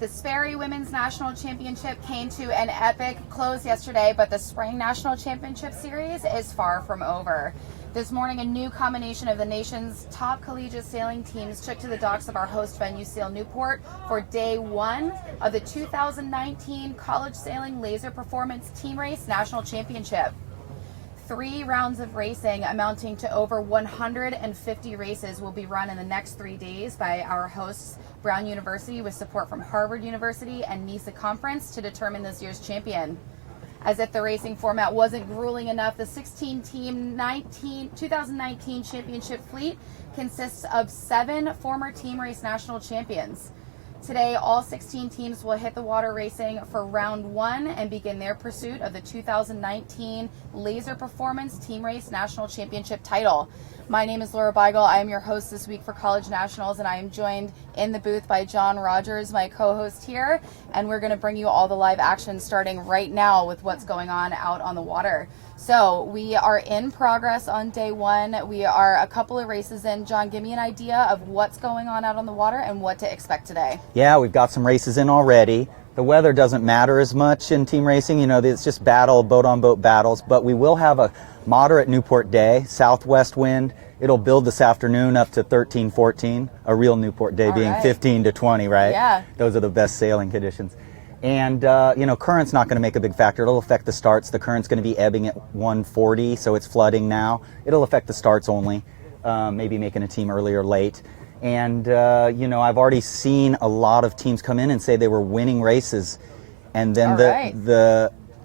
The Sperry Women's National Championship came to an epic close yesterday, but the Spring National Championship Series is far from over. This morning, a new combination of the nation's top collegiate sailing teams took to the docks of our host venue, Sail Newport, for day one of the 2019 College Sailing LaserPerformance Team Race National Championship. 3 rounds of racing amounting to over 150 races will be run in the next 3 days by our hosts, Brown University, with support from Harvard University and NISA Conference to determine this year's champion. As if the racing format wasn't grueling enough, the 16-team 2019 championship fleet consists of 7 former Team Race national champions. Today, all 16 teams will hit the water racing for round 1 and begin their pursuit of the 2019 LaserPerformance Team Race National Championship title. My name is Beigel. I am your host this week for College Nationals, and I am joined in the booth by John Rogers, my co-host here, and we're going to bring you all the live action starting right now with what's going on out on the water. So we are in progress on day 1. We are a couple of races in. John, give me an idea of what's going on out on the water and what to expect today. Yeah, we've got some races in already. The weather doesn't matter as much in team racing. You know, it's just boat-on-boat battles, but we will have a moderate Newport day, southwest wind. It'll build this afternoon up to 13, 14, a real Newport day being 15 to 20, right? Yeah. Those are the best sailing conditions. And, you know, current's not going to make a big factor. It'll affect the starts. The current's going to be ebbing at 140, so it's flooding now. It'll affect the starts only, maybe making a team early or late. And, you know, I've already seen a lot of teams come in and say they were winning races, and then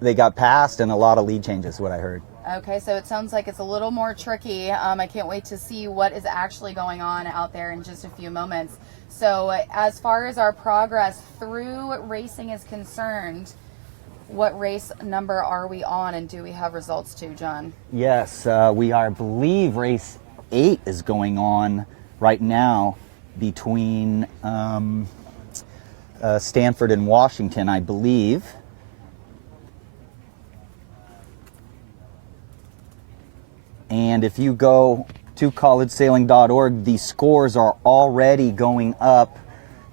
they got passed and a lot of lead changes, what I heard. Okay, so it sounds like it's a little more tricky. I can't wait to see what is actually going on out there in just a few moments. So as far as our progress through racing is concerned, what race number are we on, and do we have results too, John? Yes, we are, I believe race 8 is going on right now between Stanford and Washington, I believe. And if you go to collegesailing.org, the scores are already going up.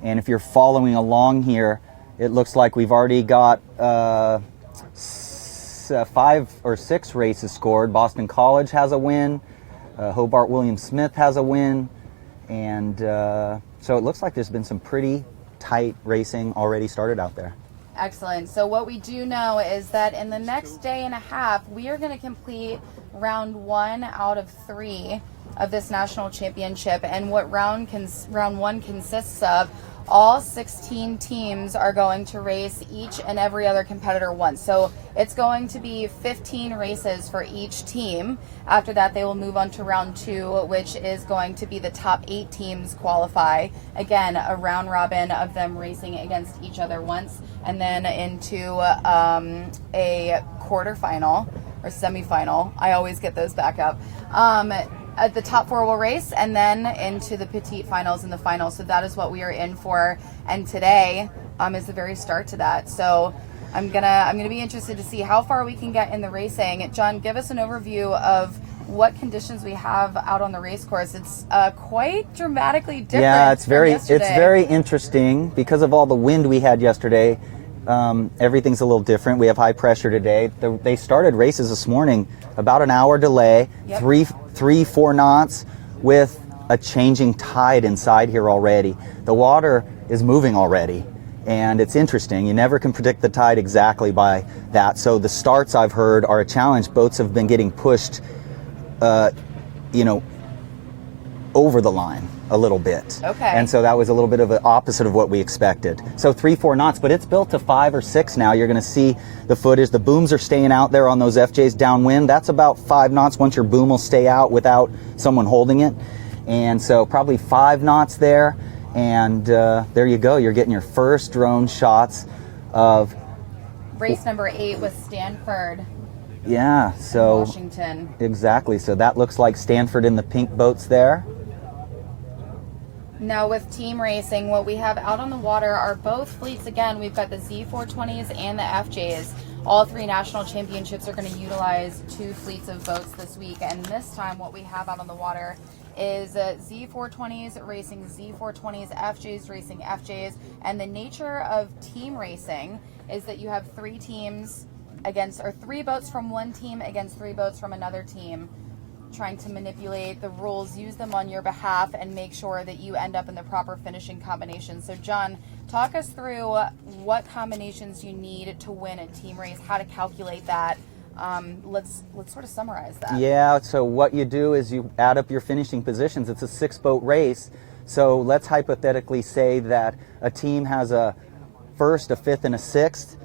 And if you're following along here, it looks like we've already got 5 or 6 races scored. Boston College has a win. Hobart William Smith has a win. And so it looks like there's been some pretty tight racing already started out there. Excellent. So what we do know is that in the next day and a half, we are going to complete round 1 out of 3 of this national championship. And what round 1 consists of, all 16 teams are going to race each and every other competitor once. So it's going to be 15 races for each team. After that, they will move on to round 2, which is going to be the top 8 teams qualify. Again, a round robin of them racing against each other once, and then into a quarterfinal or semifinal. I always get those back up. The top 4 will race, and then into the petite finals and the finals. So that is what we are in for, and today is the very start to that. So I'm gonna be interested to see how far we can get in the racing. John, give us an overview of what conditions we have out on the race course. It's quite dramatically different. Yeah, it's very yesterday. interesting because of all the wind we had yesterday. Everything's a little different. We have high pressure today. They started races this morning about an hour delay, Yep. 3-4 knots with a changing tide inside here already. The water is moving already, and it's interesting. You never can predict the tide exactly by that. So the starts, I've heard, are a challenge. Boats have been getting pushed, you know, over the line a little bit. Okay. And so that was a little bit of the opposite of what we expected. So 3-4 knots, but it's built to 5 or 6 now. You're going to see the footage. The booms are staying out there on those FJs downwind. That's about 5 knots once your boom will stay out without someone holding it. And so probably 5 knots there. And there you go. You're getting your first drone shots of Race number 8 with Stanford. Yeah, so Washington. Exactly. So that looks like Stanford in the pink boats there. Now with team racing, what we have out on the water are both fleets. Again, we've got the Z420s and the FJs. All 3 national championships are going to utilize 2 fleets of boats this week. And this time what we have out on the water is Z420s racing Z420s, FJs racing FJs, and the nature of team racing is that you have 3 teams against, or 3 boats from one team against 3 boats from another team, trying to manipulate the rules, use them on your behalf, and make sure that you end up in the proper finishing combination. So John, talk us through what combinations you need to win a team race, how to calculate that. Let's sort of summarize that. Yeah, so what you do is you add up your finishing positions. It's a 6-boat race. So let's hypothetically say that a team has a 1st, a 5th, and a 6th.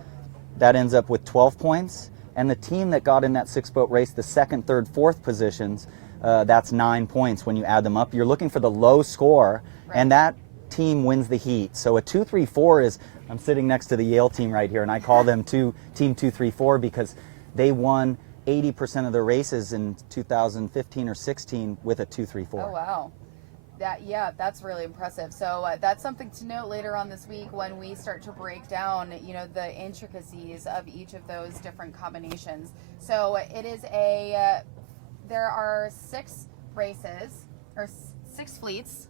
That ends up with 12 points. And the team that got in that 6-boat race, the 2nd, 3rd, 4th positions, that's 9 points when you add them up. You're looking for the low score, and that team wins the heat. So a 2-3-4 is, I'm sitting next to the Yale team right here, and I call them Team 2-3-4 because they won 80% of the races in 2015 or 16 with a 2-3-4. Oh, wow. That's really impressive. So that's something to note later on this week when we start to break down, the intricacies of each of those different combinations. So it is there are 6 races, or 6 fleets,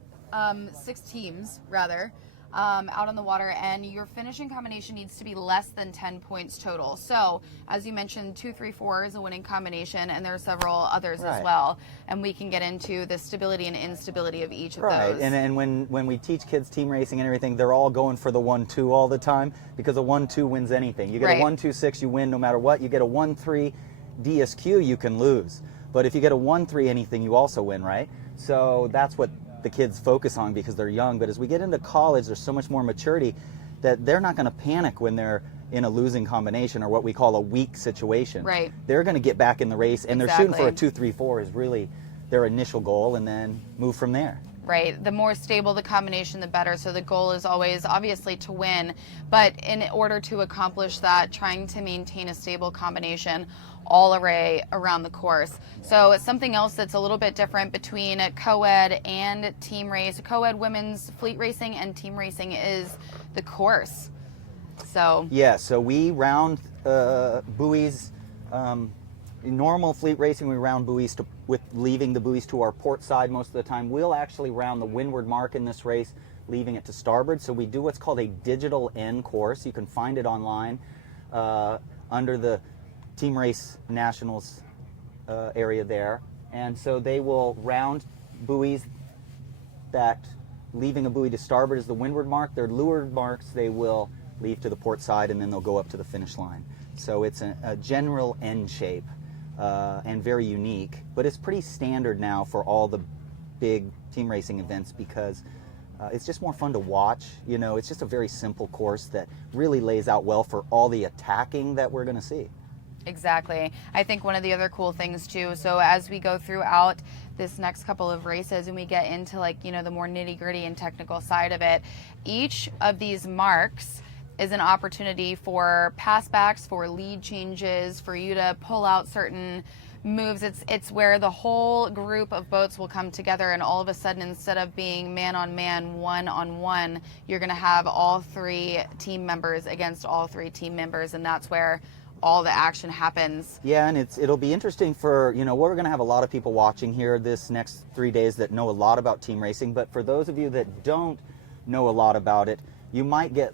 6 teams rather, out on the water, and your finishing combination needs to be less than 10 points total. So as you mentioned, 2-3-4 is a winning combination, and there are several others as well, and we can get into the stability and instability of each of those. And when we teach kids team racing and everything, they're all going for the 1-2 all the time, because a 1-2 wins anything. You get a 1-2-6, you win no matter what. You get a 1-3 DSQ, you can lose, but if you get a 1-3 anything, you also win, right? So that's what the kids focus on because they're young. But as we get into college, there's so much more maturity that they're not going to panic when they're in a losing combination or what we call a weak situation. Right. They're going to get back in the race, and they're shooting for a 2-3-4 is really their initial goal, and then move from there. Right. The more stable the combination, the better. So the goal is always obviously to win, but in order to accomplish that, trying to maintain a stable combination all array around the course. So it's something else that's a little bit different between co-ed and team race. Co-ed women's fleet racing and team racing is the course. So yeah, so we round buoys. In normal fleet racing, we round buoys with leaving the buoys to our port side most of the time. We'll actually round the windward mark in this race, leaving it to starboard. So we do what's called a digital N course. You can find it online under the Team Race Nationals area there. And so they will round buoys that leaving a buoy to starboard is the windward mark. Their leeward marks they will leave to the port side, and then they'll go up to the finish line. So it's a general N shape. And very unique, but it's pretty standard now for all the big team racing events because it's just more fun to watch. It's just a very simple course that really lays out well for all the attacking that we're going to see. Exactly. I think one of the other cool things too, so as we go throughout this next couple of races and we get into the more nitty-gritty and technical side of it, each of these marks is an opportunity for passbacks, for lead changes, for you to pull out certain moves. It's where the whole group of boats will come together, and all of a sudden, instead of being man on man, 1-on-1, you're going to have all 3 team members against all 3 team members, and that's where all the action happens. Yeah, and it'll be interesting for, we're going to have a lot of people watching here this next 3 days that know a lot about team racing, but for those of you that don't know a lot about it, you might get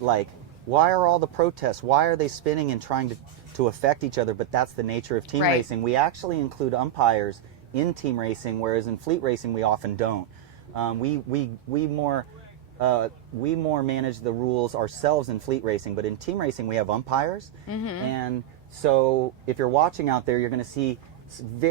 why are all the protests? Why are they spinning and trying to affect each other? But that's the nature of team racing. We actually include umpires in team racing, whereas in fleet racing we often don't. We more manage the rules ourselves in fleet racing, but in team racing we have umpires. Mm-hmm. And so if you're watching out there, you're going to see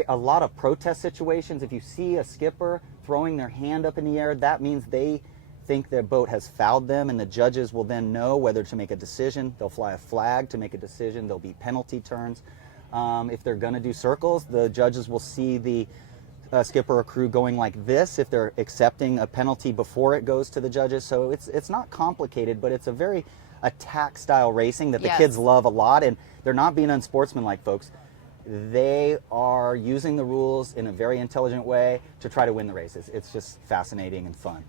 a lot of protest situations. If you see a skipper throwing their hand up in the air, that means they think their boat has fouled them, and the judges will then know whether to make a decision. They'll fly a flag to make a decision. There'll be penalty turns. If they're going to do circles, the judges will see the skipper or crew going like this if they're accepting a penalty before it goes to the judges. So it's not complicated, but it's a very attack style racing that the kids love a lot, and they're not being unsportsmanlike, folks. They are using the rules in a very intelligent way to try to win the races. It's just fascinating and fun.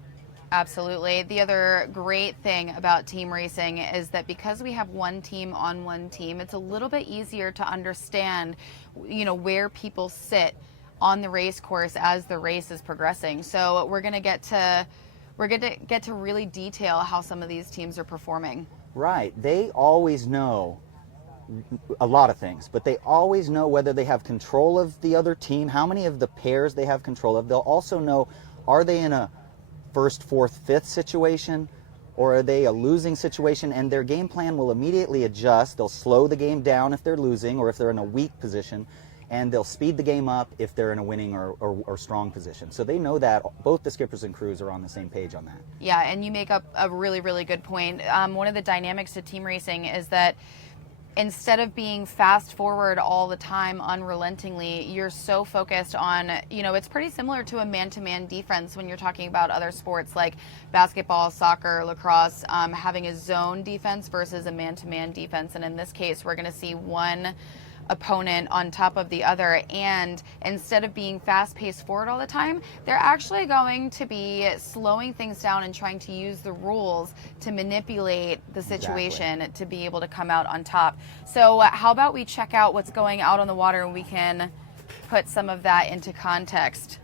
Absolutely. The other great thing about team racing is that because we have one team on one team, it's a little bit easier to understand, where people sit on the race course as the race is progressing. So we're going to get to really detail how some of these teams are performing. Right. They always know a lot of things, but they always know whether they have control of the other team, how many of the pairs they have control of. They'll also know, are they in a first, fourth, fifth situation, or are they a losing situation? And their game plan will immediately adjust. They'll slow the game down if they're losing or if they're in a weak position, and they'll speed the game up if they're in a winning or strong position. So they know that. Both the skippers and crews are on the same page on that. Yeah, and you make up a really, really good point. One of the dynamics of team racing is that instead of being fast forward all the time unrelentingly, you're so focused on, it's pretty similar to a man-to-man defense when you're talking about other sports like basketball, soccer, lacrosse, having a zone defense versus a man-to-man defense. And in this case, we're going to see one opponent on top of the other, and instead of being fast-paced forward all the time, they're actually going to be slowing things down and trying to use the rules to manipulate the situation to be able to come out on top. So how about we check out what's going out on the water and we can put some of that into context.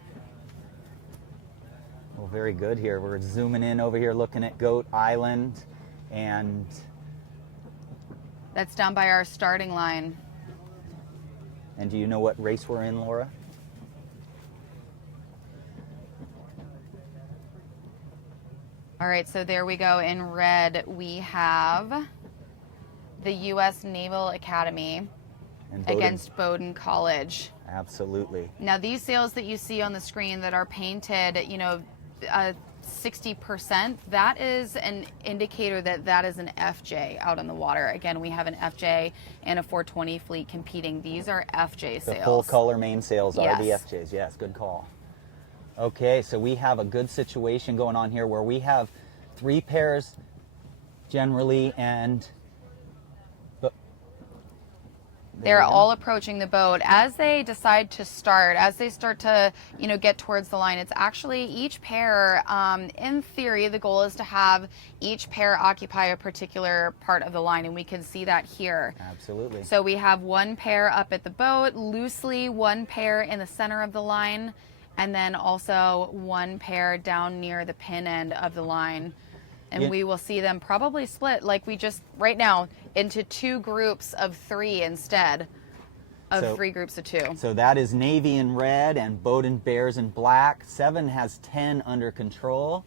Well, very good here. We're zooming in over here looking at Goat Island, and that's down by our starting line. And do you know what race we're in, Laura? All right, so there we go. In red, we have the U.S. Naval Academy against Bowdoin College. Absolutely. Now, these sails that you see on the screen that are painted, 60%, that is an indicator that is an FJ out on the water. Again, we have an FJ and a 420 fleet competing. These are FJ sails. The full color mainsails are the Yes. FJs. Yes, good call. Okay, so we have a good situation going on here where we have 3 pairs generally, and they're all approaching the boat. As they decide to start, as they start to, get towards the line, it's actually each pair, in theory, the goal is to have each pair occupy a particular part of the line, and we can see that here. Absolutely. So we have one pair up at the boat, loosely one pair in the center of the line, and then also one pair down near the pin end of the line. And we will see them probably split like we just right now into 2 groups of 3 instead of 3 groups of 2. So that is Navy in red and Bowdoin Bears in black. 7 has 10 under control.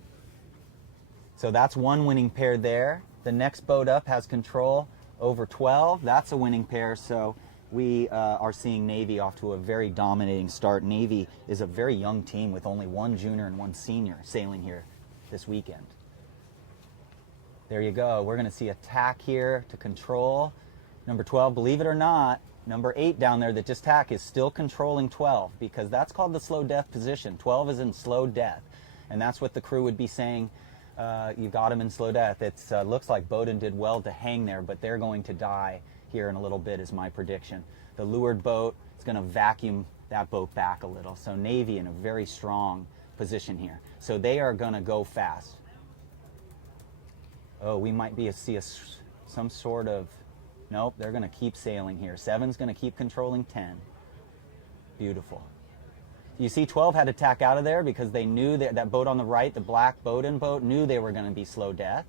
So that's one winning pair there. The next boat up has control over 12. That's a winning pair. So we are seeing Navy off to a very dominating start. Navy is a very young team with only 1 junior and 1 senior sailing here this weekend. There you go. We're going to see attack here to control. Number 12, believe it or not, number 8 down there that just tack is still controlling 12, because that's called the slow death position. 12 is in slow death, and that's what the crew would be saying. You got him in slow death. It looks like Bowdoin did well to hang there, but they're going to die here in a little bit is my prediction. The leeward boat is going to vacuum that boat back a little. So Navy in a very strong position here. So they are going to go fast. Oh, we might see some sort of, nope, they're going to keep sailing here. 7's going to keep controlling 10. Beautiful. You see 12 had to tack out of there because they knew that boat on the right, the black Bowdoin boat, knew they were going to be slow death.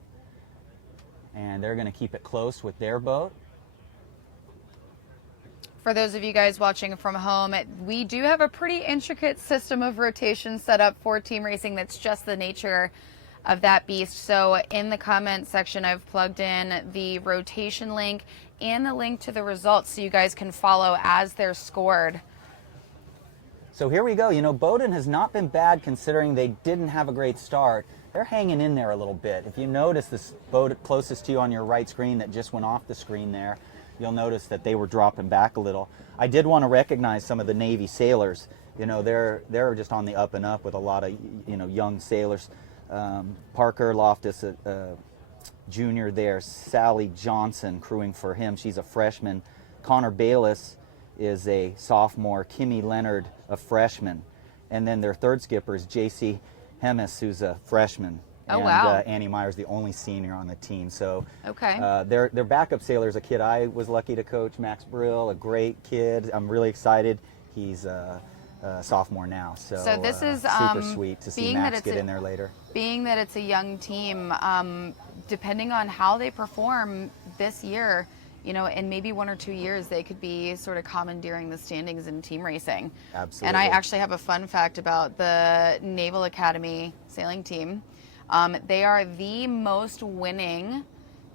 And they're going to keep it close with their boat. For those of you guys watching from home, we do have a pretty intricate system of rotation set up for team racing. That's just the nature of that beast. So in the comment section, I've plugged in the rotation link and the link to the results so you guys can follow as they're scored. So here we go. Bowdoin has not been bad considering they didn't have a great start. They're hanging in there a little bit. If you notice this boat closest to you on your right screen that just went off the screen there, you'll notice that they were dropping back a little. I did want to recognize some of the Navy sailors. They're just on the up and up with a lot of young sailors. Parker Loftus, junior there. Sally Johnson crewing for him. She's a freshman. Connor Bayless is a sophomore. Kimmy Leonard, a freshman. And then their third skipper is J.C. Hemis, who's a freshman. Oh, wow. Annie Myers, the only senior on the team. So okay. Their backup sailor is a kid I was lucky to coach, Max Brill, a great kid. I'm really excited. He's sophomore now. So this is super sweet to see being that Max it's get in there later. Being that it's a young team, depending on how they perform this year, you know, in maybe 1 or 2 years, they could be sort of commandeering the standings in team racing. Absolutely. And I actually have a fun fact about the Naval Academy sailing team. They are the most winning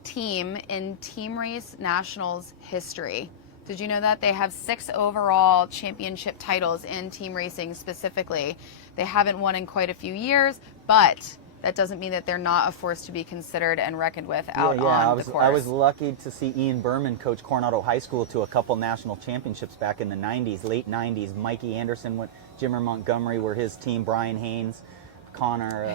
team in team race nationals history. Did you know that? They have 6 overall championship titles in team racing specifically. They haven't won in quite a few years, but that doesn't mean that they're not a force to be considered and reckoned with out on the course. I was lucky to see Ian Berman coach Coronado High School to a couple national championships back in the 90s, late 90s. Mikey Anderson went, Jimmer Montgomery were his team, Brian Haynes, Connor,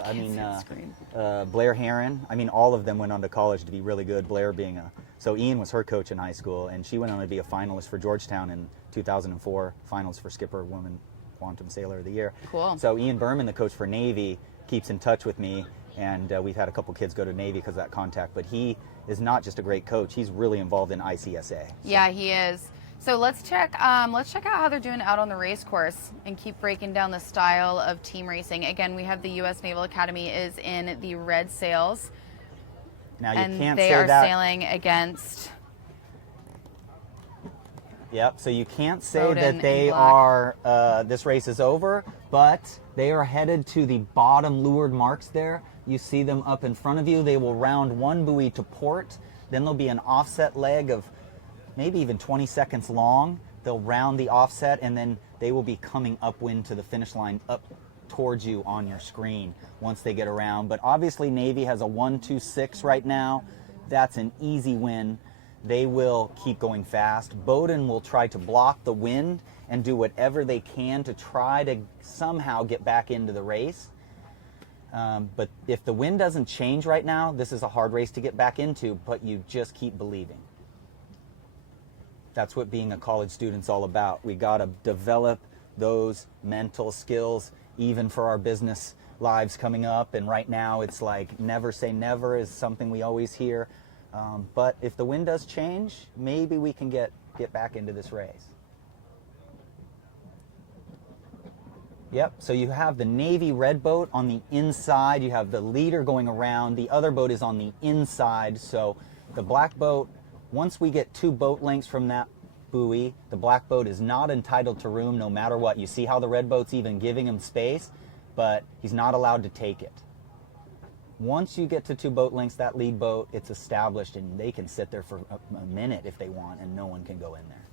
Blair Heron. I mean, all of them went on to college to be really good. Blair being so Ian was her coach in high school, and she went on to be a finalist for Georgetown in 2004, finals for Skipper Woman Quantum Sailor of the Year. Cool. So Ian Berman, the coach for Navy, keeps in touch with me, and we've had a couple kids go to Navy because of that contact. But he is not just a great coach; he's really involved in ICSA. So. Yeah, he is. So let's check out how they're doing out on the race course and keep breaking down the style of team racing. Again, we have the U.S. Naval Academy is in the red sails. Now you and can't they say are that. sailing against. Yep. So you can't say Bowden that they in black. are. This race is over, but they are headed to the bottom leeward marks there. You see them up in front of you. They will round one buoy to port. Then there'll be an offset leg of maybe even 20 seconds long. They'll round the offset, and then they will be coming upwind to the finish line up towards you on your screen once they get around. But obviously Navy has a 1-2-6 right now. That's an easy win. They will keep going fast. Bowden will try to block the wind and do whatever they can to try to somehow get back into the race. But if the wind doesn't change right now, this is a hard race to get back into, but you just keep believing. That's what being a college student's all about. We got to develop those mental skills, even for our business lives coming up. And right now it's like never say never is something we always hear. But if the wind does change, maybe we can get back into this race. Yep, so you have the Navy red boat on the inside. You have the leader going around. The other boat is on the inside. So the black boat, once we get 2 boat lengths from that buoy, the black boat is not entitled to room no matter what. You see how the red boat's even giving him space, but he's not allowed to take it. Once you get to 2 boat lengths, that lead boat, it's established, and they can sit there for a minute if they want, and no one can go in there.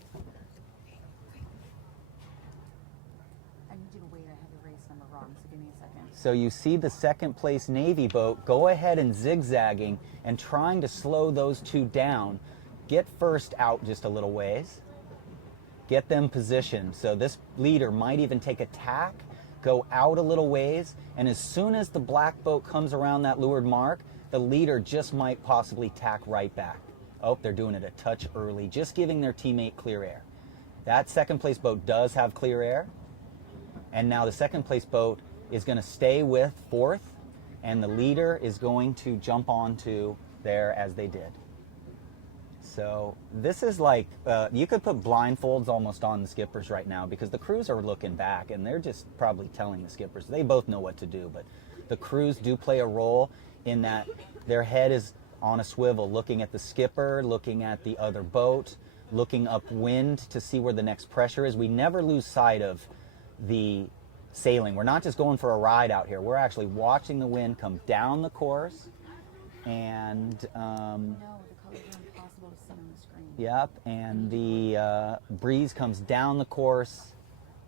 I need you to wait. I have the race number wrong, so give me a second. So you see the second place Navy boat go ahead and zigzagging and trying to slow those 2 down. Get first out just a little ways. Get them positioned. So this leader might even take a tack, go out a little ways, and as soon as the black boat comes around that leeward mark, the leader just might possibly tack right back. Oh, they're doing it a touch early, just giving their teammate clear air. That second place boat does have clear air, and now the second place boat is going to stay with fourth, and the leader is going to jump onto there as they did. So this is like, you could put blindfolds almost on the skippers right now because the crews are looking back and they're just probably telling the skippers. They both know what to do, but the crews do play a role in that their head is on a swivel, looking at the skipper, looking at the other boat, looking upwind to see where the next pressure is. We never lose sight of the sailing. We're not just going for a ride out here. We're actually watching the wind come down the course and... Yep, and the breeze comes down the course,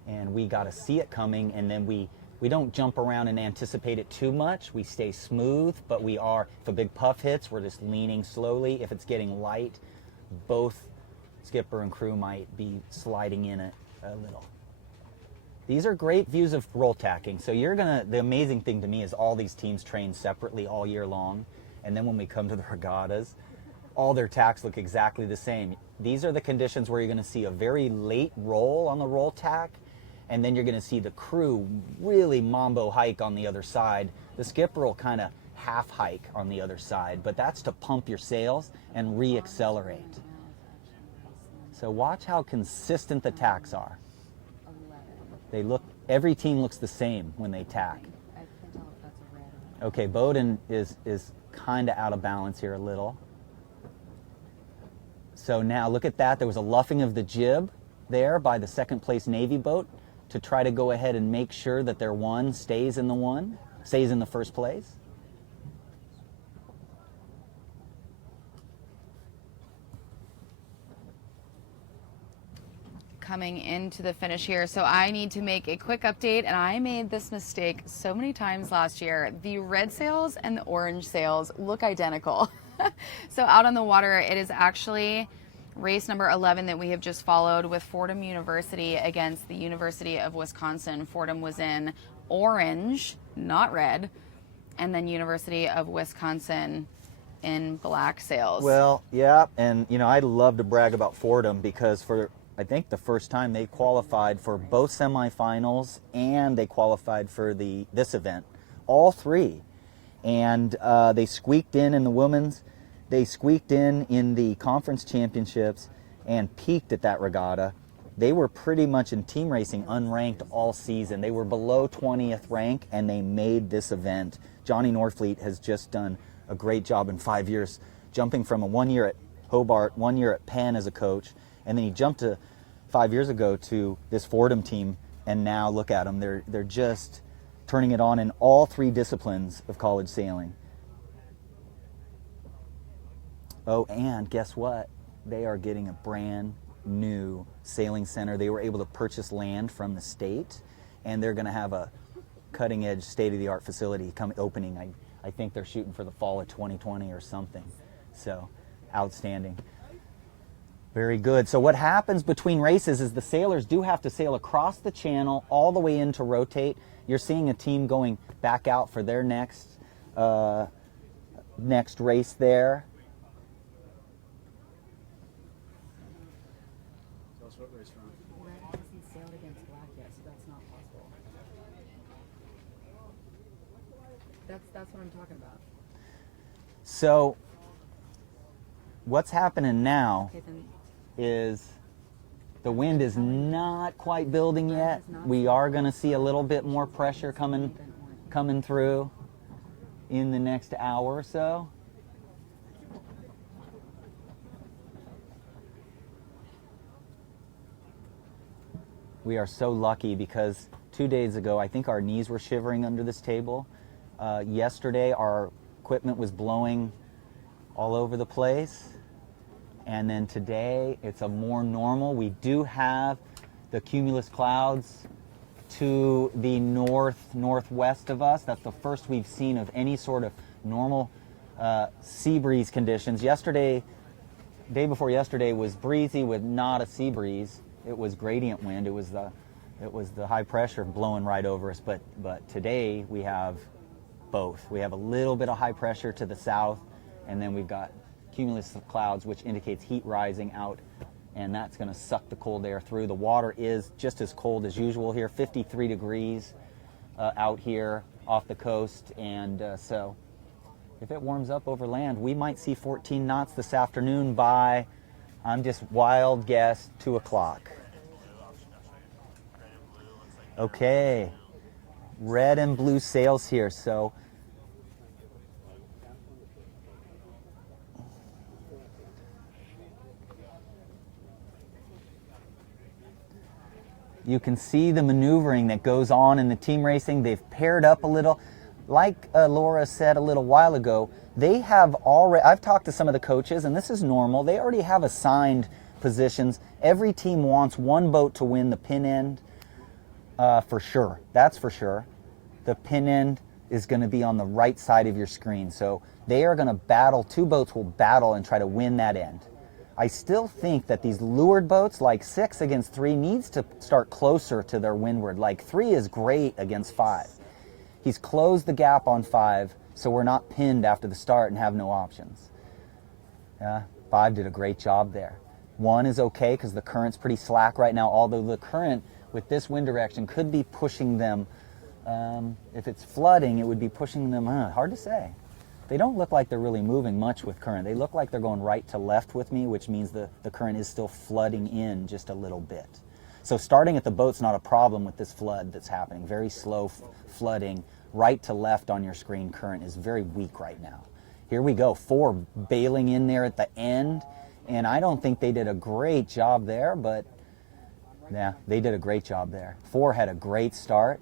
and we got to see it coming, and then we don't jump around and anticipate it too much. We stay smooth, but we are, if a big puff hits, we're just leaning slowly. If it's getting light, both skipper and crew might be sliding in it a little. These are great views of roll tacking. So the amazing thing to me is all these teams train separately all year long, and then when we come to the regattas, all their tacks look exactly the same. These are the conditions where you're going to see a very late roll on the roll tack, and then you're going to see the crew really mambo hike on the other side. The skipper will kind of half hike on the other side, but that's to pump your sails and re-accelerate. So watch how consistent the tacks are. every team looks the same when they tack. I can't tell if that's a red or not. Okay, Bowden is kind of out of balance here a little. So now look at that. There was a luffing of the jib there by the second place Navy boat to try to go ahead and make sure that their one stays in the first place. Coming into the finish here, so I need to make a quick update, and I made this mistake so many times last year. The red sails and the orange sails look identical. So out on the water, it is actually race number 11 that we have just followed with Fordham University against the University of Wisconsin. Fordham was in orange, not red, and then University of Wisconsin in black sails. Well, yeah, and I'd love to brag about Fordham because for I think the first time they qualified for both semifinals and they qualified for this event, all three. And they squeaked in the women's, they squeaked in the conference championships and peaked at that regatta. They were pretty much in team racing unranked all season. They were below 20th rank and they made this event. Johnny Norfleet has just done a great job in 5 years, jumping from a 1 year at Hobart, 1 year at Penn as a coach, and then he jumped to 5 years ago to this Fordham team, and now look at them. They're just turning it on in all three disciplines of college sailing. Oh, and guess what? They are getting a brand new sailing center. They were able to purchase land from the state, and they're going to have a cutting-edge, state-of-the-art facility opening. I think they're shooting for the fall of 2020 or something. So, outstanding. Very good. So what happens between races is the sailors do have to sail across the channel all the way in to rotate. You're seeing a team going back out for their next race there. Tell us what race we're on. Red hasn't sailed against black yet, so that's not possible. That's what I'm talking about. So what's happening now Okay, then is the wind is not quite building yet. We are going to see a little bit more pressure coming through in the next hour or so. We are so lucky because 2 days ago, I think our knees were shivering under this table. Yesterday, our equipment was blowing all over the place. And then today, it's a more normal. We do have the cumulus clouds to the northwest of us. That's the first we've seen of any sort of normal sea breeze conditions. Day before yesterday was breezy with not a sea breeze. It was gradient wind. It was the high pressure blowing right over us. But today we have both. We have a little bit of high pressure to the south, and then we've got cumulus clouds, which indicates heat rising out, and that's going to suck the cold air through. The water is just as cold as usual here, 53 degrees out here off the coast, and so if it warms up over land, we might see 14 knots this afternoon by, I'm just wild guess, 2 o'clock. Okay, red and blue sails here, so you can see the maneuvering that goes on in the team racing. They've paired up a little. Like Laura said a little while ago, they have already, I've talked to some of the coaches, and this is normal, they already have assigned positions. Every team wants one boat to win the pin end, for sure. That's for sure. The pin end is going to be on the right side of your screen. So they are going to battle, two boats will battle and try to win that end. I still think that these leeward boats, like 6 against 3, needs to start closer to their windward. Like 3 is great against 5. He's closed the gap on 5, so we're not pinned after the start and have no options. 5 did a great job there. 1 is okay because the current's pretty slack right now, although the current with this wind direction could be pushing them. If it's flooding, it would be pushing them, hard to say. They don't look like they're really moving much with current. They look like they're going right to left with me, which means the current is still flooding in just a little bit. So starting at the boat's not a problem with this flood that's happening. Very slow flooding. Right to left on your screen current is very weak right now. Here we go, 4 bailing in there at the end. And I don't think they did a great job there, but yeah, they did a great job there. 4 had a great start.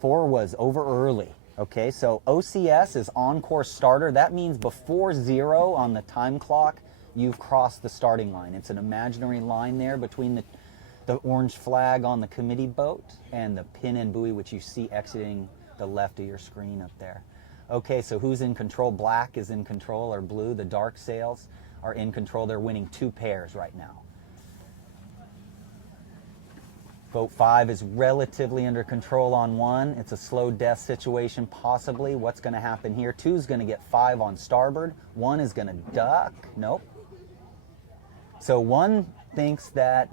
4 was over early. Okay, so OCS is on-course starter. That means before 0 on the time clock, you've crossed the starting line. It's an imaginary line there between the orange flag on the committee boat and the pin and buoy, which you see exiting the left of your screen up there. Okay, so who's in control? Black is in control, or blue. The dark sails are in control. They're winning 2 pairs right now. Boat 5 is relatively under control on 1. It's a slow death situation, possibly. What's going to happen here? 2 is going to get 5 on starboard. 1 is going to duck. Nope. So 1 thinks that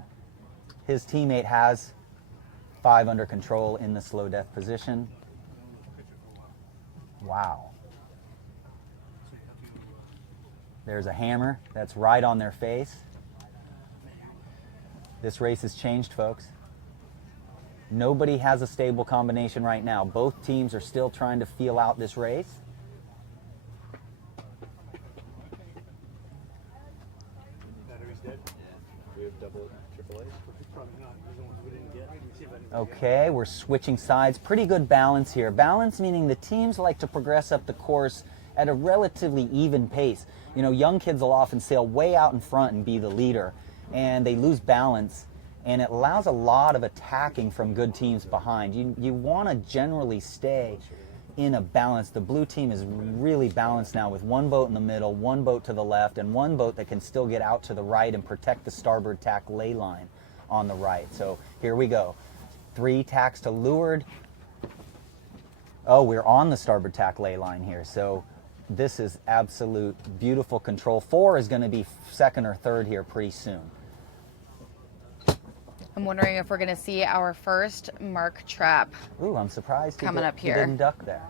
his teammate has 5 under control in the slow death position. Wow. There's a hammer that's right on their face. This race has changed, folks. Nobody has a stable combination right now. Both teams are still trying to feel out this race. Battery's dead? Yeah. We have double AAA? Probably not. These are the ones we didn't get. Let me see if I can Okay, we're switching sides. Pretty good balance here. Balance meaning the teams like to progress up the course at a relatively even pace. You know, young kids will often sail way out in front and be the leader, and they lose balance, and it allows a lot of attacking from good teams behind. You want to generally stay in a balance. The blue team is really balanced now with 1 boat in the middle, 1 boat to the left, and 1 boat that can still get out to the right and protect the starboard tack ley line on the right. So here we go. 3 tacks to leeward. Oh, we're on the starboard tack ley line here. So this is absolute beautiful control. 4 is going to be 2nd or 3rd here pretty soon. I'm wondering if we're going to see our first mark trap. Ooh, I'm surprised he Coming up he here. didn't duck there.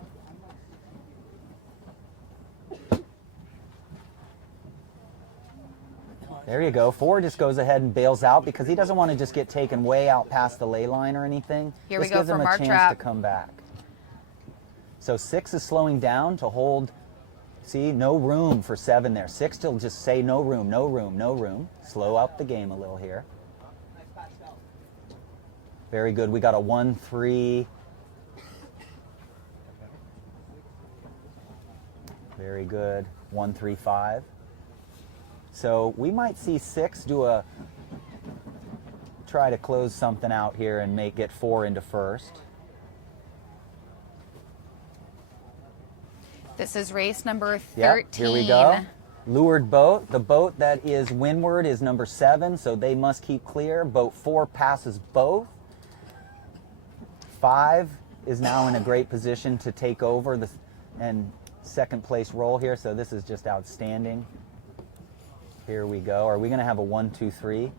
There you go. 4 just goes ahead and bails out because he doesn't want to just get taken way out past the ley line or anything. Here this we go gives for him a mark chance trap. to come back. So 6 is slowing down to hold. See, no room for 7 there. 6 will just say no room, no room, no room. Slow up the game a little here. Very good. We got a 1-3. Very good. 1-3-5. So we might see 6 try to close something out here and get 4 into first. This is race number 13. Yep, here we go. Leeward boat. The boat that is windward is number 7, so they must keep clear. Boat 4 passes both. 5 is now in a great position to take over and 2nd place role here, so this is just outstanding. Here we go. Are we going to have a 1-2-3?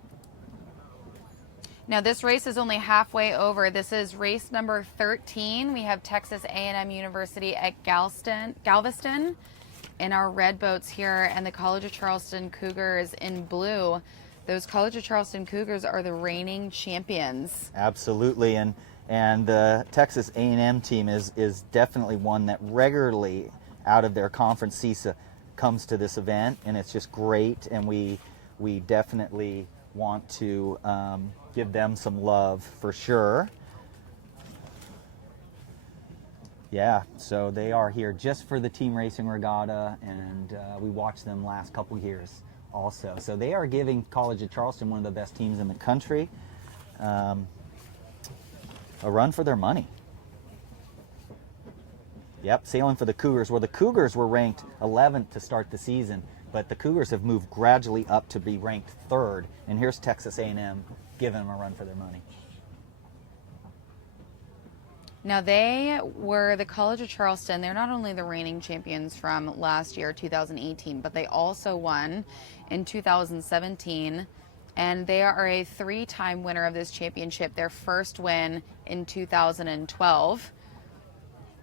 Now this race is only halfway over. This is race number 13. We have Texas A&M University at Galveston in our red boats here, and the College of Charleston Cougars in blue. Those College of Charleston Cougars are the reigning champions. Absolutely, and the Texas A&M team is definitely one that regularly out of their conference CISA comes to this event, and it's just great, and we definitely want to give them some love for sure. Yeah, so they are here just for the team racing regatta, and we watched them last couple years also. So they are giving College of Charleston, one of the best teams in the country, a run for their money. Yep, sailing for the Cougars. Well, the Cougars were ranked 11th to start the season, but the Cougars have moved gradually up to be ranked 3rd, and here's Texas A&M giving them a run for their money. Now they were the College of Charleston. They're not only the reigning champions from last year, 2018, but they also won in 2017, and they are a 3-time winner of this championship. Their first win in 2012.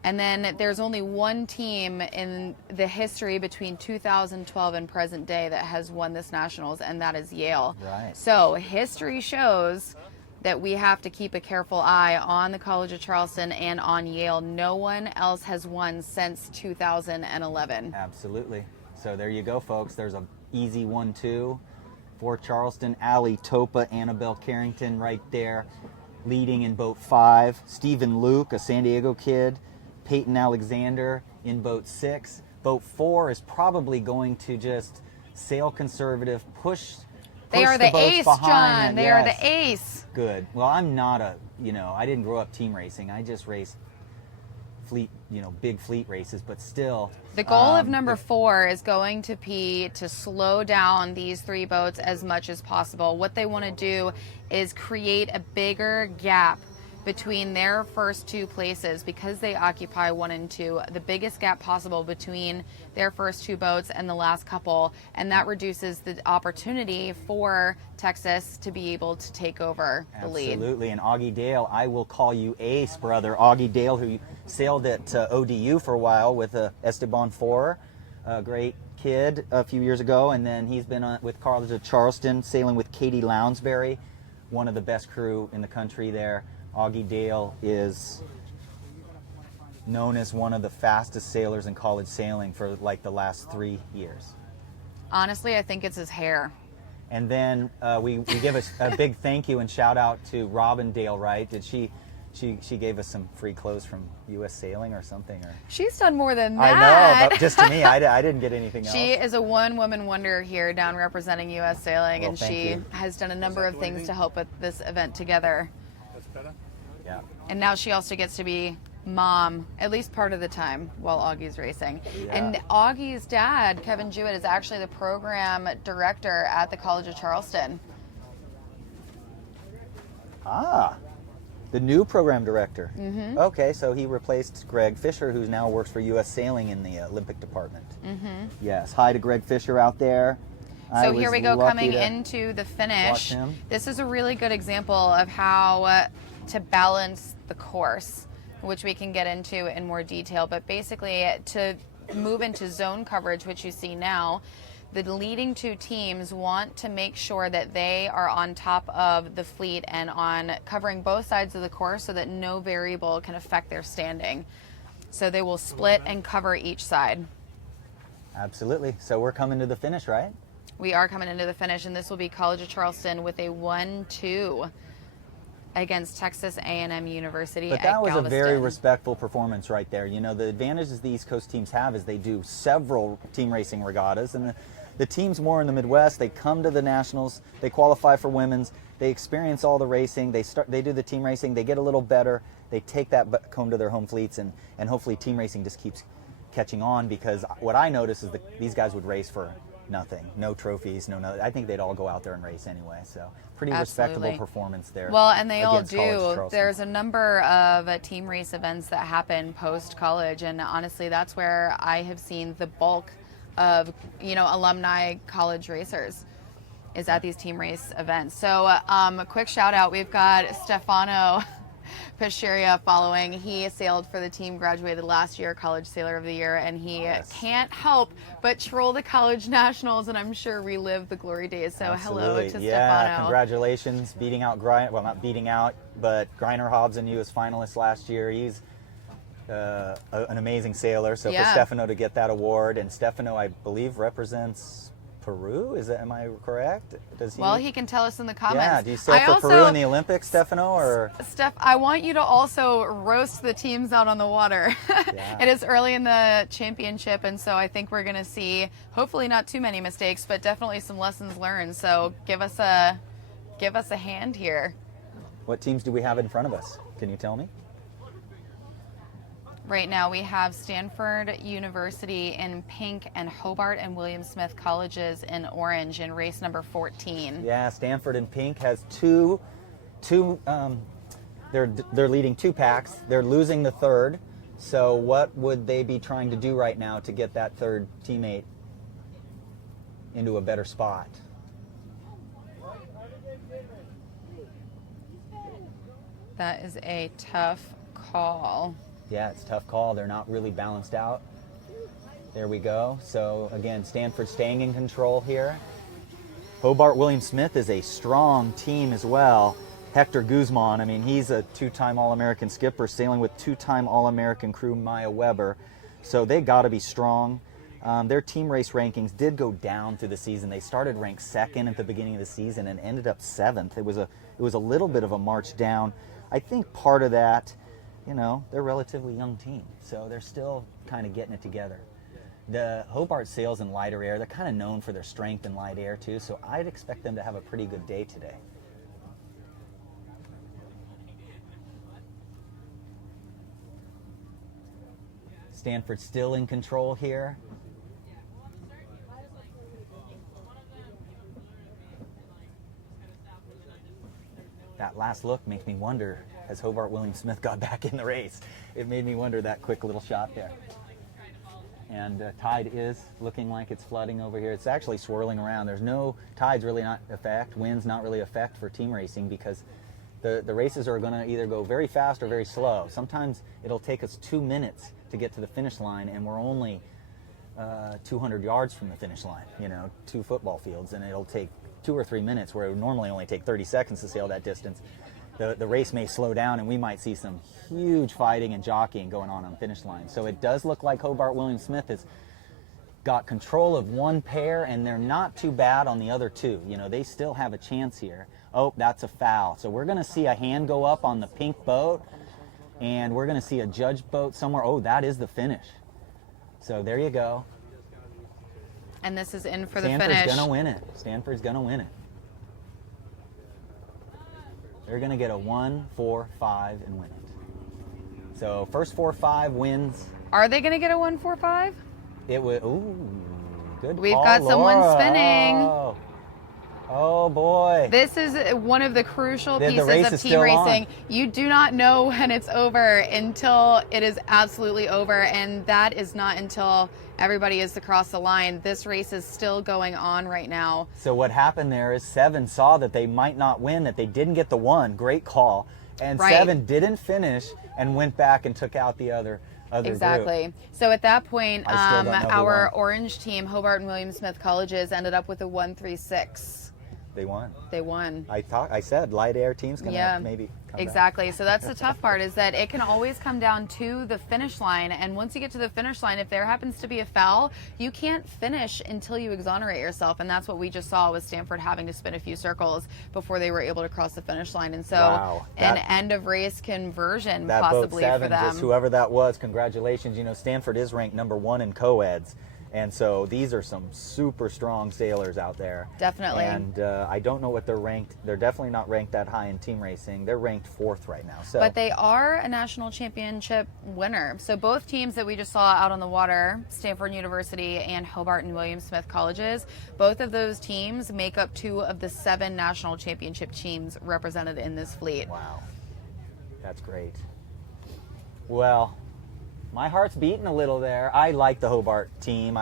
And then there's only one team in the history between 2012 and present day that has won this nationals, and that is Yale. Right. So history shows that we have to keep a careful eye on the College of Charleston and on Yale. No one else has won since 2011. Absolutely. So there you go, folks. There's a easy 1-2 for Charleston. Allie Topa, Annabelle Carrington right there, leading in boat 5. Stephen Luke, a San Diego kid. Peyton Alexander in boat 6. Boat 4 is probably going to just sail conservative, push. They are the boats ace, behind John. them. They Yes. are the ace. Good. Well, I'm not I didn't grow up team racing. I just raced fleet, big fleet races, but still. The goal of number 4 is going to be to slow down these 3 boats as much as possible. What they want to do is create a bigger gap between their first 2 places, because they occupy 1 and 2, the biggest gap possible between their first 2 boats and the last couple, and that reduces the opportunity for Texas to be able to take over the lead. Absolutely. And Augie Dale, I will call you Ace, brother. Augie Dale, who sailed at ODU for a while with Esteban 4, a great kid a few years ago, and then he's been with College of Charleston, sailing with Katie Lounsbury, one of the best crew in the country there. Augie Dale is known as one of the fastest sailors in college sailing for like the last 3 years. Honestly, I think it's his hair. And then we give a big thank you and shout out to Robin Dale, right? Did she gave us some free clothes from U.S. Sailing or something? Or She's done more than I that. know, but just to me, I didn't get anything else. She is a one-woman wonder here down representing U.S. Sailing, Well, and thank she you. has done a number of things to help with this event together. That's better. Yeah. And now she also gets to be mom, at least part of the time, while Augie's racing. Yeah. And Augie's dad, Kevin Jewett, is actually the program director at the College of Charleston. Ah, the new program director. Mm-hmm. Okay, so he replaced Greg Fisher, who now works for U.S. Sailing in the Olympic department. Mm-hmm. Yes. Hi to Greg Fisher out there. So here we go, coming to into the watch finish. him. This is a really good example of how to balance the course, which we can get into in more detail. But basically, to move into zone coverage, which you see now, the leading 2 teams want to make sure that they are on top of the fleet and on covering both sides of the course so that no variable can affect their standing. So they will split and cover each side. Absolutely. So we're coming to the finish, right? We are coming into the finish, and this will be College of Charleston with a 1-2 against Texas A&M University But at that was Galveston. a very respectful performance right there. The advantages the East Coast teams have is they do several team racing regattas, and the teams more in the Midwest, they come to the nationals, they qualify for women's, they experience all the racing, they do the team racing, they get a little better, they take that home to their home fleets, and hopefully team racing just keeps catching on, because what I notice is that these guys would race for nothing, no trophies, no. I think they'd all go out there and race anyway. So pretty Absolutely. respectable performance there. Well, and they all against College of do. Charleston. There's a number of team race events that happen post-college, and honestly, that's where I have seen the bulk of, alumni college racers is at these team race events. So a quick shout out, we've got Stefano Pesceria following. He sailed for the team, graduated last year, College Sailor of the Year, and he can't help but troll the college nationals, and I'm sure relive the glory days. So Absolutely. hello to Yeah, Stefano. congratulations, beating out not beating out, but Griner Hobbs and you as finalists last year. He's an amazing sailor. So Yeah. for Stefano to get that award, and Stefano, I believe, represents Peru. Am I correct? Does he? Well, he can tell us in the comments. Yeah. Do you sail for Peru in the Olympics, Stefano, or? Steph, I want you to also roast the teams out on the water. Yeah. It is early in the championship, and so I think we're going to see, hopefully not too many mistakes, but definitely some lessons learned. So give us a hand here. What teams do we have in front of us? Can you tell me? Right now we have Stanford University in pink and Hobart and William Smith Colleges in orange in race number 14. Yeah, Stanford in pink has two. They're leading 2 packs. They're losing the third. So what would they be trying to do right now to get that third teammate into a better spot? That is a tough call. Yeah, it's a tough call. They're not really balanced out. There we go. So again, Stanford staying in control here. Hobart William Smith is a strong team as well. Hector Guzman, I mean, he's a two-time All-American skipper sailing with two-time All-American crew Maya Weber. So they got to be strong. Their team race rankings did go down through the season. They started ranked second at the beginning of the season and ended up seventh. It was a little bit of a march down. I think part of that, you know, they're a relatively young team, so they're still kind of getting it together. The Hobart sails in lighter air. They're kind of known for their strength in light air too, so I'd expect them to have a pretty good day today. Stanford still in control here. That last look makes me wonder, has Hobart William Smith got back in the race? It made me wonder, that quick little shot there. And tide is looking like it's flooding over here. It's actually swirling around. There's no, tides really not affect, winds not really affect for team racing, because the races are going to either go very fast or very slow. Sometimes it'll take us 2 minutes to get to the finish line, and we're only 200 yards from the finish line, you know, 2 football fields, and it'll take 2 or 3 minutes where it would normally only take 30 seconds to sail that distance. The race may slow down, and we might see some huge fighting and jockeying going on the finish line. So it does look like Hobart William Smith has got control of one pair, and they're not too bad on the other 2. You know, they still have a chance here. Oh, that's a foul. So we're going to see a hand go up on the pink boat, and we're going to see a judge boat somewhere. Oh, that is the finish. So there you go. And this is in for the finish. Stanford's going to win it. Stanford's going to win it. They're going to get a 1-4-5 and win it. So first 4-5 wins. Are they going to get a 1-4-5? It would. Ooh, good We've call, got someone Laura. spinning. Oh boy. This is one of the crucial The pieces race of is team still racing. on. You do not know when it's over until it is absolutely over, and that is not until everybody is across the line. This race is still going on right now. So what happened there is Seven saw that they might not win, that they didn't get the 1. Great call. And Right. Seven didn't finish and went back and took out the other Exactly. group. So at that point, I still don't know who our won. orange team, Hobart and William Smith Colleges, ended up with a 1-3-6. They won. They won. I said light air teams can maybe come back. Exactly. So that's the tough part, is that it can always come down to the finish line. And once you get to the finish line, if there happens to be a foul, you can't finish until you exonerate yourself. And that's what we just saw with Stanford having to spin a few circles before they were able to cross the finish line. And so Wow. an end of race conversion That possibly boat 7, for them. just whoever that was, congratulations. You know, Stanford is ranked number 1 in co-eds. And so these are some super strong sailors out there. Definitely. And I don't know what they're ranked. They're definitely not ranked that high in team racing. They're ranked 4th right now. So. But they are a national championship winner. So both teams that we just saw out on the water, Stanford University and Hobart and William Smith Colleges, both of those teams make up 2 of the 7 national championship teams represented in this fleet. Wow. That's great. Well, my heart's beating a little there. I like the Hobart team.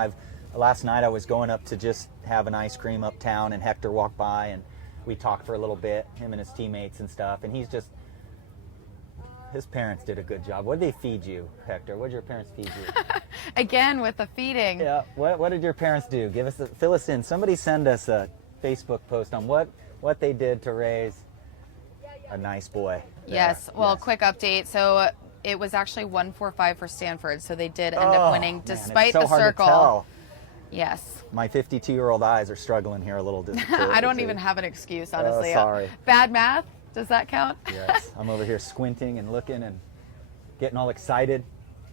Last night I was going up to just have an ice cream uptown, and Hector walked by and we talked for a little bit, him and his teammates and stuff, and his parents did a good job. What did they feed you, Hector? What did your parents feed you? Again, with the feeding. Yeah. What did your parents do? Fill us in. Somebody send us a Facebook post on what they did to raise a nice boy. Yes. Well, Yes. quick update. So it was actually 1-4-5 for Stanford, so they did end up winning Man, despite it's so the hard circle. To tell. Yes. My 52-year-old eyes are struggling here a little. I don't even have an excuse, honestly. Sorry. Bad math? Does that count? Yes. I'm over here squinting and looking and getting all excited.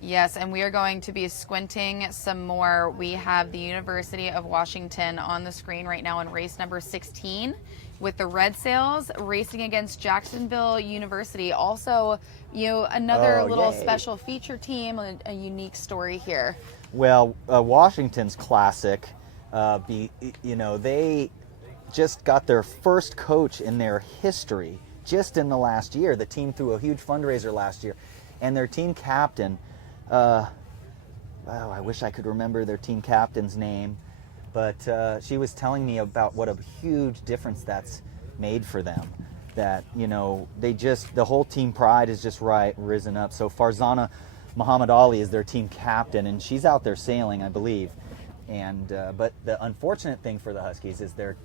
Yes, and we are going to be squinting some more. We have the University of Washington on the screen right now in race number 16 with the Red Sails racing against Jacksonville University. Also, another little yay. special feature team, a unique story here. Well, Washington's classic, they just got their first coach in their history just in the last year. The team threw a huge fundraiser last year, and their team captain, I wish I could remember their team captain's name, but she was telling me about what a huge difference that's made for them. That, the whole team pride is just risen up. So Farzana Muhammad Ali is their team captain, and she's out there sailing, I believe. And but the unfortunate thing for the Huskies is their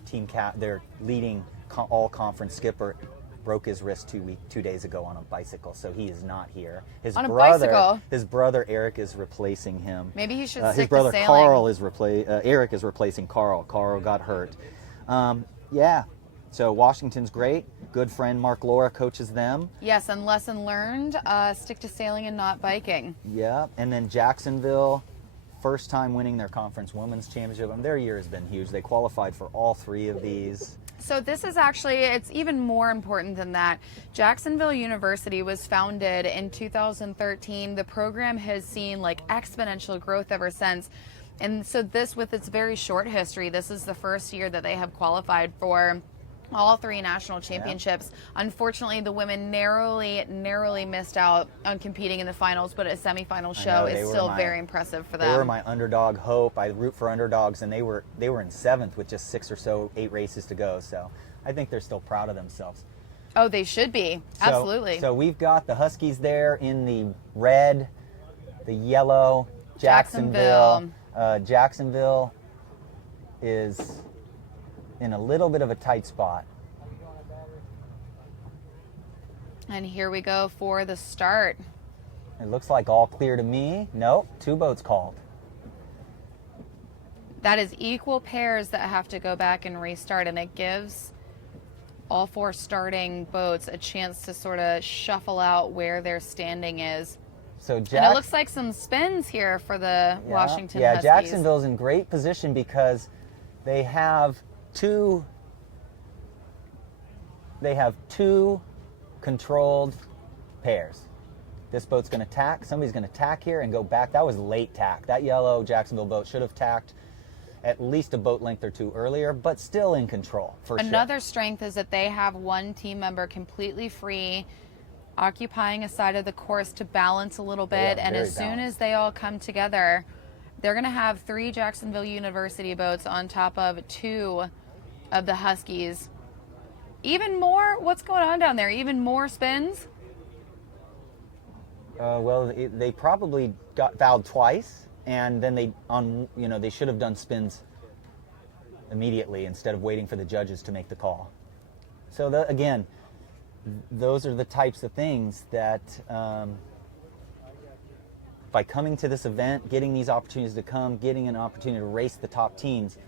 their leading all-conference skipper broke his wrist 2 days ago on a bicycle, so he is not here. His brother Eric is replacing him. Maybe he should his stick brother to sailing. Carl is Eric is replacing Carl. Carl got hurt. Yeah. So Washington's great. Good friend Mark Laura coaches them. Yes, and lesson learned: stick to sailing and not biking. Yeah, and then Jacksonville, first time winning their conference women's championship. And their year has been huge. They qualified for all 3 of these. So this is actually, it's even more important than that. Jacksonville University was founded in 2013. The program has seen like exponential growth ever since. And so this, with its very short history, this is the first year that they have qualified for all 3 national championships. Yeah. Unfortunately, the women narrowly missed out on competing in the finals, but a semifinal show is still very impressive for them. They were my underdog hope. I root for underdogs, and they were in 7th with just 6 or so 8 races to go. So I think they're still proud of themselves. Oh, they should be. Absolutely. So we've got the Huskies there in the red, the yellow, Jacksonville. Jacksonville is in a little bit of a tight spot. And here we go for the start. It looks like all clear to me. Nope, 2 boats called. That is equal pairs that have to go back and restart, and it gives all 4 starting boats a chance to sort of shuffle out where their standing is. So and it looks like some spins here for the Washington Huskies. Jacksonville's in great position because they have two controlled pairs. This boat's going to tack. Somebody's going to tack here and go back. That was late tack. That yellow Jacksonville boat should have tacked at least a boat length or 2 earlier, but still in control for sure. Another strength is that they have one team member completely free, occupying a side of the course to balance a little bit. And as soon as they all come together, they're going to have 3 Jacksonville University boats on top of 2 of the Huskies. Even more? What's going on down there? Even more spins? They probably got fouled twice, and then they should have done spins immediately instead of waiting for the judges to make the call. So again, those are the types of things that by coming to this event, getting these opportunities to come, getting an opportunity to race the top teams,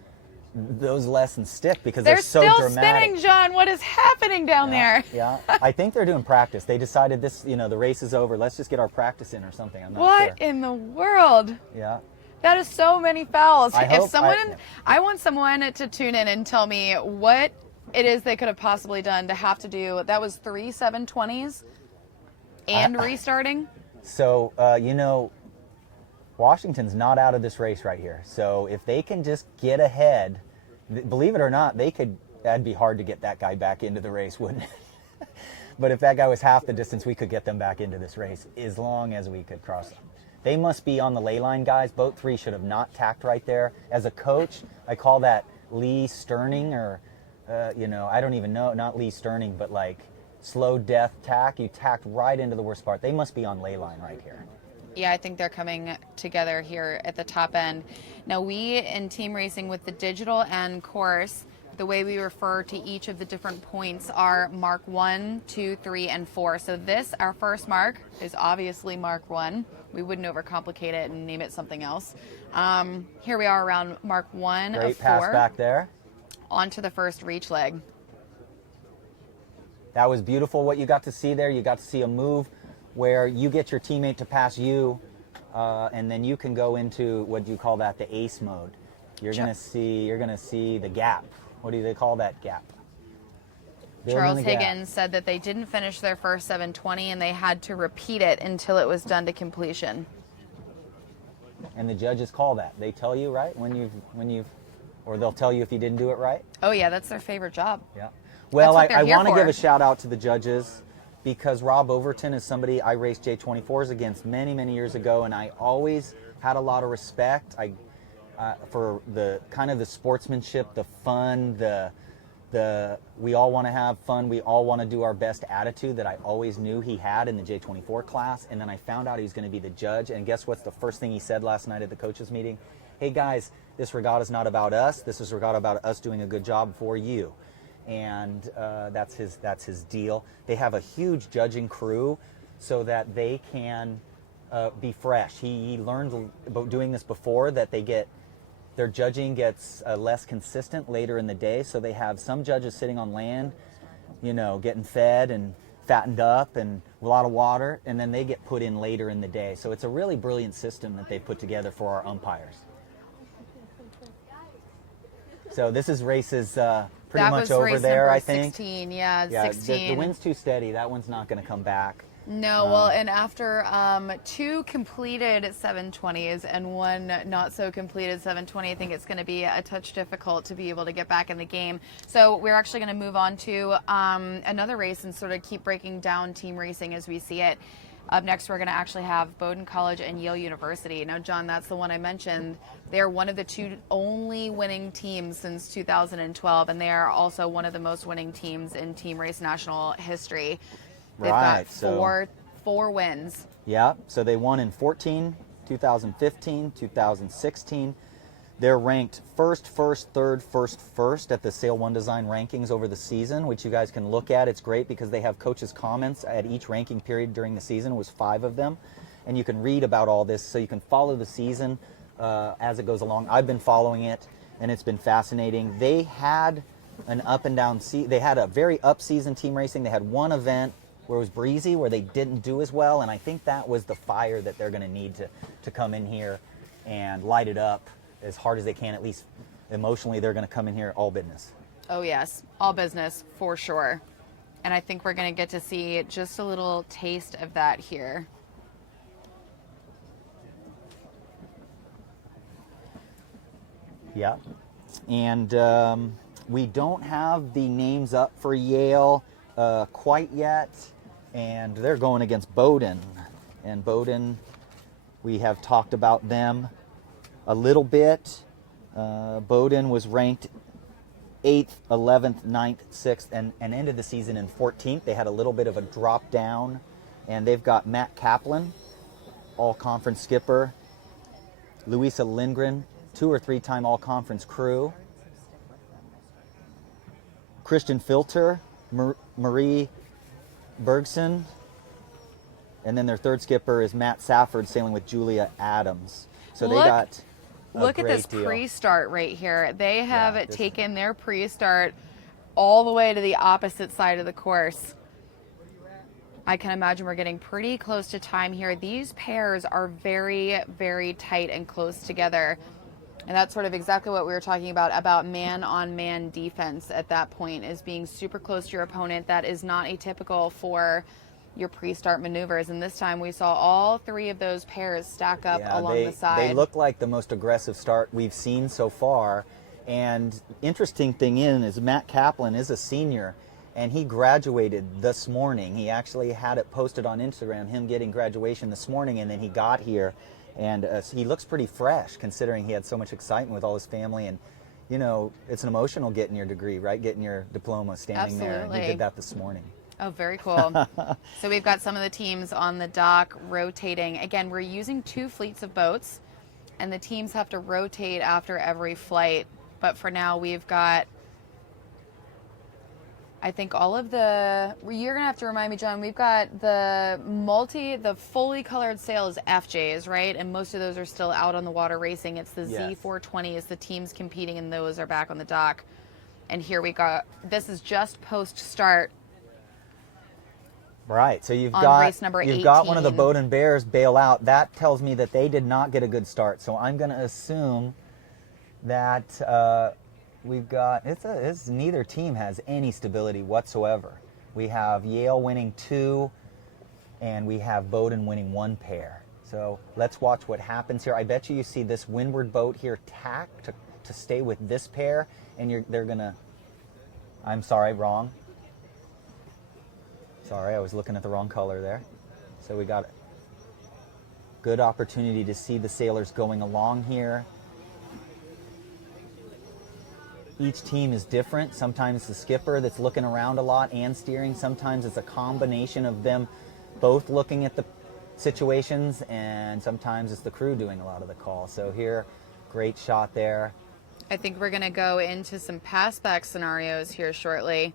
those lessons stick because they're so dramatic. They're still spinning, John. What is happening down there? Yeah, I think they're doing practice. They decided the race is over. Let's just get our practice in or something. I'm not sure. What in the world? Yeah. That is so many fouls. I want someone to tune in and tell me what it is they could have possibly done to have to do. That was 3 720s and restarting. So, Washington's not out of this race right here. So if they can just get ahead, believe it or not, that'd be hard to get that guy back into the race, wouldn't it? But if that guy was half the distance, we could get them back into this race as long as we could cross them. They must be on the ley line, guys. Boat 3 should have not tacked right there. As a coach, I call that lee sterning or, I don't even know, not lee sterning, but like slow death tack. You tacked right into the worst part. They must be on ley line right here. Yeah, I think they're coming together here at the top end. Now, we in team racing with the digital end course, the way we refer to each of the different points are mark 1, 2, 3, and 4. So this, our first mark, is obviously mark 1. We wouldn't overcomplicate it and name it something else. Here we are around mark 1 Great of 4. pass back there. Onto the first reach leg. That was beautiful what you got to see there. You got to see a move where you get your teammate to pass you, and then you can go into, what do you call that, the ace mode. You're gonna see the gap. What do they call that gap? Charles Higgins said that they didn't finish their first 720 and they had to repeat it until it was done to completion. And the judges call that. They tell you, right, or they'll tell you if you didn't do it right? Oh yeah, that's their favorite job. Yeah. Well, I want to for. give a shout out to the judges, because Rob Overton is somebody I raced J24s against many, many years ago, and I always had a lot of respect for the kind of the sportsmanship, the fun, we all want to have fun. We all want to do our best attitude that I always knew he had in the J24 class. And then I found out he was going to be the judge. And guess what's the first thing he said last night at the coaches meeting? Hey guys, this regatta is not about us. This is regatta about us doing a good job for you. And that's his deal. They have a huge judging crew so that they can be fresh. He learned about doing this before, that their judging gets less consistent later in the day, so they have some judges sitting on land, getting fed and fattened up and a lot of water, and then they get put in later in the day. So it's a really brilliant system that they put together for our umpires. So this is races pretty much over there, I think. 16, yeah, 16. The wind's too steady. That one's not going to come back. No, well, and after 2 completed 720s and 1 not so completed 720, I think it's going to be a touch difficult to be able to get back in the game. So we're actually going to move on to another race and sort of keep breaking down team racing as we see it. Up next, we're going to actually have Bowdoin College and Yale University. Now, John, that's the one I mentioned. They're one of the 2 only winning teams since 2012, and they are also one of the most winning teams in Team Race National history. They've got four wins. Yeah, so they won in 14, 2015, 2016. They're ranked first, third, first at the Sail One Design rankings over the season, which you guys can look at. It's great because they have coaches' comments at each ranking period during the season. It was 5 of them. And you can read about all this, so you can follow the season as it goes along. I've been following it, and it's been fascinating. They had an up and down they had a very up season team racing. They had one event where it was breezy, where they didn't do as well, and I think that was the fire that they're going to need to come in here and light it up as hard as they can. At least emotionally, they're going to come in here all business. Oh yes, all business for sure. And I think we're going to get to see just a little taste of that here. Yeah, and we don't have the names up for Yale quite yet, and they're going against Bowdoin. And Bowdoin, we have talked about them a little bit. Bowdoin was ranked 8th, 11th, 9th, 6th, and ended the season in 14th. They had a little bit of a drop down, and they've got Matt Kaplan, all-conference skipper, Louisa Lindgren, 2 or 3-time all-conference crew, Christian Filter, Marie Bergson, and then their third skipper is Matt Safford, sailing with Julia Adams. So they got look at this deal. pre-start right here. They have taken their pre-start all the way to the opposite side of the course. I can imagine we're getting pretty close to time here. These pairs are very, very tight and close together. And that's sort of exactly what we were talking about man-on-man defense at that point, is being super close to your opponent. That is not atypical for your pre-start maneuvers. And this time we saw all 3 of those pairs stack up along the side. They look like the most aggressive start we've seen so far. And interesting thing is Matt Kaplan is a senior, and he graduated this morning. He actually had it posted on Instagram, him getting graduation this morning, and then he got here. And he looks pretty fresh, considering he had so much excitement with all his family. And, it's an emotional getting your degree, right? Getting your diploma, standing there. And he did that this morning. Oh, very cool. So we've got some of the teams on the dock rotating. Again, we're using 2 fleets of boats, and the teams have to rotate after every flight. But for now, we've got, I think, all of the, you're going to have to remind me, John, we've got the fully colored sails FJs, right? And most of those are still out on the water racing. It's the Z420s, the teams competing in those are back on the dock. And here we got, this is just post-start. Right, so you've race number 18. got one of the Bowdoin Bears bail out. That tells me that they did not get a good start. So I'm going to assume that we've got, neither team has any stability whatsoever. We have Yale winning 2, and we have Bowdoin winning 1 pair. So let's watch what happens here. I bet you see this windward boat here tack to stay with this pair, and they're gonna, I'm sorry, wrong. Sorry, I was looking at the wrong color there. So we got a good opportunity to see the sailors going along here. each team is different. Sometimes the skipper that's looking around a lot and steering. Sometimes it's a combination of them both looking at the situations, and sometimes it's the crew doing a lot of the call. So here, great shot there. I think we're going to go into some pass back scenarios here shortly.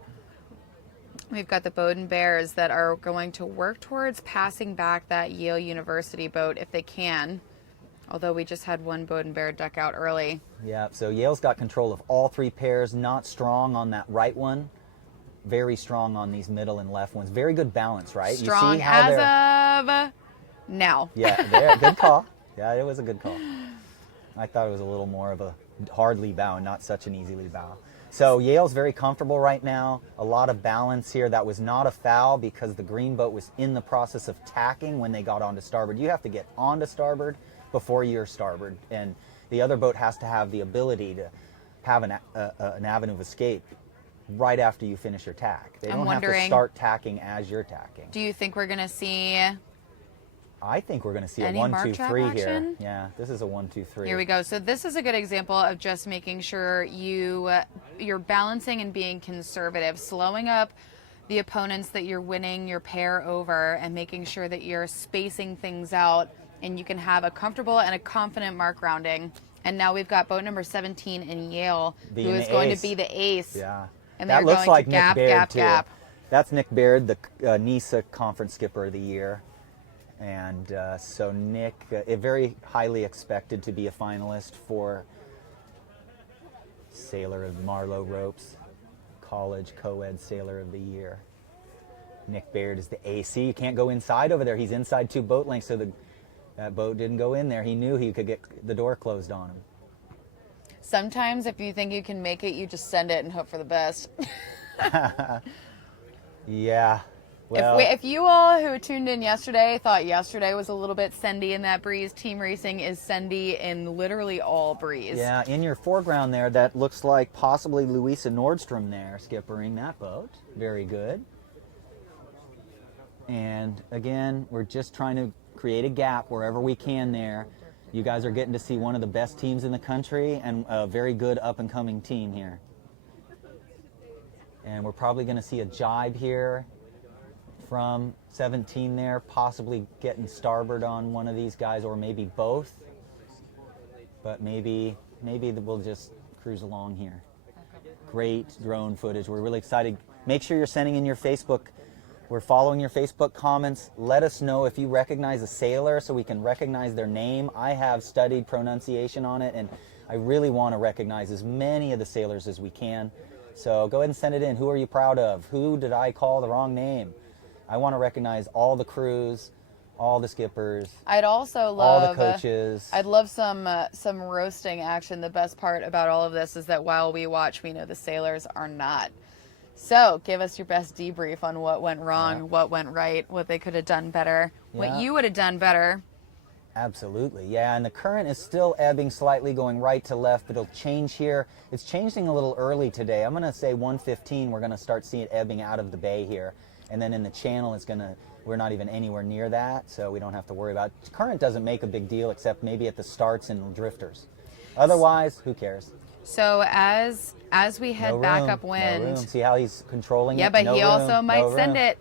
We've got the Bowdoin Bears that are going to work towards passing back that Yale University boat if they can. Although we just had one Bowdoin Bear duck out early. Yeah, so Yale's got control of all three pairs, not strong on that right one. Very strong on these middle and left ones. Very good balance, right? Strong you see how as of now. Yeah, good call. Yeah, it was a good call. I thought it was a little more of a hardly bow, not such an easily bow. So Yale's very comfortable right now. A lot of balance here. That was not a foul because the green boat was in the process of tacking when they got onto starboard. You have to get onto starboard before you're starboard, and the other boat has to have the ability to have an avenue of escape right after you finish your tack. They don't have to start tacking as you're tacking. Do you think we're going to see... I think we're going to see any a 1, mark 2, trap 3 action? here. Yeah, this is a 1, 2, 3. Here we go. So this is a good example of just making sure you're balancing and being conservative, slowing up the opponents that you're winning your pair over, and making sure that you're spacing things out, and you can have a comfortable and a confident mark rounding. And now we've got boat number 17 in Yale, who is going to be the ace. Yeah, and that looks like Nick Baird gap, too. gap. That's Nick Baird, the NISA Conference Skipper of the Year. And so Nick, very highly expected to be a finalist for Sailor of Marlowe Ropes, College Co-Ed Sailor of the Year. Nick Baird is the AC. You can't go inside over there. He's inside 2 boat lengths, so that boat didn't go in there. He knew he could get the door closed on him. Sometimes if you think you can make it, you just send it and hope for the best. Yeah. Well, if you all who tuned in yesterday thought yesterday was a little bit sendy in that breeze, team racing is sendy in literally all breeze. yeah, in your foreground there, that looks like possibly Louisa Nordstrom there skippering that boat. Very good. And again, we're just trying to create a gap wherever we can there. You guys are getting to see one of the best teams in the country and a very good up-and-coming team here. And we're probably going to see a jibe here from 17 there, possibly getting starboard on one of these guys, or maybe both. But maybe we'll just cruise along here. Great drone footage. We're really excited. Make sure you're sending in your Facebook. We're following your Facebook comments. Let us know if you recognize a sailor so we can recognize their name. I have studied pronunciation on it, and I really want to recognize as many of the sailors as we can. So go ahead and send it in. Who are you proud of? Who did I call the wrong name? I want to recognize all the crews, all the skippers. I'd also love all the coaches. I'd love some roasting action. The best part about all of this is that while we watch, we know the sailors are not. So give us your best debrief on what went wrong, what went right, what they could have done better, what you would have done better. Absolutely, yeah, and the current is still ebbing slightly, going right to left, but it'll change here. It's changing a little early today. I'm going to say 1:15, we're going to start seeing it ebbing out of the bay here. And then in the channel, we're not even anywhere near that, so we don't have to worry about it. Current doesn't make a big deal, except maybe at the starts and drifters. Otherwise, who cares? So as we head back upwind. No room. See how he's controlling it? Yeah, but he also might send it.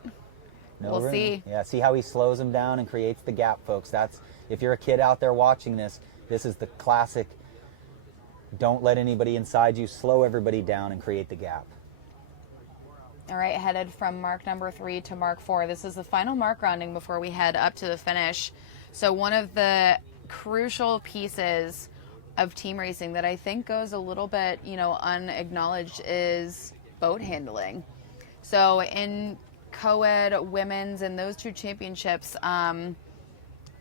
We'll see. Yeah, see how he slows him down and creates the gap, folks. That's, if you're a kid out there watching this, this is the classic, don't let anybody inside you, slow everybody down and create the gap. All right, headed from mark number 3 to mark 4. This is the final mark rounding before we head up to the finish. So one of the crucial pieces of team racing that I think goes a little bit, unacknowledged is boat handling. So in co-ed, women's, and those 2 championships,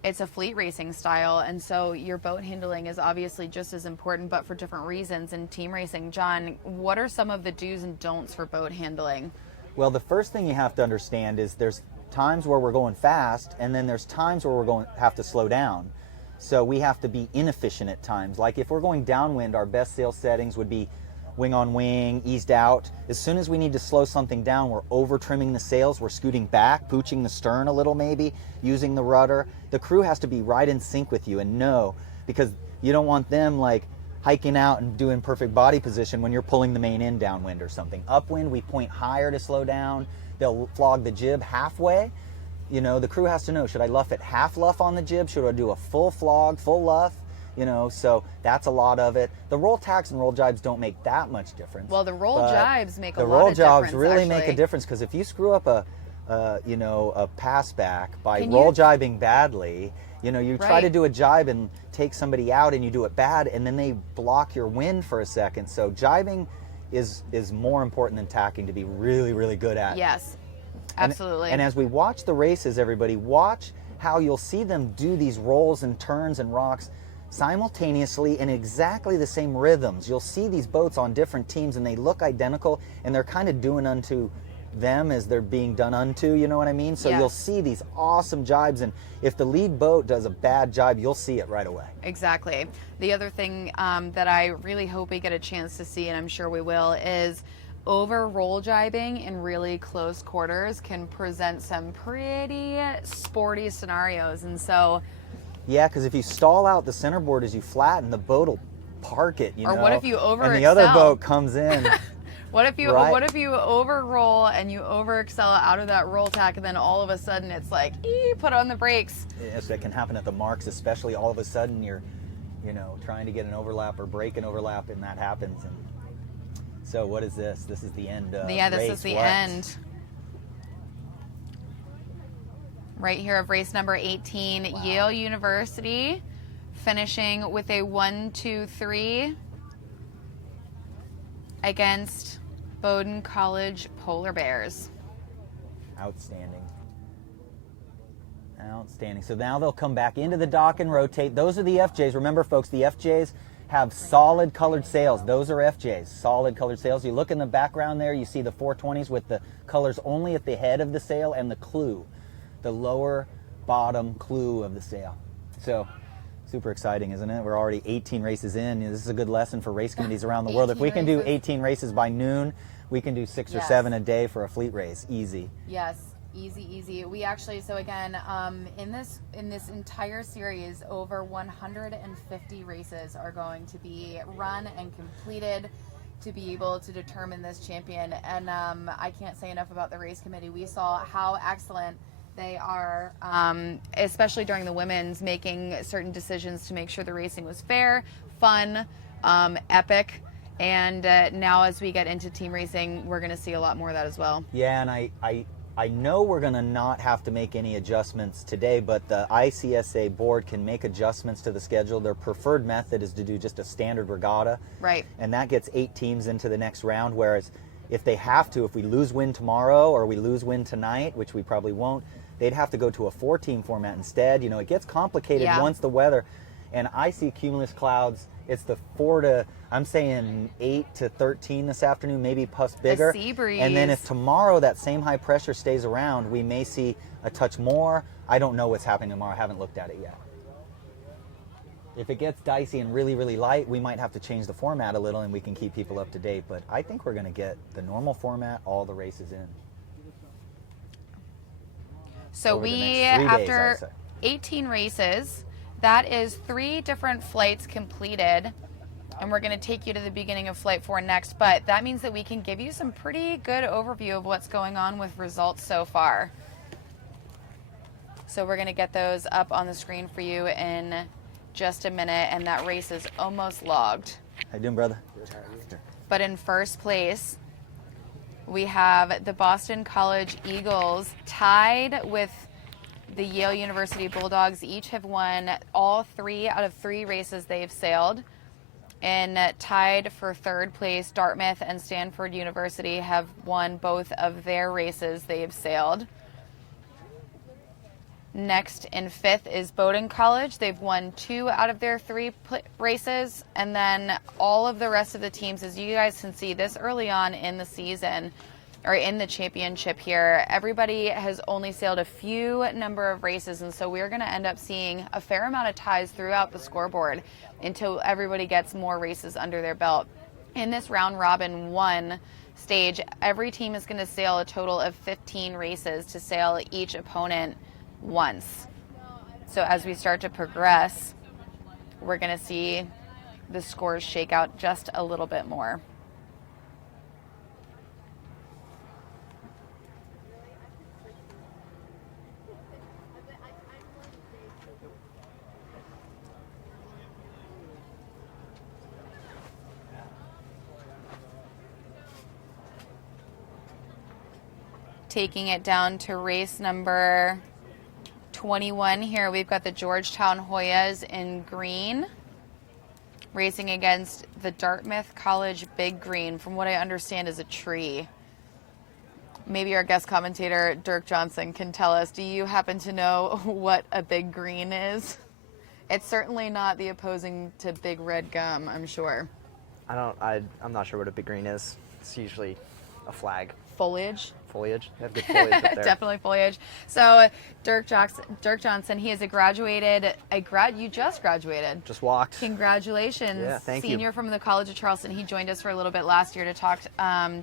it's a fleet racing style, and so your boat handling is obviously just as important, but for different reasons in team racing. John, what are some of the do's and don'ts for boat handling? Well, the first thing you have to understand is there's times where we're going fast, and then there's times where we're have to slow down. So we have to be inefficient at times. Like if we're going downwind, our best sail settings would be wing on wing, eased out. As soon as we need to slow something down, we're over trimming the sails, we're scooting back, pooching the stern a little maybe, using the rudder. The crew has to be right in sync with you and know, because you don't want them like hiking out and doing perfect body position when you're pulling the main in downwind or something. Upwind, we point higher to slow down. They'll flog the jib halfway. You know, the crew has to know, should I luff it half luff on the jib? Should I do a full flog, full luff? You know, so that's a lot of it. The roll tacks and roll jibes don't make that much difference. Well, the roll jibes make a the lot roll of difference. jibes really actually. make a difference, because if you screw up a pass back by Can roll you- jibing badly, you know, you try Right. to do a jibe and take somebody out and you do it bad, and then they block your wind for a second. So jibing is more important than tacking to be really, really good at. Yes, And- absolutely. And as we watch the races, everybody, watch how you'll see them do these rolls and turns and rocks simultaneously in exactly the same rhythms. You'll see these boats on different teams and they look identical, and they're kind of doing unto them as they're being done unto, you know what I mean? So Yes. you'll see these awesome jibes, and if the lead boat does a bad jibe, you'll see it right away. Exactly. The other thing that I really hope we get a chance to see, and I'm sure we will, is over roll jibing in really close quarters can present some pretty sporty scenarios. And so, Yeah, because if you stall out the centerboard as you flatten, the boat will park it, you Or know? what if you And the other overexcel? boat comes in. what if you Right. over roll and you over excel out of that roll tack, and then all of a sudden it's like, put on the brakes. Yes, that can happen at the marks, especially all of a sudden you're, you know, trying to get an overlap or break an overlap, and that happens. And so what is this? This is the end of Yeah, this race is the what? end. Right here of race number 18, Wow. Yale University finishing with a 1-2-3 against Bowdoin College Polar Bears. Outstanding. Outstanding. So now they'll come back into the dock and rotate. Those are the FJs. Remember, folks, the FJs have solid colored sails. Those are FJs, solid colored sails. You look in the background there, you see the 420s with the colors only at the head of the sail and the clew, the lower bottom clew of the sail. So super exciting, isn't it? We're already 18 races in. This is a good lesson for race committees around the world. If 18 we can do races. 18 races by noon, we can do 6 or Yes. 7 a day for a fleet race. Easy. Yes, easy. We actually, so again, in this entire series, over 150 races are going to be run and completed to be able to determine this champion. And I can't say enough about the race committee. We saw how excellent they are, especially during the women's, making certain decisions to make sure the racing was fair, fun, epic. And now as we get into team racing, we're going to see a lot more of that as well. Yeah, and I know we're going to not have to make any adjustments today, but the ICSA board can make adjustments to the schedule. Their preferred method is to do just a standard regatta. Right. And that gets 8 teams into the next round, whereas if they have to, if we lose wind tomorrow or we lose wind tonight, which we probably won't, they'd have to go to a 4-team format instead. You know, it gets complicated Yeah. once the weather, and I see cumulus clouds. It's the 8 to 13 this afternoon, maybe puffs bigger. sea breeze. And then if tomorrow that same high pressure stays around, we may see a touch more. I don't know what's happening tomorrow. I haven't looked at it yet. If it gets dicey and really, really light, we might have to change the format a little, and we can keep people up to date. But I think we're going to get the normal format, all the races in. So Over the we, next 3 days, after I'd say. 18 races, that is 3 different flights completed. And we're going to take you to the beginning of Flight 4 next. But that means that we can give you some pretty good overview of what's going on with results so far. So we're going to get those up on the screen for you in just a minute. And that race is almost logged. How you doing, brother? But in first place, we have the Boston College Eagles tied with the Yale University Bulldogs. Each have won all 3 out of 3 races they've sailed. And tied for third place, Dartmouth and Stanford University have won both of their races they've sailed. Next in 5th is Bowdoin College. They've won 2 out of their 3 races. And then all of the rest of the teams, as you guys can see, this early on in the season, or in the championship here, everybody has only sailed a few number of races. And so we're going to end up seeing a fair amount of ties throughout the scoreboard until everybody gets more races under their belt. In this round robin 1 stage, every team is going to sail a total of 15 races to sail each opponent once. So as we start to progress, we're going to see the scores shake out just a little bit more. Taking it down to race number 21 here, we've got the Georgetown Hoyas in green, racing against the Dartmouth College Big Green, from what I understand is a tree. Maybe our guest commentator, Dirk Johnson, can tell us. Do you happen to know what a big green is? It's certainly not the opposing to Big Red Gum, I'm sure. I'm not sure what a big green is. It's usually a flag. Foliage? Foliage. They have good foliage up there. Definitely foliage. So Dirk Johnson, he is you just graduated. Just walked. Congratulations. Yeah, thank you. Senior from the College of Charleston. He joined us for a little bit last year to talk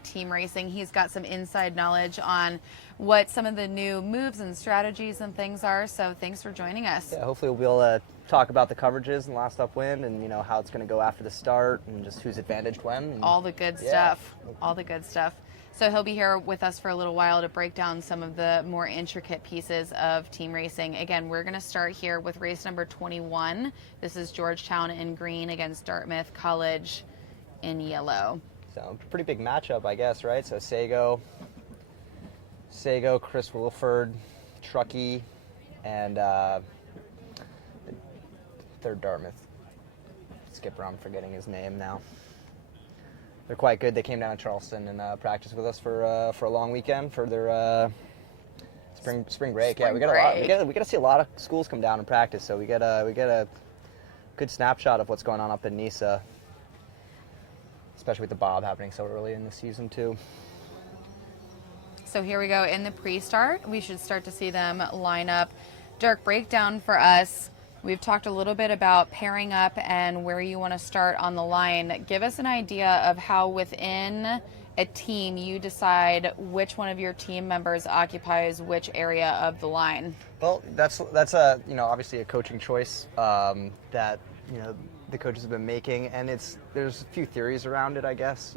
team racing. He's got some inside knowledge on what some of the new moves and strategies and things are. So thanks for joining us. Yeah, hopefully we'll be able to talk about the coverages and last up win and, how it's going to go after the start and just who's advantaged when. And, all the good stuff. All the good stuff. So he'll be here with us for a little while to break down some of the more intricate pieces of team racing. Again, we're going to start here with race number 21. This is Georgetown in green against Dartmouth College in yellow. So pretty big matchup, I guess, right? So Sago, Chris Wilford, Truckee, and third Dartmouth skipper. I'm forgetting his name now. They're quite good. They came down to Charleston and practiced with us for a long weekend for their spring break. We got to see a lot of schools come down and practice. So we get a good snapshot of what's going on up in NISA, especially with the Bob happening so early in the season too. So here we go in the pre-start. We should start to see them line up. Dirk, break down for us. We've talked a little bit about pairing up and where you want to start on the line. Give us an idea of how within a team you decide which one of your team members occupies which area of the line. Well, that's a obviously a coaching choice that the coaches have been making, and there's a few theories around it, I guess.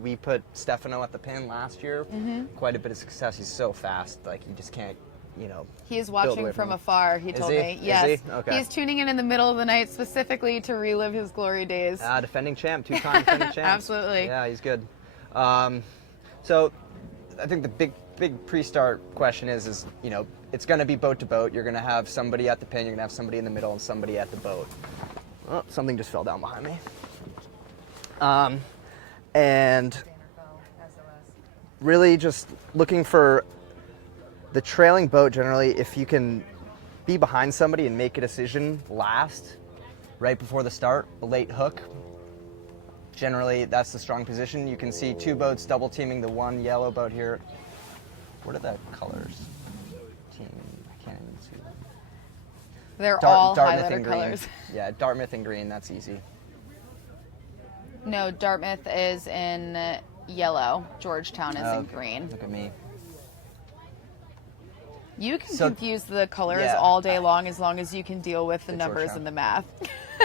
We put Stefano at the pin last year, quite a bit of success. He's so fast, like you just can't. He's watching from afar, he told me. Yes. Is he? Okay. He's tuning in the middle of the night specifically to relive his glory days. Defending champ, two-time defending champ. Absolutely. Yeah, he's good. So I think the big pre-start question is it's going to be boat to boat. You're going to have somebody at the pin, you're going to have somebody in the middle, and somebody at the boat. Oh, something just fell down behind me. And really just looking for the trailing boat. Generally, if you can be behind somebody and make a decision last, right before the start, a late hook, generally that's the strong position. You can see two boats double teaming the one yellow boat here. What are the colors? Team, I can't even see them. They're all Dartmouth highlighter and green. colors. Yeah, Dartmouth and green, that's easy. No, Dartmouth is in yellow. Georgetown is in green. Look at me. You can confuse the colors all day long as you can deal with the numbers and the math.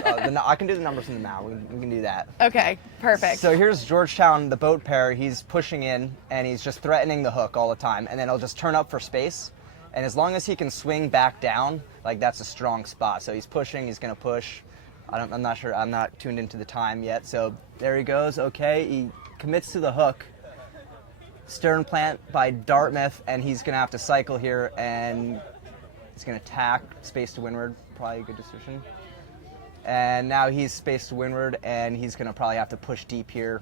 I can do the numbers and the math. We can do that. Okay, perfect. So here's Georgetown, the boat pair. He's pushing in, and he's just threatening the hook all the time. And then he'll just turn up for space. And as long as he can swing back down, like that's a strong spot. So he's pushing. He's going to push. I'm not sure. I'm not tuned into the time yet. So there he goes. Okay, he commits to the hook. Stern plant by Dartmouth, and he's going to have to cycle here, and he's going to tack space to windward, probably a good decision. And now he's space to windward, and he's going to probably have to push deep here,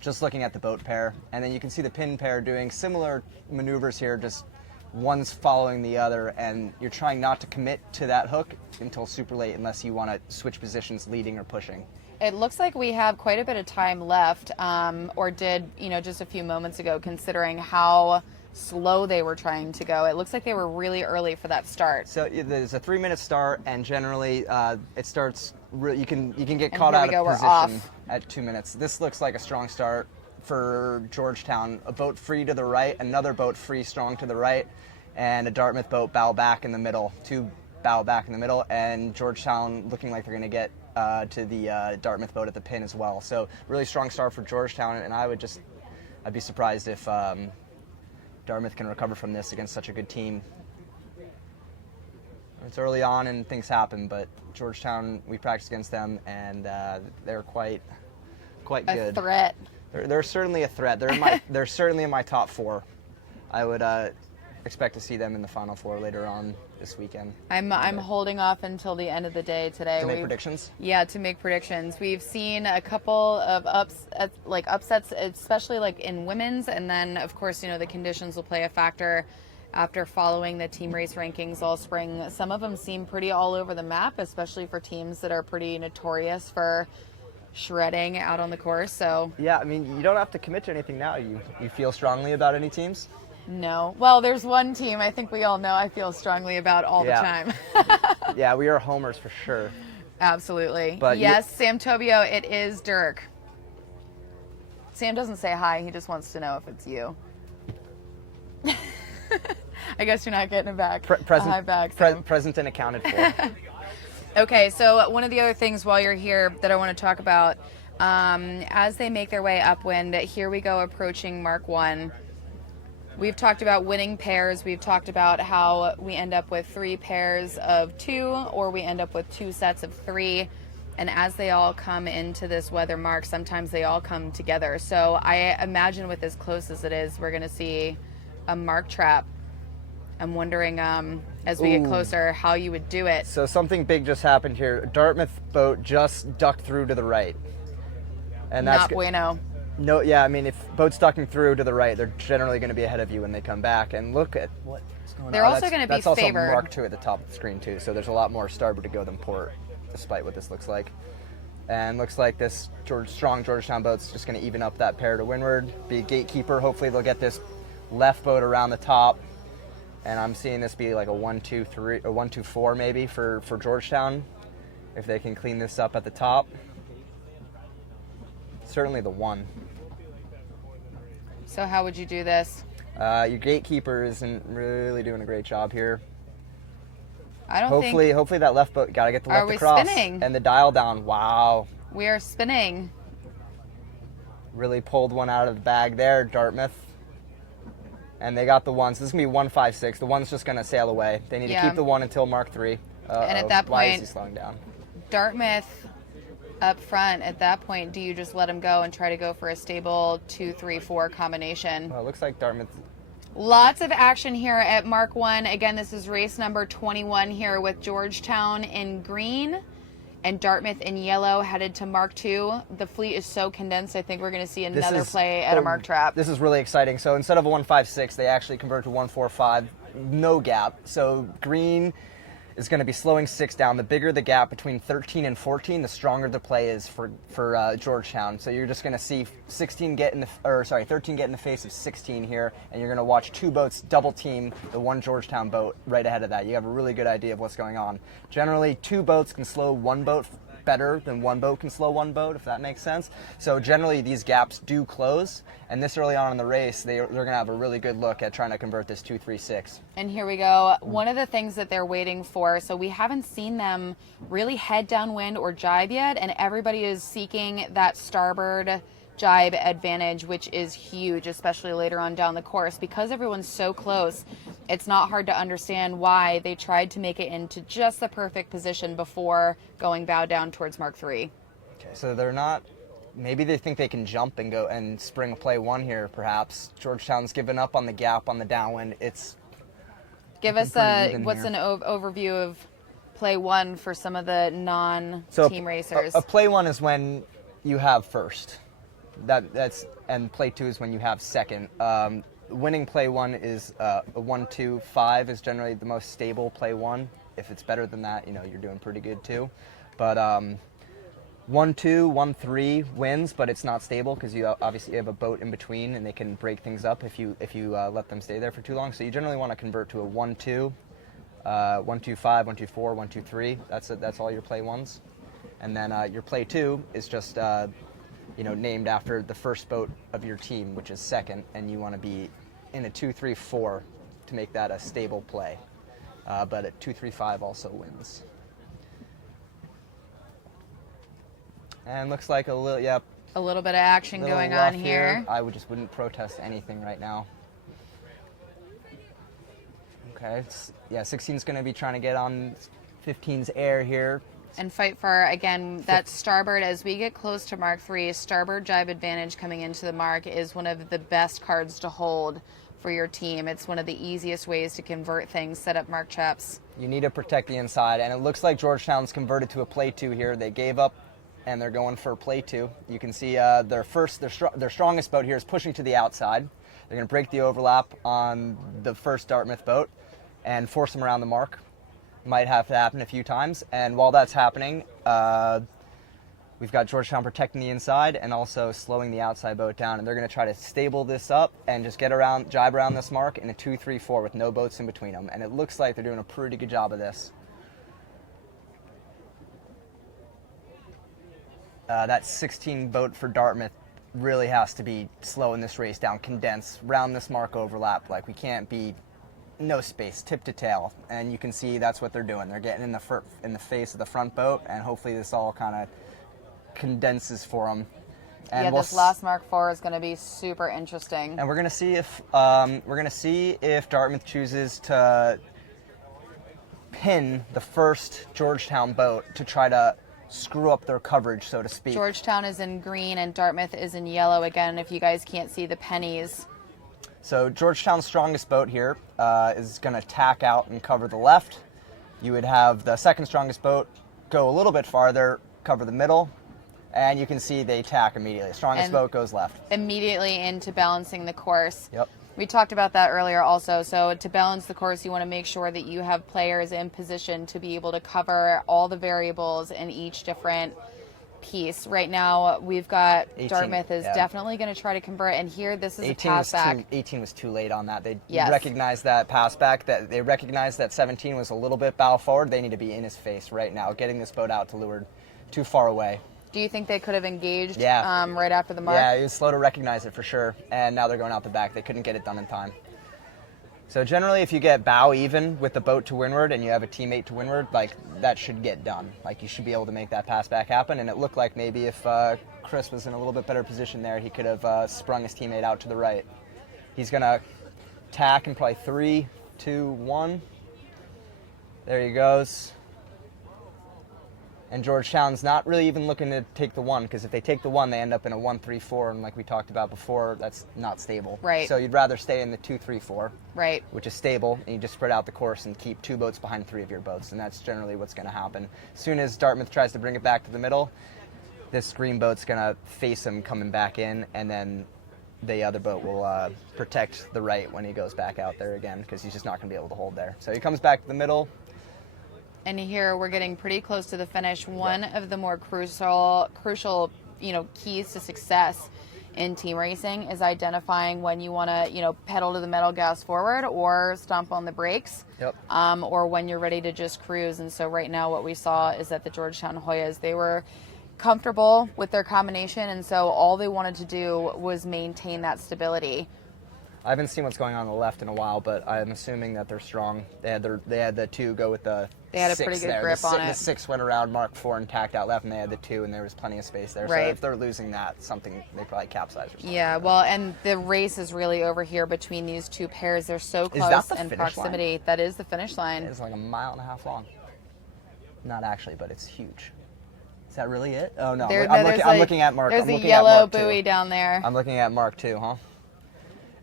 just looking at the boat pair. And then you can see the pin pair doing similar maneuvers here, just one's following the other, and you're trying not to commit to that hook until super late unless you want to switch positions, leading or pushing. It looks like we have quite a bit of time left, or did, just a few moments ago, considering how slow they were trying to go. It looks like they were really early for that start. So there's a 3-minute start, and generally it starts. You can get caught out of position at 2 minutes. This looks like a strong start for Georgetown. A boat free to the right, another boat free strong to the right, and a Dartmouth boat bow back in the middle. Two bow back in the middle, and Georgetown looking like they're going to get to the Dartmouth boat at the pin as well. So really strong start for Georgetown, and I'd be surprised if Dartmouth can recover from this against such a good team. It's early on and things happen, but Georgetown, we practiced against them, and they're quite good. A threat. They're certainly a threat. They're certainly in my top 4. I would expect to see them in the Final Four later on this weekend. I'm holding off until the end of the day today. To make predictions? Yeah, to make predictions. We've seen a couple of upsets, especially like in women's, and then of course, you know, the conditions will play a factor. After following the team race rankings all spring, some of them seem pretty all over the map, especially for teams that are pretty notorious for shredding out on the course. So yeah, I mean, you don't have to commit to anything now. You feel strongly about any teams? No. Well, there's one team I think we all know I feel strongly about all the time. Yeah, we are homers for sure. Absolutely. But yes, Sam Tobio, it is Dirk. Sam doesn't say hi. He just wants to know if it's you. I guess you're not getting it back. Hi back, Sam. Present and accounted for. Okay, so one of the other things while you're here that I want to talk about, as they make their way upwind, here we go approaching Mark 1. We've talked about winning pairs. We've talked about how we end up with 3 pairs of 2, or we end up with 2 sets of 3. And as they all come into this weather mark, sometimes they all come together. So I imagine with as close as it is, we're going to see a mark trap. I'm wondering, as we get closer, how you would do it. So something big just happened here. Dartmouth boat just ducked through to the right. And that's not bueno. No, yeah, I mean, if boats ducking through to the right, they're generally going to be ahead of you when they come back. And look at what's going on. They're also going to be That's also favored. Mark 2 at the top of the screen, too. So there's a lot more starboard to go than port, despite what this looks like. And looks like this strong Georgetown boat's just going to even up that pair to windward, be a gatekeeper. Hopefully they'll get this left boat around the top. And I'm seeing this be like a 1-2-3, a 1-2-4 maybe for Georgetown, if they can clean this up at the top. Certainly the 1. So how would you do this? Your gatekeeper isn't really doing a great job here. I don't Hopefully that left boat, gotta get the left Are we across. spinning? And the dial down, wow. We are spinning. Really pulled one out of the bag there, Dartmouth. And they got the 1, so this is going to be 1-5-6. The 1's just going to sail away. They need to keep the 1 until Mark 3. And at that why is point, he slowing down? Dartmouth up front, at that point, do you just let him go and try to go for a stable 2-3-4 combination? Well, it looks like Dartmouth. Lots of action here at Mark 1. Again, this is race number 21 here with Georgetown in green and Dartmouth in yellow headed to Mark 2. The fleet is so condensed, I think we're going to see another play at a mark trap. This is really exciting. So instead of a 1-5-6, they actually convert to 1-4-5, no gap. So green is going to be slowing 6 down. The bigger the gap between 13 and 14, the stronger the play is for Georgetown. So you're just going to see 13 get in the face of 16 here, and you're going to watch 2 boats double team the 1 Georgetown boat right ahead of that. You have a really good idea of what's going on. Generally, 2 boats can slow 1 boat better than 1 boat can slow 1 boat, if that makes sense. So generally, these gaps do close, and this early on in the race, they're going to have a really good look at trying to convert this 2-3-6. And here we go. One of the things that they're waiting for, so we haven't seen them really head downwind or jibe yet, and everybody is seeking that starboard jibe advantage, which is huge, especially later on down the course. Because everyone's so close, it's not hard to understand why they tried to make it into just the perfect position before going bow down towards Mark 3. Okay, so they're not, maybe they think they can jump and go and spring a play 1 here, perhaps. Georgetown's given up on the gap on the downwind. Give us an overview of play 1 for some of the non-team racers. A play 1 is when you have first. And play 2 is when you have second. Winning play 1 is a 1-2-5 is generally the most stable play 1. If it's better than that, you're doing pretty good too. But 1-2, 1-3 wins, but it's not stable because you obviously have a boat in between and they can break things up if you let them stay there for too long. So you generally want to convert to a 1-2, 1-2-5, 1-2-4, 1-2-3. That's all your play 1s. And then your play 2 is just named after the first boat of your team, which is second, and you want to be in a 2-3-4 to make that a stable play. But a 2-3-5 also wins. And looks like a little, A little bit of action little going rough on here. I just wouldn't protest anything right now. Okay, 16's going to be trying to get on 15's air here. And fight for, again, that starboard. As we get close to Mark 3, starboard jibe advantage coming into the mark is one of the best cards to hold for your team. It's one of the easiest ways to convert things, set up mark traps. You need to protect the inside, and it looks like Georgetown's converted to a play 2 here. They gave up, and they're going for play 2. You can see their strongest boat here is pushing to the outside. They're going to break the overlap on the first Dartmouth boat and force them around the mark. Might have to happen a few times, and while that's happening, we've got Georgetown protecting the inside and also slowing the outside boat down, and they're going to try to stable this up and just jibe around this mark in a 2-3-4 with no boats in between them, and it looks like they're doing a pretty good job of this. That 16 boat for Dartmouth really has to be slowing this race down, condense, round this mark overlap. Like, we can't be no space, tip to tail, and you can see that's what they're doing. They're getting in the face of the front boat, and hopefully this all kind of condenses for them. And this last Mark 4 is going to be super interesting. And we're going to see if Dartmouth chooses to pin the first Georgetown boat to try to screw up their coverage, so to speak. Georgetown is in green and Dartmouth is in yellow again, if you guys can't see the pennies. So Georgetown's strongest boat here is going to tack out and cover the left. You would have the second strongest boat go a little bit farther, cover the middle, and you can see they tack immediately. Strongest boat goes left. Immediately into balancing the course. Yep. We talked about that earlier also. So to balance the course, you want to make sure that you have players in position to be able to cover all the variables in each different piece. Right now, we've got 18, Dartmouth is definitely going to try to convert, and here this is a pass back. 18 was too late on that. They Yes. recognized that pass back. That they recognized that 17 was a little bit bow forward. They need to be in his face right now, getting this boat out to leeward, too far away. Do you think they could have engaged Yeah. right after the mark? Yeah, he was slow to recognize it for sure, and now they're going out the back. They couldn't get it done in time. So generally, if you get bow even with the boat to windward and you have a teammate to windward, like, that should get done. Like, you should be able to make that pass back happen, and it looked like maybe if Chris was in a little bit better position there, he could have sprung his teammate out to the right. He's going to tack in probably 3, 2, 1. There he goes. And Georgetown's not really even looking to take the 1, because if they take the 1, they end up in a 1-3-4, and like we talked about before, that's not stable. Right. So you'd rather stay in the 2-3-4, Right. which is stable, and you just spread out the course and keep 2 boats behind 3 of your boats, and that's generally what's going to happen. As soon as Dartmouth tries to bring it back to the middle, this green boat's going to face him coming back in, and then the other boat will protect the right when he goes back out there again, because he's just not going to be able to hold there. So he comes back to the middle. And here we're getting pretty close to the finish. One of the more crucial, keys to success in team racing is identifying when you want to, pedal to the metal, gas forward, or stomp on the brakes. Yep. Or when you're ready to just cruise. And so right now what we saw is that the Georgetown Hoyas, they were comfortable with their combination, and so all they wanted to do was maintain that stability. I haven't seen what's going on the left in a while, but I'm assuming that they're strong. They had the 2 go with the They had a 6 pretty good there. grip on The it. 6 went around Mark 4 and tacked out left, and they had the 2, and there was plenty of space there. Right. So if they're losing that, they probably capsize or something. Yeah, well, and the race is really over here between these two pairs. They're so that close the in finish proximity. line? That is the finish line. It's like a 1.5 miles long. Not actually, but it's huge. Is that really it? Oh, no. I'm looking at Mark. There's I'm a looking yellow at Mark buoy 2. down there. I'm looking at Mark 2, huh?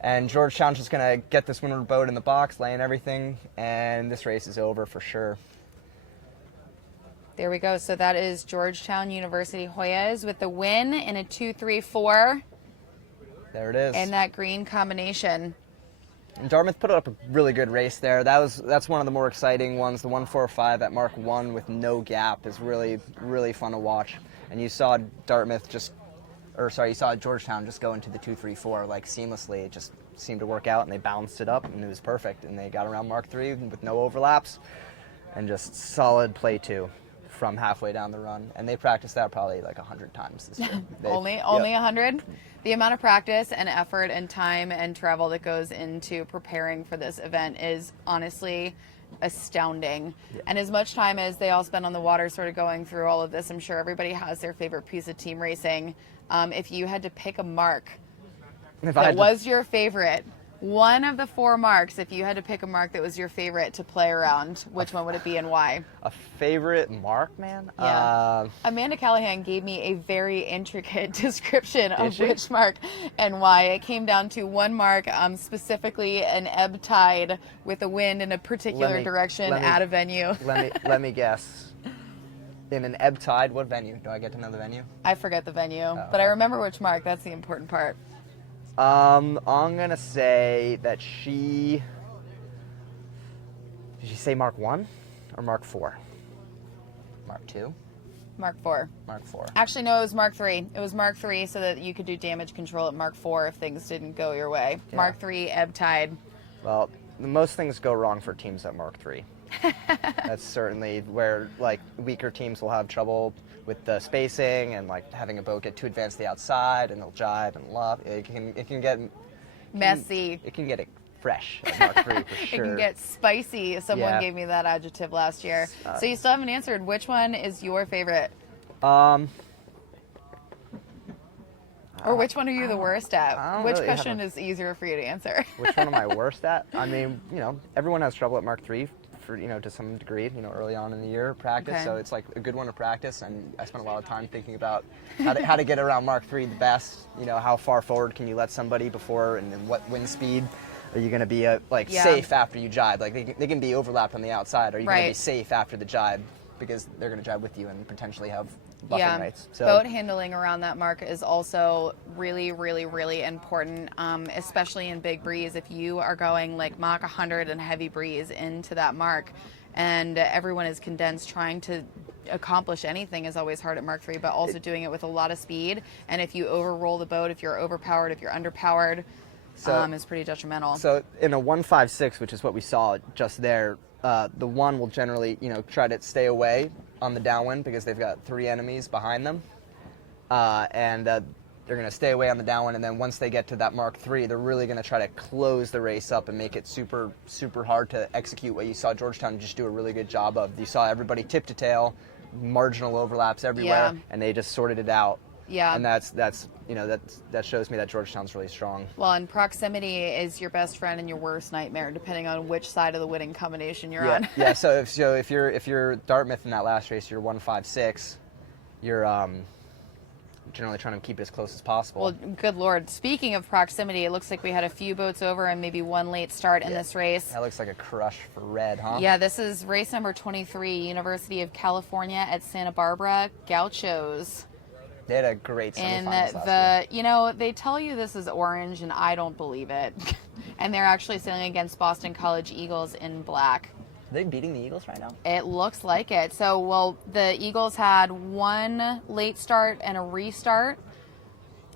And Georgetown's just going to get this windward boat in the box, laying everything, and this race is over for sure. There we go. So that is Georgetown University Hoyas with the win in a 2-3-4 There it is. and that green combination. And Dartmouth put up a really good race there. That's one of the more exciting ones. The 1-4-5 at Mark 1 with no gap is really, really fun to watch. And you saw you saw Georgetown just go into the 2-3-4 like seamlessly. It just seemed to work out, and they balanced it up, and it was perfect. And they got around Mark 3 with no overlaps, and just solid play 2 from halfway down the run. And they practiced that probably like 100 times this year. Only 100? The amount of practice and effort and time and travel that goes into preparing for this event is honestly astounding. Yeah. And as much time as they all spend on the water sort of going through all of this, I'm sure everybody has their favorite piece of team racing. If you had to pick a mark that was your favorite, one of the 4 marks, if you had to pick a mark that was your favorite to play around, which one would it be and why? A favorite mark, man? Yeah. Amanda Callahan gave me a very intricate description of she? which mark and why. It came down to one mark, specifically an ebb tide with a wind in a particular direction at a venue. Let me guess. In an ebb tide, what venue? Do I get to know the venue? I forget the venue, but I remember which mark. That's the important part. I'm gonna say that did she say Mark 1 or Mark 4? Mark 2? Mark 4. Mark 4. Actually, no, it was Mark 3. It was Mark 3 so that you could do damage control at Mark 4 if things didn't go your way. Yeah. Mark 3, ebb tide. Well, most things go wrong for teams at Mark 3. That's certainly where like weaker teams will have trouble with the spacing and like having a boat get too advanced to the outside and they'll jibe and luff. It can get Messy. It can get fresh at Mark 3 for sure. It can get spicy. Someone Yeah. gave me that adjective last year. So you still haven't answered. Which one is your favorite? Or which one are you the worst I at? don't Which really have question is easier for you to answer? Which one am I worst at? I mean, everyone has trouble at Mark 3 for, to some degree, early on in the year practice. Okay. So it's like a good one to practice. And I spent a lot of time thinking about how to get around Mark 3 the best. How far forward can you let somebody before and then what wind speed are you going to be safe after you jibe? Like they can be overlapped on the outside. Are you going to be safe after the jibe? Because they're going to jibe with you and potentially have buffing rates. So boat handling around that mark is also really, really, really important, especially in big breeze. If you are going like Mach 100 and heavy breeze into that mark and everyone is condensed, trying to accomplish anything is always hard at Mark 3, but also doing it with a lot of speed. And if you overroll the boat, if you're overpowered, if you're underpowered, is pretty detrimental. So in a 156, which is what we saw just there, the one will generally, try to stay away on the downwind because they've got 3 enemies behind them, and they're going to stay away on the downwind. And then once they get to that Mark 3, they're really going to try to close the race up and make it super, super hard to execute what you saw Georgetown just do a really good job of. You saw everybody tip to tail, marginal overlaps everywhere, and they just sorted it out. Yeah. And that shows me that Georgetown's really strong. Well, and proximity is your best friend and your worst nightmare, depending on which side of the winning combination you're on. Yeah. So if you're Dartmouth in that last race, you're 156. You're generally trying to keep it as close as possible. Well, good Lord. Speaking of proximity, it looks like we had a few boats over and maybe one late start in this race. That looks like a crush for red, huh? Yeah, this is race number 23, University of California at Santa Barbara, Gauchos. They had a great And semifinals last year. they tell you this is orange, and I don't believe it. And they're actually sailing against Boston College Eagles in black. Are they beating the Eagles right now? It looks like it. So, the Eagles had one late start and a restart.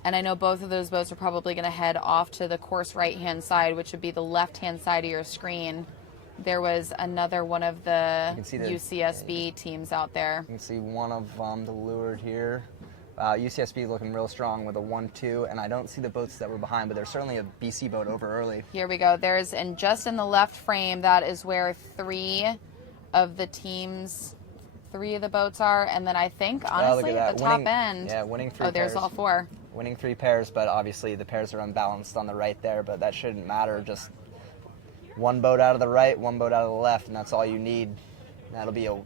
And I know both of those boats are probably going to head off to the course right-hand side, which would be the left-hand side of your screen. There was another one of the UCSB teams out there. You can see one of them, the leeward here. UCSB looking real strong with a 1-2, and I don't see the boats that were behind, but there's certainly a BC boat over early. Here we go. And just in the left frame, that is where 3 of the boats are, and then I think, honestly, at the top end. Yeah, winning 3 pairs. Oh, there's all 4. Winning 3 pairs, but obviously the pairs are unbalanced on the right there, but that shouldn't matter. Just one boat out of the right, one boat out of the left, and that's all you need. That'll be a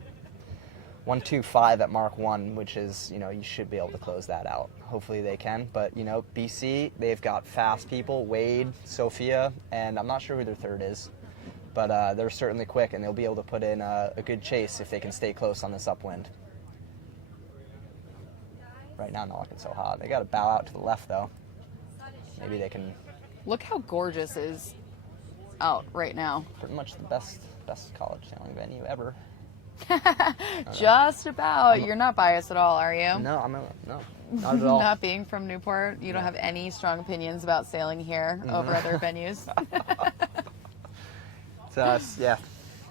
1-2-5 at Mark 1, which is, you should be able to close that out. Hopefully they can. But, BC, they've got fast people, Wade, Sophia, and I'm not sure who their third is. But they're certainly quick, and they'll be able to put in a good chase if they can stay close on this upwind. Right now, not looking so hot. They got to bow out to the left, though. Maybe they can... Look how gorgeous is out right now. Pretty much the best college sailing venue ever. Just about. You're not biased at all, are you? No, no, not at all. Not being from Newport, you don't have any strong opinions about sailing here over other venues. Yeah.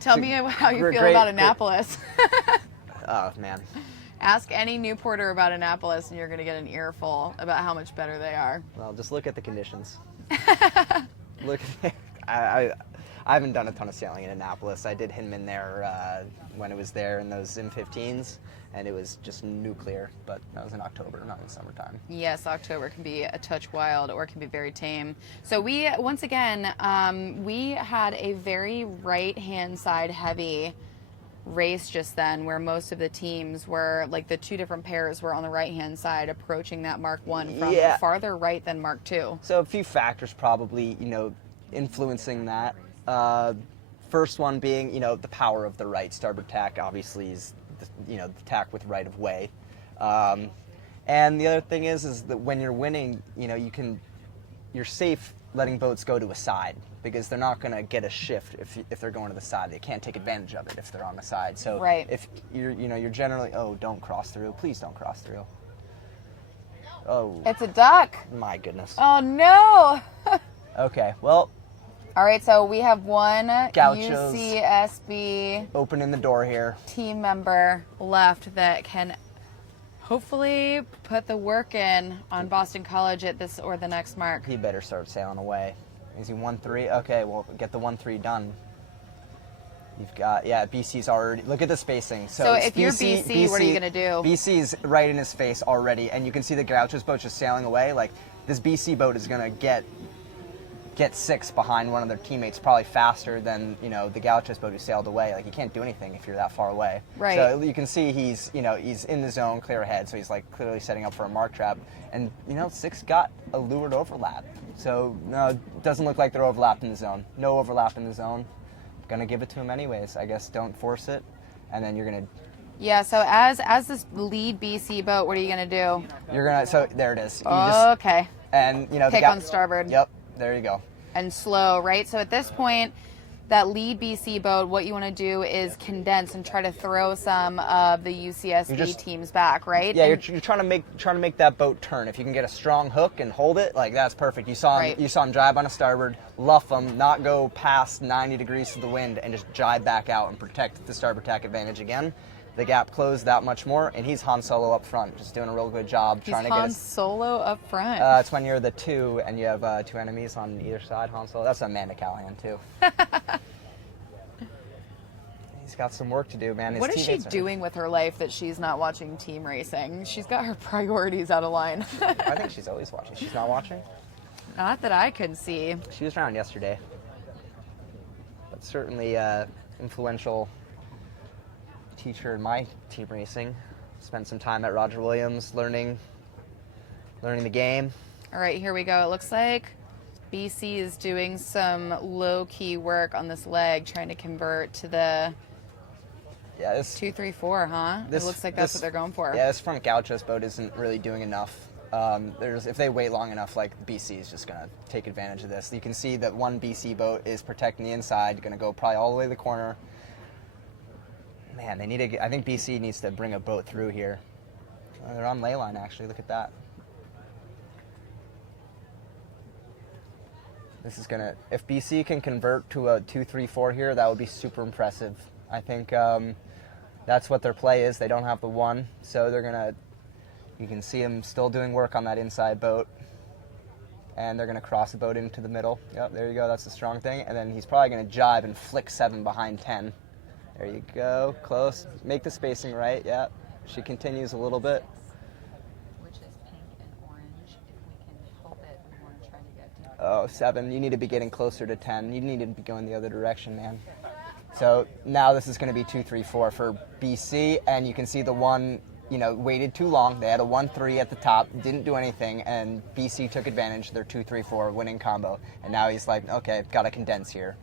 Tell me how you feel about Annapolis. Oh, man. Ask any Newporter about Annapolis, and you're going to get an earful about how much better they are. Well, just look at the conditions. I haven't done a ton of sailing in Annapolis. I did Hinman there when it was there in those M15s, and it was just nuclear, but that was in October, not in summertime. Yes, October can be a touch wild or it can be very tame. So we, once again, we had a very right-hand side heavy race just then, where most of the teams were, like the two different pairs were on the right-hand side approaching that Mark 1 from farther right than Mark 2. So a few factors probably, influencing that. First one being, the power of the right starboard tack obviously is, the tack with right of way. And the other thing is that when you're winning, you're safe letting boats go to a side, because they're not going to get a shift if they're going to the side. They can't take advantage of it if they're on the side. So right. if you're generally, don't cross through. Please don't cross through. Oh. It's a duck. My goodness. Oh no. Okay, well. All right, so we have one Gauchos UCSB opening the door here. Team member left that can hopefully put the work in on Boston College at this or the next mark. He better start sailing away. Is he 1-3? Okay, well, get the 1-3 done. You've got, BC's already, look at the spacing. So if you're BC, what are you going to do? BC's right in his face already, and you can see the Gauchos boat just sailing away. Like, this BC boat is going to get 6 behind one of their teammates, probably faster than, the Gauchos boat who sailed away. Like, you can't do anything if you're that far away. Right. So you can see he's in the zone, clear ahead, so he's, like, clearly setting up for a mark trap. And, 6 got a lured overlap. So, no, it doesn't look like they're overlapped in the zone. No overlap in the zone. Gonna give it to him anyways. I guess don't force it, and then you're gonna. Yeah. So as this lead BC boat, what are you gonna do? You're gonna. So there it is. Okay. And pick on starboard. Yep. There you go. And slow, right? So at this point, that lead BC boat, what you want to do is condense and try to throw some of the UCSB teams back, right? Yeah, you're trying to make that boat turn. If you can get a strong hook and hold it, like, that's perfect. You saw him drive on a starboard, luff him, not go past 90 degrees to the wind, and just jibe back out and protect the starboard tack advantage again. The gap closed that much more, and he's Han Solo up front, just doing a real good job trying to get Han Solo up front. It's when you're the 2 and you have 2 enemies on either side. Han Solo. That's Amanda Callahan too. He's got some work to do, man. What is she doing with her life that she's not watching team racing? She's got her priorities out of line. I think she's always watching. She's not watching? Not that I can see. She was around yesterday. But certainly influential teacher in my team racing. Spent some time at Roger Williams learning the game. All right, here we go. It looks like BC is doing some low-key work on this leg, trying to convert to the 2-3-4, huh? It looks like that's what they're going for. Yeah, this front Gauchos boat isn't really doing enough. If they wait long enough, like, BC is just going to take advantage of this. You can see that one BC boat is protecting the inside, going to go probably all the way to the corner. Man, I think BC needs to bring a boat through here. They're on ley line, actually. Look at that. This is going to, if BC can convert to a 2-3-4 here, that would be super impressive. I think that's what their play is. They don't have the 1, so they're going to, you can see them still doing work on that inside boat. And they're going to cross the boat into the middle. Yep, there you go. That's the strong thing. And then he's probably going to jibe and flick 7 behind 10. There you go. Close. Make the spacing right. Yeah. She continues a little bit. Which is pink and orange. If we can help it, we want to try to get to. Oh, 7. You need to be getting closer to 10. You need to be going the other direction, man. So now this is going to be 2-3-4 for BC, and you can see the one, waited too long. They had a 1-3 at the top, didn't do anything, and BC took advantage of their 2-3-4 winning combo. And now he's like, okay, got to condense here.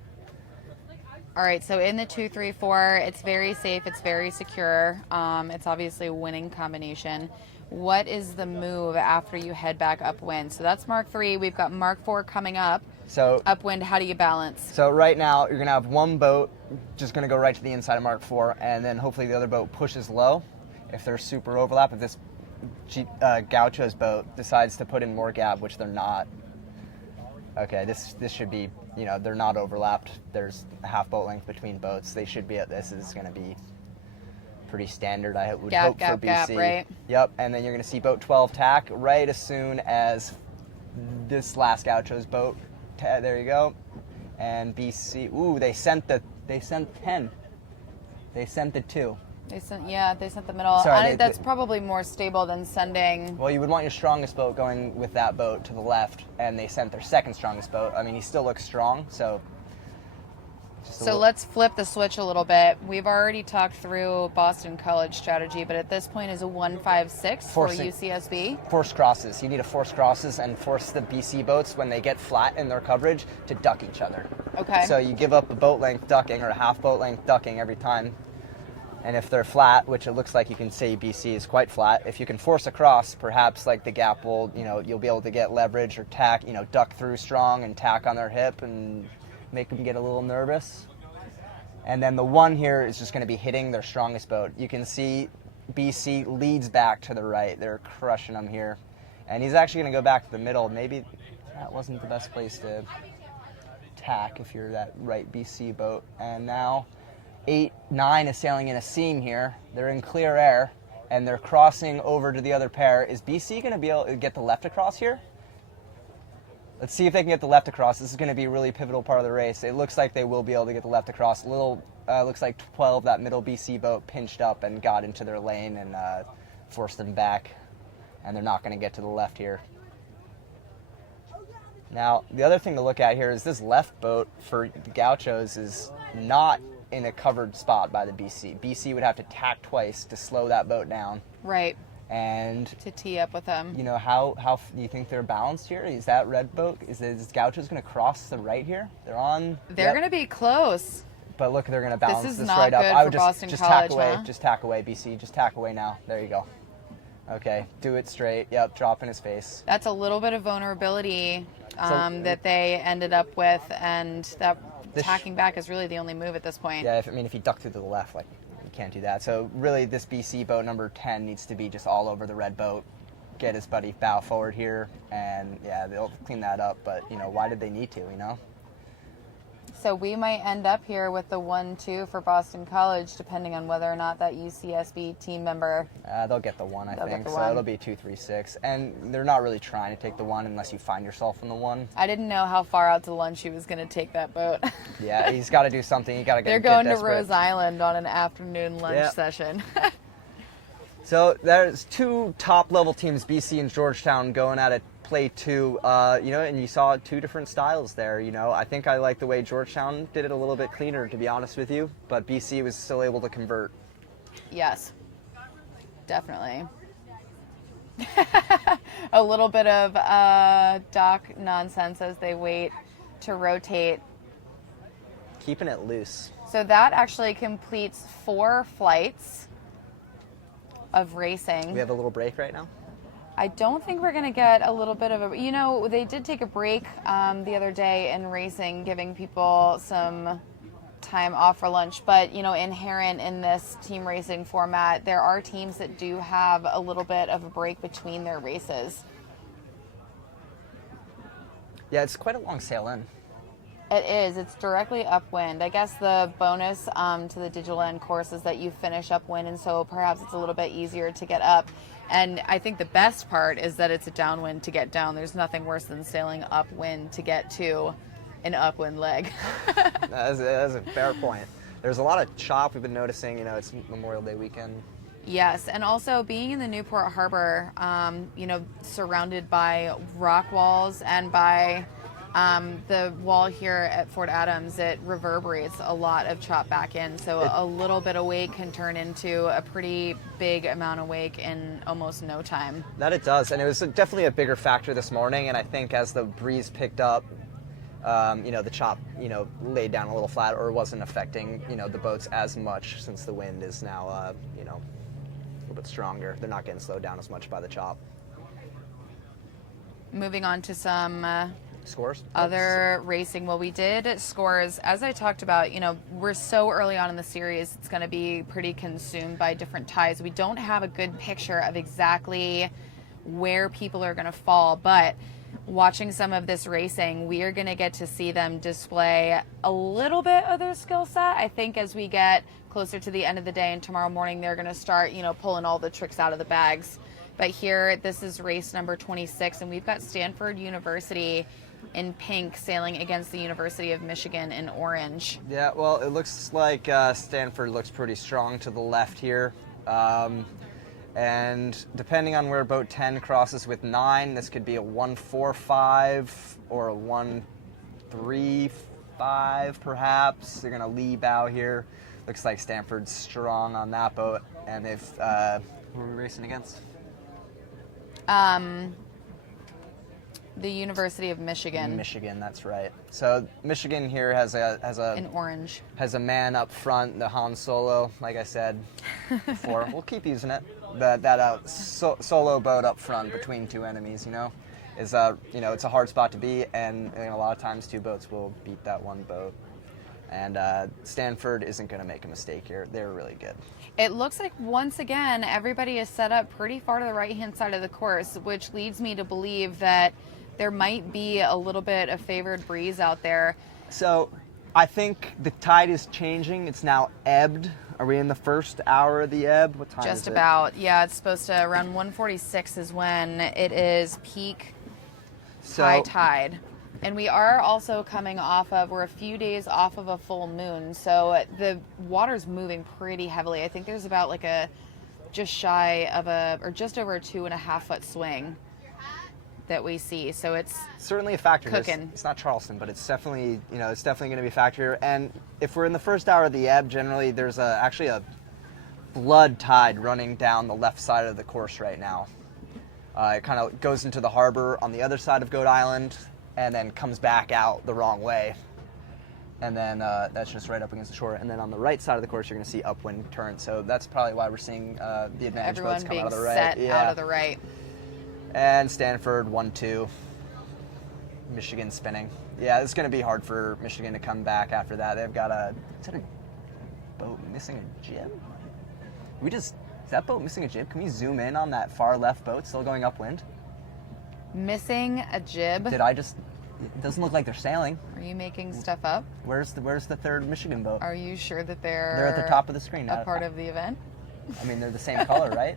All right, so in the 2-3-4, it's very safe, it's very secure. It's obviously a winning combination. What is the move after you head back upwind? So that's Mark 3. We've got Mark 4 coming up. So upwind, how do you balance? So right now, you're going to have one boat just going to go right to the inside of Mark 4, and then hopefully the other boat pushes low. If there's super overlap, if this Gaucho's boat decides to put in more gap, which they're not. Okay, this should be, they're not overlapped. There's a half boat length between boats. They should be at this. Is going to be pretty standard, I would hope, for BC. Gap, right? Yep, and then you're going to see boat 12 tack right as soon as this last Gaucho's boat. There you go. And BC, ooh, they sent 10. They sent the 2. They sent the middle. Sorry, That's probably more stable than sending. Well, you would want your strongest boat going with that boat to the left, and they sent their second strongest boat. I mean, he still looks strong, so. Let's flip the switch a little bit. We've already talked through Boston College strategy, but at this point is a 1-5-6 for UCSB. Force crosses. You need to force crosses and force the BC boats when they get flat in their coverage to duck each other. Okay. So you give up a boat length ducking or a half boat length ducking every time. And if they're flat, which it looks like you can say BC is quite flat, if you can force across, perhaps like the gap will, you'll be able to get leverage or tack, duck through strong and tack on their hip and make them get a little nervous. And then the 1 here is just going to be hitting their strongest boat. You can see BC leads back to the right. They're crushing them here. And he's actually going to go back to the middle. Maybe that wasn't the best place to tack if you're that right BC boat. And now 8, 9 is sailing in a seam here. They're in clear air, and they're crossing over to the other pair. Is BC going to be able to get the left across here? Let's see if they can get the left across. This is going to be a really pivotal part of the race. It looks like they will be able to get the left across. Looks like 12, that middle BC boat, pinched up and got into their lane and forced them back. And they're not going to get to the left here. Now, the other thing to look at here is this left boat for the Gauchos is not in a covered spot by the BC. BC would have to tack twice to slow that boat down. Right. And to tee up with them. How do you think they're balanced here? Is that red boat? Is Gauchos going to cross the right here? They're going to be close. But look, they're going to balance this right up. I would just College, tack away. Huh? Just tack away, BC. Just tack away now. There you go. Okay, do it straight. Yep, drop in his face. That's a little bit of vulnerability that they ended up with, and that tacking back is really the only move at this point. Yeah, if he ducked to the left, you can't do that. So really, this BC boat number 10 needs to be just all over the red boat, get his buddy bow forward here, and yeah, they'll clean that up. But why did they need to? So we might end up here with the 1-2 for Boston College, depending on whether or not that UCSB team member. They'll get the 1, I think. So 1. it'll be 2-3-6, and they're not really trying to take the 1 unless you find yourself in the 1. I didn't know how far out to lunch he was going to take that boat. Yeah, he's got to do something. You got to get. They're going to Rose Island on an afternoon lunch session. So there's 2 top-level teams, BC and Georgetown, going at it. Play 2, and you saw 2 different styles there. I think I like the way Georgetown did it a little bit cleaner, to be honest with you, but BC was still able to convert. Yes, definitely. A little bit of dock nonsense as they wait to rotate. Keeping it loose. So that actually completes 4 flights of racing. We have a little break right now? I don't think we're going to get a little bit of a... they did take a break the other day in racing, giving people some time off for lunch. But, inherent in this team racing format, there are teams that do have a little bit of a break between their races. Yeah, it's quite a long sail in. It is. It's directly upwind. I guess the bonus to the digital end course is that you finish upwind, and so perhaps it's a little bit easier to get up. And I think the best part is that it's a downwind to get down. There's nothing worse than sailing upwind to get to an upwind leg. That's a fair point. There's a lot of chop we've been noticing. It's Memorial Day weekend. Yes, and also being in the Newport Harbor, surrounded by rock walls and by the wall here at Fort Adams, it reverberates a lot of chop back in. So a little bit of wake can turn into a pretty big amount of wake in almost no time. That it does, and it was definitely a bigger factor this morning. And I think as the breeze picked up, the chop, laid down a little flat, or wasn't affecting, the boats as much, since the wind is now, a little bit stronger. They're not getting slowed down as much by the chop. Moving on to some scores. Other racing. Well, we did scores. As I talked about, we're so early on in the series, it's going to be pretty consumed by different ties. We don't have a good picture of exactly where people are going to fall, but watching some of this racing, we are going to get to see them display a little bit of their skill set. I think as we get closer to the end of the day and tomorrow morning, they're going to start, pulling all the tricks out of the bags. But here, this is race number 26, and we've got Stanford University in pink sailing against the University of Michigan in orange. Yeah, well, it looks like Stanford looks pretty strong to the left here. And depending on where boat 10 crosses with 9, this could be a 1-4-5 or a 1-3-5 perhaps. They're going to lee bow here. Looks like Stanford's strong on that boat. And they've, who are we racing against? The University of Michigan. Michigan, that's right. So Michigan here has a in orange. Has a man up front, the Han Solo, like I said before. We'll keep using it. That solo boat up front between two enemies, is it's a hard spot to be, and a lot of times two boats will beat that one boat. And Stanford isn't going to make a mistake here. They're really good. It looks like once again everybody is set up pretty far to the right-hand side of the course, which leads me to believe that there might be a little bit of favored breeze out there. So I think the tide is changing. It's now ebbed. Are we in the first hour of the ebb? What time is it? Just about. Yeah, it's supposed to, around 1:46 is when it is peak high tide. And we are also coming off of, we're a few days off of a full moon, so the water's moving pretty heavily. I think there's about like a just shy of or just over a 2.5 foot swing that we see. So it's certainly a factor. Cooking. It's not Charleston, but it's definitely, it's definitely going to be a factor here. And if we're in the first hour of the ebb, generally there's actually a blood tide running down the left side of the course right now. It kind of goes into the harbor on the other side of Goat Island and then comes back out the wrong way. And then that's just right up against the shore. And then on the right side of the course, you're going to see upwind current. So that's probably why we're seeing the advantage boats come out of the right. Everyone being set out of the right. And Stanford 1-2. Michigan spinning. Yeah, it's going to be hard for Michigan to come back after that. They've got is that a boat missing a jib? Is that boat missing a jib? Can we zoom in on that far left boat still going upwind? Missing a jib? It doesn't look like they're sailing. Are you making stuff up? Where's the third Michigan boat? Are you sure that they're at the top of the screen? A part of the event? I mean, they're the same color, right?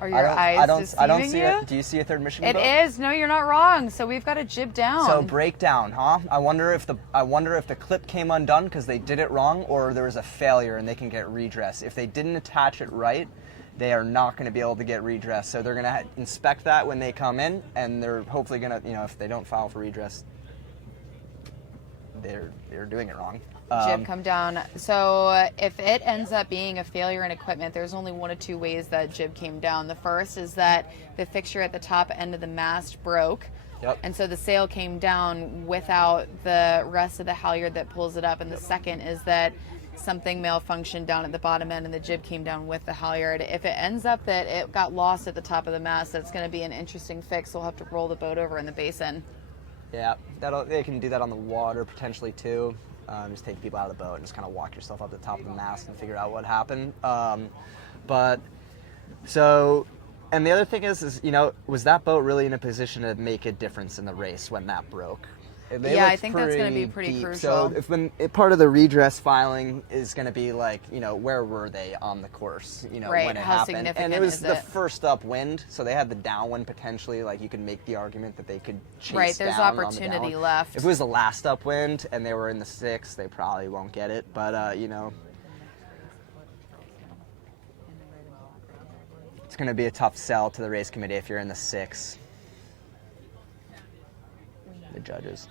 Are your eyes deceiving I don't see you? it. Do you see a third Michigan boat? It is. No, you're not wrong. So we've got a jib down. So breakdown, huh? I wonder if the clip came undone because they did it wrong, or there was a failure and they can get redress. If they didn't attach it right, they are not going to be able to get redress. So they're going to inspect that when they come in, and they're hopefully going to, if they don't file for redress, they're doing it wrong. Jib come down. So if it ends up being a failure in equipment, there's only one of two ways that jib came down. The first is that the fixture at the top end of the mast broke. Yep. And so the sail came down without the rest of the halyard that pulls it up. And the second is that something malfunctioned down at the bottom end and the jib came down with the halyard. If it ends up that it got lost at the top of the mast, that's going to be an interesting fix. We'll have to roll the boat over in the basin. Yeah, they can do that on the water potentially too. Just take people out of the boat and just kind of walk yourself up the top of the mast and figure out what happened. And the other thing is was that boat really in a position to make a difference in the race when that broke? Yeah, I think that's going to be pretty deep. crucial. So part of the redress filing is going to be like, where were they on the course, right, when it how happened. significant And it was is the it? first upwind, so they had the downwind potentially. Like you could make the argument that they could chase Right, there's down opportunity on the downwind. left. If it was the last upwind and they were in the 6, they probably won't get it. But it's going to be a tough sell to the race committee if you're in the 6. The judges.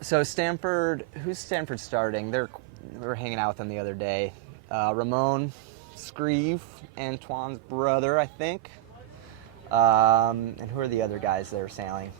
So Stanford, who's Stanford starting? We were hanging out with them the other day. Ramon Screeve, Antoine's brother, I think. And who are the other guys that are sailing?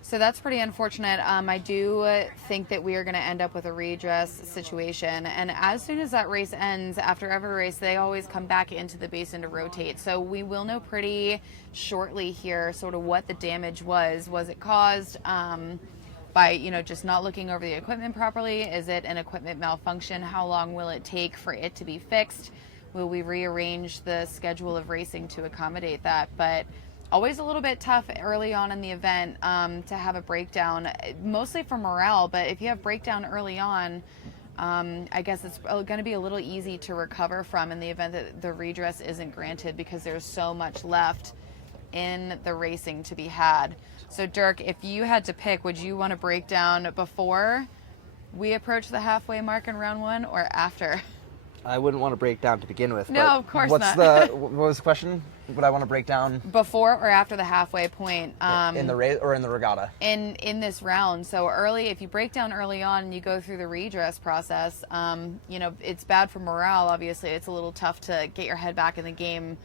So that's pretty unfortunate. I do think that we are going to end up with a redress situation. And as soon as that race ends, after every race, they always come back into the basin to rotate. So we will know pretty shortly here sort of what the damage was. Was it caused by, just not looking over the equipment properly? Is it an equipment malfunction? How long will it take for it to be fixed? Will we rearrange the schedule of racing to accommodate that? But always a little bit tough early on in the event to have a breakdown, mostly for morale. But if you have breakdown early on, I guess it's going to be a little easy to recover from in the event that the redress isn't granted, because there's so much left in the racing to be had. So Dirk, if you had to pick, would you want to break down before we approach the halfway mark in round 1 or after? I wouldn't want to break down to begin with. No, but of course what not. What was the question? Would I want to break down Before or after the halfway point? in the race or in the regatta? In this round. So early, if you break down early on and you go through the redress process, it's bad for morale. Obviously, it's a little tough to get your head back in the game.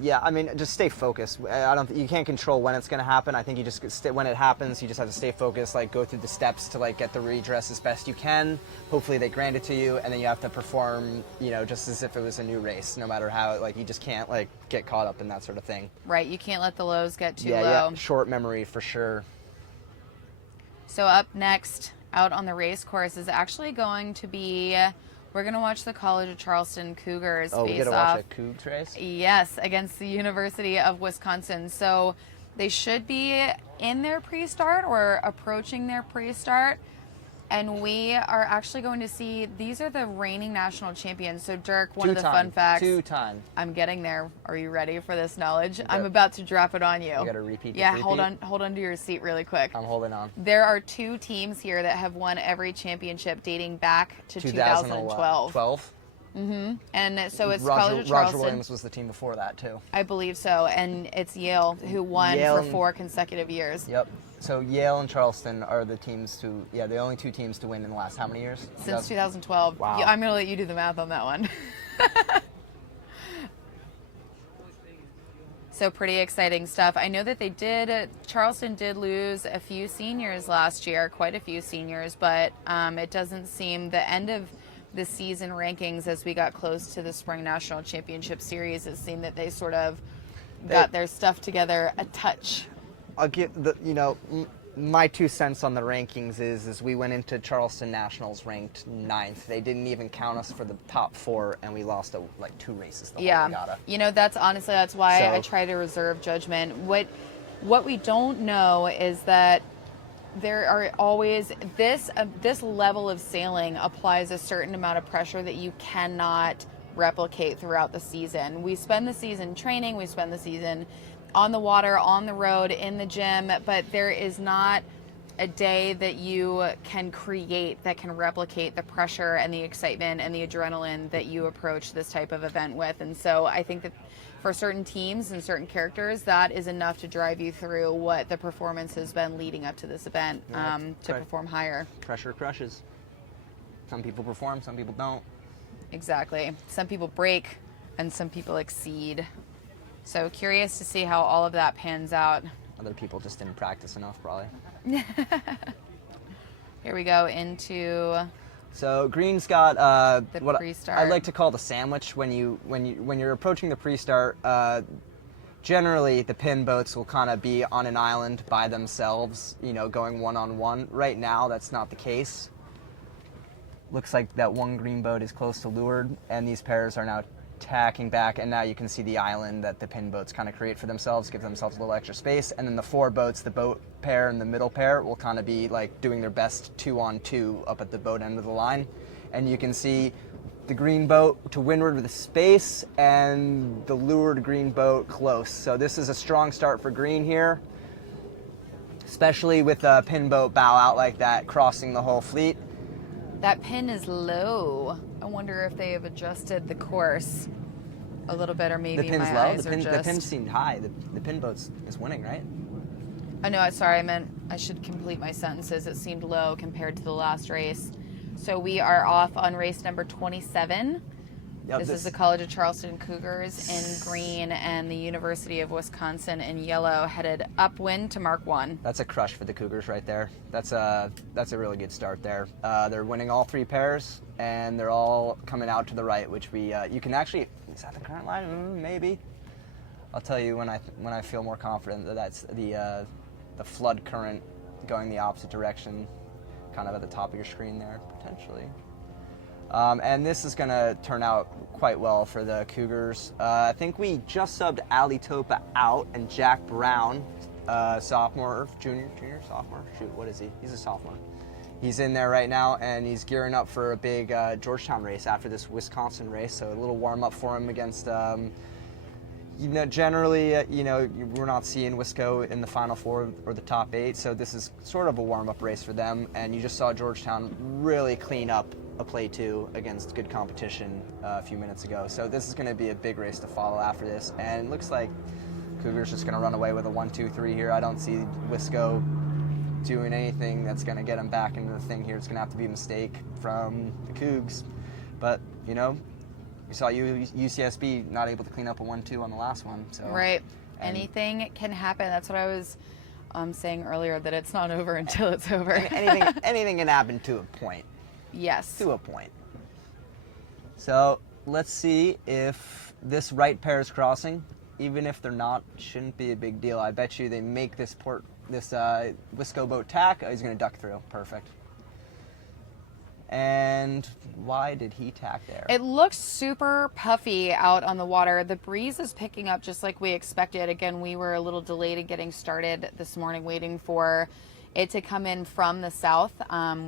Yeah, I mean, just stay focused. You can't control when it's going to happen. I think you just when it happens, you just have to stay focused. Like, go through the steps to like get the redress as best you can. Hopefully, they grant it to you, and then you have to perform, just as if it was a new race. No matter how, like, you just can't like get caught up in that sort of thing. Right. You can't let the lows get too low. Yeah, short memory for sure. So up next, out on the race course, is actually going to be. We're going to watch the College of Charleston Cougars face off. Oh, we get to watch a Cougs race? Yes, against the University of Wisconsin. So they should be in their pre-start or approaching their pre-start. And we are actually going to see, these are the reigning national champions. So Dirk, one of the fun facts. Two-time. I'm getting there. Are you ready for this knowledge? I'm about to drop it on you. You got to repeat. Yeah, hold on to your seat really quick. I'm holding on. There are 2 teams here that have won every championship dating back to 2012. 12? Mm-hmm. And so it's Roger, College of Charleston. Roger Williams was the team before that, too. I believe so. And it's Yale who won for 4 consecutive years. Yep. So Yale and Charleston are the the only 2 teams to win in the last how many years? Since 2012. Wow. I'm going to let you do the math on that one. So pretty exciting stuff. I know that Charleston did lose a few seniors last year, quite a few seniors, but it doesn't seem the end of the season rankings as we got close to the Spring National Championship Series. It seemed that they sort of got their stuff together a touch. I'll give my 2 cents on the rankings is we went into Charleston Nationals ranked 9th. They didn't even count us for the top 4, and we lost 2 races the whole regatta. That's why I try to reserve judgment. What we don't know is that there are always this level of sailing applies a certain amount of pressure that you cannot replicate throughout the season. We spend the season training, we spend the season on the water, on the road, in the gym, but there is not a day that you can create that can replicate the pressure and the excitement and the adrenaline that you approach this type of event with. And so I think that for certain teams and certain characters, that is enough to drive you through what the performance has been leading up to this event to perform higher. Pressure crushes. Some people perform, some people don't. Exactly. Some people break and some people exceed. So curious to see how all of that pans out. Other people just didn't practice enough, probably. Here we go into So Green's got the what pre-start. I like to call the sandwich. When you're approaching the pre-start, generally the pin boats will kind of be on an island by themselves, going one-on-one. Right now, that's not the case. Looks like that one green boat is close to leeward, and these pairs are now tacking back, and now you can see the island that the pin boats kind of create for themselves, give themselves a little extra space, and then the 4 boats, the boat pair and the middle pair, will kind of be like doing their best 2-on-2 up at the boat end of the line. And you can see the green boat to windward with space and the leeward green boat close. So this is a strong start for green here, especially with a pin boat bow out like that, crossing the whole fleet. That pin is low. I wonder if they have adjusted the course a little bit, or maybe The pin's my low. eyes The are pin, just... the pin seemed high. The pin boat is winning, right? Oh no, sorry, I meant I should complete my sentences. It seemed low compared to the last race. So we are off on race number 27. Yep, this is the College of Charleston Cougars in green and the University of Wisconsin in yellow, headed upwind to Mark 1. That's a crush for the Cougars right there. That's a really good start there. They're winning all 3 pairs, and they're all coming out to the right, which you can actually, is that the current line? Maybe. I'll tell you when I feel more confident that that's the flood current going the opposite direction, kind of at the top of your screen there, potentially. And this is going to turn out quite well for the Cougars. I think we just subbed Ali Topa out, and Jack Brown, sophomore, junior, sophomore? Shoot, what is he? He's a sophomore. He's in there right now, and he's gearing up for a big Georgetown race after this Wisconsin race. So a little warm up for him against. Generally, we're not seeing Wisco in the Final Four or the top 8, so this is sort of a warm-up race for them. And you just saw Georgetown really clean up a play 2 against good competition a few minutes ago. So this is going to be a big race to follow after this. And it looks like Cougars just going to run away with a 1-2-3 here. I don't see Wisco doing anything that's going to get them back into the thing here. It's going to have to be a mistake from the Cougs. But, we saw UCSB not able to clean up a 1-2 on the last one. So Right. Anything can happen. That's what I was saying earlier, that it's not over until it's over. anything can happen to a point. Yes. To a point. So let's see if this right pair is crossing. Even if they're not, shouldn't be a big deal. I bet you they make this Wisco boat tack. Oh, he's going to duck through. Perfect. And why did he tack there? It looks super puffy out on the water. The breeze is picking up just like we expected. Again, we were a little delayed in getting started this morning, waiting for it to come in from the south.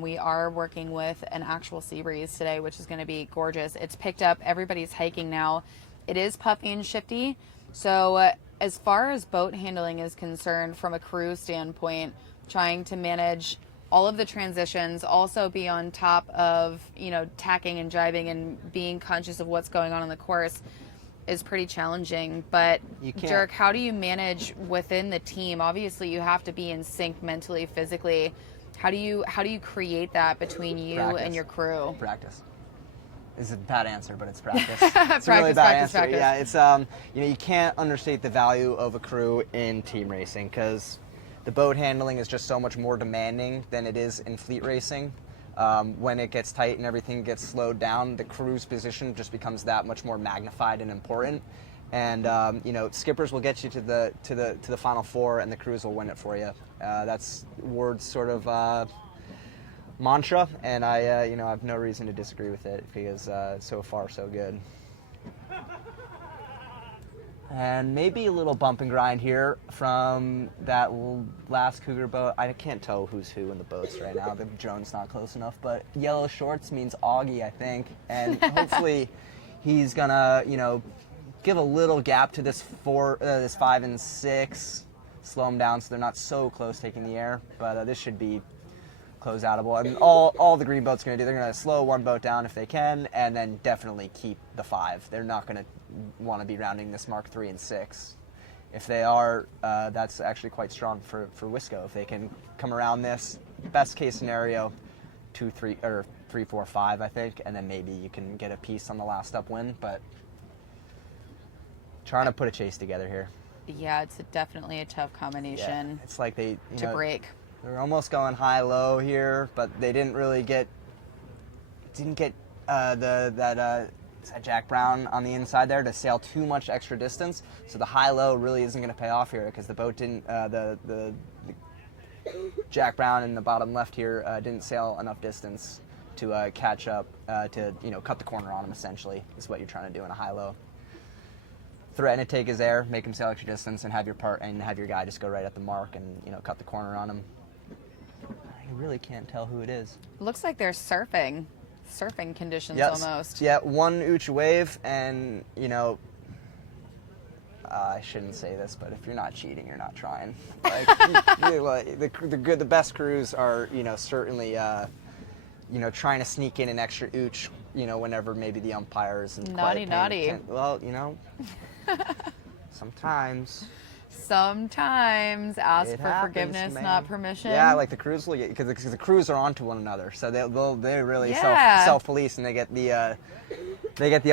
We are working with an actual sea breeze today, which is going to be gorgeous. It's picked up. Everybody's hiking now. It is puffy and shifty. So as far as boat handling is concerned, from a crew standpoint, trying to manage all of the transitions, also be on top of, tacking and driving and being conscious of what's going on in the course is pretty challenging. But Dirk, how do you manage within the team? Obviously you have to be in sync mentally, physically. How do you create that between you and your crew? Practice. It's a bad answer, but it's practice. It's Practice, a really bad answer. practice. Yeah, it's you can't understate the value of a crew in team racing, because the boat handling is just so much more demanding than it is in fleet racing. When it gets tight and everything gets slowed down, the crew's position just becomes that much more magnified and important. And skippers will get you to the Final Four, and the crews will win it for you. That's Ward's sort of mantra, and I have no reason to disagree with it, because so far so good. And maybe a little bump and grind here from that last Cougar boat. I can't tell who's who in the boats right now. The drone's not close enough, but yellow shorts means Augie, I think. And hopefully he's gonna, give a little gap to this 5 and 6, slow them down so they're not so close taking the air. But this should be close outable. I mean, all the green boat's gonna do, they're gonna slow one boat down if they can, and then definitely keep the 5. They're not gonna want to be rounding this Mark 3 and 6. If they are, that's actually quite strong for Wisco. If they can come around this, best case scenario, 2, 3, or 3, 4, 5, I think, and then maybe you can get a piece on the last upwind. But trying to put a chase together here. Yeah, it's definitely a tough combination. Yeah, it's like they to break. They're almost going high-low here, but they didn't really get that Jack Brown on the inside there to sail too much extra distance. So the high-low really isn't going to pay off here, because the boat didn't, the Jack Brown in the bottom left here didn't sail enough distance to catch up, to cut the corner on him, essentially, is what you're trying to do in a high-low. Threaten to take his air, make him sail extra distance, and have your guy just go right at the mark and cut the corner on him. I really can't tell who it is. Looks like they're surfing conditions almost. Yeah, one Uch wave, and I shouldn't say this, but if you're not cheating, you're not trying. Like, the best crews are certainly trying to sneak in an extra Uch, whenever maybe the umpire isn't naughty. Well, sometimes ask for forgiveness, not permission. Yeah, like the crews will get, because the crews are onto one another, so they really self-police, and they get the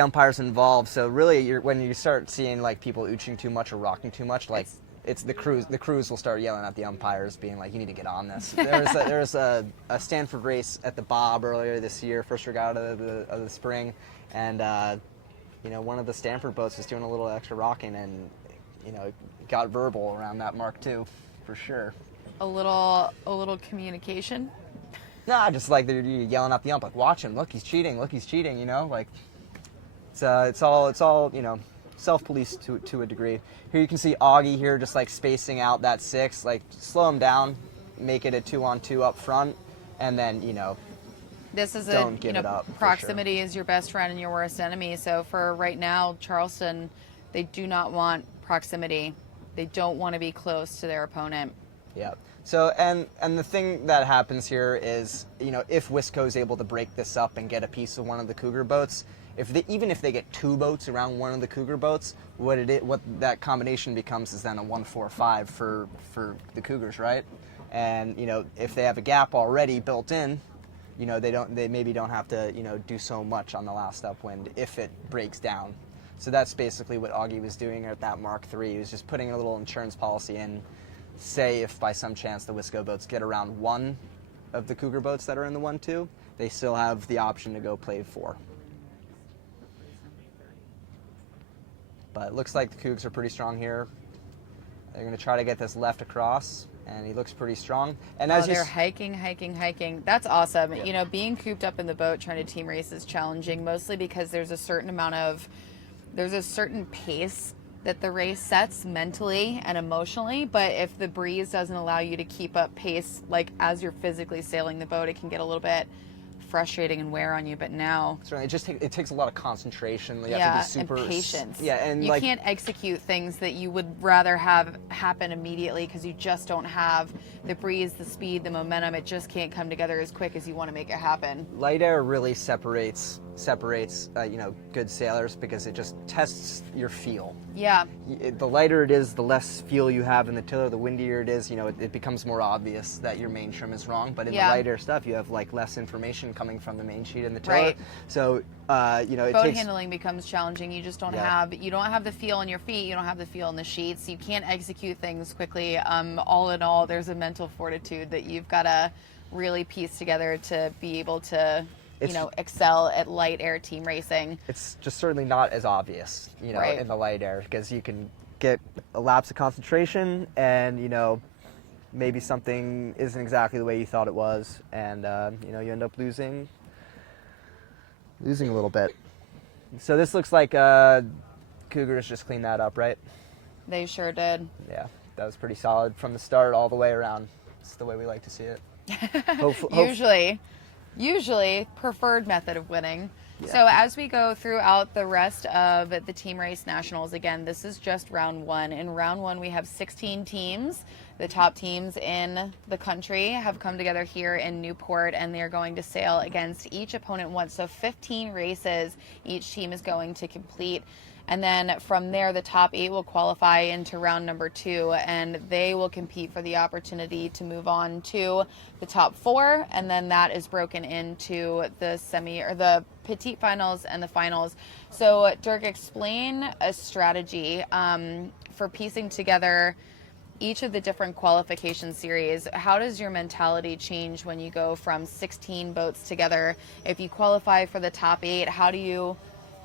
umpires involved. So really, when you start seeing like people ooching too much or rocking too much, like it's the crews will start yelling at the umpires, being like, "You need to get on this." There was a Stanford race at the Bob earlier this year, first regatta of the spring, and one of the Stanford boats was doing a little extra rocking, and got verbal around that Mark II, for sure. A little communication. Nah, just like they're yelling at the ump, like, watch him, look, he's cheating, like it's all self-police to a degree. Here you can see Augie here just like spacing out that 6, like slow him down, make it a 2-on-2 up front, and then This is don't give it up, for proximity is your best friend and your worst enemy. So for right now, Charleston, they do not want proximity. They don't want to be close to their opponent. Yeah. So and the thing that happens here is, if Wisco is able to break this up and get a piece of one of the Cougar boats, even if they get 2 boats around one of the Cougar boats, what that combination becomes is then a 1-4-5 for the Cougars, right? And if they have a gap already built in, they maybe don't have to do so much on the last upwind if it breaks down. So that's basically what Augie was doing at that Mark III. He was just putting a little insurance policy in. Say if by some chance the Wisco boats get around one of the Cougar boats that are in the 1-2, they still have the option to go play 4. But it looks like the Cougs are pretty strong here. They're going to try to get this left across, and he looks pretty strong. And as they're hiking. That's awesome. Yeah. Being cooped up in the boat trying to team race is challenging, mostly because there's a certain pace that the race sets mentally and emotionally, but if the breeze doesn't allow you to keep up pace, like as you're physically sailing the boat, it can get a little bit frustrating and wear on you. But now certainly it takes a lot of concentration. You have to be super and patience. And you can't execute things that you would rather have happen immediately because you just don't have the breeze, the speed, the momentum. It just can't come together as quick as you want to make it happen. Light air really separates good sailors because it just tests your feel. Yeah. The lighter it is, the less feel you have in the tiller. The windier it is, it becomes more obvious that your main trim is wrong. But in the light air stuff, you have less information coming from the main sheet and the tiller. Right. So boat handling becomes challenging. You just don't have the feel in your feet. You don't have the feel in the sheets. You can't execute things quickly. All in all, there's a mental fortitude that you've got to really piece together to be able to excel at light air team racing. It's just certainly not as obvious, Right. in the light air, because you can get a lapse of concentration and, maybe something isn't exactly the way you thought it was, and, you end up losing a little bit. So this looks like Cougars just cleaned that up, right? They sure did. Yeah, that was pretty solid from the start all the way around. It's the way we like to see it. Usually preferred method of winning. Yeah. So as we go throughout the rest of the Team Race Nationals, again, this is just round 1. In round 1, we have 16 teams. The top teams in the country have come together here in Newport, and they're going to sail against each opponent once. So 15 races each team is going to complete. And then from there, the top 8 will qualify into round number 2, and they will compete for the opportunity to move on to the top 4. And then that is broken into the petite finals and the finals. So Dirk, explain a strategy for piecing together each of the different qualification series. How does your mentality change when you go from 16 boats together? If you qualify for the top 8, how do you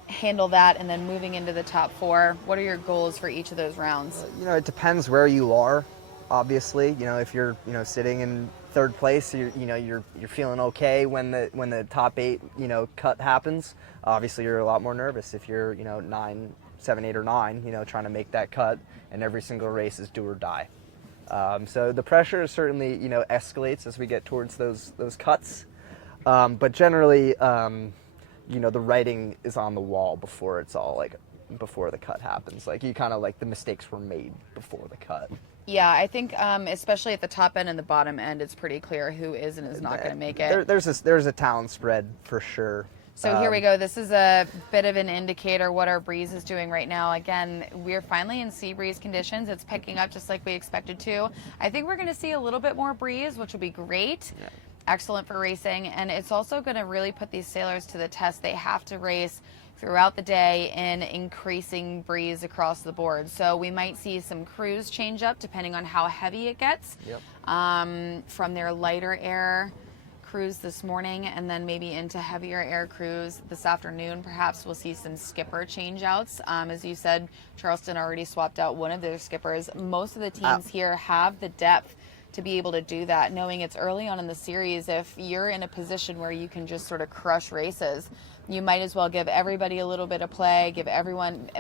handle that, and then moving into the top 4, what are your goals for each of those rounds? It depends where you are, obviously. If you're sitting in 3rd place, you're feeling okay when the top 8 cut happens. Obviously you're a lot more nervous if you're 9, 7, 8, or 9 trying to make that cut, and every single race is do or die. So the pressure certainly escalates as we get towards those cuts, but generally the writing is on the wall before it's all before the cut happens. You kind of the mistakes were made before the cut. Yeah, I think especially at the top end and the bottom end, it's pretty clear who is and is not going to make it. There's a talent spread for sure. So here we go. This is a bit of an indicator what our breeze is doing right now. Again, we're finally in sea breeze conditions. It's picking up just like we expected to. I think we're going to see a little bit more breeze, which will be great. Yeah. Excellent for racing, and it's also going to really put these sailors to the test. They have to race throughout the day in increasing breeze across the board. So we might see some crews change up depending on how heavy it gets. Yep. From their lighter air cruise this morning, and then maybe into heavier air cruise this afternoon. Perhaps we'll see some skipper change outs. As you said, Charleston already swapped out one of their skippers. Most of the teams here have the depth to be able to do that, knowing it's early on in the series. If you're in a position where you can just sort of crush races, you might as well give everybody a little bit of play,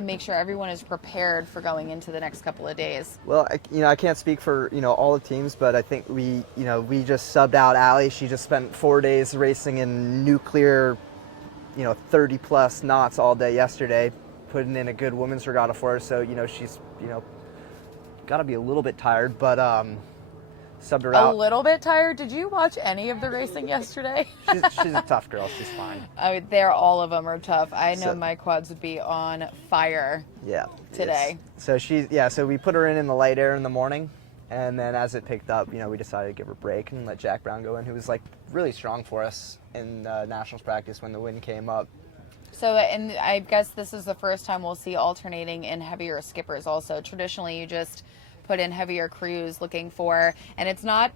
make sure everyone is prepared for going into the next couple of days. Well, I can't speak for, all the teams, but I think we just subbed out Allie. She just spent 4 days racing in nuclear, 30 plus knots all day yesterday, putting in a good women's regatta for her. So, she's, got to be a little bit tired, but subbed her out. A little bit tired? Did you watch any of the racing yesterday? She's a tough girl. She's fine. All of them are tough. I know my quads would be on fire. Yeah. Today. So so we put her in the light air in the morning, and then as it picked up, we decided to give her a break and let Jack Brown go in, who was like really strong for us in nationals practice when the wind came up. So, and I guess this is the first time we'll see alternating in heavier skippers also. Traditionally, you just put in heavier crews looking for, and it's not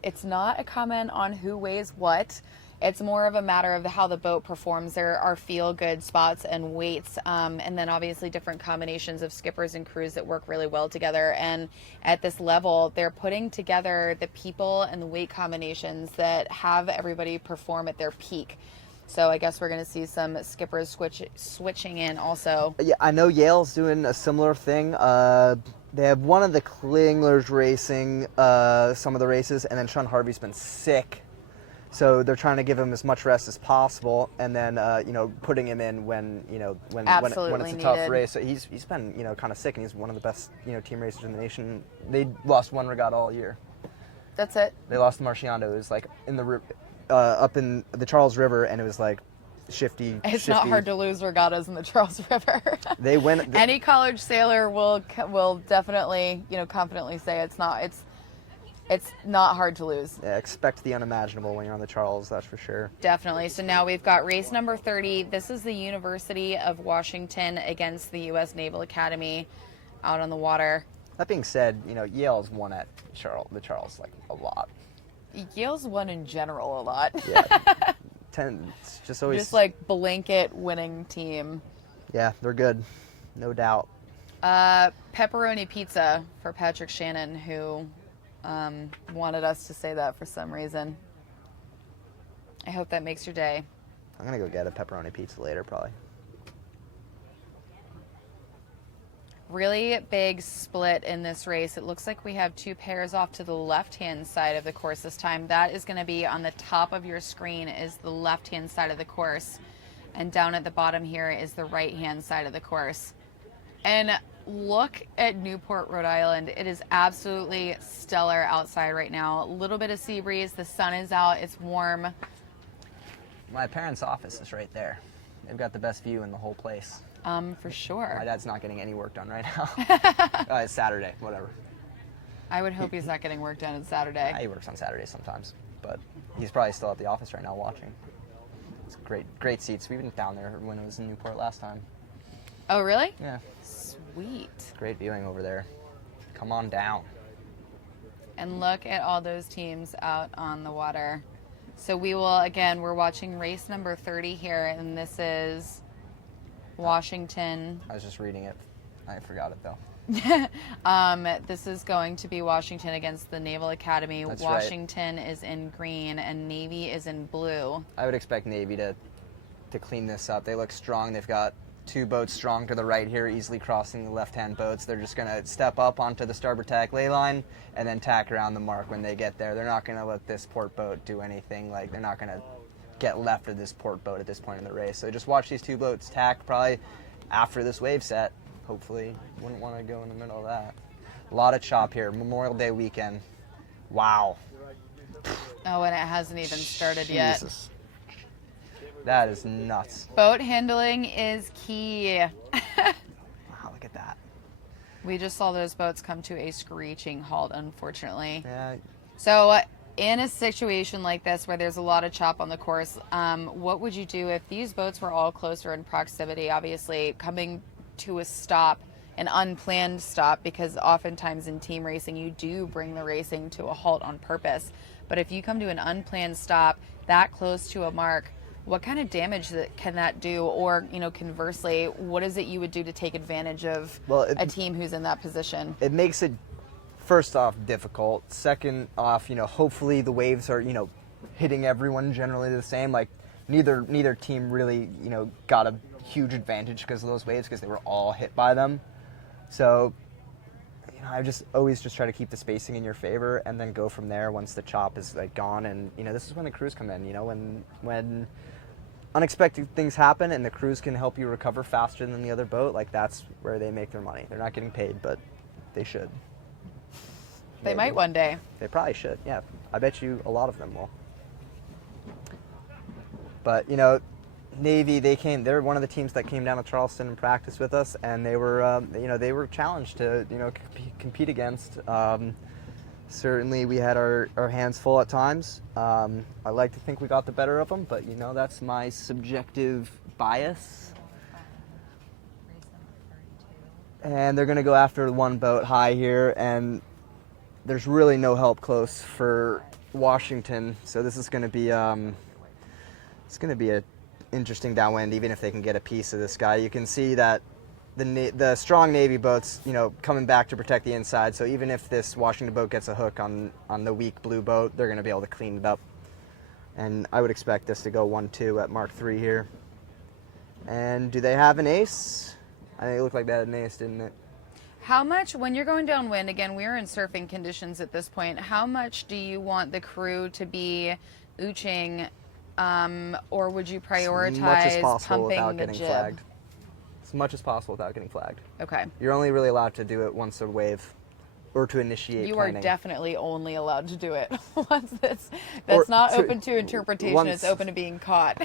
a comment on who weighs what. It's more of a matter of how the boat performs. There are feel-good spots and weights, and then obviously different combinations of skippers and crews that work really well together. And at this level, they're putting together the people and the weight combinations that have everybody perform at their peak. So I guess we're going to see some skippers switching in also. Yeah, I know Yale's doing a similar thing. They have one of the Klinglers racing some of the races, and then Sean Harvey's been sick. So they're trying to give him as much rest as possible, and then putting him in when it's a tough race. So he's been kind of sick, and he's one of the best team racers in the nation. They lost one regatta all year. That's it. They lost to Marciano. It was like in the up in the Charles River, and it was like shifty. It's not hard to lose regattas in the Charles River. They win. Any college sailor will definitely confidently say it's not hard to lose. Yeah, expect the unimaginable when you're on the Charles, that's for sure. Definitely. So now we've got race number 30. This is the University of Washington against the U.S. Naval Academy out on the water. That being said, Yale's won at the Charles like a lot. Yale's won in general a lot. Yeah. It's just always just like blanket winning team. Yeah, they're good, no doubt. Pepperoni pizza for Patrick Shannon, who wanted us to say that for some reason. I hope that makes your day. I'm gonna go get a pepperoni pizza later, probably. Really big split in this race. It looks like we have two pairs off to the left-hand side of the course this time. That is going to be on the top of your screen is the left-hand side of the course. And down at the bottom here is the right-hand side of the course. And look at Newport, Rhode Island. It is absolutely stellar outside right now. A little bit of sea breeze. The sun is out. It's warm. My parents' office is right there. They've got the best view in the whole place. For sure. My dad's not getting any work done right now. It's Saturday, whatever. I would hope he's not getting work done on Saturday. He works on Saturdays sometimes, but he's probably still at the office right now watching. It's great seats. We've been down there when it was in Newport last time. Oh, really? Yeah. Sweet. Great viewing over there. Come on down. And look at all those teams out on the water. So we're watching race number 30 here, and this is Washington. I was just reading it. I forgot it though. This is going to be Washington against the Naval Academy. That's Washington is in green and Navy is in blue. I would expect Navy to clean this up. They look strong. They've got two boats strong to the right here, easily crossing the left-hand boats. They're just going to step up onto the starboard tack ley line and then tack around the mark when they get there. They're not going to let this port boat do anything. Like, they're not going to get left of this port boat at this point in the race. So just watch these two boats tack probably after this wave set. Hopefully, wouldn't want to go in the middle of that. A lot of chop here. Memorial Day weekend. Wow. Oh, and it hasn't even started yet. Jesus. That is nuts. Boat handling is key. Wow, look at that. We just saw those boats come to a screeching halt, unfortunately. Yeah. So in a situation like this where there's a lot of chop on the course, what would you do if these boats were all closer in proximity, obviously coming to a stop, an unplanned stop, because oftentimes in team racing you do bring the racing to a halt on purpose. But if you come to an unplanned stop that close to a mark, what kind of damage can that do? Or, conversely, what is it you would do to take advantage of a team who's in that position? It makes it first off, difficult. Second off, hopefully the waves are, hitting everyone generally the same. Like neither team really, got a huge advantage because of those waves because they were all hit by them. So, I just always try to keep the spacing in your favor and then go from there once the chop is like gone. And this is when the crews come in. When unexpected things happen and the crews can help you recover faster than the other boat, like that's where they make their money. They're not getting paid, but they should. They might one day. They probably should. Yeah, I bet you a lot of them will. But Navy, they're one of the teams that came down to Charleston and practiced with us, and they were challenged to compete against. Certainly we had our hands full at times. I like to think we got the better of them, but that's my subjective bias. And they're going to go after one boat high here, and there's really no help close for Washington, so this is going to be a interesting downwind, even if they can get a piece of this guy. You can see that the strong Navy boats, coming back to protect the inside. So even if this Washington boat gets a hook on the weak blue boat, they're going to be able to clean it up. And I would expect this to go 1-2 at Mark 3 here. And do they have an ace? I think it looked like they had an ace, didn't it? How much, when you're going downwind, again, we're in surfing conditions at this point, how much do you want the crew to be ooching, or would you prioritize as much as possible pumping without the getting jib? flagged? As much as possible without getting flagged. Okay. You're only really allowed to do it once a wave, or to initiate You planning. are definitely only allowed to do it once that's not open to interpretation. It's open to being caught.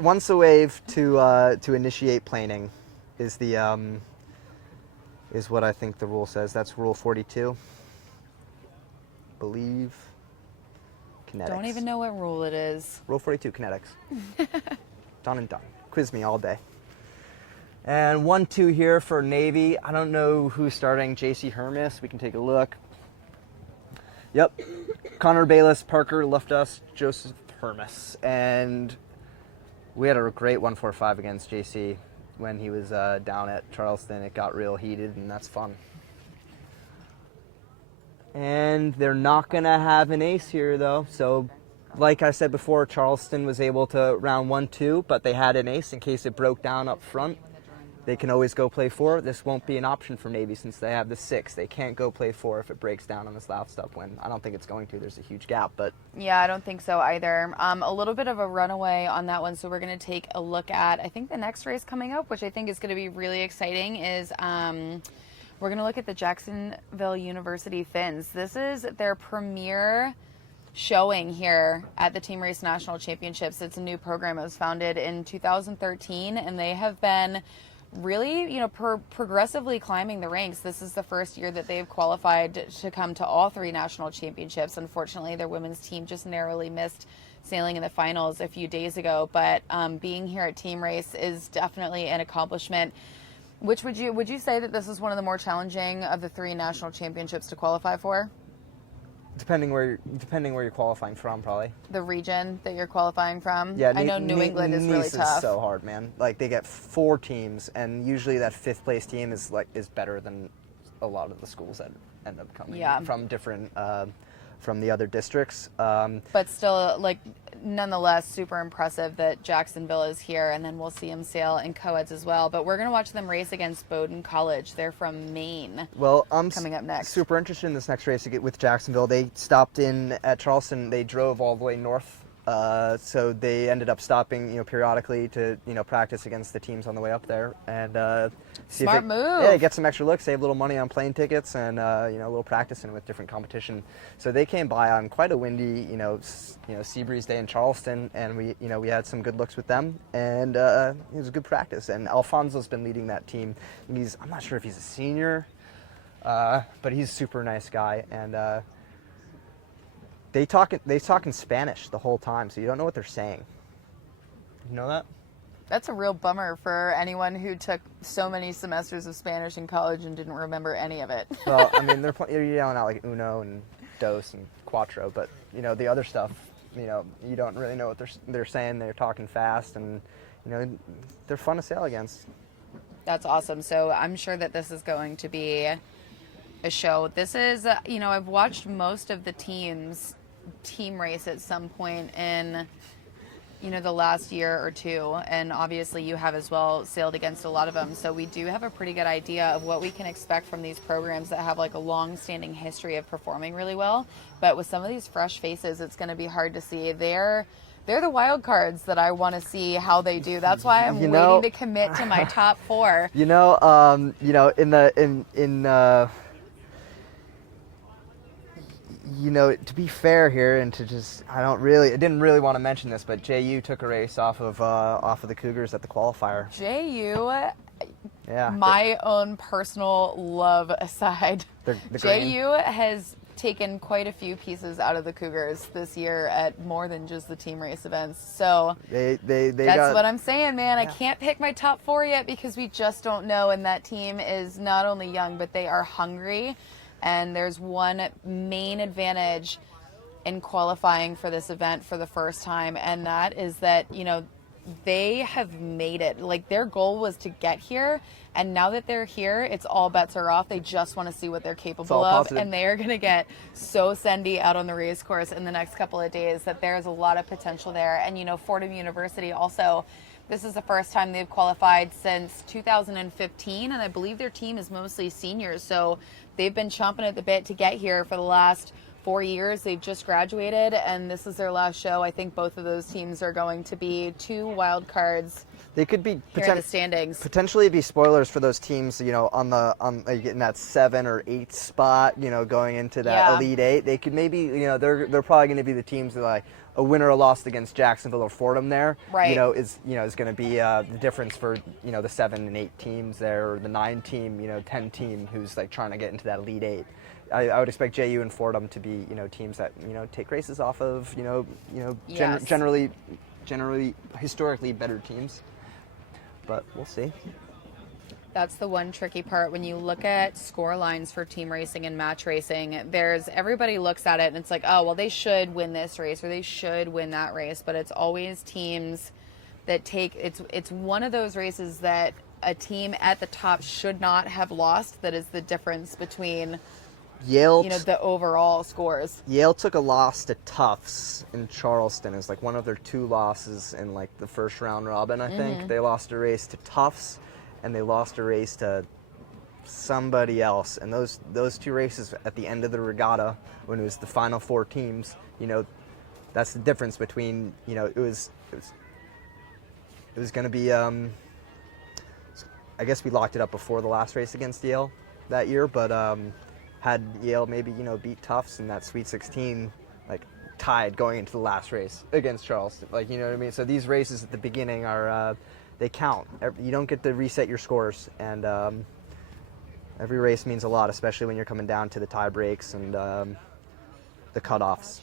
Once a wave to initiate planing is is what I think the rule says. That's rule 42. Believe. Kinetics. Don't even know what rule it is. Rule 42, kinetics. Done and done. Quiz me all day. And 1-2 here for Navy. I don't know who's starting. J.C. Hermes. We can take a look. Yep. Connor Bayless, Parker left us, Joseph Hermes. And we had a great 1-4-5 against J.C. when he was down at Charleston. It got real heated, and that's fun. And they're not going to have an ace here, though. So, like I said before, Charleston was able to round 1-2, but they had an ace in case it broke down up front. They can always go play 4. This won't be an option for Navy since they have the 6. They can't go play 4 if it breaks down on this last upwind. I don't think it's going to. There's a huge gap, but... Yeah, I don't think so either. A little bit of a runaway on that one, so we're going to take a look at, I think the next race coming up, which I think is going to be really exciting, is we're going to look at the Jacksonville University Finns. This is their premier showing here at the Team Race National Championships. It's a new program. It was founded in 2013, and they have been really, progressively climbing the ranks. This is the first year that they've qualified to come to all 3 national championships. Unfortunately, their women's team just narrowly missed sailing in the finals a few days ago, but being here at Team Race is definitely an accomplishment. Which would you say that this is one of the more challenging of the 3 national championships to qualify for? Depending where you're qualifying from, probably. The region that you're qualifying from? Yeah, I know New England is really tough. Is so hard, man. Like, they get 4 teams, and usually that 5th place team is better than a lot of the schools that end up coming from different from the other districts. But still, nonetheless, super impressive that Jacksonville is here, and then we'll see them sail in co-eds as well. But we're going to watch them race against Bowdoin College. They're from Maine. Well, I'm coming up next. Super interested in this next race with Jacksonville. They stopped in at Charleston. They drove all the way north. So they ended up stopping, periodically to, practice against the teams on the way up there and see Smart if move. Yeah, get some extra looks, save a little money on plane tickets, and a little practicing with different competition. So they came by on quite a windy, sea breeze day in Charleston, and we had some good looks with them, and it was a good practice. And Alfonso's been leading that team. I'm not sure if he's a senior, but he's a super nice guy, and They talk in Spanish the whole time, so you don't know what they're saying. You know that? That's a real bummer for anyone who took so many semesters of Spanish in college and didn't remember any of it. Well, I mean, they're yelling out like uno and dos and cuatro, but the other stuff, you don't really know what they're saying. They're talking fast, and they're fun to sail against. That's awesome. So I'm sure that this is going to be a show. This is, I've watched most of the team race at some point in, the last year or two, and obviously you have as well sailed against a lot of them. So we do have a pretty good idea of what we can expect from these programs that have like a long-standing history of performing really well. But with some of these fresh faces, it's going to be hard to see. They're the wild cards that I want to see how they do. That's why I'm waiting to commit to my top 4. To be fair here, and to just, I didn't really want to mention this, but JU took a race off of the Cougars at the qualifier. JU, yeah, my own personal love aside, JU has taken quite a few pieces out of the Cougars this year at more than just the team race events. So that's what I'm saying, man. Yeah. I can't pick my top 4 yet because we just don't know, and that team is not only young, but they are hungry. And there's one main advantage in qualifying for this event for the first time, and that is that, they have made it. Like, their goal was to get here, and now that they're here, it's all bets are off. They just want to see what they're capable of, positive. And they are going to get so sendy out on the race course in the next couple of days that there's a lot of potential there. And, Fordham University also, this is the first time they've qualified since 2015, and I believe their team is mostly seniors, so they've been chomping at the bit to get here for the last 4 years. They've just graduated, and this is their last show. I think both of those teams are going to be 2 wild cards. They could be here in the standings. Potentially be spoilers for those teams, on getting that 7 or 8 spot, going into that Elite 8. They could maybe, they're probably going to be the teams that, like, a win or a loss against Jacksonville or Fordham there, right. is going to be the difference for, the 7 and 8 teams there, or the 9 team, 10 team who's like trying to get into that Elite 8. I would expect JU and Fordham to be, teams that, take races off of, yes. generally historically better teams. But we'll see. That's the one tricky part. When you look at score lines for team racing and match racing, everybody looks at it and it's like, oh, well, they should win this race or they should win that race. But it's always teams that it's one of those races that a team at the top should not have lost. That is the difference between Yale, the overall scores. Yale took a loss to Tufts in Charleston. It was like one of their 2 losses in like the first round robin, I think. They lost a race to Tufts, and they lost a race to somebody else. And those 2 races at the end of the regatta, when it was the final 4 teams, that's the difference between, it was going to be, I guess we locked it up before the last race against Yale that year, but had Yale maybe, beat Tufts in that Sweet 16, like tied going into the last race against Charleston. Like, you know what I mean? So these races at the beginning are, they count. You don't get to reset your scores, and every race means a lot, especially when you're coming down to the tie breaks and the cutoffs.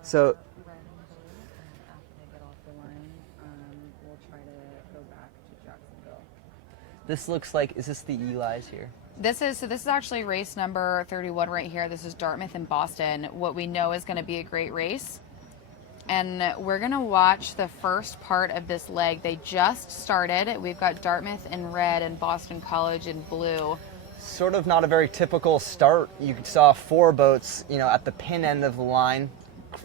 So this looks like, is this the Eli's here? This is actually race number 31 right here. This is Dartmouth and Boston. What we know is going to be a great race. And we're going to watch the first part of this leg. They just started. We've got Dartmouth in red and Boston College in blue. Sort of not a very typical start. You saw 4 boats, at the pin end of the line,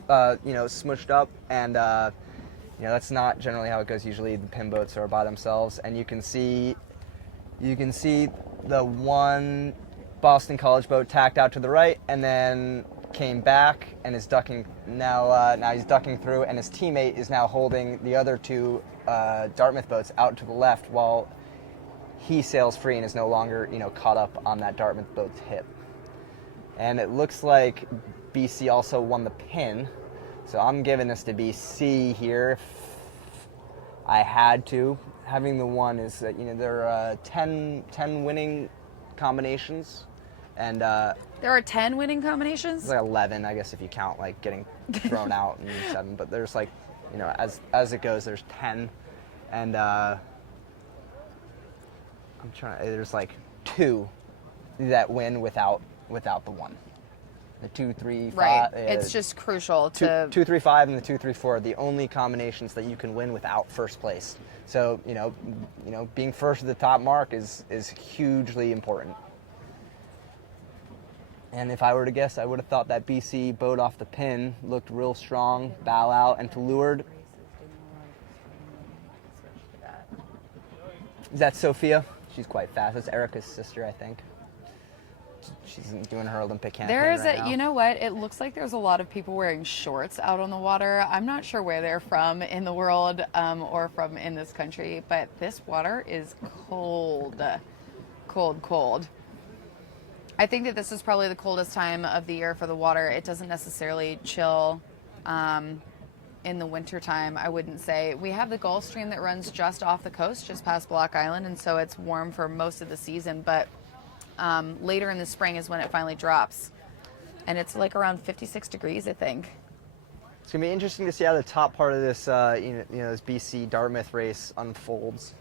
smushed up. And, that's not generally how it goes. Usually the pin boats are by themselves. And you can see the one Boston College boat tacked out to the right and then came back and is ducking now he's ducking through, and his teammate is now holding the other 2 Dartmouth boats out to the left while he sails free and is no longer caught up on that Dartmouth boat's hip. And it looks like BC also won the pin, so I'm giving this to BC here if I had to. Having the one is that there are 10 winning combinations, and there are 10 winning combinations. It's like 11, I guess, if you count like getting thrown out and 7. But there's like, as it goes, there's 10, and there's like 2 that win without the one. The 2, 3, 5. Right. It's just crucial to 2, 3, 5 and the 2, 3, 4 are the only combinations that you can win without first place. So being first at the top mark is hugely important. And if I were to guess, I would have thought that BC boat off the pin looked real strong, bow out, and to leeward. Is that Sophia? She's quite fast. That's Erica's sister, I think. She's doing her Olympic campaign There's right now. you know what? It looks like there's a lot of people wearing shorts out on the water. I'm not sure where they're from in the world or from in this country, but this water is cold, cold, cold. I think that this is probably the coldest time of the year for the water. It doesn't necessarily chill in the wintertime, I wouldn't say. We have the Gulf Stream that runs just off the coast, just past Block Island, and so it's warm for most of the season, but later in the spring is when it finally drops. And it's like around 56 degrees, I think. It's going to be interesting to see how the top part of this, this BC Dartmouth race unfolds.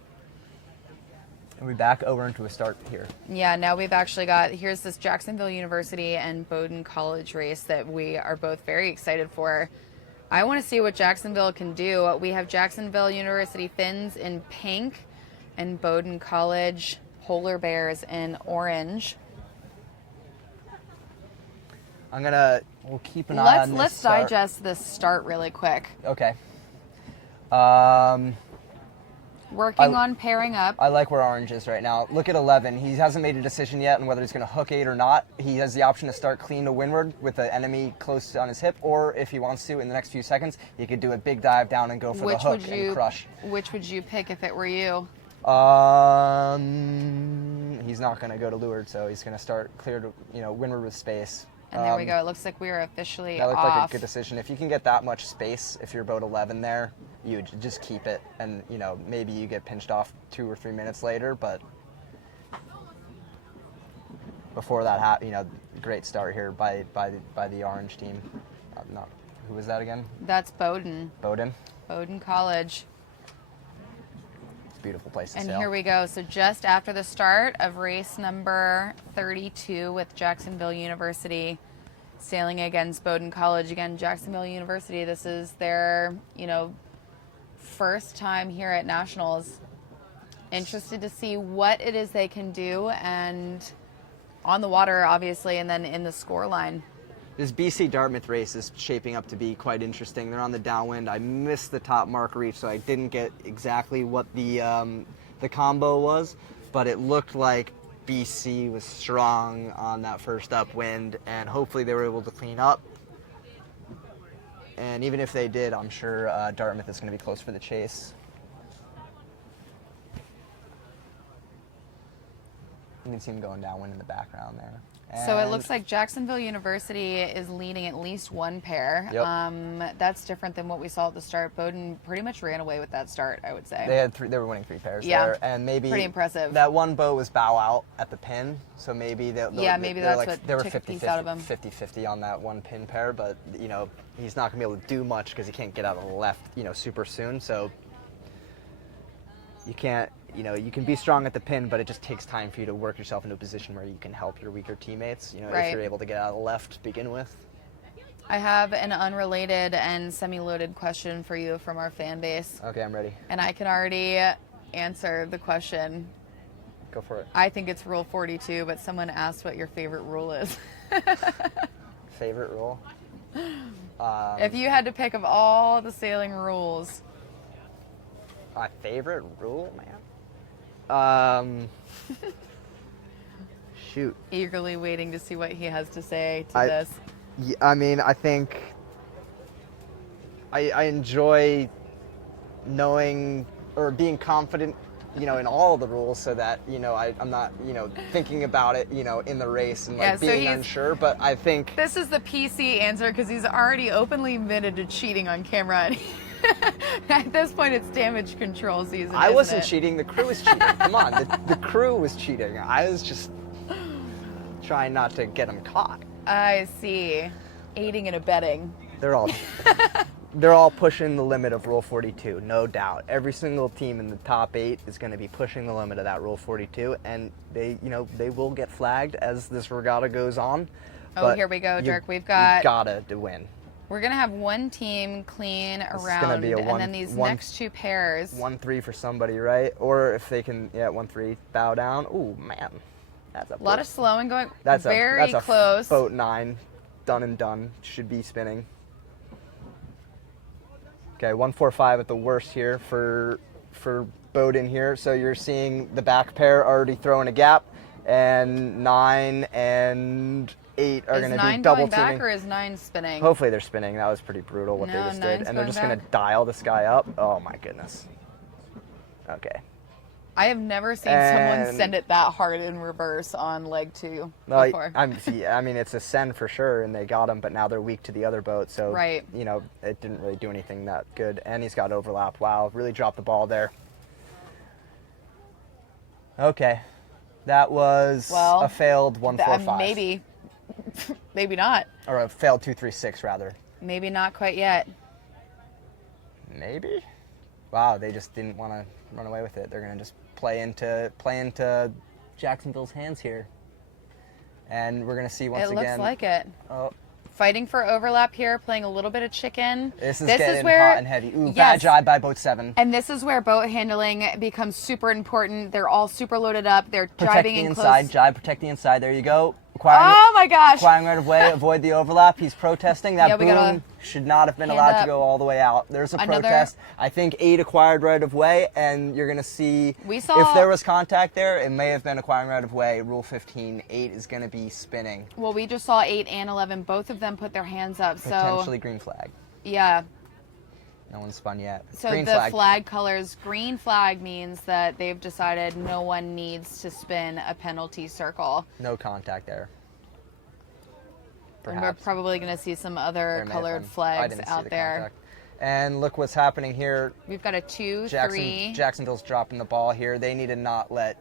And we're back over into a start here. Yeah, now we've actually got, here's this Jacksonville University and Bowdoin College race that we are both very excited for. I want to see what Jacksonville can do. We have Jacksonville University Fins in pink and Bowdoin College Polar Bears in orange. We'll keep an eye on this Let's start. digest this start really quick. Okay. Working on pairing up. I like where Orange is right now. Look at 11. He hasn't made a decision yet on whether he's going to hook 8 or not. He has the option to start clean to windward with the enemy close on his hip, or if he wants to, in the next few seconds, he could do a big dive down and go for the hook and crush. Which would you pick if it were you? He's not going to go to leeward, so he's going to start clear to windward with space. And there we go. It looks like we are officially That looked off. like a good decision. If you can get that much space, if you're boat 11 there, you just keep it, and maybe you get pinched off 2 or 3 minutes later, but before that happens, great start here by the Orange team. Who was that again? That's Bowdoin. Bowdoin. Bowdoin College. It's a beautiful place to And sail. here we go. So just after the start of race number 32 with Jacksonville University sailing against Bowdoin College. Again, Jacksonville University, this is their, first time here at Nationals. Interested to see what it is they can do, and on the water, obviously, and then in the score line. This BC Dartmouth race is shaping up to be quite interesting. They're on the downwind. I missed the top mark reach, so I didn't get exactly what the combo was, but it looked like BC was strong on that first upwind, and hopefully they were able to clean up. And even if they did, I'm sure Dartmouth is going to be close for the chase. You can see him going downwind in the background there. So it And looks like Jacksonville University is leading at least one pair. Yep. That's different than what we saw at the start. Bowdoin pretty much ran away with that start, I would say. they were winning 3 pairs Yeah. there, and maybe Pretty impressive. That one boat was bow out at the pin, so maybe Maybe they're that's what they were took a piece out of him. 50-50 on that one pin pair, but he's not gonna be able to do much because he can't get out of the left super soon. So you can't you can be strong at the pin, but it just takes time for you to work yourself into a position where you can help your weaker teammates. Right. If you're able to get out of the left to begin with. I have an unrelated and semi-loaded question for you from our fan base. Okay, I'm ready. And I can already answer the question. Go for it. I think it's Rule 42, but someone asked what your favorite rule is. Favorite rule? If you had to pick of all the sailing rules. My favorite rule, man? Shoot. Eagerly waiting to see what he has to say to I- this. I mean, I think I enjoy knowing or being confident, in all of the rules, so that I'm not thinking about it, in the race and Yeah, so being he's- unsure. But I think This is the PC answer because he's already openly admitted to cheating on camera. At this point, it's damage control season. I isn't wasn't it? cheating. The crew was cheating. Come on, the crew was cheating. I was just trying not to get them caught. I see. Aiding and abetting. They're all pushing the limit of Rule 42, no doubt. Every single team in the top 8 is going to be pushing the limit of that Rule 42, and they will get flagged as this regatta goes on. Oh, but here we go, Dirk. you We've got. gotta to win. We're gonna have one team clean is gonna around, be a and then these next two pairs. 1-3 for somebody, right? Or if they can, 1-3 bow down. Ooh, man, That's A lot of slowing going. that's very a close. boat 9, done and done. Should be spinning. Okay, 145 at the worst here for Bowden here. So you're seeing the back pair already throwing a gap, and 9 and 8 are going to be double Is 9 going back teaming. or is 9 spinning? Hopefully they're spinning. That was pretty brutal what No, they just did. 9's And they're going just going to back. dial this guy up. Oh my goodness. Okay. I have never seen someone And- send it that hard in reverse on leg 2 Well, before. I mean, it's a send for sure, and they got him, but now they're weak to the other boat, so Right. you know it didn't really do anything that good. And he's got overlap. Wow, really dropped the ball there. Okay, that was Well, a failed 145. Maybe. Maybe not. Or a failed 236 rather. Maybe not quite yet. Maybe. Wow, they just didn't want to run away with it. They're gonna just play into Jacksonville's hands here, and we're gonna see once It again. looks like it. Oh, Fighting for overlap here, playing a little bit of chicken. this is getting where, hot and heavy. Ooh, yes. bad jibe by boat 7. And this is where boat handling becomes super important. They're all super loaded up. They're Protect driving the in inside, close. jibe, protect the inside. There you go. Oh my gosh! Acquiring right of way, avoid the overlap. He's protesting. That Yeah, we gotta boom should not have been hand allowed up. to go all the way out. There's a Another- protest. I think 8 acquired right of way, and you're gonna see We saw- if there was contact there, it may have been acquiring right of way. Rule 15, 8 is gonna be spinning. Well, we just saw 8 and 11. Both of them put their hands up. So Potentially green flag. yeah. No one's spun yet. So Green the flag colors, green flag means that they've decided no one needs to spin a penalty circle. No contact there. And we're Perhaps. probably going to see some There other may have colored been. I flags didn't see out the there. contact. And look what's happening here. We've got a 2, 3. Jacksonville's dropping the ball here. They need to not let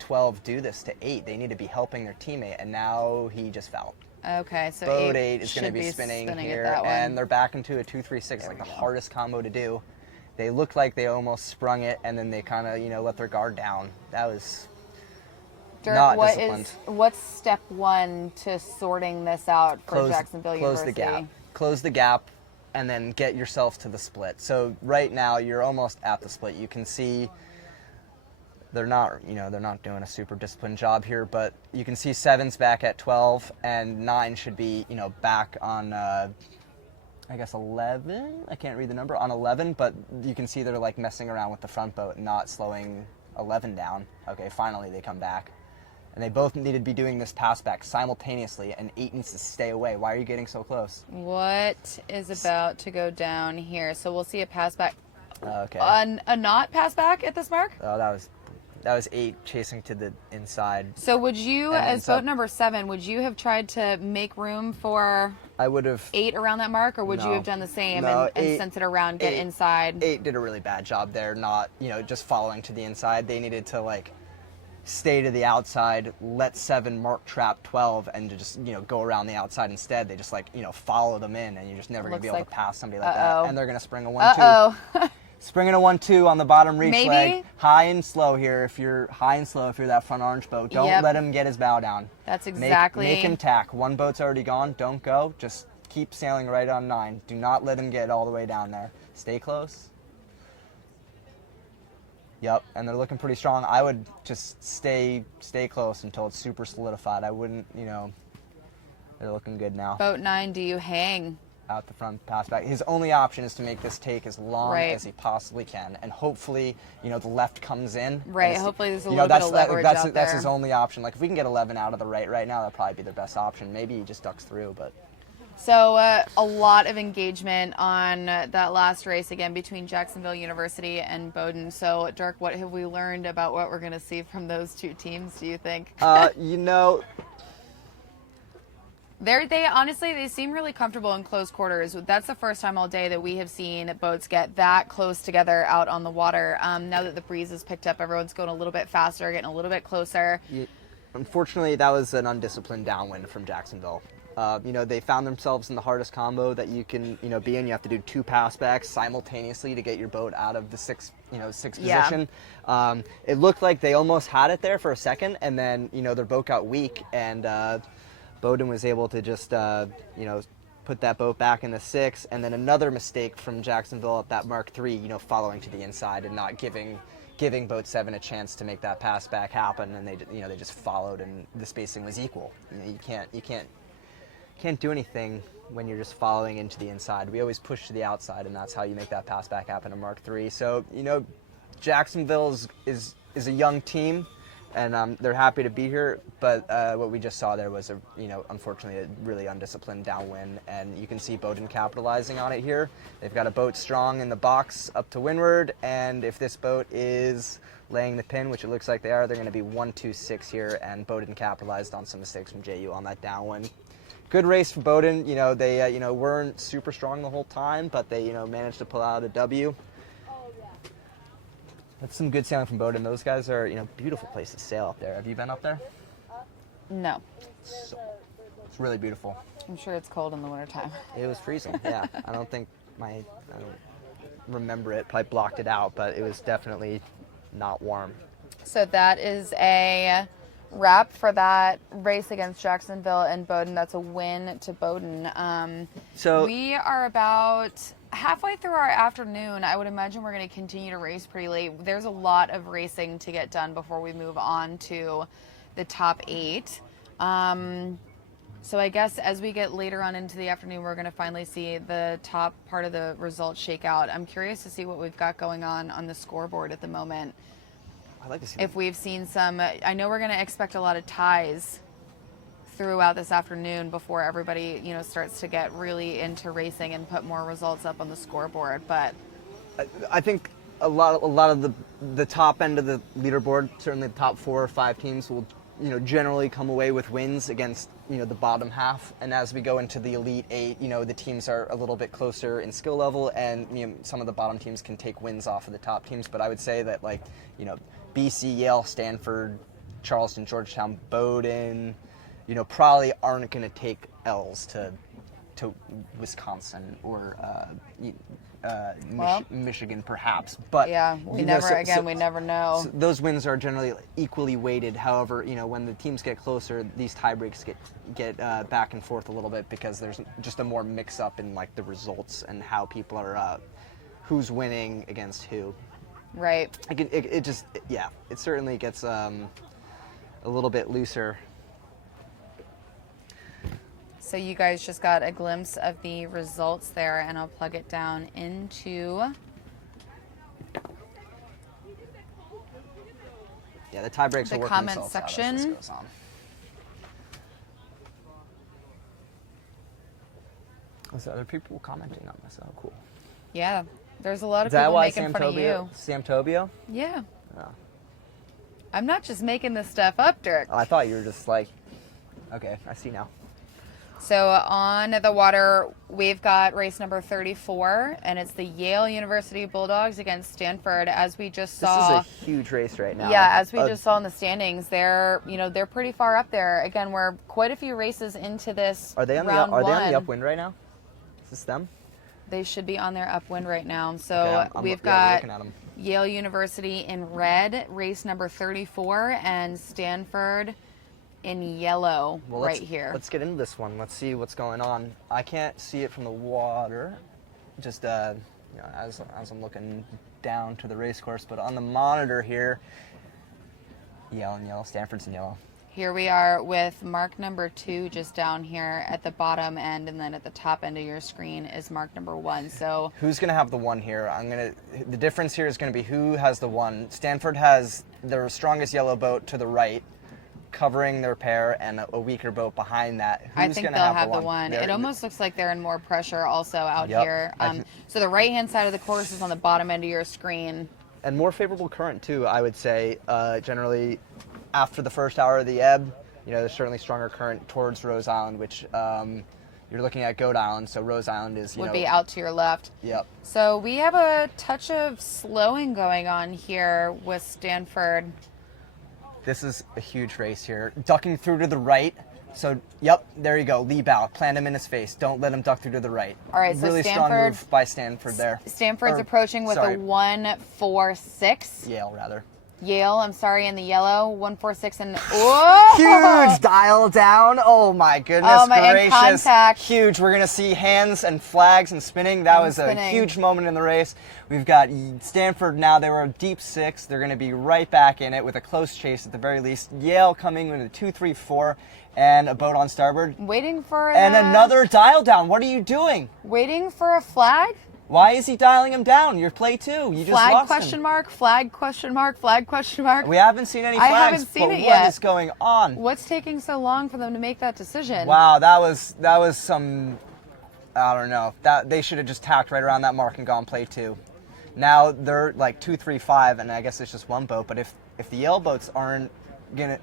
12 do this to 8. They need to be helping their teammate, and now he just fouled. Okay, so Boat 8 is going to should be spinning at here, that one. and they're back into a 2-3-6, like the hardest combo to do. They looked like they almost sprung it, and then they kind of, let their guard down. That was Dirk, not what disciplined. what's step 1 to sorting this out for Jacksonville close University? the gap. Close the gap, and then get yourself to the split. So right now, you're almost at the split. You can see they're not doing a super disciplined job here, but you can see 7's back at 12, and 9 should be, back on, I guess 11. I can't read the number on 11, but you can see they're like messing around with the front boat, not slowing 11 down. Okay, finally they come back. And they both need to be doing this pass back simultaneously, and 8 needs to stay away. Why are you getting so close? What is about to go down here? So we'll see a pass back. Okay. A not pass back at this mark? Oh, that was 8 chasing to the inside. So would you, And as so- boat number 7, would you have tried to make room for I would have. 8 around that mark, or would you No. have done the same No, and 8 sent it around, get 8 inside? 8 did a really bad job there, not, just following to the inside. They needed to, stay to the outside, let 7 mark trap 12, and to just, go around the outside instead. They just, follow them in, and you're just never going to be able Looks to like- pass somebody like Uh-oh. that. And they're going to spring a 1-2. Uh-oh. Springing a 1-2 on the bottom reach Maybe. leg. High and slow here. If you're high and slow, if you're that front orange boat, don't Yep. let him get his bow down. That's exactly. Make him tack. One boat's already gone. Don't go. Just keep sailing right on 9. Do not let him get all the way down there. Stay close. Yep, and they're looking pretty strong. I would just stay close until it's super solidified. I wouldn't, they're looking good now. Boat 9, do you hang? Out the front pass back. His only option is to make this take as long Right. as he possibly can, and hopefully, the left comes in. Right, and hopefully there's a little bit of leverage that's out that's there. his only option. Like if we can get 11 out of the right now, that'd probably be the best option. Maybe he just ducks through, but So a lot of engagement on that last race again between Jacksonville University and Bowdoin. So Dirk, what have we learned about what we're going to see from those two teams, do you think? They honestly, they seem really comfortable in close quarters. That's the first time all day that we have seen boats get that close together out on the water. Now that the breeze has picked up, everyone's going a little bit faster, getting a little bit closer. unfortunately, that was an undisciplined downwind from Jacksonville. They found themselves in the hardest combo that you can, be in. You have to do 2 pass backs simultaneously to get your boat out of the sixth Yeah. position. It looked like they almost had it there for a second, and then, their boat got weak, and Bowdoin was able to just, put that boat back in the 6, and then another mistake from Jacksonville at that Mark III, following to the inside and not giving giving boat 7 a chance to make that pass back happen, and they just followed, and the spacing was equal. You can't do anything when you're just following into the inside. We always push to the outside, and that's how you make that pass back happen in Mark III. So, Jacksonville is a young team, and they're happy to be here. But what we just saw there was unfortunately a really undisciplined downwind, and you can see Bowdoin capitalizing on it here. They've got a boat strong in the box up to windward, and if this boat is laying the pin, which it looks like they are, they're going to be 1-2-6 here, and Bowdoin capitalized on some mistakes from JU on that downwind. Good race for Bowdoin. They weren't super strong the whole time, but they managed to pull out a W. That's some good sailing from Bowdoin. Those guys are beautiful place to sail up there. Have you been up there? No. It's really beautiful. I'm sure it's cold in the wintertime. It was freezing. Yeah, I don't remember it. Probably blocked it out, but it was definitely not warm. So that is a wrap for that race against Jacksonville and Bowdoin. That's a win to Bowdoin. So we are about halfway through our afternoon. I would imagine we're going to continue to race pretty late. There's a lot of racing to get done before we move on to the top 8. So I guess as we get later on into the afternoon, we're going to finally see the top part of the results shake out. I'm curious to see what we've got going on the scoreboard at the moment. I'd like to see if we've seen some. I know we're going to expect a lot of ties throughout this afternoon before everybody, starts to get really into racing and put more results up on the scoreboard. But I think a lot of the top end of the leaderboard, certainly the top 4 or 5 teams, will generally come away with wins against the bottom half. And as we go into the Elite 8, the teams are a little bit closer in skill level, and some of the bottom teams can take wins off of the top teams. But I would say that BC, Yale, Stanford, Charleston, Georgetown, Bowdoin, probably aren't going to take L's to Wisconsin or Michigan, perhaps. But yeah, we never know. So those wins are generally equally weighted. However, when the teams get closer, these tie breaks get back and forth a little bit because there's just a more mix up in the results and how people are who's winning against who. Right. It certainly gets a little bit looser. So you guys just got a glimpse of the results there, and I'll plug it down into. Yeah, the tie breaks the will work comment themselves section. out as this goes on. There's other people commenting on this. Oh, cool. Yeah, there's a lot of Is that people why making fun of you. Sam Tobio? Yeah. Oh. I'm not just making this stuff up, Dirk. Oh, I thought you were just okay, I see now. So on the water, we've got race number 34, and it's the Yale University Bulldogs against Stanford. As we just saw, this is a huge race right now. Yeah, as we just saw in the standings, they're pretty far up there. Again, we're quite a few races into this. Are they on round Are they on one. the upwind right now? Is this them? They should be on their upwind right now. So Okay, we've we're got looking at 'em. Yale University in red, race number 34, and Stanford in yellow right here. Let's get into this one. Let's see what's going on. I can't see it from the water, just as I'm looking down to the race course, but on the monitor here, Yale and yellow, Stanford's in yellow. Here we are with mark number 2 just down here at the bottom end, and then at the top end of your screen is mark number 1. So who's going to have the 1 here? The difference here is going to be who has the 1. Stanford has their strongest yellow boat to the right, covering their pair, and a weaker boat behind that. Who's I think gonna they'll have the one. It almost looks like they're in more pressure also out Yep. here. So the right-hand side of the course is on the bottom end of your screen. And more favorable current, too, I would say. Generally, after the first hour of the ebb, there's certainly stronger current towards Rose Island, which you're looking at Goat Island, so Rose Island is, would be out to your left. Yep. So we have a touch of slowing going on here with Stanford. This is a huge race here. Ducking through to the right. So, yep, there you go. Lee bow. Plant him in his face. Don't let him duck through to the right. All right, so really Stanford, strong move by Stanford there. Stanford's approaching with a 1-4-6. Yale, rather. Yale, I'm sorry, in the yellow, 146 and whoa! Huge dial down. Oh my goodness Oh, my, in gracious. contact. Huge. We're going to see hands and flags and spinning. That was a huge moment in the race. We've got Stanford now. They were a deep 6. They're going to be right back in it with a close chase at the very least. Yale coming with a 2-3-4 and a boat on starboard. Waiting for And another dial down. What are you doing? Waiting for a flag? Why is he dialing him down? You're play 2. You just Flag lost question him. mark, flag question mark, flag question mark. We haven't seen any flags. I haven't seen but it yet. What is going on? What's taking so long for them to make that decision? Wow, that was some, I don't know. That they should have just tacked right around that mark and gone play 2. Now they're like 2, 3, 5, and I guess it's just one boat. But if the Yale boats aren't gonna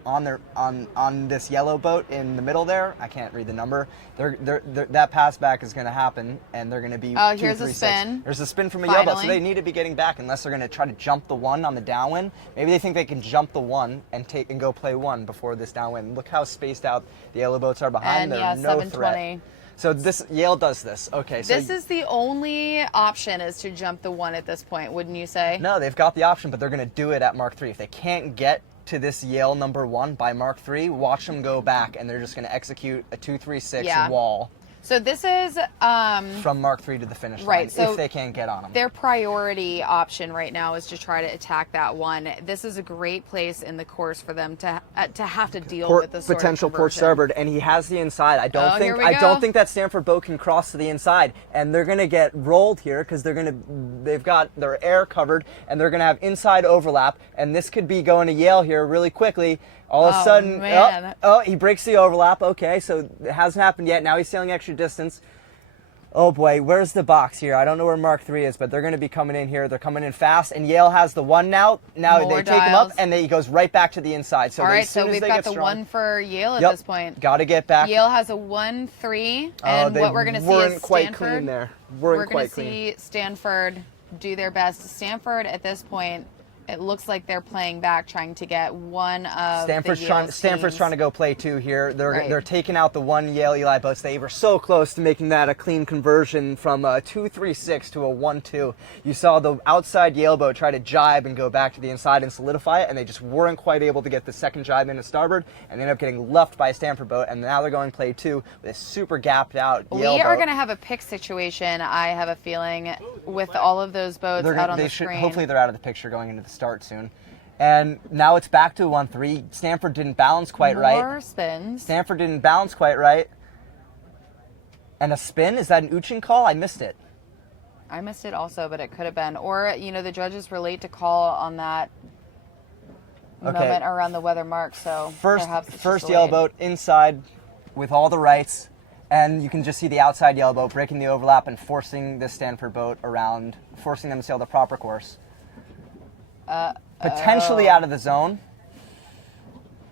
on this yellow boat in the middle there, I can't read the number. That pass back is going to happen, and they're going to be. Oh, 2, here's 3, a 6. spin. There's a spin from a Yale boat, so Finally. they need to be getting back unless they're going to try to jump the 1 on the downwind. Maybe they think they can jump the 1 and go play 1 before this downwind. Look how spaced out the yellow boats are behind. And They're yeah, no 720. threat. So this Yale does this. Okay, so This is the only option is to jump the 1 at this point, wouldn't you say? no, they've got the option, but they're going to do it at Mark 3. If they can't get to this Yale number 1 by Mark 3, watch them go back, and they're just going to execute a 2-3-6 Yeah. wall So this is from Mark 3 to the finish line, Right, so if they can't get on them. their priority option right now is to try to attack that 1. This is a great place in the course for them to have to deal with this sort Potential of port conversion. starboard, and he has the inside. I don't Oh, here think we I go. don't think that Stanford boat can cross to the inside, and they're going to get rolled here because they've got their air covered, and they're going to have inside overlap, and this could be going to Yale here really quickly. All of a Oh, sudden, man. he breaks the overlap. Okay, so it hasn't happened yet. Now he's sailing extra distance. Oh boy, where's the box here? I don't know where Mark 3 is, but they're going to be coming in here. They're coming in fast, and Yale has the 1 now. Now More they take him up, dials. and he goes right back to the inside. So All as right, soon so as we've they got get the strong, 1 for Yale at Yep, this point. got to get back. Yale has a 1-3, and they what we're going to see weren't is quite Stanford. clean there. We're Weren't going quite to clean. see Stanford do their best. Stanford at this point, it looks like they're playing back, trying to get one of Stanford's the Yale Stanford's teams. trying to go play 2 here. Right. They're taking out the 1 Yale Eli boats. They were so close to making that a clean conversion from a 2-3-6 to a 1-2. You saw the outside Yale boat try to jibe and go back to the inside and solidify it, and they just weren't quite able to get the second jibe into starboard, and they ended up getting left by a Stanford boat, and now they're going play 2 with a super gapped out Yale We are boat. going to have a pick situation, I have a feeling, with all of those boats out on the screen. Hopefully they're out of the picture going into the start soon. And now it's back to 1-3. Stanford didn't balance quite right. More spins. Stanford didn't balance quite right. And a spin? Is that an Uchin call? I missed it. I missed it also, but it could have been. Or, the judges were late to call on that moment around the weather mark, so perhaps it's First just Yale delayed. boat inside with all the rights. And you can just see the outside Yale boat breaking the overlap and forcing the Stanford boat around, forcing them to sail the proper course. Potentially out of the zone.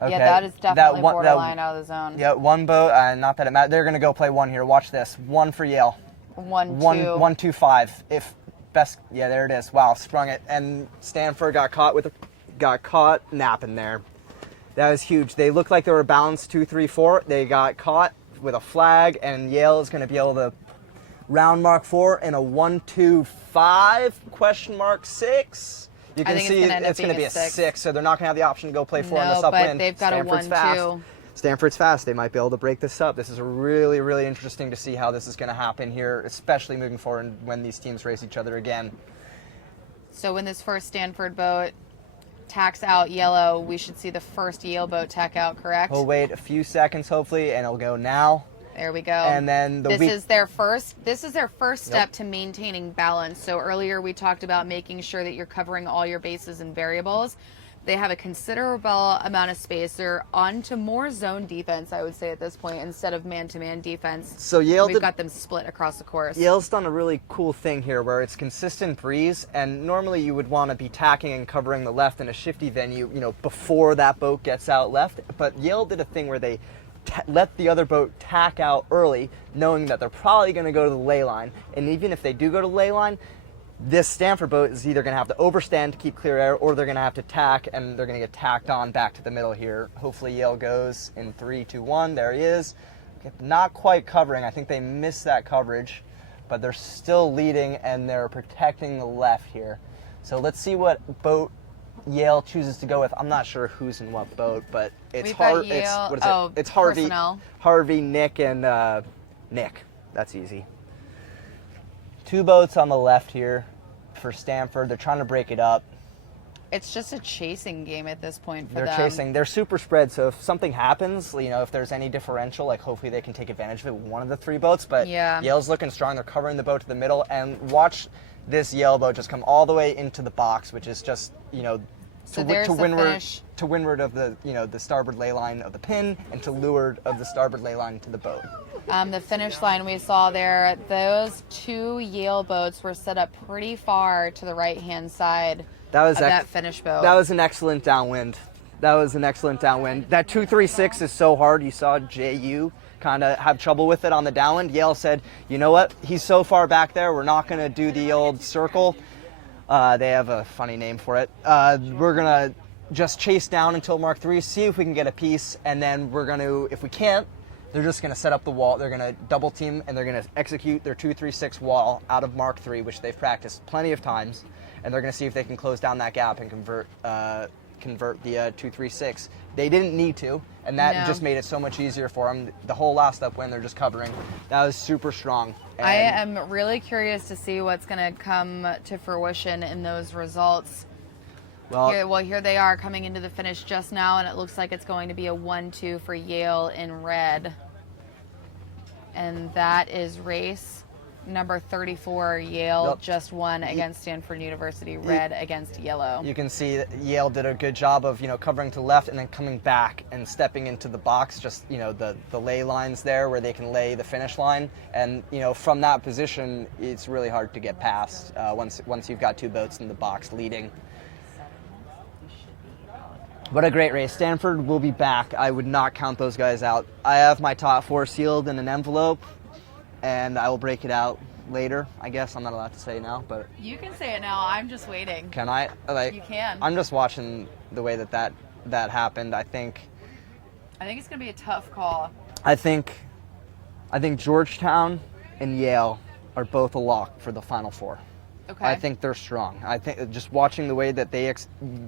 Okay. Yeah, that is definitely one- borderline out of the zone. Yeah, 1 boat, not that it matters. They're going to go play 1 here. Watch this. 1 for Yale. 1-2. 1-2-5. If best, yeah, there it is. Wow, sprung it. And Stanford got caught napping there. That was huge. They looked like they were balanced 2-3-4. They got caught with a flag, and Yale is going to be able to round Mark 4 in a 1-2-5 ? 6. You can think see it's gonna end up it's going to being be a a 6. 6, so they're not going to have the option to go play 4 in this No, upwind. but they've got a Stanford's 1-2. fast. Stanford's fast. They might be able to break this up. This is really, really interesting to see how this is going to happen here, especially moving forward when these teams race each other again. So when this first Stanford boat tacks out yellow, we should see the first Yale boat tack out, correct? We'll wait a few seconds, hopefully, and it'll go now. There we go. And then this is their first step Yep. to maintaining balance. So earlier we talked about making sure that you're covering all your bases and variables. They have a considerable amount of space. They're on to more zone defense, I would say, at this point, instead of man-to-man defense. So We've got them split across the course. Yale's done a really cool thing here where it's consistent breeze, and normally you would want to be tacking and covering the left in a shifty venue, before that boat gets out left. But Yale did a thing where they let the other boat tack out early, knowing that they're probably going to go to the ley line. And even if they do go to the ley line, this Stanford boat is either going to have to overstand to keep clear air, or they're going to have to tack, and they're going to get tacked on back to the middle here. Hopefully Yale goes in 3, 2, 1. There he is. Not quite covering. I think they missed that coverage, but they're still leading, and they're protecting the left here. So let's see what boat Yale chooses to go with. I'm not sure who's in what boat, but it's We've got hard. It's Yale- what is it? oh, It's Harvey, personnel. Harvey, Nick, and Nick. That's easy. 2 boats on the left here for Stanford. They're trying to break it up. It's just a chasing game at this point for They're them. chasing. They're super spread, so if something happens, you know, if there's any differential, like hopefully they can take advantage of it with one of the 3 boats. But Yeah. Yale's looking strong. They're covering the boat to the middle, and watch this Yale boat just come all the way into the box, which is just, you know, So there's the finish. to windward of the, you know, the starboard ley line of the pin, and to leeward of the starboard ley line to the boat. The finish line we saw there, those 2 Yale boats were set up pretty far to the right-hand side of that finish boat. That was an excellent downwind. That 236 is so hard. You saw JU kind of have trouble with it on the downwind. Yale said, you know what? He's so far back there, we're not going to do the old circle. They have a funny name for it. We're going to just chase down until Mark 3, see if we can get a piece, and then we're going to, if we can't, they're just going to set up the wall. They're going to double team, and they're going to execute their 236 wall out of Mark 3, which they've practiced plenty of times, and they're going to see if they can close down that gap and convert the 236. They didn't need to, and that just made it so much easier for them. The whole last upwind, they're just covering. That was super strong. And I am really curious to see what's going to come to fruition in those results. Here they are coming into the finish just now, and it looks like it's going to be a 1-2 for Yale in red. And that is race number 34. Yale just won against Stanford University, red against yellow. You can see that Yale did a good job of, you know, covering to the left and then coming back and stepping into the box, just, you know, the lay lines there where they can lay the finish line. And, you know, from that position, it's really hard to get past once you've got 2 boats in the box leading. What a great race. Stanford will be back. I would not count those guys out. I have my top 4 sealed in an envelope, and I will break it out later, I guess. I'm not allowed to say now, but... You can say it now. I'm just waiting. Can I? You can. I'm just watching the way that happened. I think it's going to be a tough call. I think Georgetown and Yale are both a lock for the Final Four. Okay. I think they're strong. I think just watching the way that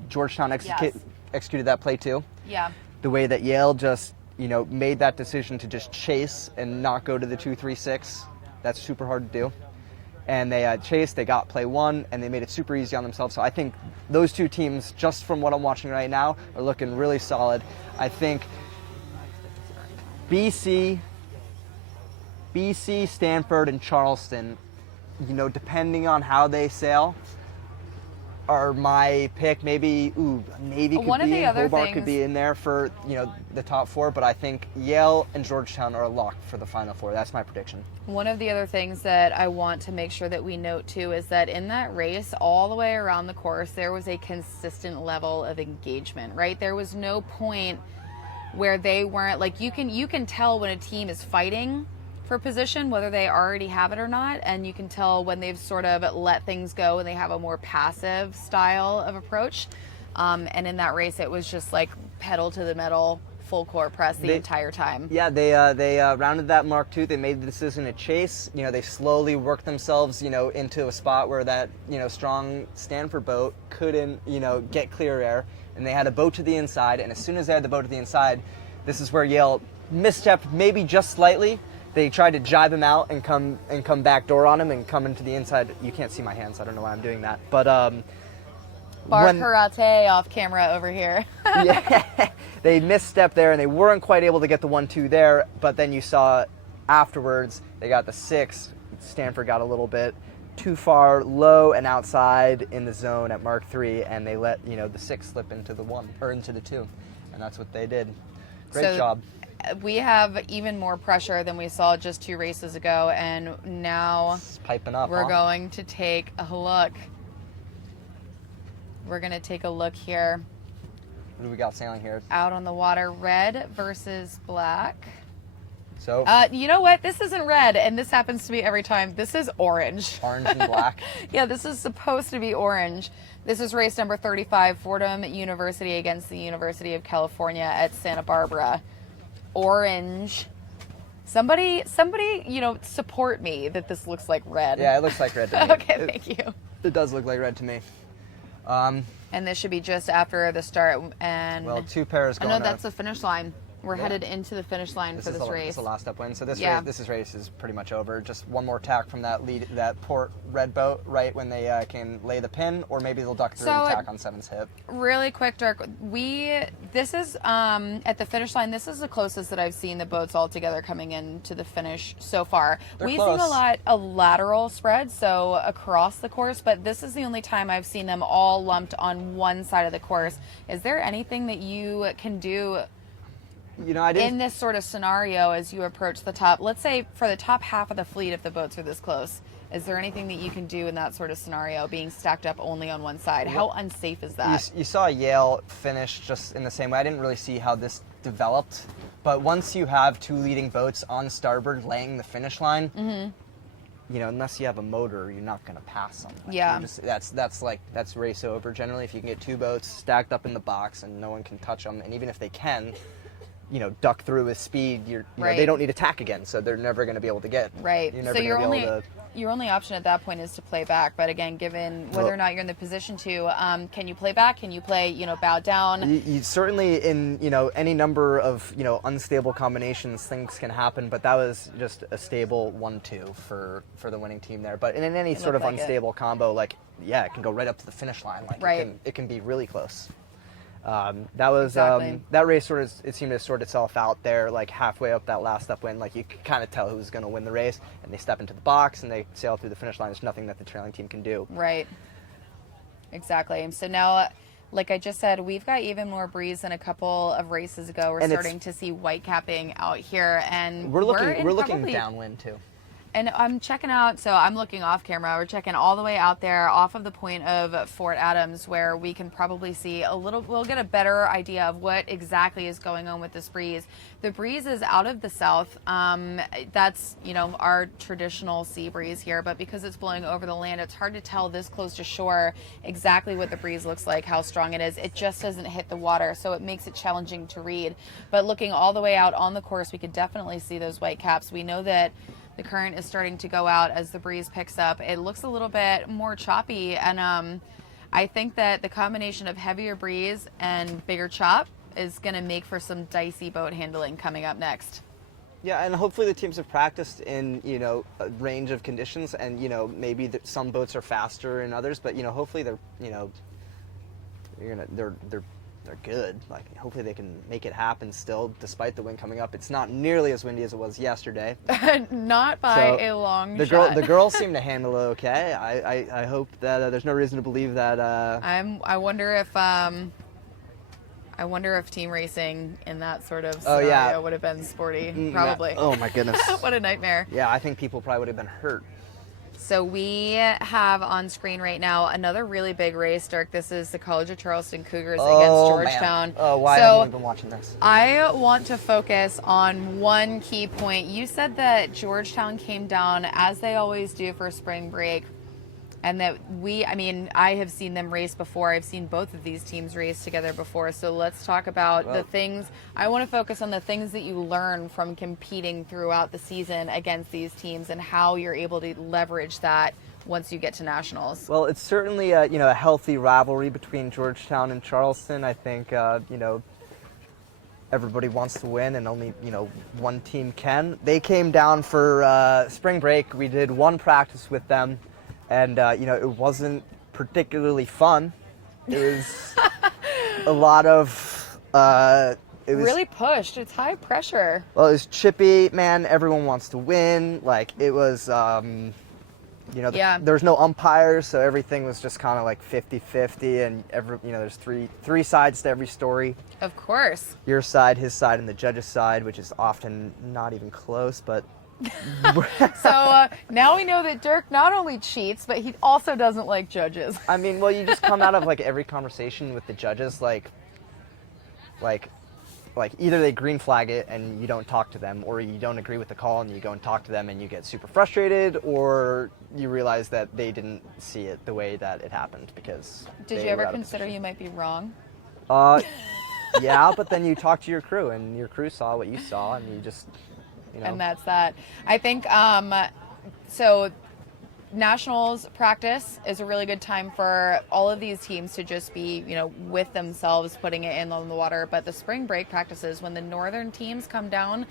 Georgetown executed that play too. Yeah. The way that Yale just, you know, made that decision to just chase and not go to the 236. That's super hard to do. And they chased, they got play 1, and they made it super easy on themselves. So I think those 2 teams, just from what I'm watching right now, are looking really solid. I think BC, Stanford, and Charleston, you know, depending on how they sail, are my pick. Maybe Navy could One of be the in, other Hobart things- could be in there for, you know, the top 4, but I think Yale and Georgetown are a lock for the Final Four. That's my prediction. One of the other things that I want to make sure that we note too is that in that race, all the way around the course, there was a consistent level of engagement, right? There was no point where they weren't, like, you can tell when a team is fighting for position, whether they already have it or not, and you can tell when they've sort of let things go and they have a more passive style of approach. And in that race, it was just like pedal to the metal, full court press the entire time. Yeah, they rounded that mark 2. They made the decision to chase. You know, they slowly worked themselves, you know, into a spot where that, you know, strong Stanford boat couldn't, you know, get clear air, and they had a boat to the inside. And as soon as they had the boat to the inside, this is where Yale misstepped, maybe just slightly. They tried to jibe him out and come back door on him and come into the inside. You can't see my hands, so I don't know why I'm doing that. But Bar karate off camera over here. yeah, they misstepped there and they weren't quite able to get the 1-2 there. But then you saw afterwards they got the 6. Stanford got a little bit too far low and outside in the zone at Mark 3, and they let, you know, the 6 slip into the 1 or into the 2, and that's what they did. Great job. We have even more pressure than we saw just 2 races ago, and now It's piping up. we're going to take a look. We're going to take a look here. What do we got sailing here? Out on the water, red versus black. So You know what? This isn't red, and this happens to me every time. This is orange. orange and black. Yeah, this is supposed to be orange. This is race number 35, Fordham University against the University of California at Santa Barbara. Orange. Somebody, you know, support me that this looks like red. Yeah, it looks like red to me. Okay, thank you. It does look like red to me. And this should be just after the start. And Well, 2 pairs I going know that's the finish line. We're Yeah. headed into the finish line for this This race. is the last up win. So this Yeah. race is pretty much over. Just one more tack from that port red boat right when they can lay the pin, or maybe they'll duck through and tack on 7's hip. Really quick, Dirk. This is at the finish line. This is the closest that I've seen the boats all together coming into the finish so far. They're We've close. seen a lot of lateral spread, so across the course, but this is the only time I've seen them all lumped on one side of the course. Is there anything that you can do in this sort of scenario as you approach the top? Let's say for the top half of the fleet, if the boats are this close, is there anything that you can do in that sort of scenario, being stacked up only on one side? How unsafe is that? You saw Yale finish just in the same way. I didn't really see how this developed, but once you have 2 leading boats on starboard laying the finish line, unless you have a motor, you're not going to pass them. Yeah. That's race over generally. If you can get 2 boats stacked up in the box and no one can touch them, and even if they can, duck through with speed, they don't need to tack again, so they're never going to be able to get. Right. You're never So gonna be able to. your only option at that point is to play back. But again, given whether or not you're in the position to, can you play back? Can you play, bow down? You certainly in any number of unstable combinations, things can happen. But that was just a stable 1-2 for the winning team there. But in any sort of unstable combo, it can go right up to the finish line. It can be really close. That was Exactly. that race it seemed to sort itself out there, halfway up that last upwind. You could kind of tell who was going to win the race, and they step into the box and they sail through the finish line. There's nothing that the trailing team can do. Right. Exactly. So now, like I just said, we've got even more breeze than a couple of races ago. We're starting to see white capping out here, and we're looking probably downwind too. And I'm checking out, so I'm looking off camera. We're checking all the way out there off of the point of Fort Adams, where we can probably see we'll get a better idea of what exactly is going on with this breeze. The breeze is out of the south. That's, our traditional sea breeze here, but because it's blowing over the land, it's hard to tell this close to shore exactly what the breeze looks like, how strong it is. It just doesn't hit the water, so it makes it challenging to read. But looking all the way out on the course, we could definitely see those white caps. We know that the current is starting to go out as the breeze picks up. It looks a little bit more choppy, and I think that the combination of heavier breeze and bigger chop is going to make for some dicey boat handling coming up next. Yeah, and hopefully the teams have practiced in a range of conditions, and maybe some boats are faster than others, but hopefully they're good. Hopefully they can make it happen still, despite the wind coming up. It's not nearly as windy as it was yesterday. Not by a long shot. The girls seem to handle it okay. I hope that there's no reason to believe that. I wonder if team racing in that sort of scenario would have been sporty. Probably. Oh my goodness. What a nightmare. Yeah, I think people probably would have been hurt. So we have on screen right now another really big race, Dirk. This is the College of Charleston Cougars against Georgetown. Man. Oh, why haven't we been watching this? I want to focus on one key point. You said that Georgetown came down, as they always do, for spring break, and that I have seen them race before. I've seen both of these teams race together before. So let's talk about the things. I want to focus on the things that you learn from competing throughout the season against these teams and how you're able to leverage that once you get to nationals. Well, it's certainly a healthy rivalry between Georgetown and Charleston. I think everybody wants to win, and only one team can. They came down for spring break. We did one practice with them. And, it wasn't particularly fun. It was a lot of... it was really pushed. It's high pressure. Well, it was chippy, man. Everyone wants to win. It was, there was no umpires, so everything was just kind of 50-50. And, there's three sides to every story. Of course. Your side, his side, and the judge's side, which is often not even close, but... So now we know that Dirk not only cheats, but he also doesn't like judges. I mean, well, you just come out of every conversation with the judges, either they green flag it and you don't talk to them, or you don't agree with the call and you go and talk to them and you get super frustrated, or you realize that they didn't see it the way that it happened because. Did you ever consider you might be wrong? Yeah, but then you talk to your crew and your crew saw what you saw and you just. And that's that. I think, so nationals practice is a really good time for all of these teams to just be, with themselves, putting it in on the water. But the spring break practices, when the northern teams come down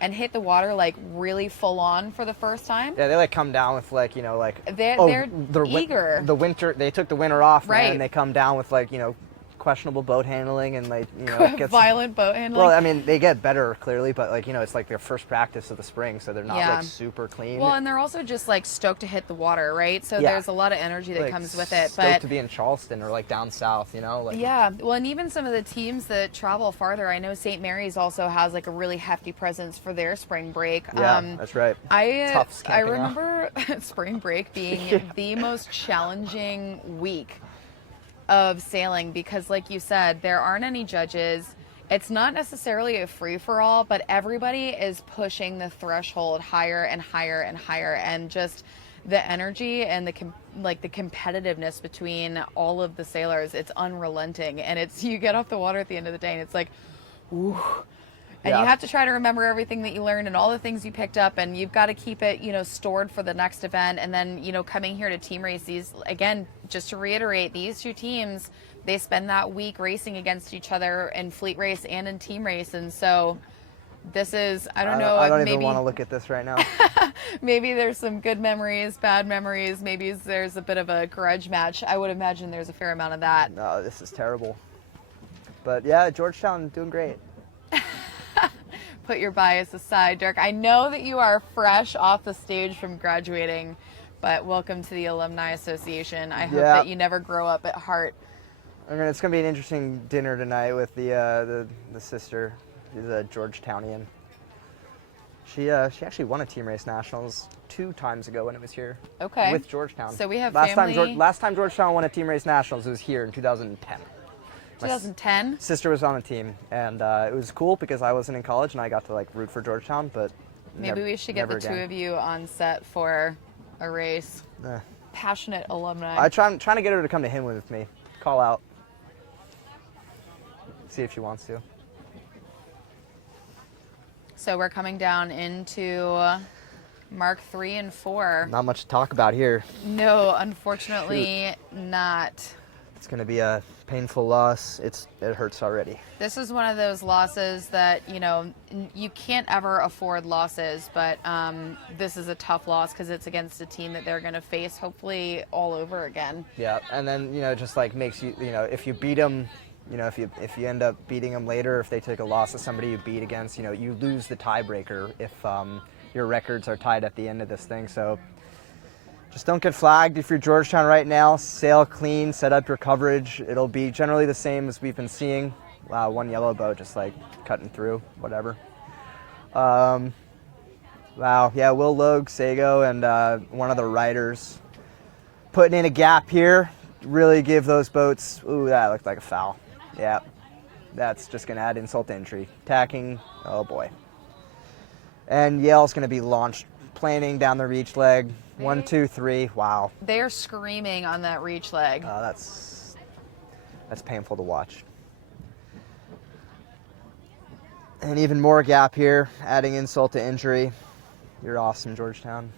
and hit the water like really full on for the first time. Yeah, they like come down with like, they're eager. The winter, they took the winter off, Right. man, and they come down with like, questionable boat handling and like, it gets violent boat handling. Well, I mean, they get better clearly, but like, it's like their first practice of the spring, so they're not like super clean. Well, and they're also just like stoked to hit the water, right? So Yeah. there's a lot of energy that like, comes with it. stoked But to be in Charleston or like down south, like yeah, well, and even some of the teams that travel farther, I know St. Mary's also has like a really hefty presence for their spring break. Yeah, that's right. Tough I camping out. remember spring break being the most challenging week of sailing because, like you said, there aren't any judges. It's not necessarily a free-for-all, but everybody is pushing the threshold higher and higher and higher, and just the energy and the competitiveness between all of the sailors, it's unrelenting. And it's, you get off the water at the end of the day and it's like, ooh. And Yeah. you have to try to remember everything that you learned and all the things you picked up, and you've got to keep it, stored for the next event. And then, coming here to team race, these, again, just to reiterate, these two teams, they spend that week racing against each other in fleet race and in team race. And so this is, I don't know. I don't maybe, even want to look at this right now. maybe there's some good memories, bad memories. Maybe there's a bit of a grudge match. I would imagine there's a fair amount of that. No, this is terrible. But yeah, Georgetown doing great. Put your bias aside, Dirk. I know that you are fresh off the stage from graduating, but welcome to the Alumni Association. I hope that you never grow up at heart. It's going to be an interesting dinner tonight with the sister. She's a Georgetownian. She actually won a team race nationals 2 times ago when it was here. Okay. With Georgetown. So we have last family. Last time Georgetown won a team race nationals, it was here in 2010. 2010. Sister was on the team, and it was cool because I wasn't in college and I got to like root for Georgetown. But maybe we should get the two of you on set for a race. Passionate alumni. I'm trying to get her to come to him with me. Call out. See if she wants to. So we're coming down into Mark 3 and 4. Not much to talk about here. No, unfortunately not. It's going to be a painful loss. It hurts already. This is one of those losses that, you can't ever afford losses, but this is a tough loss because it's against a team that they're going to face hopefully all over again. Yeah, and then, just like makes you, if you beat them, if you end up beating them later, if they take a loss to somebody you beat against, you lose the tiebreaker if your records are tied at the end of this thing. So just don't get flagged if you're Georgetown right now. Sail clean, set up your coverage. It'll be generally the same as we've been seeing. One yellow boat just like cutting through, whatever. Wow, yeah, Will Logue, Sago, and one of the riders putting in a gap here. Really give those boats, ooh, that looked like a foul. Yeah, that's just going to add insult to injury. Tacking, oh boy. And Yale's going to be launched, planing down the reach leg. 1, 2, 3, wow. They're screaming on that reach leg. That's painful to watch. And even more gap here, adding insult to injury. You're awesome, Georgetown.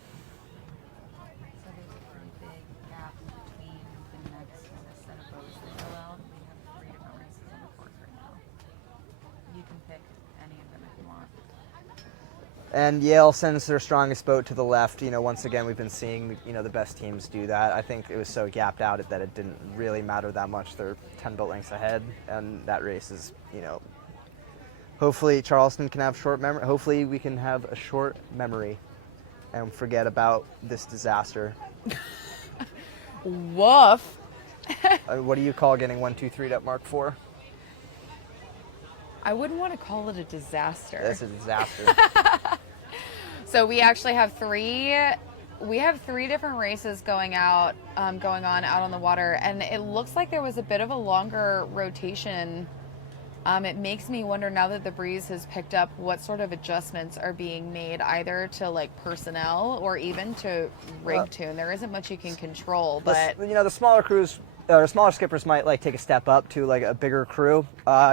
And Yale sends their strongest boat to the left. Once again, we've been seeing, the best teams do that. I think it was so gapped out that it didn't really matter that much. They're 10 boat lengths ahead, and that race is, hopefully Charleston can have short memory. Hopefully we can have a short memory and forget about this disaster. Woof. What do you call getting 1, 2, 3 at Mark 4? I wouldn't want to call it a disaster. That's a disaster. So we actually have three different races going on out on the water, and it looks like there was a bit of a longer rotation. It makes me wonder, now that the breeze has picked up, what sort of adjustments are being made, either to like personnel or even to rig tune. There isn't much you can control, but the smaller crews or smaller skippers might like take a step up to like a bigger crew.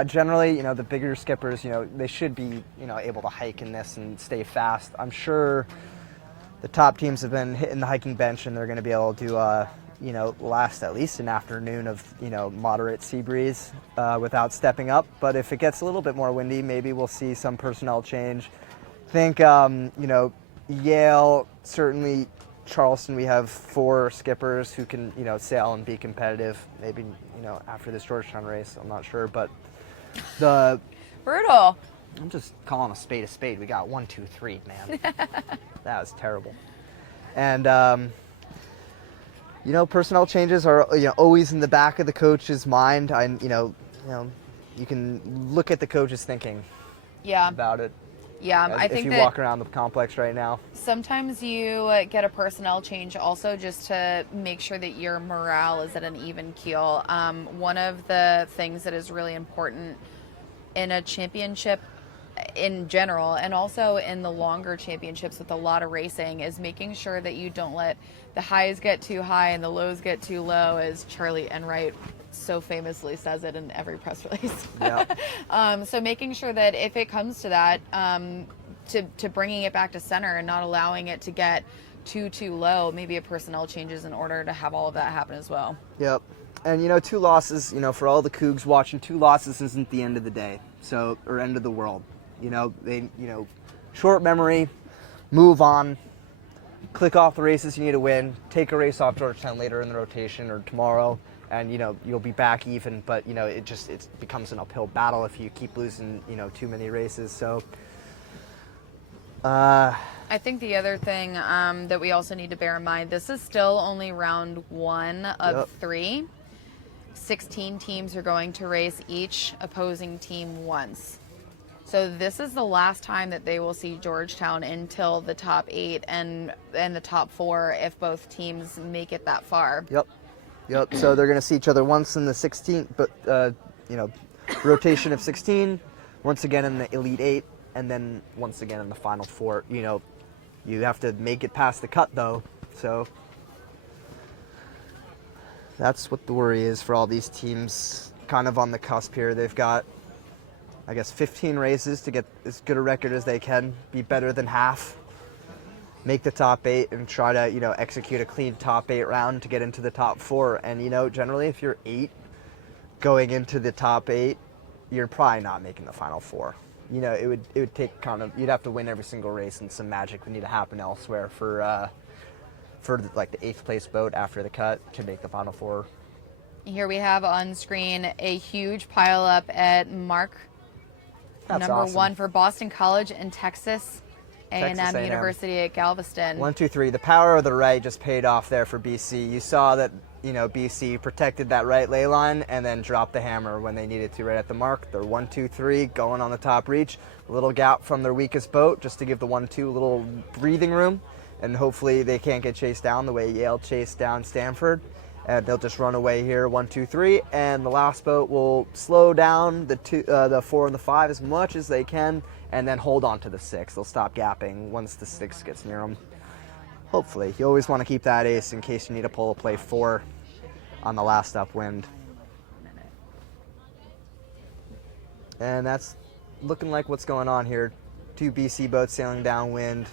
Generally, the bigger skippers, they should be, able to hike in this and stay fast. I'm sure the top teams have been hitting the hiking bench, and they're going to be able to, last at least an afternoon of, moderate sea breeze without stepping up. But if it gets a little bit more windy, maybe we'll see some personnel change. I think, Yale, certainly Charleston, we have 4 skippers who can, sail and be competitive. Maybe, after this Georgetown race, I'm not sure. But the... Brutal. I'm just calling a spade. We got 1, 2, 3, man. That was terrible. And, personnel changes are, always in the back of the coach's mind. You can look at the coach's thinking about it. Yeah, I think if you that walk around the complex right now. sometimes you get a personnel change also just to make sure that your morale is at an even keel. One of the things that is really important in a championship in general, and also in the longer championships with a lot of racing, is making sure that you don't let the highs get too high and the lows get too low, as Charlie Enright so famously says it in every press release. Yeah. So making sure that if it comes to that, to bringing it back to center and not allowing it to get too low, maybe a personnel changes in order to have all of that happen as well. Yep. And 2 losses, for all the Cougs watching, 2 losses isn't the end of the day, or end of the world. Short memory, move on, click off the races you need to win, take a race off Georgetown later in the rotation or tomorrow, and you'll be back even. But it becomes an uphill battle if you keep losing too many races. So I think the other thing that we also need to bear in mind, this is still only round 1 of 3. 16 teams are going to race each opposing team once. So this is the last time that they will see Georgetown until the top 8 and the top 4 if both teams make it that far. Yep. So they're going to see each other once in the 16, but rotation of 16, once again in the Elite 8, and then once again in the Final 4. You have to make it past the cut though. So that's what the worry is for all these teams kind of on the cusp here. They've got, I guess, 15 races to get as good a record as they can, be better than half, make the top 8, and try to, execute a clean top 8 round to get into the top 4. And, generally if you're 8 going into the top 8, you're probably not making the Final 4. It would take you'd have to win every single race, and some magic would need to happen elsewhere for like the 8th place boat after the cut to make the Final 4. Here we have on screen a huge pile up at Mark. That's number awesome. 1 for Boston College and Texas A&M Texas A&M. University at Galveston. 1, 2, 3. The power of the right just paid off there for BC. You saw that, BC protected that right lay line and then dropped the hammer when they needed to right at the mark. They're 1, 2, 3 going on the top reach. A little gap from their weakest boat just to give the 1, 2 a little breathing room. And hopefully they can't get chased down the way Yale chased down Stanford. And they'll just run away here, 1, 2, 3, and the last boat will slow down the 4 and the 5 as much as they can, and then hold on to the 6. They'll stop gapping once the 6 gets near them. Hopefully, you always want to keep that ace in case you need to pull a play 4 on the last upwind. And that's looking like what's going on here. 2 BC boats sailing downwind.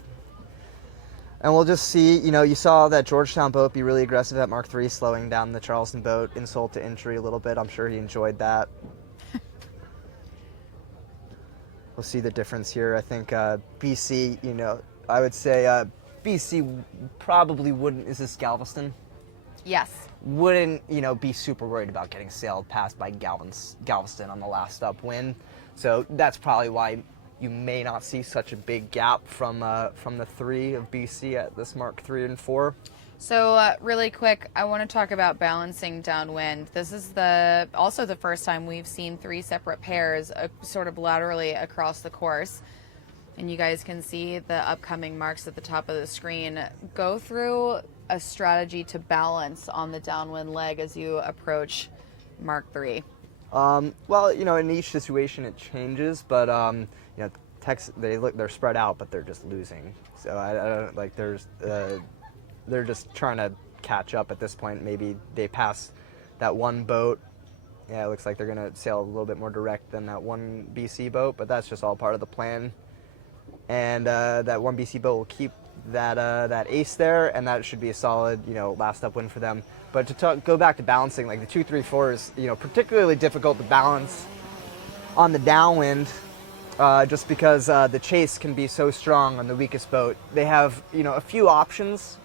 And we'll just see, you saw that Georgetown boat be really aggressive at Mark 3, slowing down the Charleston boat, insult to injury a little bit. I'm sure he enjoyed that. We'll see the difference here. I think BC, I would say BC probably wouldn't, is this Galveston? Yes. Wouldn't, be super worried about getting sailed past by Galveston on the last upwind. So that's probably why you may not see such a big gap from the 3 of BC at this Mark 3 and 4. So really quick, I want to talk about balancing downwind. This is also the first time we've seen 3 separate pairs sort of laterally across the course. And you guys can see the upcoming marks at the top of the screen. Go through a strategy to balance on the downwind leg as you approach Mark 3. Well, in each situation it changes, but Texas, they're spread out, but they're just losing. So I don't like they're just trying to catch up at this point. Maybe they pass that one boat. Yeah, it looks like they're gonna sail a little bit more direct than that one BC boat, but that's just all part of the plan. And that one BC boat will keep that ace there, and that should be a solid, last up win for them. But to go back to balancing, like the 2-3-4 is, particularly difficult to balance on the downwind, just because the chase can be so strong on the weakest boat. They have, a few options,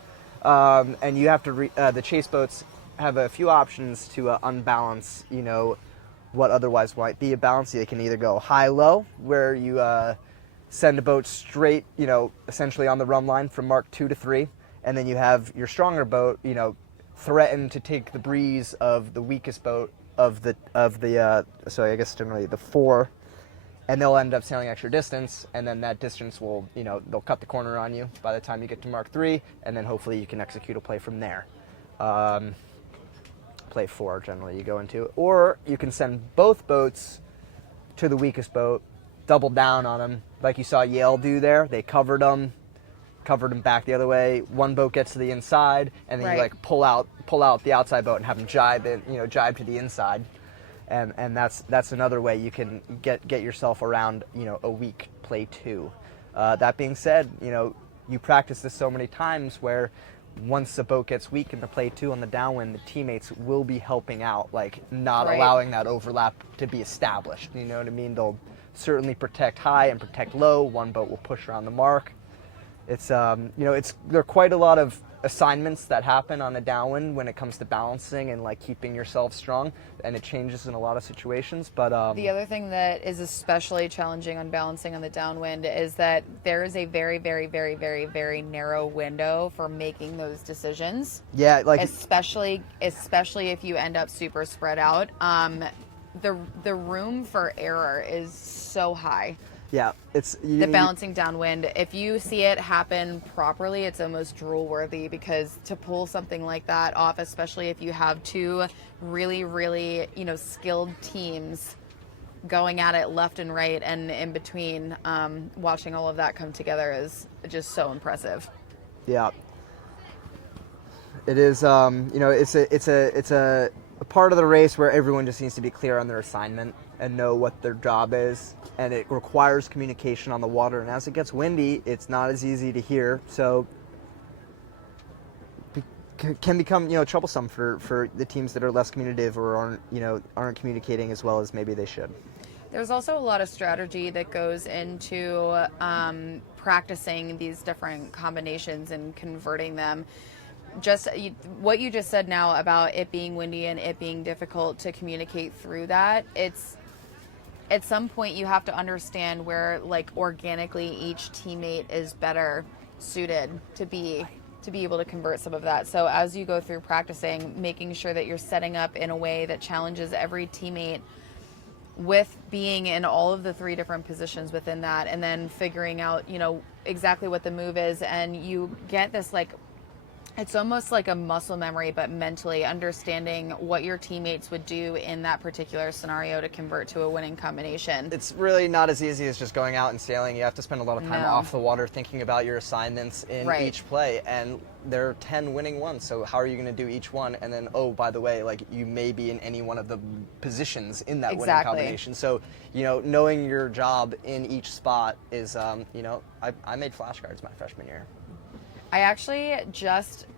and you have to, the chase boats have a few options to unbalance, what otherwise might be a balance. They can either go high-low, where you send a boat straight, essentially on the run line from Mark 2 to 3, and then you have your stronger boat, threaten to take the breeze of the weakest boat of the so I guess generally the 4, and they'll end up sailing extra distance, and then that distance will, they'll cut the corner on you by the time you get to Mark 3, and then hopefully you can execute a play from there. Play 4 generally you go into, or you can send both boats to the weakest boat, double down on them, like you saw Yale do there. They covered them back the other way. One boat gets to the inside, and then you pull out the outside boat and have them jibe to the inside, and that's another way you can get yourself around a weak play 2. That being said, you practice this so many times where once the boat gets weak in the play 2 on the downwind, the teammates will be helping out, like not allowing that overlap to be established. You know what I mean? They'll certainly protect high and protect low. One boat will push around the mark. It's there are quite a lot of assignments that happen on a downwind when it comes to balancing and like keeping yourself strong, and it changes in a lot of situations. But the other thing that is especially challenging on balancing on the downwind is that there is a very, very, very, very, very narrow window for making those decisions. Yeah, like especially if you end up super spread out. The room for error is so high. Yeah, it's the balancing downwind. If you see it happen properly, it's almost drool worthy, because to pull something like that off, especially if you have two really, really, skilled teams going at it left and right and in between, watching all of that come together is just so impressive. Yeah, it is. It's a part of the race where everyone just needs to be clear on their assignment and know what their job is, and it requires communication on the water, and as it gets windy, it's not as easy to hear, so it can become troublesome for the teams that are less communicative or aren't communicating as well as maybe they should. There's also a lot of strategy that goes into practicing these different combinations and converting them. Just what you just said now about it being windy and it being difficult to communicate through that, it's at some point you have to understand where like organically each teammate is better suited to be able to convert some of that. So as you go through practicing, making sure that you're setting up in a way that challenges every teammate with being in all of the 3 different positions within that, and then figuring out exactly what the move is, and you get this it's almost like a muscle memory, but mentally understanding what your teammates would do in that particular scenario to convert to a winning combination. It's really not as easy as just going out and sailing. You have to spend a lot of time off the water thinking about your assignments in each play, and there are 10 winning ones, so how are you going to do each one? And then, oh, by the way, you may be in any one of the positions in that winning combination. So, knowing your job in each spot is, I made flashcards my freshman year. I actually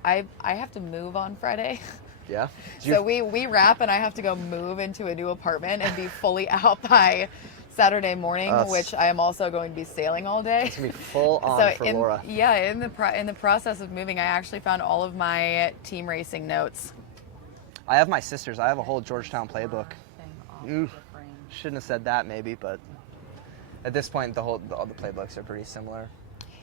I have to move on Friday. Yeah. So we wrap, and I have to go move into a new apartment and be fully out by Saturday morning, which I am also going to be sailing all day. It's going to be full on for Laura. Yeah, in the process of moving, I actually found all of my team racing notes. I have my sister's. I have a whole Georgetown playbook. Shouldn't have said that maybe, but at this point, all the playbooks are pretty similar.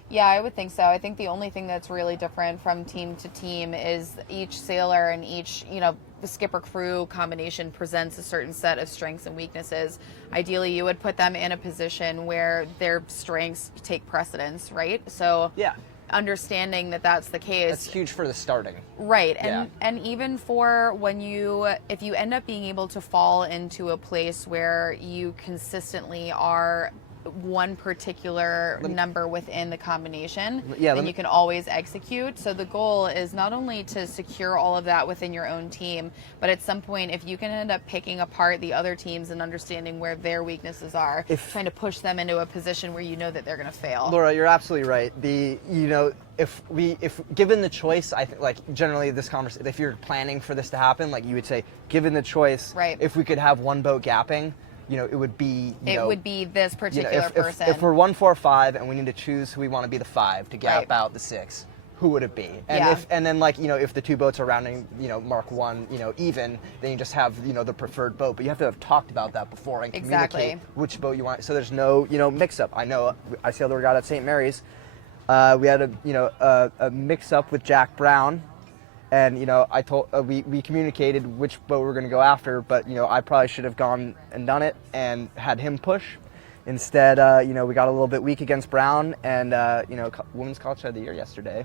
Yeah, I would think so. I think the only thing that's really different from team to team is each sailor and each, skipper-crew combination presents a certain set of strengths and weaknesses. Ideally, you would put them in a position where their strengths take precedence, right? So yeah, understanding that that's the case. That's huge for the starting. Right, and even for if you end up being able to fall into a place where you consistently are one particular number within the combination, Yeah, then you can always execute. So the goal is not only to secure all of that within your own team, but at some point, if you can end up picking apart the other teams and understanding where their weaknesses are, trying to push them into a position where you know that they're going to fail. Laura, you're absolutely right. If given the choice, I think, like, generally this conversation, if you're planning for this to happen, like, you would say, given the choice, right, if we could have one boat gapping, it would be would be this particular person. If we're 1, 4, 5 and we need to choose who we want to be the 5 to gap out the 6, who would it be? And if the two boats are rounding, Mark 1, even, then you just have, the preferred boat. But you have to have talked about that before and communicate which boat you want. So there's no, mix up. I know I sailed a regatta at St. Mary's. We had a mix up with Jack Brown. And, I told, we communicated which boat we were going to go after, but, I probably should have gone and done it and had him push. Instead, we got a little bit weak against Brown, and, Women's College Side of the Year yesterday.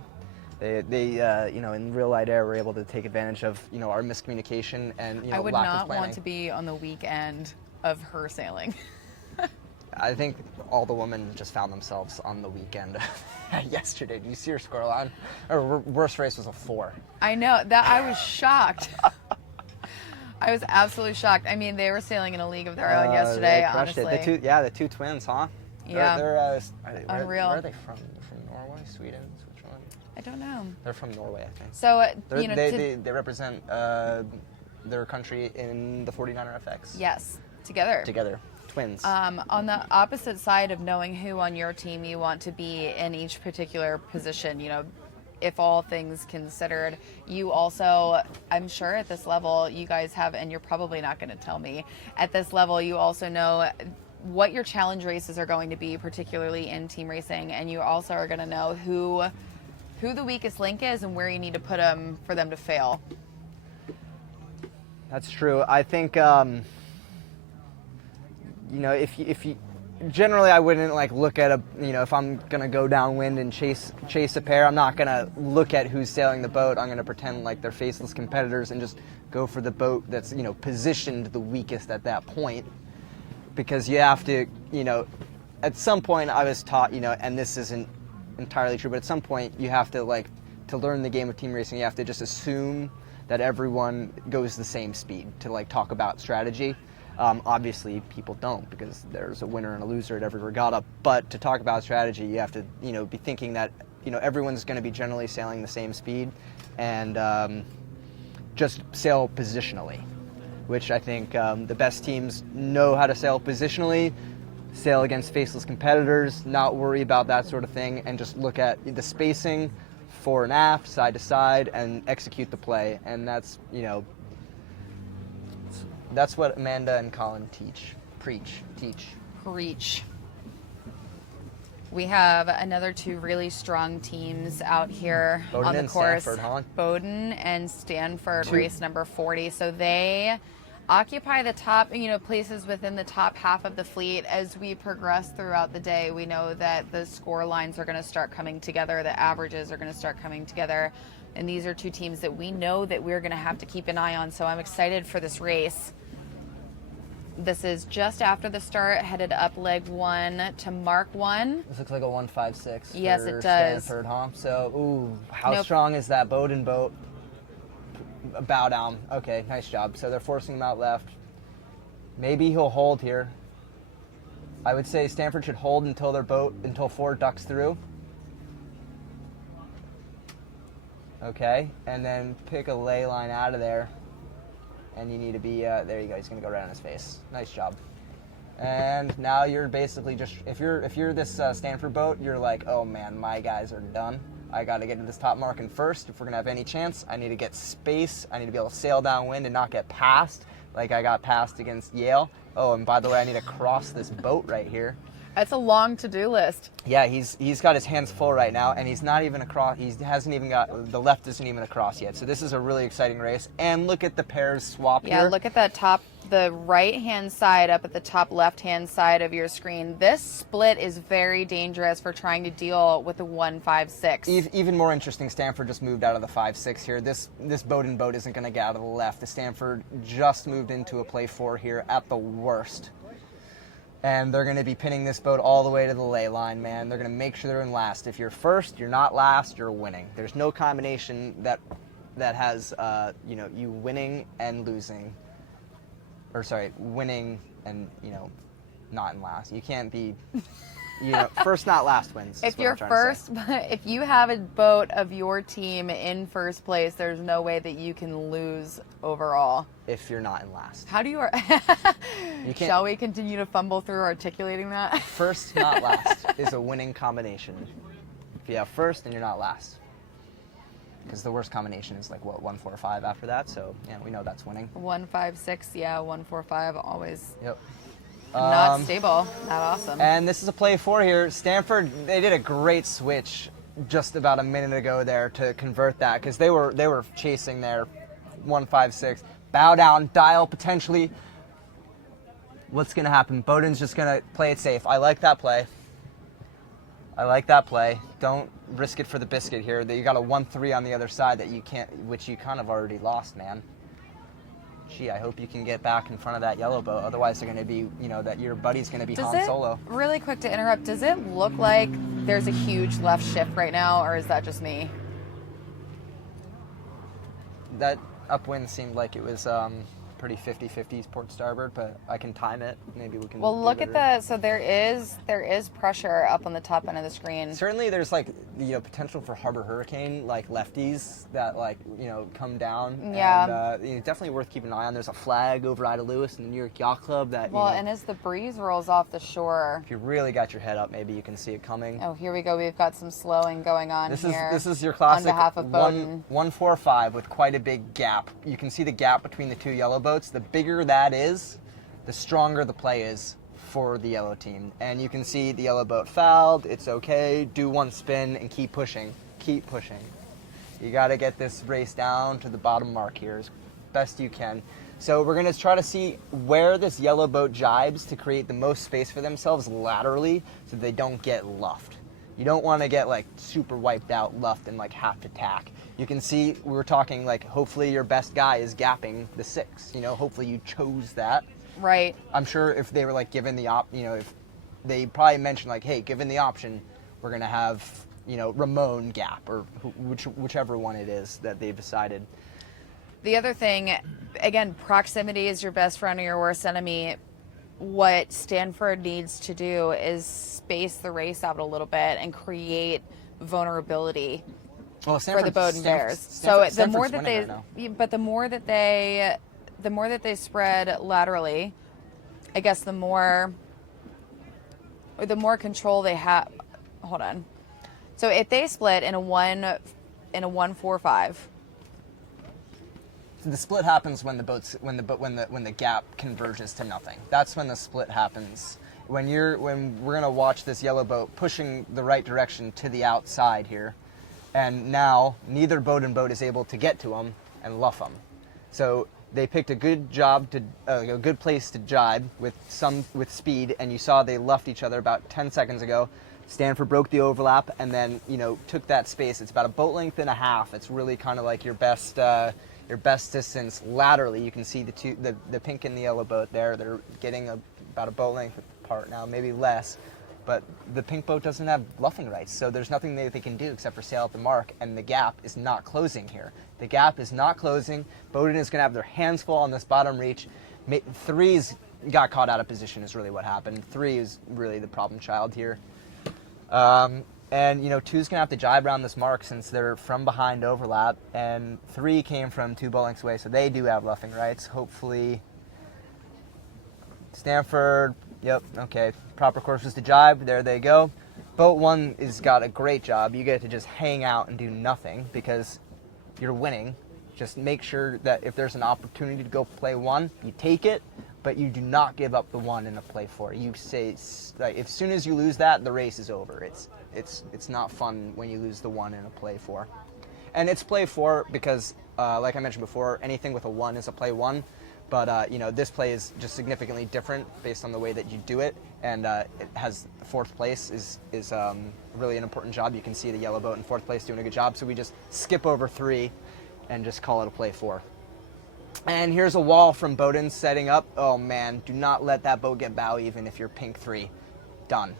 They in real light air were able to take advantage of, our miscommunication and, I would lack of not planning. want to be on the weekend of her sailing. I think all the women just found themselves on the weekend yesterday. Did you see her scoreline? Her worst race was a 4. I know that. I was shocked. I was absolutely shocked. I mean, they were sailing in a league of their own yesterday. Honestly, the two twins, huh? Yeah, they're unreal. Where are they from? From Norway, Sweden, which one? I don't know. They're from Norway, I think. So they represent their country in the 49er FX. Yes, together. Twins. On the opposite side of knowing who on your team you want to be in each particular position, if all things considered, you also, I'm sure at this level you guys have, and you're probably not going to tell me, at this level you also know what your challenge races are going to be, particularly in team racing, and you also are going to know who the weakest link is and where you need to put them for them to fail. That's true. I think if you generally I wouldn't look at if I'm gonna go downwind and chase a pair, I'm not gonna look at who's sailing the boat. I'm gonna pretend like they're faceless competitors and just go for the boat that's positioned the weakest at that point, because you have to at some point I was taught and this isn't entirely true, but at some point you have to to learn the game of team racing, you have to just assume that everyone goes the same speed to talk about strategy. Obviously, people don't, because there's a winner and a loser at every regatta. But to talk about strategy, you have to, be thinking that, everyone's going to be generally sailing the same speed, and just sail positionally, which I think the best teams know how to sail positionally, sail against faceless competitors, not worry about that sort of thing, and just look at the spacing, fore and aft, side to side, and execute the play. And that's, that's what Amanda and Colin preach. We have another 2 really strong teams out here Bowdoin on the and course. Stanford, huh? Bowdoin and Stanford, race number 40. So they occupy the top, places within the top half of the fleet. As we progress throughout the day, we know that the score lines are going to start coming together. The averages are going to start coming together. And these are 2 teams that we know that we're going to have to keep an eye on. So I'm excited for this race. This is just after the start, headed up leg 1 to Mark 1. This looks like a 1.56 Yes, for it does. Stanford, huh? So, how strong is that Bowdoin boat? Bow down. Okay, nice job. So they're forcing him out left. Maybe he'll hold here. I would say Stanford should hold until 4 ducks through. Okay, and then pick a lay line out of there. And you need to be, there you go, he's going to go right on his face. Nice job. And now you're basically just, if you're this Stanford boat, you're like, oh man, my guys are done. I got to get to this top marking first. If we're going to have any chance, I need to get space. I need to be able to sail downwind and not get passed like I got passed against Yale. Oh, and by the way, I need to cross this boat right here. That's a long to-do list. Yeah, he's got his hands full right now, and he's not even across. He hasn't even got, the left isn't even across yet. So this is a really exciting race. And look at the pairs swap here. Yeah, look at that top, the right-hand side up at the top left-hand side of your screen. This split is very dangerous for trying to deal with the 1.56. Even more interesting, Stanford just moved out of the 5.6 here. This Bowdoin boat isn't going to get out of the left. The Stanford just moved into a play 4 here at the worst. And they're going to be pinning this boat all the way to the lay line, man. They're going to make sure they're in last. If you're first, you're not last, you're winning. There's no combination that has, you winning and losing. Or, sorry, winning and, not in last. You can't be, first not last wins. If you're first, if you have a boat of your team in first place, there's no way that you can lose overall. If you're not in last. How do you? Shall we continue to fumble through articulating that? First, not last is a winning combination. If you have first, then you're not last. Because the worst combination is 1, 4, 5 after that. So we know that's winning. 1, 5, 6. Yeah, 1, 4, 5. Always. Yep. Not stable. Not awesome. And this is a play 4 here. Stanford, they did a great switch just about a minute ago there to convert that because they were chasing there 1, 5, 6. Bow down, dial potentially. What's going to happen? Bowden's just going to play it safe. I like that play. Don't risk it for the biscuit here. You got a 1-3 on the other side that you can't, which you kind of already lost, man. Gee, I hope you can get back in front of that yellow boat. Otherwise, they're going to be, that your buddy's going to be Han Solo. Really quick to interrupt, does it look like there's a huge left shift right now, or is that just me? That upwind seemed like it was pretty 50-50 port starboard, but I can time it. Maybe we can. Well, look at so there is pressure up on the top end of the screen. Certainly, there's potential for harbor hurricane lefties that come down. Yeah. And definitely worth keeping an eye on. There's a flag over Ida Lewis in the New York Yacht Club that. Well, and as the breeze rolls off the shore. If you really got your head up, maybe you can see it coming. Oh, here we go. We've got some slowing going on here. This is your classic on behalf of Bowden. 1-4-5 with quite a big gap. You can see the gap between the two yellow boats. The bigger that is, the stronger the play is for the yellow team. And you can see the yellow boat fouled. It's okay. Do one spin and keep pushing. Keep pushing. You got to get this race down to the bottom mark here as best you can. So we're going to try to see where this yellow boat jibes to create the most space for themselves laterally so they don't get luffed. You don't want to get super wiped out, luffed, and have to tack. You can see we were talking hopefully your best guy is gapping the 6. Hopefully you chose that. Right. I'm sure if they were given the if they probably mentioned hey, given the option, we're gonna have Ramon gap or whichever one it is that they've decided. The other thing, again, proximity is your best friend or your worst enemy. What Stanford needs to do is space the race out a little bit and create vulnerability for the Bowden Bears. So the more that they spread laterally, I guess the more control they have. Hold on. So if they split in a 1-4-5. The split happens when the gap converges to nothing. That's when the split happens. When we're gonna watch this yellow boat pushing the right direction to the outside here, and now neither Bowden boat is able to get to them and luff them. So they picked a good place to jibe with speed, and you saw they luffed each other about 10 seconds ago. Stanford broke the overlap and then took that space. It's about a boat length and a half. It's really kind of your best distance laterally. You can see the pink and the yellow boat there. They're getting about a boat length apart now, maybe less. But the pink boat doesn't have luffing rights, so there's nothing they can do except for sail at the mark, and the gap is not closing here. The gap is not closing. Bowden is going to have their hands full on this bottom reach. 3's got caught out of position is really what happened. 3 is really the problem child here. And 2's gonna have to jibe around this mark since they're from behind overlap, and 3 came from 2 boat lengths away, so they do have luffing rights. Hopefully, Stanford. Yep. Okay. Proper course was to jibe. There they go. Boat 1 has got a great job. You get to just hang out and do nothing because you're winning. Just make sure that if there's an opportunity to go play 1, you take it. But you do not give up the 1 in a play 4. You say, as soon as you lose that, the race is over. It's not fun when you lose the 1 in a play 4. And it's play 4 because, like I mentioned before, anything with a 1 is a play 1. But, this play is just significantly different based on the way that you do it. And it has 4th place is really an important job. You can see the yellow boat in 4th place doing a good job. So we just skip over 3 and just call it a play 4. And here's a wall from Bowden setting up. Oh man, do not let that boat get bow even if you're pink 3. Done.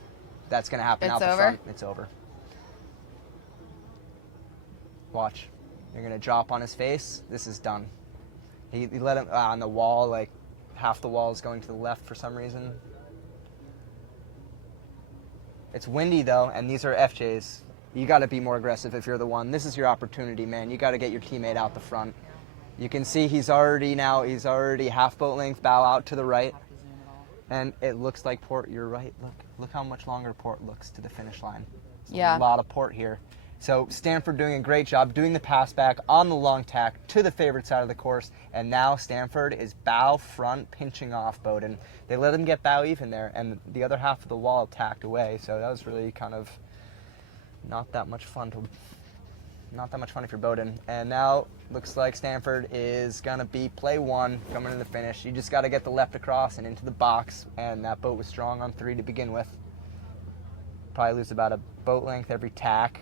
That's going to happen out the front. It's over. Watch. You're going to drop on his face. This is done. He let him on the wall, like half the wall is going to the left for some reason. It's windy though, and these are FJs. You got to be more aggressive if you're the one. This is your opportunity, man. You got to get your teammate out the front. You can see he's already half boat length bow out to the right. And it looks like port. You're right. Look how much longer port looks to the finish line. There's a lot of port here. So Stanford doing a great job doing the pass back on the long tack to the favorite side of the course. And now Stanford is bow front pinching off Bowden. They let him get bow even there, and the other half of the wall tacked away. So that was really kind of not that much fun if you're Bowden. And now looks like Stanford is gonna be play 1 coming to the finish. You just got to get the left across and into the box. And that boat was strong on 3 to begin with. Probably lose about a boat length every tack.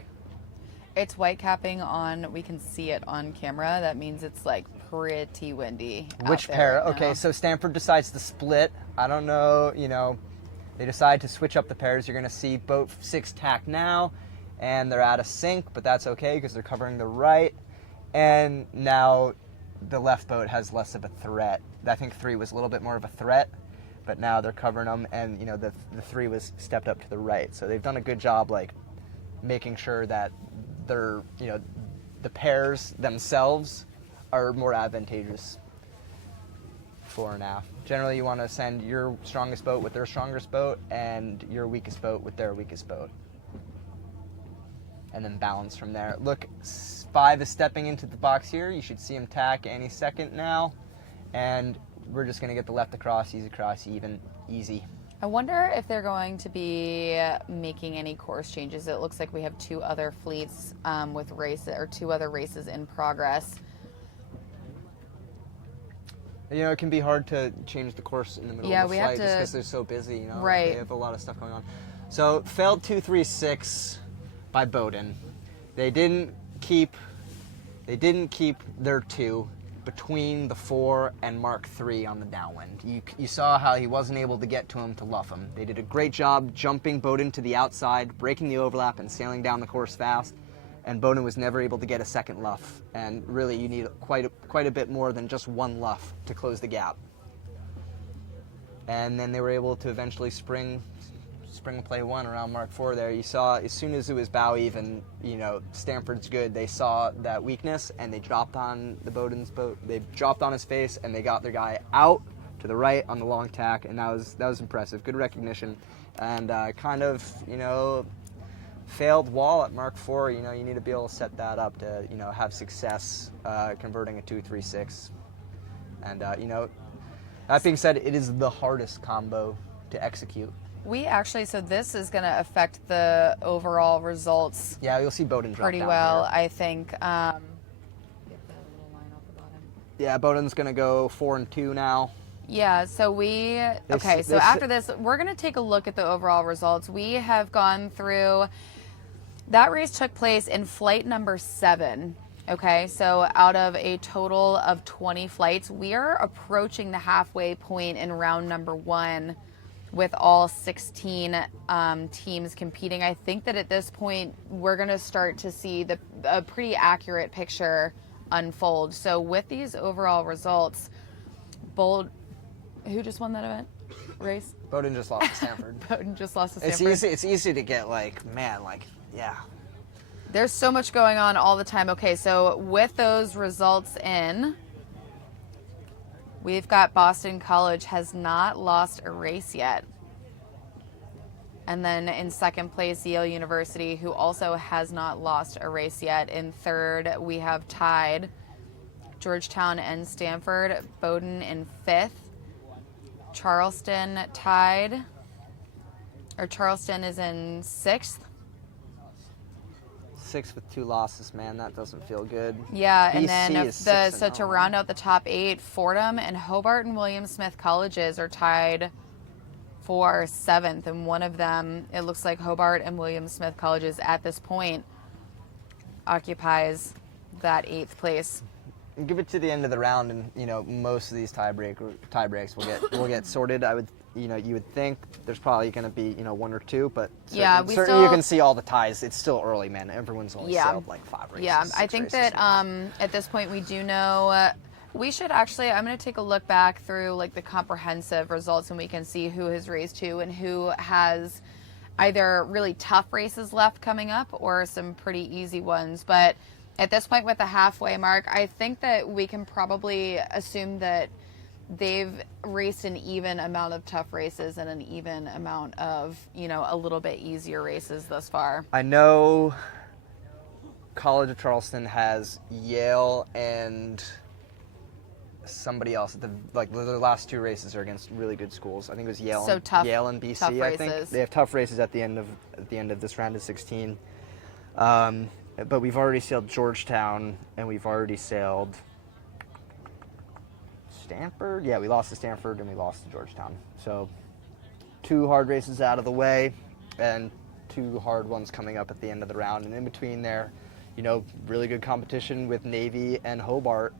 It's white capping on, we can see it on camera. That means it's like pretty windy. Which pair? Okay, so Stanford decides to split. I don't know, they decide to switch up the pairs. You're going to see boat 6 tack now, and they're out of sync, but that's okay because they're covering the right. And now the left boat has less of a threat. I think 3 was a little bit more of a threat, but now they're covering them, and the 3 was stepped up to the right. So they've done a good job, like making sure that they're, the pairs themselves are more advantageous fore and aft. Generally, you want to send your strongest boat with their strongest boat and your weakest boat with their weakest boat. And then balance from there. Look, 5 is stepping into the box here. You should see him tack any second now. And we're just going to get the left across, even, easy. I wonder if they're going to be making any course changes. It looks like we have 2 other fleets with races, or 2 other races in progress. It can be hard to change the course in the middle of the flight just because they're so busy. Right. They have a lot of stuff going on. So failed 236 by Bowden. They didn't keep their 2 between the 4 and Mark 3 on the downwind. You saw how he wasn't able to get to him to luff him. They did a great job jumping Bowden to the outside, breaking the overlap, and sailing down the course fast. And Bowden was never able to get a second luff. And really, you need quite a bit more than just 1 luff to close the gap. And then they were able to eventually spring play 1 around Mark 4 there. You saw as soon as it was bow even, Stanford's good. They saw that weakness and they dropped on the Bowden's boat. They dropped on his face and they got their guy out to the right on the long tack, and that was impressive. Good recognition. And failed wall at Mark 4. You need to be able to set that up to have success converting a 236. And that being said, it is the hardest combo to execute. So this is going to affect the overall results. Yeah, you'll see Bowden drop pretty down well, here. I think. Get the little line off the bottom. Yeah, Bowden's going to go 4 and 2 now. Yeah, so after this, we're going to take a look at the overall results. We have gone through, that race took place in flight number 7. Okay, so out of a total of 20 flights, we are approaching the halfway point in round number 1 with all 16 teams competing. I think that at this point, we're going to start to see a pretty accurate picture unfold. So with these overall results, who just won that event? Race? Bowden just lost to Stanford. Bowden just lost to Stanford. It's easy to get yeah. There's so much going on all the time. Okay, so with those results in, we've got Boston College has not lost a race yet. And then in second place, Yale University, who also has not lost a race yet. In third, we have tied Georgetown and Stanford. Bowden in 5th. Charleston tied, or Charleston is in 6th. 6 with 2 losses, man, that doesn't feel good. Yeah, BC and then so to round out the top 8, Fordham and Hobart and William Smith colleges are tied for 7th, and one of them, it looks like Hobart and William Smith colleges at this point occupies that 8th place. give it to the end of the round, and most of these tie breaks will get sorted. You would think there's probably going to be one or two, but certainly you can see all the ties. It's still early, man. Everyone's only sailed like 5 races. Yeah, I think races. that at this point we do know. We should actually. I'm going to take a look back through like the comprehensive results, and we can see who has raced who and who has either really tough races left coming up or some pretty easy ones. But at this point, with the halfway mark, I think that we can probably assume that they've raced an even amount of tough races and an even amount of, a little bit easier races thus far. I know College of Charleston has Yale and somebody else. The last 2 races are against really good schools. I think it was Yale, Yale and BC. Tough I races. think they have tough races at the end of this round of 16. But we've already sailed Georgetown, and we've already sailed Stanford. Yeah, we lost to Stanford and we lost to Georgetown. So 2 hard races out of the way, and 2 hard ones coming up at the end of the round. And in between there, really good competition with Navy and Hobart.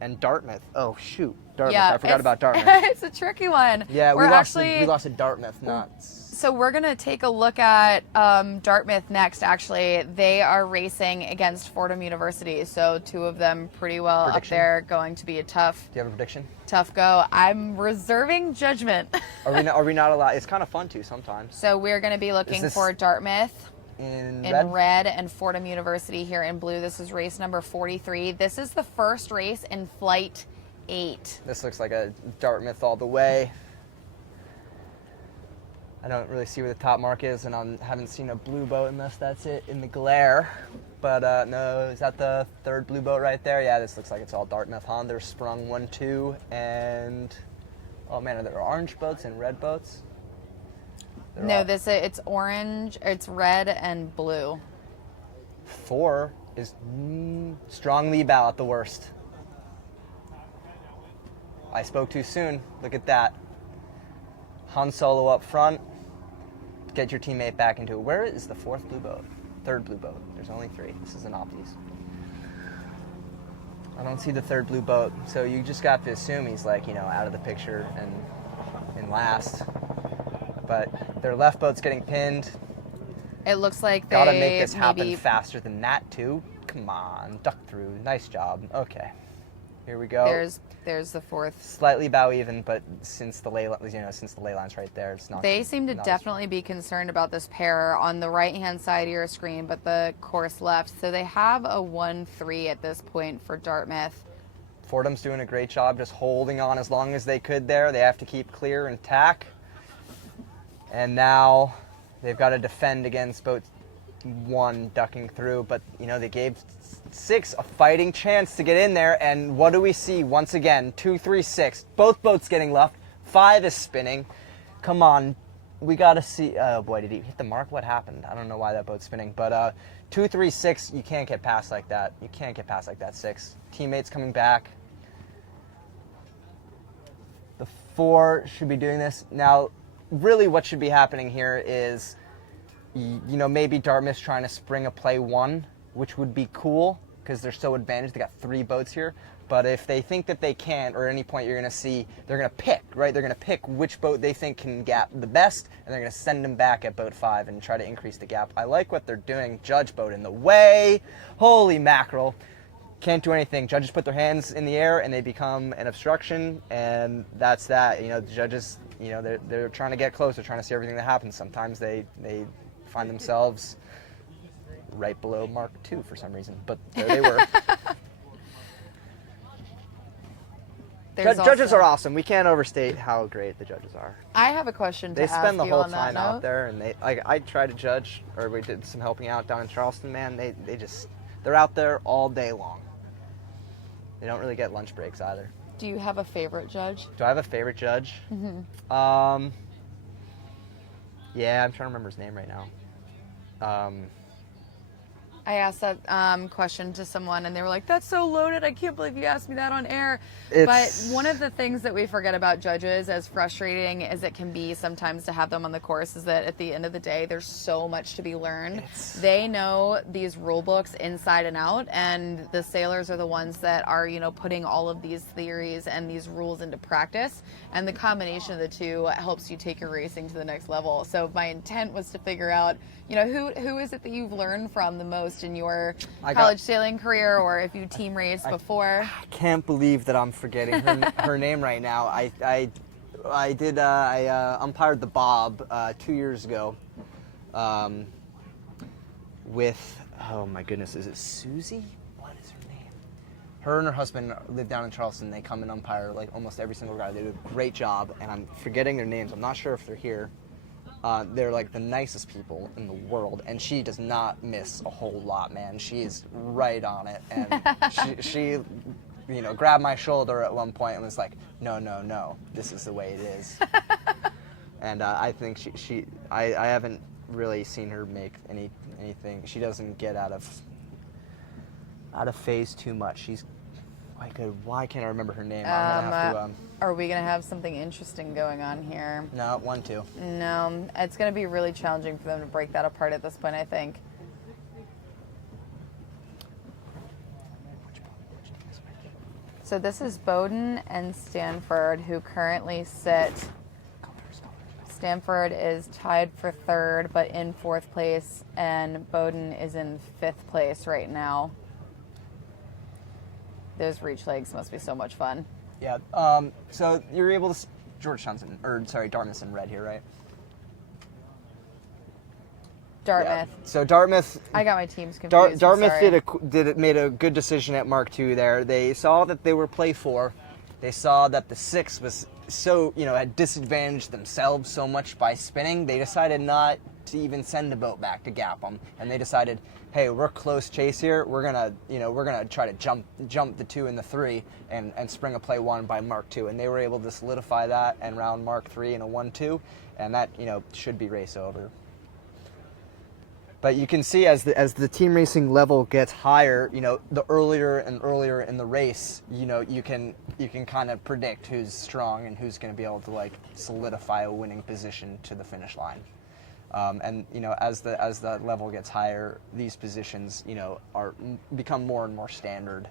And Dartmouth. Oh shoot, Dartmouth. Yeah, I forgot about Dartmouth. It's a tricky one. Yeah, we lost to Dartmouth. So we're gonna take a look at Dartmouth next. Actually, they are racing against Fordham University. So 2 of them pretty well up there. Going to be a tough. Do you have a prediction? Tough go. I'm reserving judgment. Are we not allowed? It's kind of fun too sometimes. So we're gonna be looking for Dartmouth. In red and Fordham University here in blue. This is race number 43. This is the first race in Flight 8. This looks like a Dartmouth all the way. I don't really see where the top mark is, and I haven't seen a blue boat unless that's it in the glare. But no, is that the 3rd blue boat right there? Yeah, this looks like it's all Dartmouth, huh? They're sprung 1, 2, and oh man, are there orange boats and red boats? No, it's orange, it's red and blue. 4 is strong lee bow at the worst. I spoke too soon. Look at that. Han Solo up front. Get your teammate back into it. Where is the 4th blue boat? 3rd blue boat. There's only 3. This is an opties. I don't see the 3rd blue boat, so you just got to assume he's out of the picture and in last. But their left boat's getting pinned. It looks like they gotta make this happen faster than that too. Come on, duck through. Nice job. Okay, here we go. There's the 4th. Slightly bow even, but since the ley line's right there, it's not. They seem to definitely be concerned about this pair on the right-hand side of your screen, but the course left. So they have a 1-3 at this point for Dartmouth. Fordham's doing a great job just holding on as long as they could there. They have to keep clear and tack. And now they've got to defend against boat 1 ducking through, but they gave 6 a fighting chance to get in there, and what do we see once again? 2, 3, 6. Both boats getting left. 5 is spinning. Come on, we got to see. Oh boy, did he hit the mark? What happened? I don't know why that boat's spinning, but 2, 3, 6. You can't get past like that. You can't get past like that. 6 teammates coming back. The 4 should be doing this now. Really what should be happening here is, maybe Dartmouth's trying to spring a play 1, which would be cool because they're so advantaged. They got 3 boats here. But if they think that they can't, or at any point you're going to see, they're going to pick, right? They're going to pick which boat they think can gap the best, and they're going to send them back at boat 5 and try to increase the gap. I like what they're doing. Judge boat in the way. Holy mackerel. Can't do anything. Judges put their hands in the air and they become an obstruction, and that's that. The judges, they're trying to get close. They're trying to see everything that happens. Sometimes they find themselves right below Mark 2 for some reason, but there they were. Judges are awesome. We can't overstate how great the judges are. I have a question to ask you on that note. They spend the whole time out there, and I try to judge, or we did some helping out down in Charleston, man. They're out there all day long. They don't really get lunch breaks either. Do you have a favorite judge? Do I have a favorite judge? Mm-hmm. Yeah, I'm trying to remember his name right now. I asked that question to someone, and they were like, "That's so loaded. I can't believe you asked me that on air." But one of the things that we forget about judges, as frustrating as it can be sometimes to have them on the course, is that at the end of the day, there's so much to be learned. They know these rule books inside and out, and the sailors are the ones that are, putting all of these theories and these rules into practice. And the combination of the two helps you take your racing to the next level. So my intent was to figure out, who is it that you've learned from the most in your college sailing career, or if you team raced before? I can't believe that I'm forgetting her name right now. I umpired the Bob 2 years ago with, oh my goodness, is it Susie? What is her name? Her and her husband live down in Charleston. They come and umpire like almost every single guy. They do a great job, and I'm forgetting their names. I'm not sure if they're here. They're like the nicest people in the world, and she does not miss a whole lot, man. She is right on it, and she grabbed my shoulder at one point and was like, no, this is the way it is. And I think I haven't really seen her make anything. She doesn't get out of phase too much. She's quite good. Why can't I remember her name? I'm gonna have to. Are we going to have something interesting going on here? No, 1-2. No, it's going to be really challenging for them to break that apart at this point, I think. So this is Bowden and Stanford, who currently sit. Stanford is tied for third, but in fourth place, and Bowden is in fifth place right now. Those reach legs must be so much fun. Yeah. So you're able to Dartmouth's in red here, right? Dartmouth. Yeah. So Dartmouth. I got my teams confused. Dartmouth made a good decision at Mark II there. They saw that they were play 4. They saw that the 6 was so had disadvantaged themselves so much by spinning. They decided not to even send the boat back to gap them, and they decided, hey, we're close chase here. We're gonna try to jump the 2 and the 3 and spring a play 1 by Mark II, and they were able to solidify that and round Mark III in a 1-2, and that should be race over. But you can see as the team racing level gets higher, the earlier and earlier in the race, you can kind of predict who's strong and who's going to be able to solidify a winning position to the finish line. And as the level gets higher, these positions become more and more standard.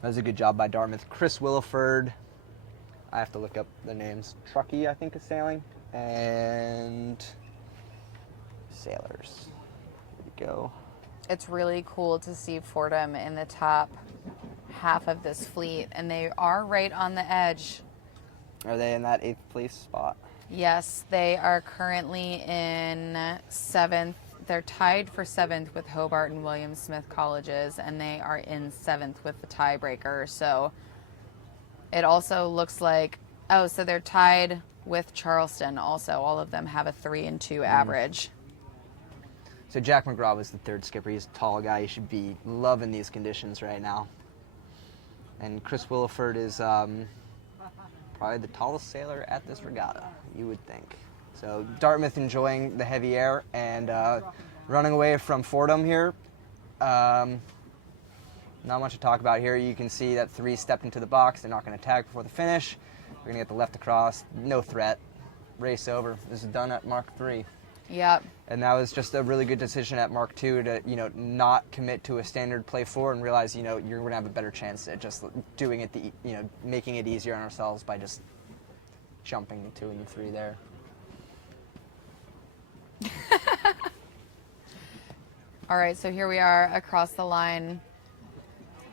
That was a good job by Dartmouth. Chris Williford, I have to look up the names. Truckee, I think, is sailing, and sailors. Here we go. It's really cool to see Fordham in the top half of this fleet, and they are right on the edge. Are they in that 8th place spot? Yes, they are currently in 7th. They're tied for 7th with Hobart and William Smith colleges, and they are in 7th with the tiebreaker. So it also looks like, so they're tied with Charleston also. All of them have a 3-2 average. So Jack McGraw was the 3rd skipper. He's a tall guy. He should be loving these conditions right now. And Chris Williford is probably the tallest sailor at this regatta, you would think. So Dartmouth enjoying the heavy air and running away from Fordham here. Not much to talk about here. You can see that 3 stepped into the box. They're not going to tag before the finish. We're going to get the left across. No threat. Race over. This is done at Mark III. Yep. And that was just a really good decision at Mark II to, not commit to a standard play 4 and realize, you're going to have a better chance at just doing it, making it easier on ourselves by just jumping the 2 and the 3 there. All right, so here we are across the line.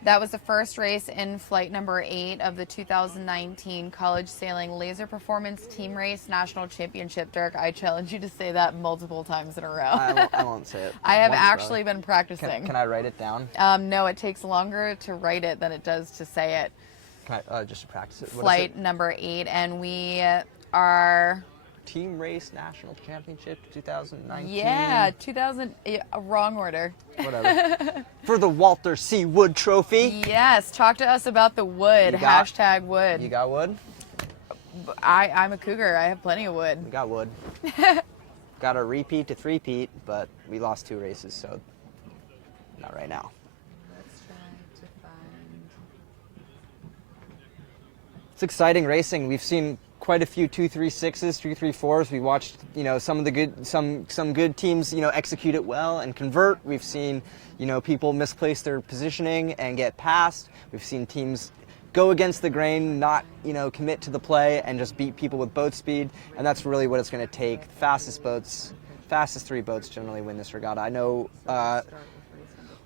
That was the first race in flight number 8 of the 2019 College Sailing LaserPerformance Team Race National Championship. Dirk, I challenge you to say that multiple times in a row. I won't say it. I have actually been practicing. Can I write it down? No, it takes longer to write it than it does to say it. Can I just practice it? What Flight number 8, and we are... Team Race National Championship 2019. Yeah, 2000, wrong order. Whatever. For the Walter C. Wood Trophy. Yes, talk to us about the wood, hashtag wood. You got wood? I'm a cougar, I have plenty of wood. We got wood. got a repeat to three-peat, but we lost 2 races, so not right now. Let's try to find. It's exciting racing. We've seen quite a few 236s, 334s. We watched, some of the good, some good teams, execute it well and convert. We've seen, people misplace their positioning and get passed. We've seen teams go against the grain, not, commit to the play and just beat people with boat speed. And that's really what it's going to take. Fastest 3 boats generally win this regatta. I know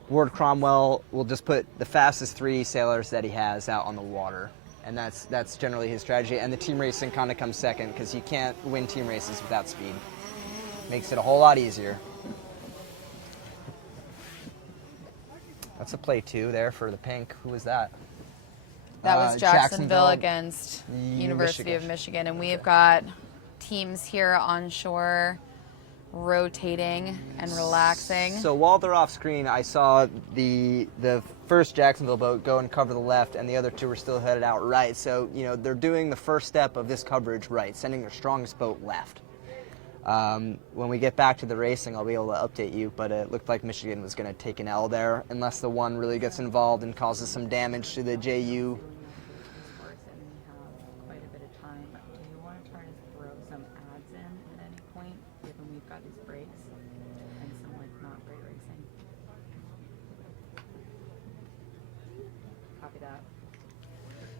Ward Cromwell will just put the fastest 3 sailors that he has out on the water. And that's generally his strategy. And the team racing kind of comes second because you can't win team races without speed. Makes it a whole lot easier. That's a play 2 there for the pink. Who was that? That was Jacksonville against University of Michigan. And we've got teams here on shore rotating and relaxing. So while they're off screen, I saw the first Jacksonville boat go and cover the left, and the other 2 were still headed out right. So, they're doing the first step of this coverage right, sending their strongest boat left. When we get back to the racing, I'll be able to update you, but it looked like Michigan was going to take an L there, unless the one really gets involved and causes some damage to the JU.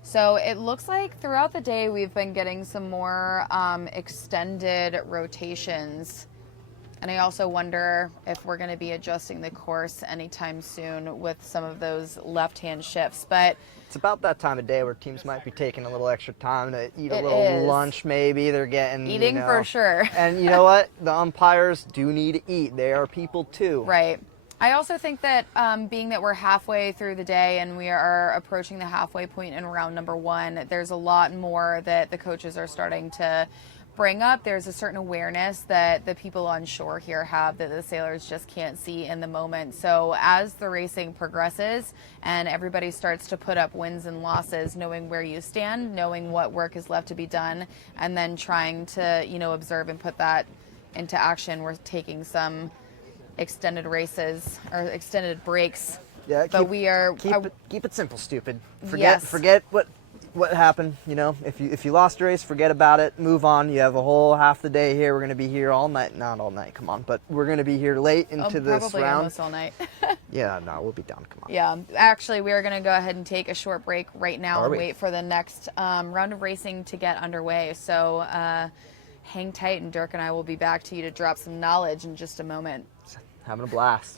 So it looks like throughout the day we've been getting some more extended rotations. And I also wonder if we're going to be adjusting the course anytime soon with some of those left-hand shifts. But it's about that time of day where teams might be taking a little extra time to eat a little lunch maybe. They're getting... Eating for sure. And you know what? The umpires do need to eat. They are people too. Right. I also think that being that we're halfway through the day and we are approaching the halfway point in round number 1, there's a lot more that the coaches are starting to bring up. There's a certain awareness that the people on shore here have that the sailors just can't see in the moment. So as the racing progresses and everybody starts to put up wins and losses, knowing where you stand, knowing what work is left to be done, and then trying to, observe and put that into action, we're taking some extended races or extended breaks. Yeah, but we are keep it simple, stupid. Yes. Forget what happened. If you lost a race, forget about it. Move on. You have a whole half the day here. We're going to be here all night. Not all night. Come on, but we're going to be here late into this probably round. Almost all night. Yeah, no, we'll be done. Come on. Yeah, actually, we are going to go ahead and take a short break right now Are and we? wait for the next round of racing to get underway. So hang tight, and Dirk and I will be back to you to drop some knowledge in just a moment. Having a blast.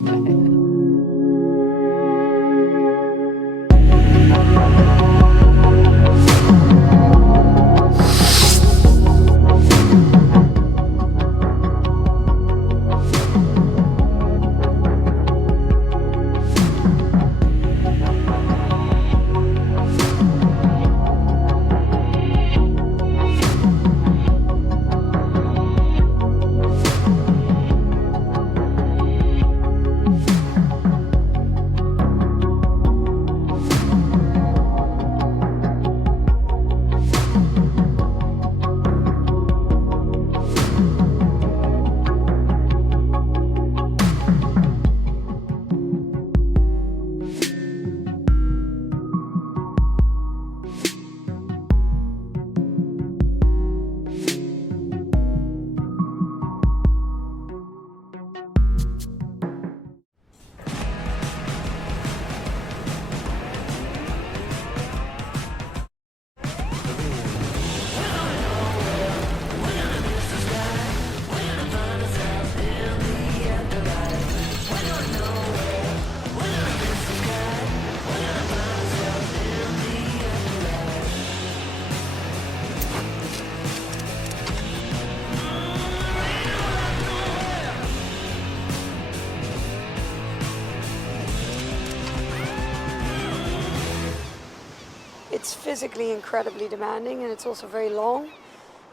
It's physically incredibly demanding, and it's also very long.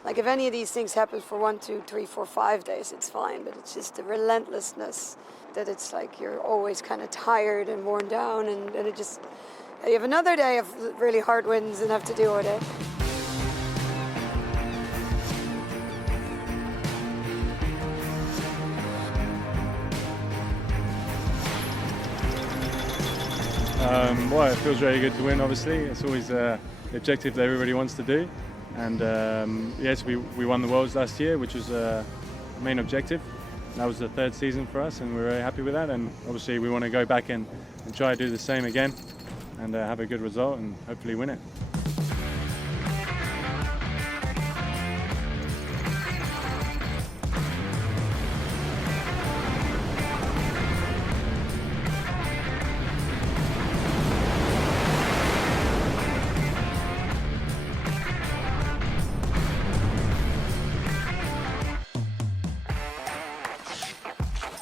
Like, if any of these things happen for 1, 2, 3, 4, 5 days, it's fine, but it's just the relentlessness that it's like you're always kind of tired and worn down, and it just, you have another day of really hard winds and have to deal with it. Well, it feels very good to win, obviously. It's always the objective that everybody wants to do. And yes, we won the Worlds last year, which was the main objective. That was the third season for us, and we're very happy with that. And obviously we want to go back and try to do the same again and have a good result and hopefully win it.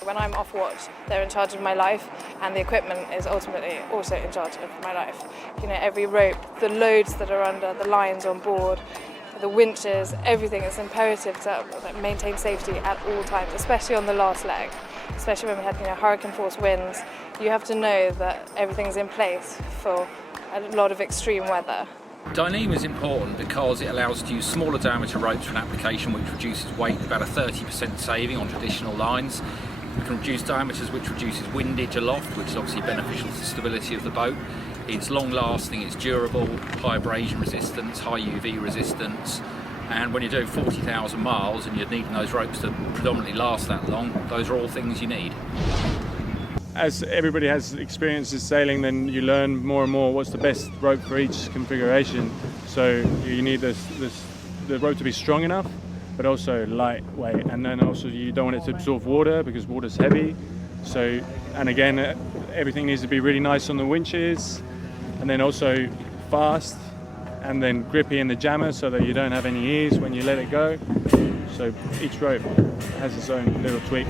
When I'm off watch, they're in charge of my life, and the equipment is ultimately also in charge of my life. You know, every rope, the loads that are under, the lines on board, the winches, everything is imperative to maintain safety at all times, especially on the last leg. Especially when we had, hurricane force winds, you have to know that everything is in place for a lot of extreme weather. Dyneema is important because it allows us to use smaller diameter ropes for an application which reduces weight, about a 30% saving on traditional lines. We can reduce diameters, which reduces windage aloft, which is obviously beneficial to the stability of the boat. It's long lasting, it's durable, high abrasion resistance, high UV resistance, and when you're doing 40,000 miles and you're needing those ropes to predominantly last that long, those are all things you need. As everybody has experiences sailing, then you learn more and more what's the best rope for each configuration. So you need the rope to be strong enough, but also lightweight, and then also you don't want it to absorb water because water's heavy. So, and again, everything needs to be really nice on the winches, and then also fast, and then grippy in the jammer so that you don't have any ease when you let it go. So each rope has its own little tweak.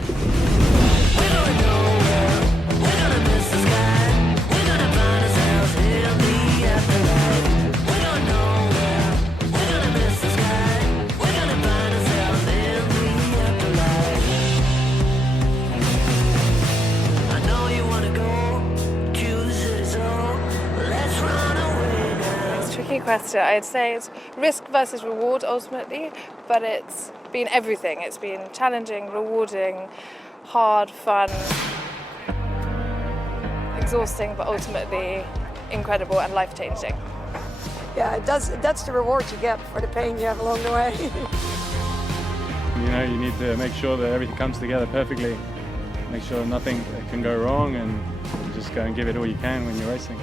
Question. I'd say it's risk versus reward ultimately, but it's been everything. It's been challenging, rewarding, hard, fun, exhausting, but ultimately incredible and life-changing. Yeah, that's the reward you get for the pain you have along the way. You need to make sure that everything comes together perfectly, make sure nothing can go wrong, and just go and give it all you can when you're racing.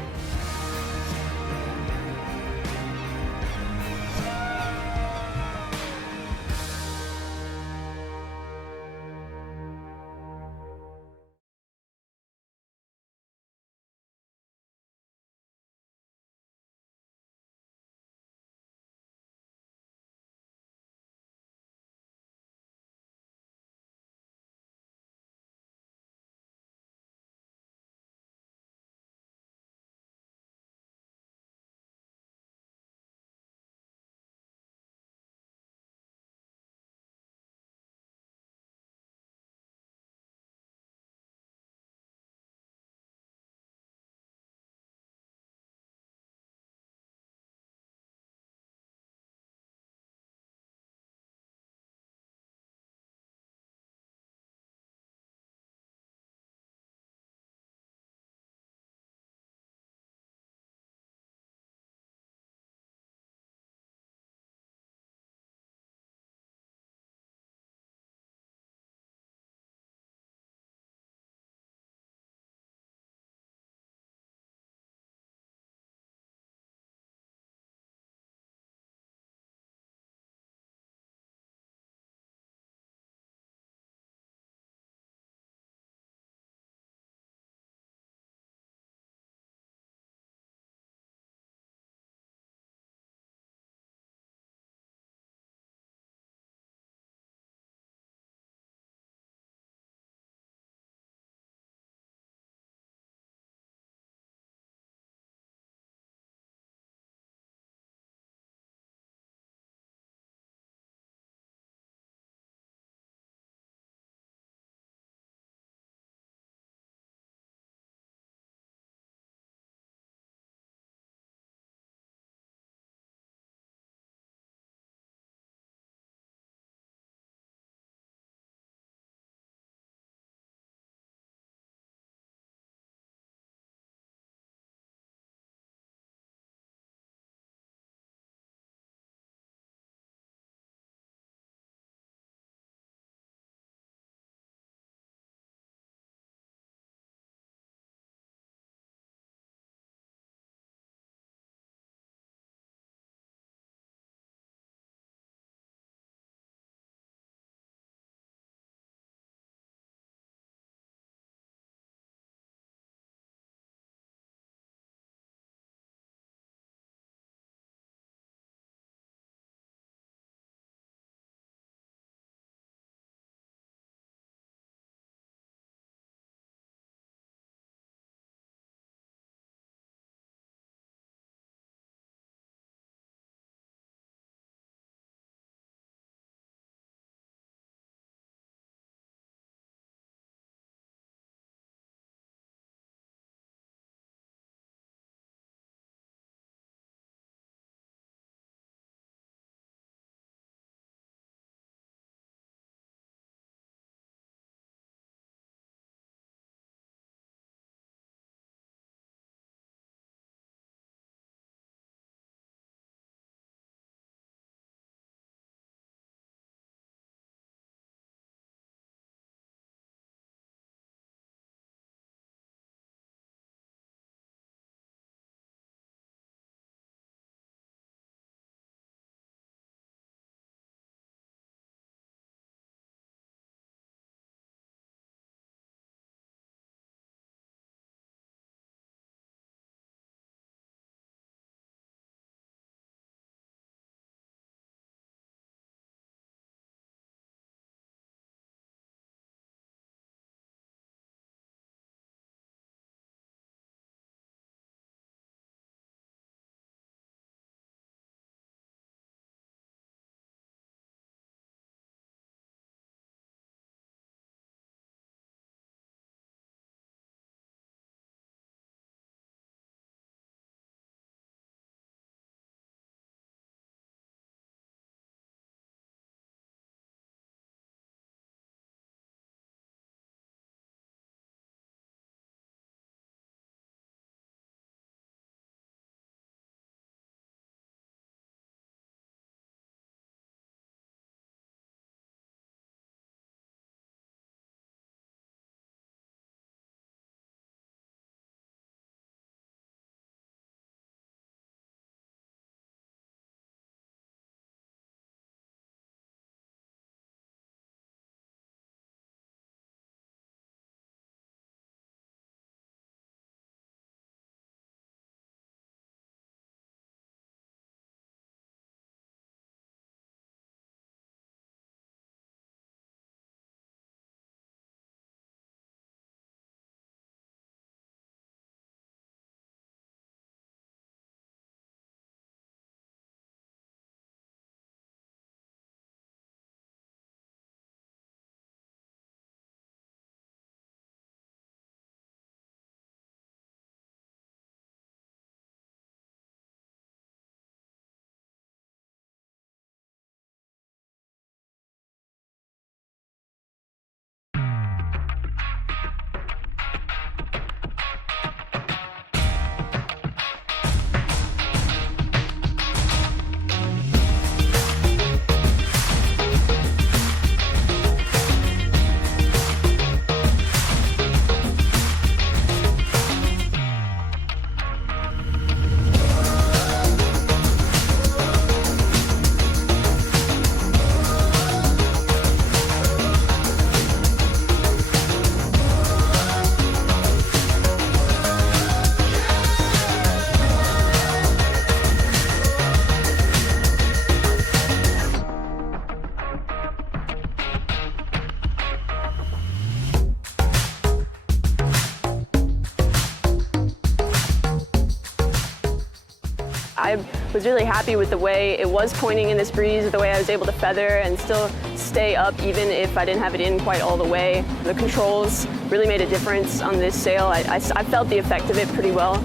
I was really happy with the way it was pointing in this breeze, the way I was able to feather and still stay up even if I didn't have it in quite all the way. The controls really made a difference on this sail. I felt the effect of it pretty well.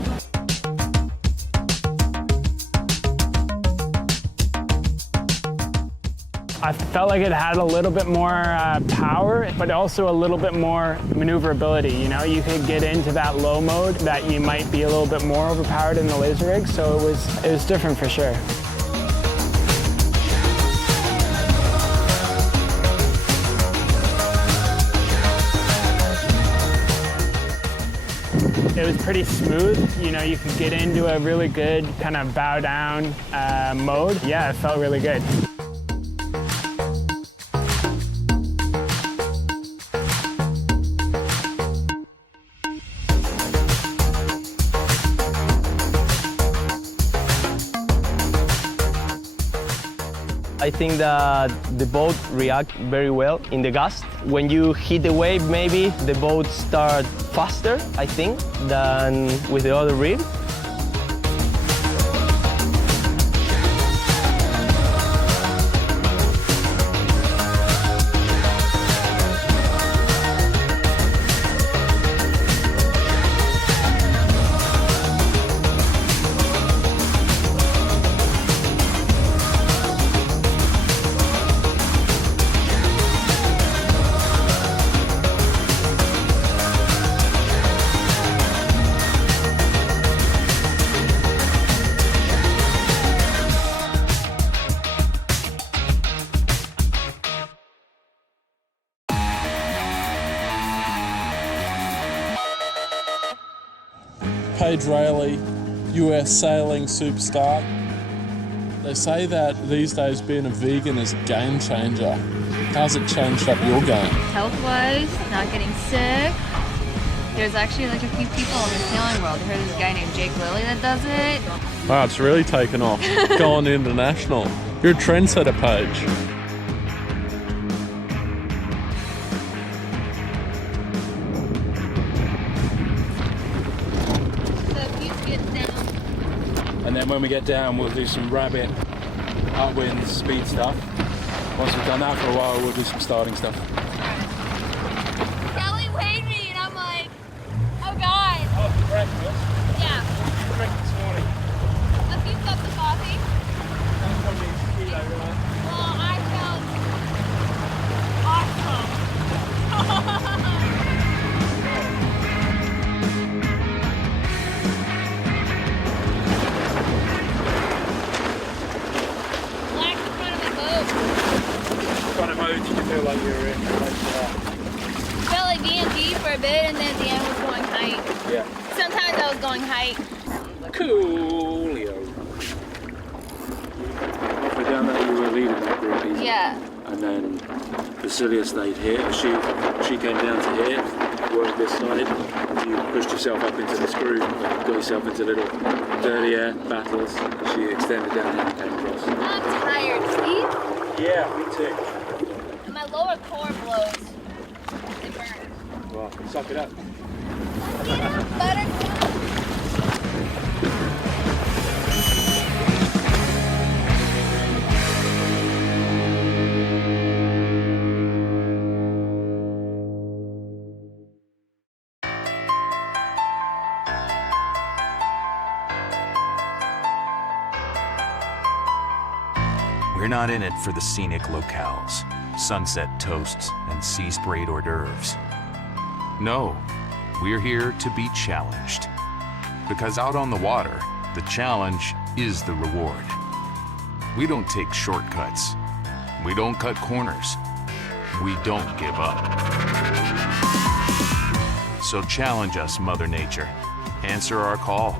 I felt like it had a little bit more power, but also a little bit more maneuverability. You know, you could get into that low mode that you might be a little bit more overpowered in the laser rig, so it was different for sure. It was pretty smooth. You know, you could get into a really good kind of bow down mode. Yeah, it felt really good. I think that the boat reacts very well in the gust. When you hit the wave, maybe the boat starts faster, I think, than with the other rig. Paige Rayleigh, US sailing superstar. They say that these days being a vegan is a game changer. How's it changed up your game? Health-wise, not getting sick. There's actually like a few people in the sailing world. I heard there's a guy named Jake Lilly that does it. Wow, it's really taken off. Going international. You're a trendsetter, Paige. And then when we get down, we'll do some rabbit, upwind, speed stuff. Once we've done that for a while, we'll do some starting stuff. Kelly weighed me and I'm like, oh God. Oh, for breakfast? Yeah. What did you drink this morning? A few cups of coffee. That's probably a kilo, right? Well, I felt awesome. Did you feel like you were in? Felt like DMG for a bit, and then at the end was going height. Yeah. Sometimes I was going height. Coolio. Halfway down there, you were leading that group easily. Yeah. And then Cecilia stayed here. She came down to here, worked this side. You pushed yourself up into this groove, got yourself into little dirty air battles. She extended down here and came across. I'm tired, Steve. Yeah, me too. My lower core blows. It burns. Well, suck it up. Suck it up, butterfly. We're not in it for the scenic locales, sunset toasts, and sea-sprayed hors d'oeuvres. No, we're here to be challenged. Because out on the water, the challenge is the reward. We don't take shortcuts. We don't cut corners. We don't give up. So challenge us, Mother Nature. Answer our call.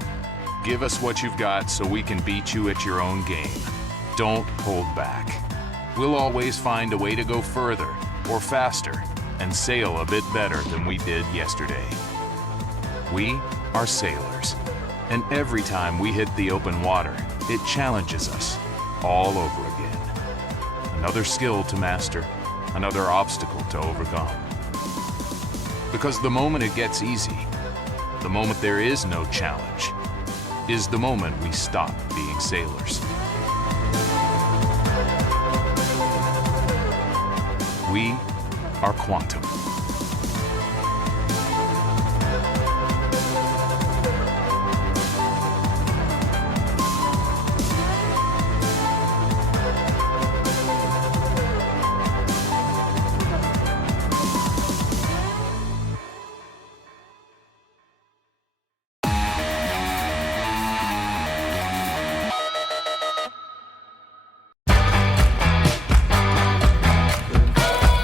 Give us what you've got so we can beat you at your own game. Don't hold back. We'll always find a way to go further or faster and sail a bit better than we did yesterday. We are sailors, and every time we hit the open water, it challenges us all over again. Another skill to master, another obstacle to overcome. Because the moment it gets easy, the moment there is no challenge, is the moment we stop being sailors. We are quantum.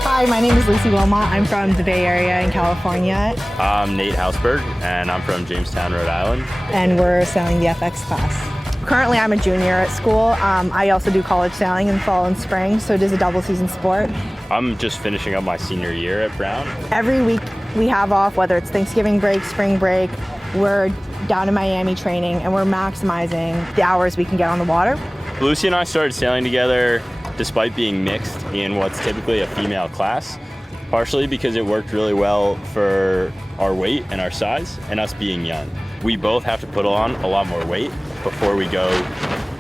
Hi, my name is Lucy Wilmot. I'm from the Bay Area in California. I'm Nate Hausberg, and I'm from Jamestown, Rhode Island. And we're sailing the FX class. Currently, I'm a junior at school. I also do college sailing in fall and spring, so it is a double season sport. I'm just finishing up my senior year at Brown. Every week we have off, whether it's Thanksgiving break, spring break, we're down in Miami training, and we're maximizing the hours we can get on the water. Lucy and I started sailing together despite being mixed in what's typically a female class, partially because it worked really well for our weight and our size and us being young. We both have to put on a lot more weight before we go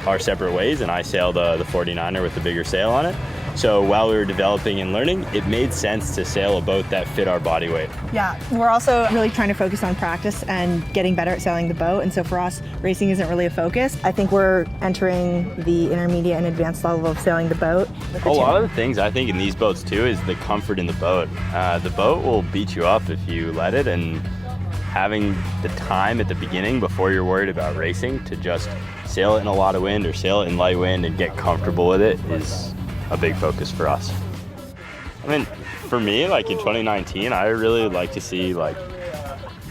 our separate ways, and I sail the 49er with the bigger sail on it. So while we were developing and learning, it made sense to sail a boat that fit our body weight. Yeah, we're also really trying to focus on practice and getting better at sailing the boat, and so for us, racing isn't really a focus. I think we're entering the intermediate and advanced level of sailing the boat. A lot of the things I think in these boats too is the comfort in the boat. The boat will beat you up if you let it, and having the time at the beginning before you're worried about racing to just sail it in a lot of wind or sail it in light wind and get comfortable with it is a big focus for us. I mean, for me, like in 2019, I really like to see like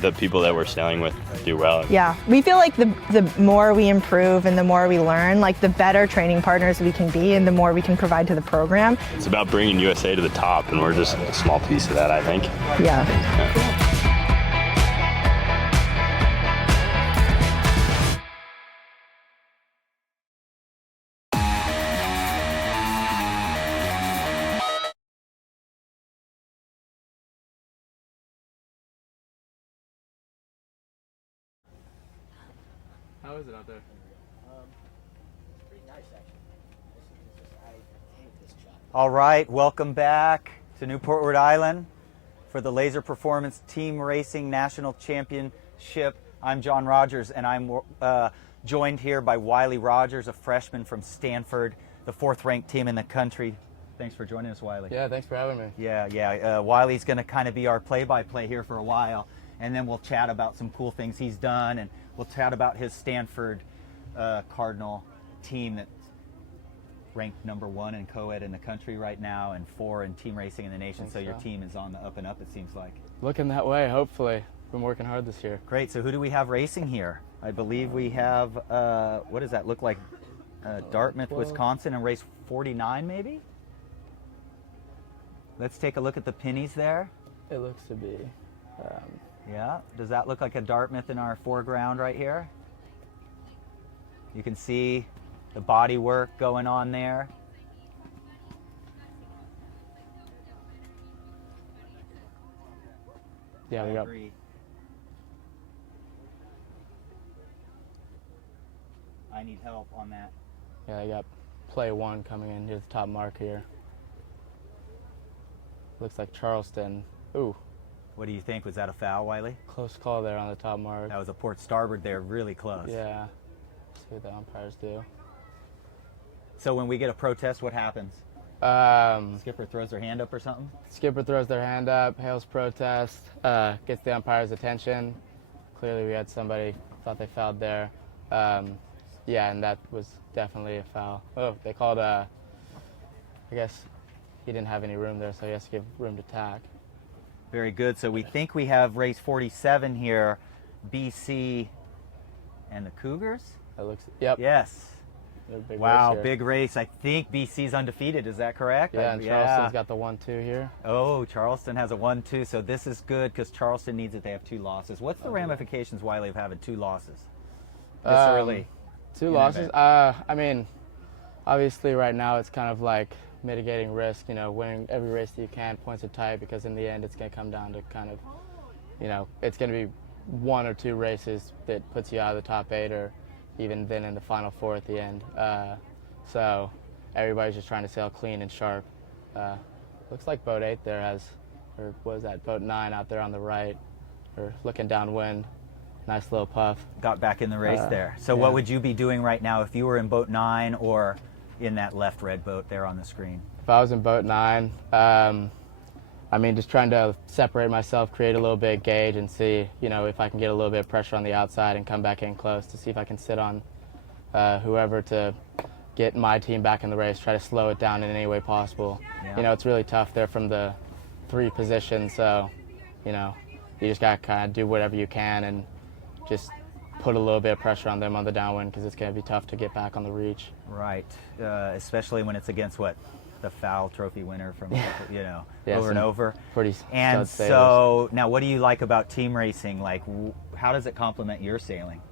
the people that we're sailing with do well. Yeah, we feel like the more we improve and the more we learn, like the better training partners we can be and the more we can provide to the program. It's about bringing USA to the top, and we're just a small piece of that, I think. Yeah. How is it out there? Pretty nice, actually. I hate this job. All right, welcome back to Newport, Rhode Island for the LaserPerformance Team Racing National Championship. I'm John Rogers, and I'm joined here by Wiley Rogers, a freshman from Stanford, the 4th-ranked team in the country. Thanks for joining us, Wiley. Yeah, thanks for having me. Yeah. Wiley's going to kind of be our play-by-play here for a while, and then we'll chat about some cool things he's done, and we'll chat about his Stanford Cardinal team that's ranked #1 in co-ed in the country right now and 4 in team racing in the nation. So your team is on the up and up, it seems like. Looking that way, hopefully. Been working hard this year. Great. So who do we have racing here? I believe we have, what does that look like? Dartmouth, Wisconsin, and race 49 maybe? Let's take a look at the pennies there. It looks to be. Yeah, does that look like a Dartmouth in our foreground right here? You can see the body work going on there. Yeah, we got. I need help on that. Yeah, I got play 1 coming in. Here's the top mark here. Looks like Charleston. Ooh. What do you think? Was that a foul, Wiley? Close call there on the top mark. That was a port starboard there, really close. Yeah. See what the umpires do. So when we get a protest, what happens? Skipper throws their hand up or something? Skipper throws their hand up, hails protest, gets the umpire's attention. Clearly we had somebody thought they fouled there. Yeah, and that was definitely a foul. Oh, they called, I guess he didn't have any room there, so he has to give room to tack. Very good. So we think we have race 47 here, BC and the Cougars? That looks, yep. Yes. Big wow, race big race. I think BC's undefeated. Is that correct? Yeah, and Charleston's got the 1-2 here. Oh, Charleston has a 1-2, so this is good because Charleston needs it. They have 2 losses. What's the ramifications, Wiley, of having 2 losses this early? 2 losses? I mean, obviously right now it's kind of like mitigating risk, you know, winning every race that you can, points are tight, because in the end it's going to come down to kind of, you know, it's going to be 1 or 2 races that puts you out of the top 8 or even then in the final 4 at the end. So everybody's just trying to sail clean and sharp. Looks like boat 8 there has, or what is that, boat 9 out there on the right, or looking downwind. Nice little puff. Got back in the race there. So yeah. what would you be doing right now if you were in boat 9 or in that left red boat there on the screen? If I was in boat 9, I mean, just trying to separate myself, create a little bit of gauge, and see, you know, if I can get a little bit of pressure on the outside and come back in close to see if I can sit on whoever to get my team back in the race, try to slow it down in any way possible. Yeah. You know, it's really tough there from the 3 positions, so, you know, you just got to kind of do whatever you can and just put a little bit of pressure on them on the downwind, because it's going to be tough to get back on the reach. Right, especially when it's against what? The Fowl Trophy winner from, you know, yeah, over and over. Pretty and so now what do you like about team racing? Like, how does it complement your sailing?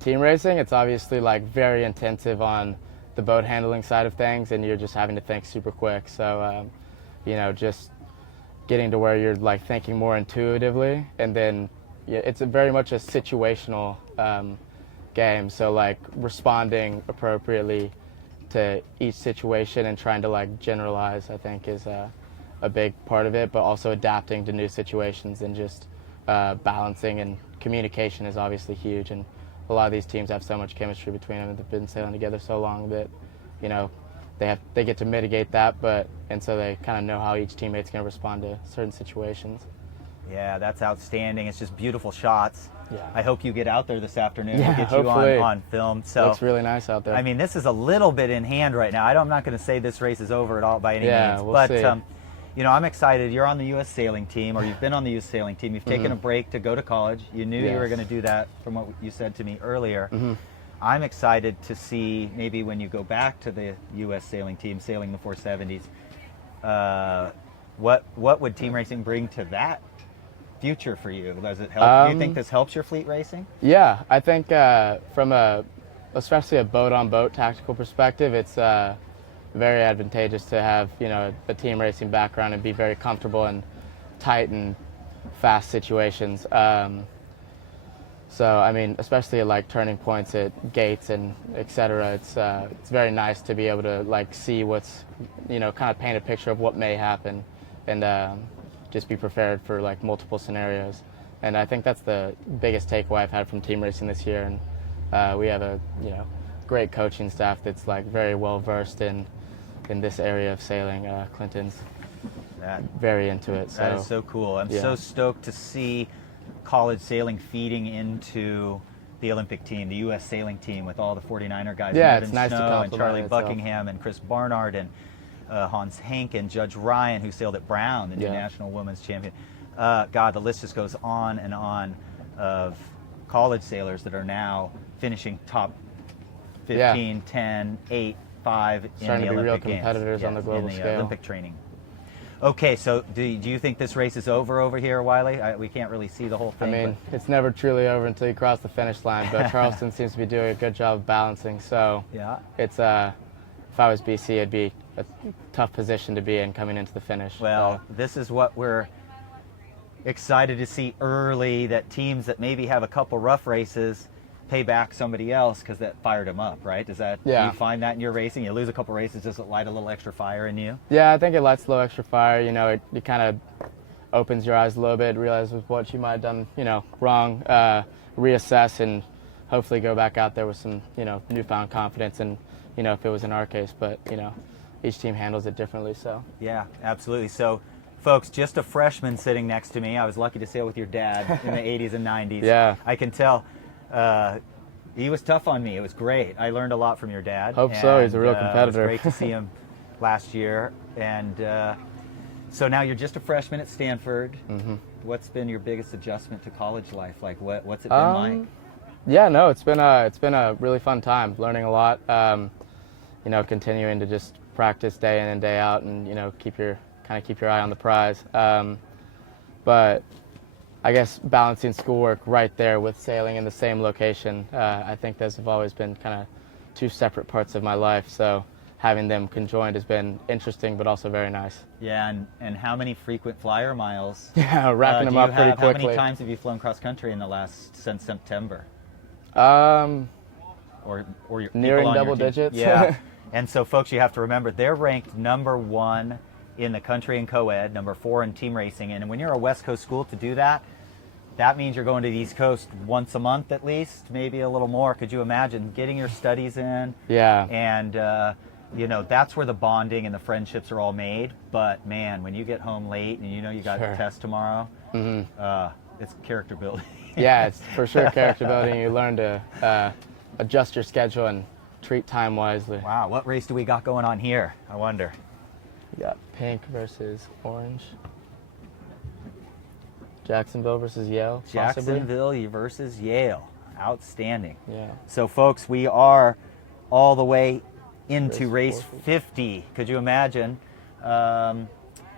Team racing, it's obviously like very intensive on the boat handling side of things, and you're just having to think super quick. So, you know, just getting to where you're like thinking more intuitively, and then it's very much a situational game. So like responding appropriately to each situation and trying to like generalize, I think, is a big part of it, but also adapting to new situations and just balancing, and communication is obviously huge. And a lot of these teams have so much chemistry between them, and they've been sailing together so long that, you know, they get to mitigate that, and so they kind of know how each teammate's going to respond to certain situations. Yeah, that's outstanding. It's just beautiful shots. Yeah. I hope you get out there this afternoon Yeah, to get you on film. So looks really nice out there. I mean, this is a little bit in hand right now. I'm not going to say this race is over at all by any means, we'll but see. you know, I'm excited. You're on the U.S. sailing team, or you've been on the U.S. sailing team. You've taken a break to go to college. You knew you were going to do that from what you said to me earlier. I'm excited to see maybe when you go back to the U.S. sailing team, sailing the 470s, what would team racing bring to that future for you? Does it help? Do you think this helps your fleet racing? Yeah, I think from especially a boat-on-boat tactical perspective, it's very advantageous to have, you know, a team racing background and be very comfortable in tight and fast situations. So I mean, especially at like turning points at gates and etc. It's very nice to be able to like see what's, you know, kind of paint a picture of what may happen, and just be prepared for like multiple scenarios. And I think that's the biggest takeaway I've had from team racing this year. And we have a, you know, great coaching staff that's like very well versed in this area of sailing. Clinton's very into it. So That is so cool. I'm so stoked to see college sailing feeding into the Olympic team, the U.S. sailing team, with all the 49er guys. Yeah, Evan it's nice to Snow and compliment Charlie itself. Buckingham and Chris Barnard and Hans Henk and Judge Ryan, who sailed at Brown, the new national women's champion. God, the list just goes on and on of college sailors that are now finishing top 15, 10, 8, 5 in the starting to be real Olympic games. competitors on the global in the scale. Olympic training. Okay, so do you think this race is over here, Wiley? We can't really see the whole thing. I mean, it's never truly over until you cross the finish line, but Charleston seems to be doing a good job of balancing. So it's if I was BC, it'd be a tough position to be in coming into the finish. Well, this is what we're excited to see early, that teams that maybe have a couple rough races pay back somebody else because that fired them up, right? Does that, do you find that in your racing? You lose a couple races, does it light a little extra fire in you? Yeah, I think it lights a little extra fire. You know, it kind of opens your eyes a little bit, realizes what you might have done, you know, wrong, reassess, and hopefully go back out there with some, you know, newfound confidence. And, you know, if it was in our case, but, you know, each team handles it differently, so. Yeah, absolutely. So, folks, just a freshman sitting next to me. I was lucky to sail with your dad in the 80s and 90s. Yeah. I can tell. He was tough on me. It was great. I learned a lot from your dad. Hope so. He's a real competitor. It was great to see him last year. And so now you're just a freshman at Stanford. What's been your biggest adjustment to college life? Like, what's it been like? Yeah, no, it's been a really fun time. Learning a lot. You know, continuing to just practice day in and day out, and, you know, keep your eye on the prize. But I guess balancing schoolwork right there with sailing in the same location, I think those have always been kind of two separate parts of my life. So having them conjoined has been interesting, but also very nice. Yeah, and how many frequent flyer miles? Yeah, racking them up pretty quickly. How many times have you flown cross country in the last since September? Or your nearing double digits. Yeah. And so, folks, you have to remember they're ranked #1 in the country in co-ed, #4 in team racing. And when you're a West Coast school to do that, that means you're going to the East Coast once a month at least, maybe a little more. Could you imagine getting your studies in? Yeah. And you know, that's where the bonding and the friendships are all made. But man, when you get home late and you know you got a test tomorrow, it's character building. Yeah, it's for sure character building. You learn to adjust your schedule and treat time wisely. Wow, what race do we got going on here? I wonder. We got pink versus orange. Jacksonville versus Yale. Possibly. Jacksonville versus Yale. Outstanding. Yeah. So, folks, we are all the way into race 50. Could you imagine?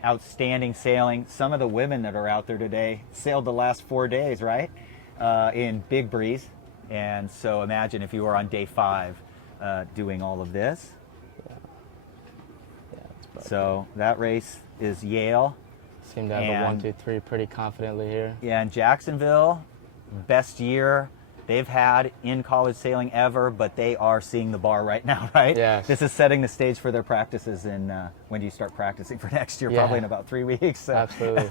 Outstanding sailing. Some of the women that are out there today sailed the last 4 days, right? In big breeze. And so imagine if you were on day 5 doing all of this. So that race is Yale. Seem to have a 1, 2, 3 pretty confidently here. Yeah, and Jacksonville, best year they've had in college sailing ever, but they are seeing the bar right now, right? Yes. This is setting the stage for their practices. And when do you start practicing for next year? Yeah. Probably in about 3 weeks. So. Absolutely.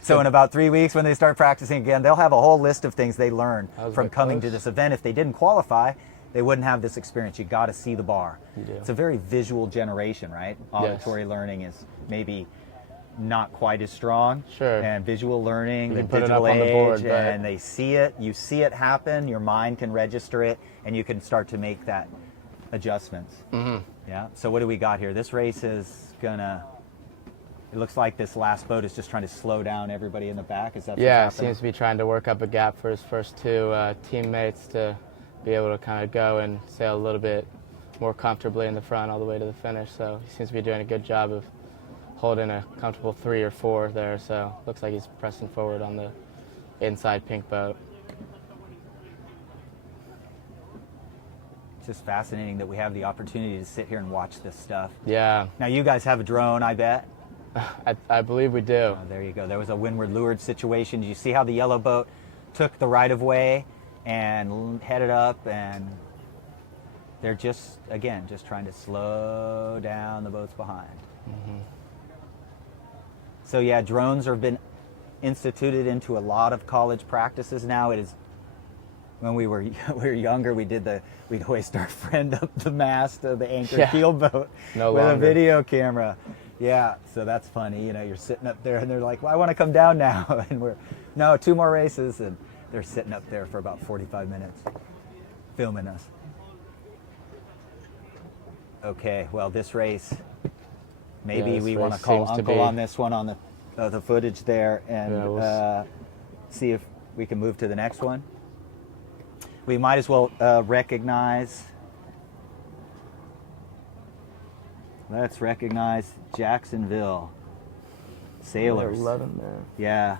So in about 3 weeks, when they start practicing again, they'll have a whole list of things they learned from coming to this event. If they didn't qualify, they wouldn't have this experience. You got to see the bar. You do. It's a very visual generation, right? Auditory learning is maybe not quite as strong. Sure. And visual learning, the put it digital up on the age, board, but and they see it. You see it happen. Your mind can register it, and you can start to make that adjustments. Yeah. So what do we got here? This race is gonna. It looks like this last boat is just trying to slow down everybody in the back. Is that? Yeah, what's happening? seems to be trying to work up a gap for his first 2 teammates to be able to kind of go and sail a little bit more comfortably in the front all the way to the finish. So he seems to be doing a good job of holding a comfortable 3 or 4 there. So looks like he's pressing forward on the inside pink boat. It's just fascinating that we have the opportunity to sit here and watch this stuff. Yeah. Now you guys have a drone, I bet. I believe we do. Oh, there you go. There was a windward leeward situation. Did you see how the yellow boat took the right of way and headed up, and they're just, again, just trying to slow down the boats behind. So yeah, drones have been instituted into a lot of college practices now. It is, when we were younger, we'd hoist our friend up the mast of the anchor keel boat with a video camera. Yeah, so that's funny. You know, you're sitting up there and they're like, well, I want to come down now. And no, 2 more races. And they're sitting up there for about 45 minutes filming us. Okay, well, this race, maybe we want to call Uncle on this one on the footage there and see if we can move to the next one. We might as well recognize. Let's recognize Jacksonville sailors. 11 there. Yeah.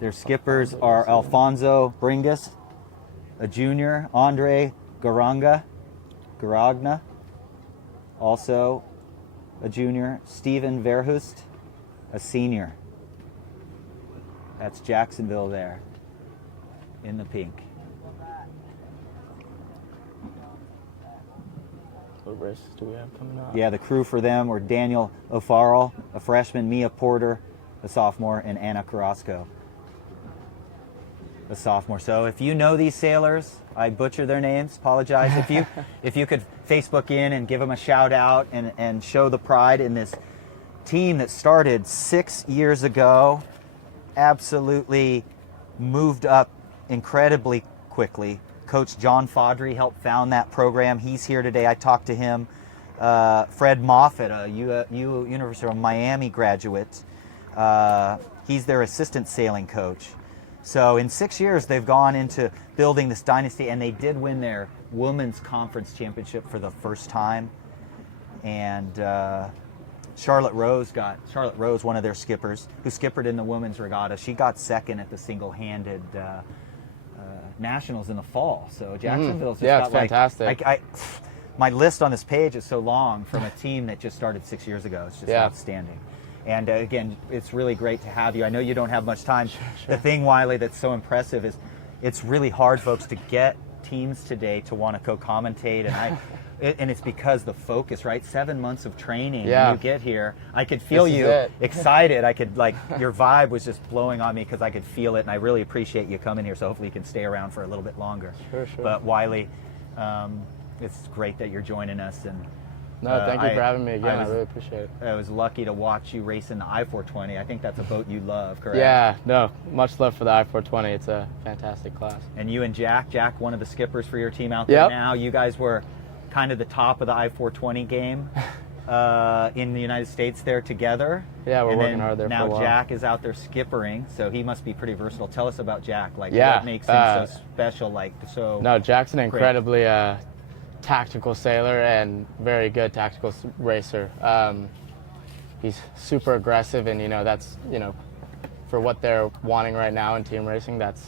Their skippers are Alfonso Bringas, a junior, Andre Garagna, also a junior, Steven Verhust, a senior. That's Jacksonville there in the pink. What races do we have coming up? Yeah, the crew for them were Daniel O'Farrell, a freshman, Mia Porter, a sophomore, and Anna Carrasco, a sophomore. So if you know these sailors, I butcher their names, apologize. If you could Facebook in and give them a shout out and show the pride in this team that started 6 years ago, absolutely moved up incredibly quickly. Coach John Fodry helped found that program. He's here today. I talked to him. Fred Moffitt, a University of Miami graduate. He's their assistant sailing coach. So in 6 years, they've gone into building this dynasty, and they did win their women's conference championship for the first time. And Charlotte Rose, one of their skippers, who skippered in the women's regatta, she got second at the single-handed nationals in the fall. So Jacksonville's just got it's fantastic. my list on this page is so long from a team that just started 6 years ago. It's just outstanding. And again, it's really great to have you. I know you don't have much time. The thing, Wiley, that's so impressive is it's really hard, folks, to get teams today to want to co-commentate, and it's because the focus, right? 7 months of training. When you get here, I could feel you excited. I could, like, your vibe was just blowing on me because I could feel it, and I really appreciate you coming here. So hopefully you can stay around for a little bit longer. Sure. But Wiley, it's great that you're joining us. And no, thank you for having me again. I really appreciate it. I was lucky to watch you race in the I-420. I think that's a boat you love, correct? Yeah, no, much love for the I-420. It's a fantastic class. And you and Jack, one of the skippers for your team out there now, you guys were kind of the top of the I-420 game in the United States there together. Yeah, we're working hard there for a while. Now Jack is out there skippering, so he must be pretty versatile. Tell us about Jack. Like, what makes him so special? No, Jack's an incredibly tactical sailor and very good tactical racer. He's super aggressive, and that's for what they're wanting right now in team racing, that's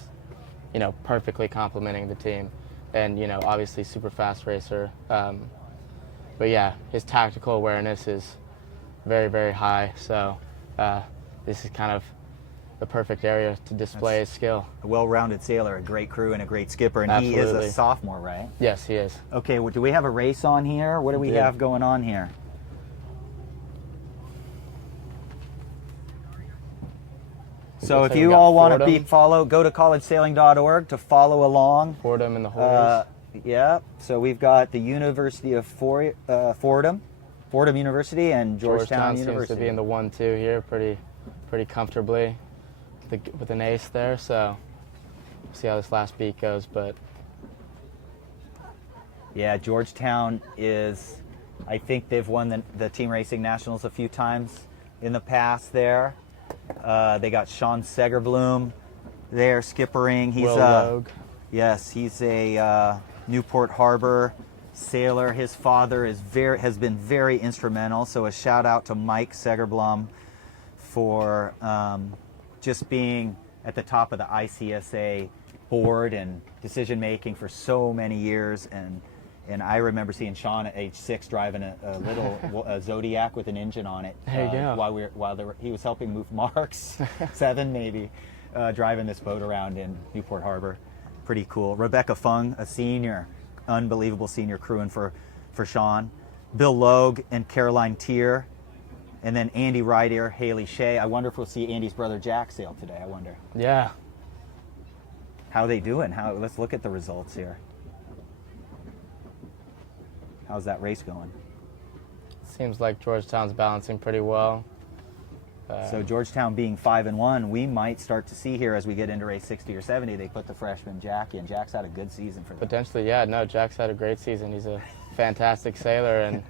perfectly complementing the team. And obviously super fast racer. But yeah, his tactical awareness is very, very high. So this is kind of the perfect area to display his skill. A well-rounded sailor, a great crew, and a great skipper. And he is a sophomore, right? Yes, he is. Okay, well, do we have a race on here? What do we have going on here? So if you all want to go to collegesailing.org to follow along. Fordham and the Horrors. Yeah, so we've got the University of Fordham University, and Georgetown University. Seems to be in the 1-2 here pretty comfortably with an ace there, so we'll see how this last beat goes. But yeah, Georgetown is, I think they've won the team racing nationals a few times in the past there. They got Sean Segerblum there skippering. He's he's a Newport Harbor sailor. His father has been very instrumental. So a shout out to Mike Segerblum for just being at the top of the ICSA board and decision making for so many years. And I remember seeing Sean at age 6 driving a little Zodiac with an engine on it. There you go. While he was helping move Mark's 7 maybe, driving this boat around in Newport Harbor. Pretty cool. Rebecca Fung, a senior, unbelievable senior, crewing for Sean. Bill Logue and Caroline Tier. And then Andy Ryder, Haley Shea. I wonder if we'll see Andy's brother Jack sail today. I wonder. Yeah. How are they doing? Let's look at the results here. How's that race going? Seems like Georgetown's balancing pretty well. So Georgetown being 5-1, we might start to see here as we get into race 60 or 70, they put the freshman Jack in. Jack's had a good season for them. Potentially, yeah. No, Jack's had a great season. He's a fantastic sailor and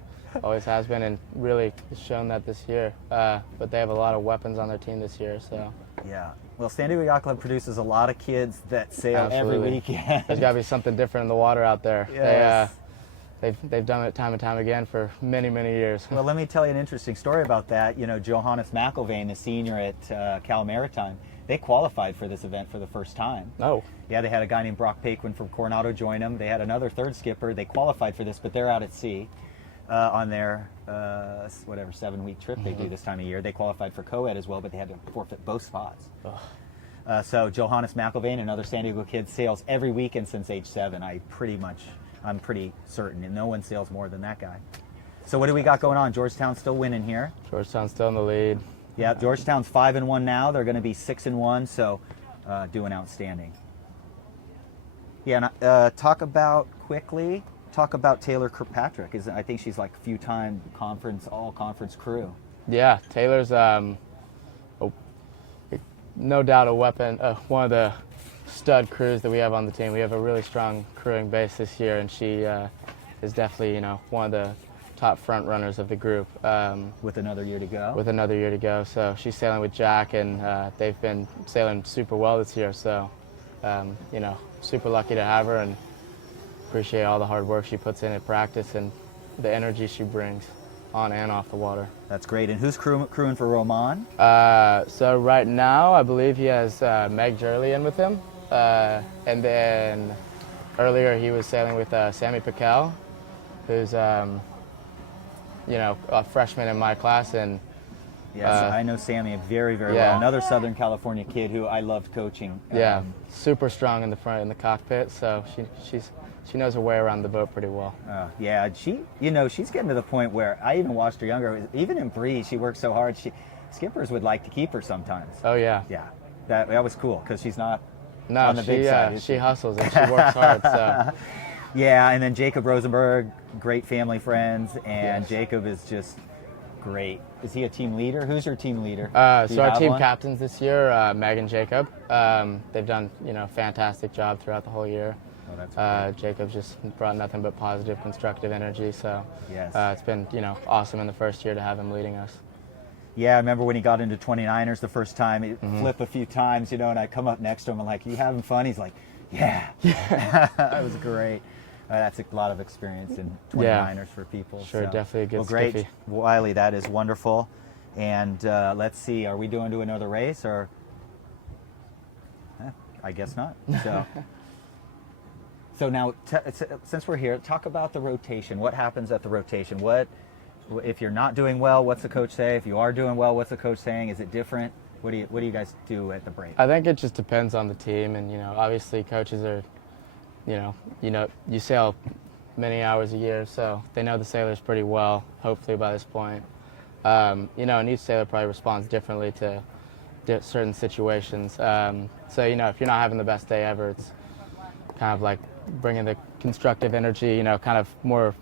always has been, and really shown that this year. But they have a lot of weapons on their team this year, so. Yeah. Well, San Diego Yacht Club produces a lot of kids that sail every weekend. There's got to be something different in the water out there. Yes. They've done it time and time again for many, many years. Well, let me tell you an interesting story about that. Johannes McIlvain, the senior at Cal Maritime, they qualified for this event for the first time. Oh. Yeah, they had a guy named Brock Paquin from Coronado join them. They had another third skipper. They qualified for this, but they're out at sea on their, 7-week trip they do this time of year. They qualified for co-ed as well, but they had to forfeit both spots. So Johannes McIlvain, another San Diego kid, sails every weekend since age 7. I'm pretty certain, and no one sails more than that guy. So what do we got going on? Georgetown's still winning here. Georgetown's still in the lead. Yeah, Georgetown's 5-1 now. They're going to be 6-1, so doing outstanding. Yeah, and talk about Taylor Kirkpatrick. I think she's like few-time all-conference crew. Yeah, Taylor's no doubt a weapon, one of the stud crews that we have on the team. We have a really strong crewing base this year, and she is definitely one of the top front runners of the group. With another year to go. With another year to go. So she's sailing with Jack, and they've been sailing super well this year. So super lucky to have her, and appreciate all the hard work she puts in at practice and the energy she brings on and off the water. That's great. And who's crewing for Roman? So right now, I believe he has Meg Jurley in with him. And then earlier he was sailing with Sammy Pical. who's a freshman in my class, and yes, I know Sammy very, very well. Another Southern California kid who I loved coaching. Super strong in the front in the cockpit, so she knows her way around the boat pretty well. Yeah, she's getting to the point where I even watched her younger. Even in Breeze, she worked so hard. Skippers would like to keep her sometimes. Oh yeah. Yeah, that was cool because she's not on the big side. She hustles and she works hard. So. Yeah, and then Jacob Rosenberg, great family friends, and Jacob is just great. Is he a team leader? Who's your team leader? So our team captains this year, Meg and Jacob. They've done fantastic job throughout the whole year. Oh, that's great. Jacob's just brought nothing but positive, constructive energy. So yes. It's been awesome in the first year to have him leading us. Yeah, I remember when he got into 29ers the first time, he flipped a few times, and I come up next to him and like, you having fun? He's like, yeah. That was great. That's a lot of experience in 29ers for people. Sure, so. definitely a good great, stiffy. Wiley, that is wonderful. And let's see, are we doing to another race or? I guess not. So now, since we're here, talk about the rotation. What happens at the rotation? If you're not doing well, what's the coach say? If you are doing well, what's the coach saying? Is it different? What do you guys do at the break? I think it just depends on the team, and obviously coaches are, you sail many hours a year, so they know the sailors pretty well. Hopefully by this point, and each sailor probably responds differently to certain situations. So if you're not having the best day ever, it's kind of like bringing the constructive energy. Kind of more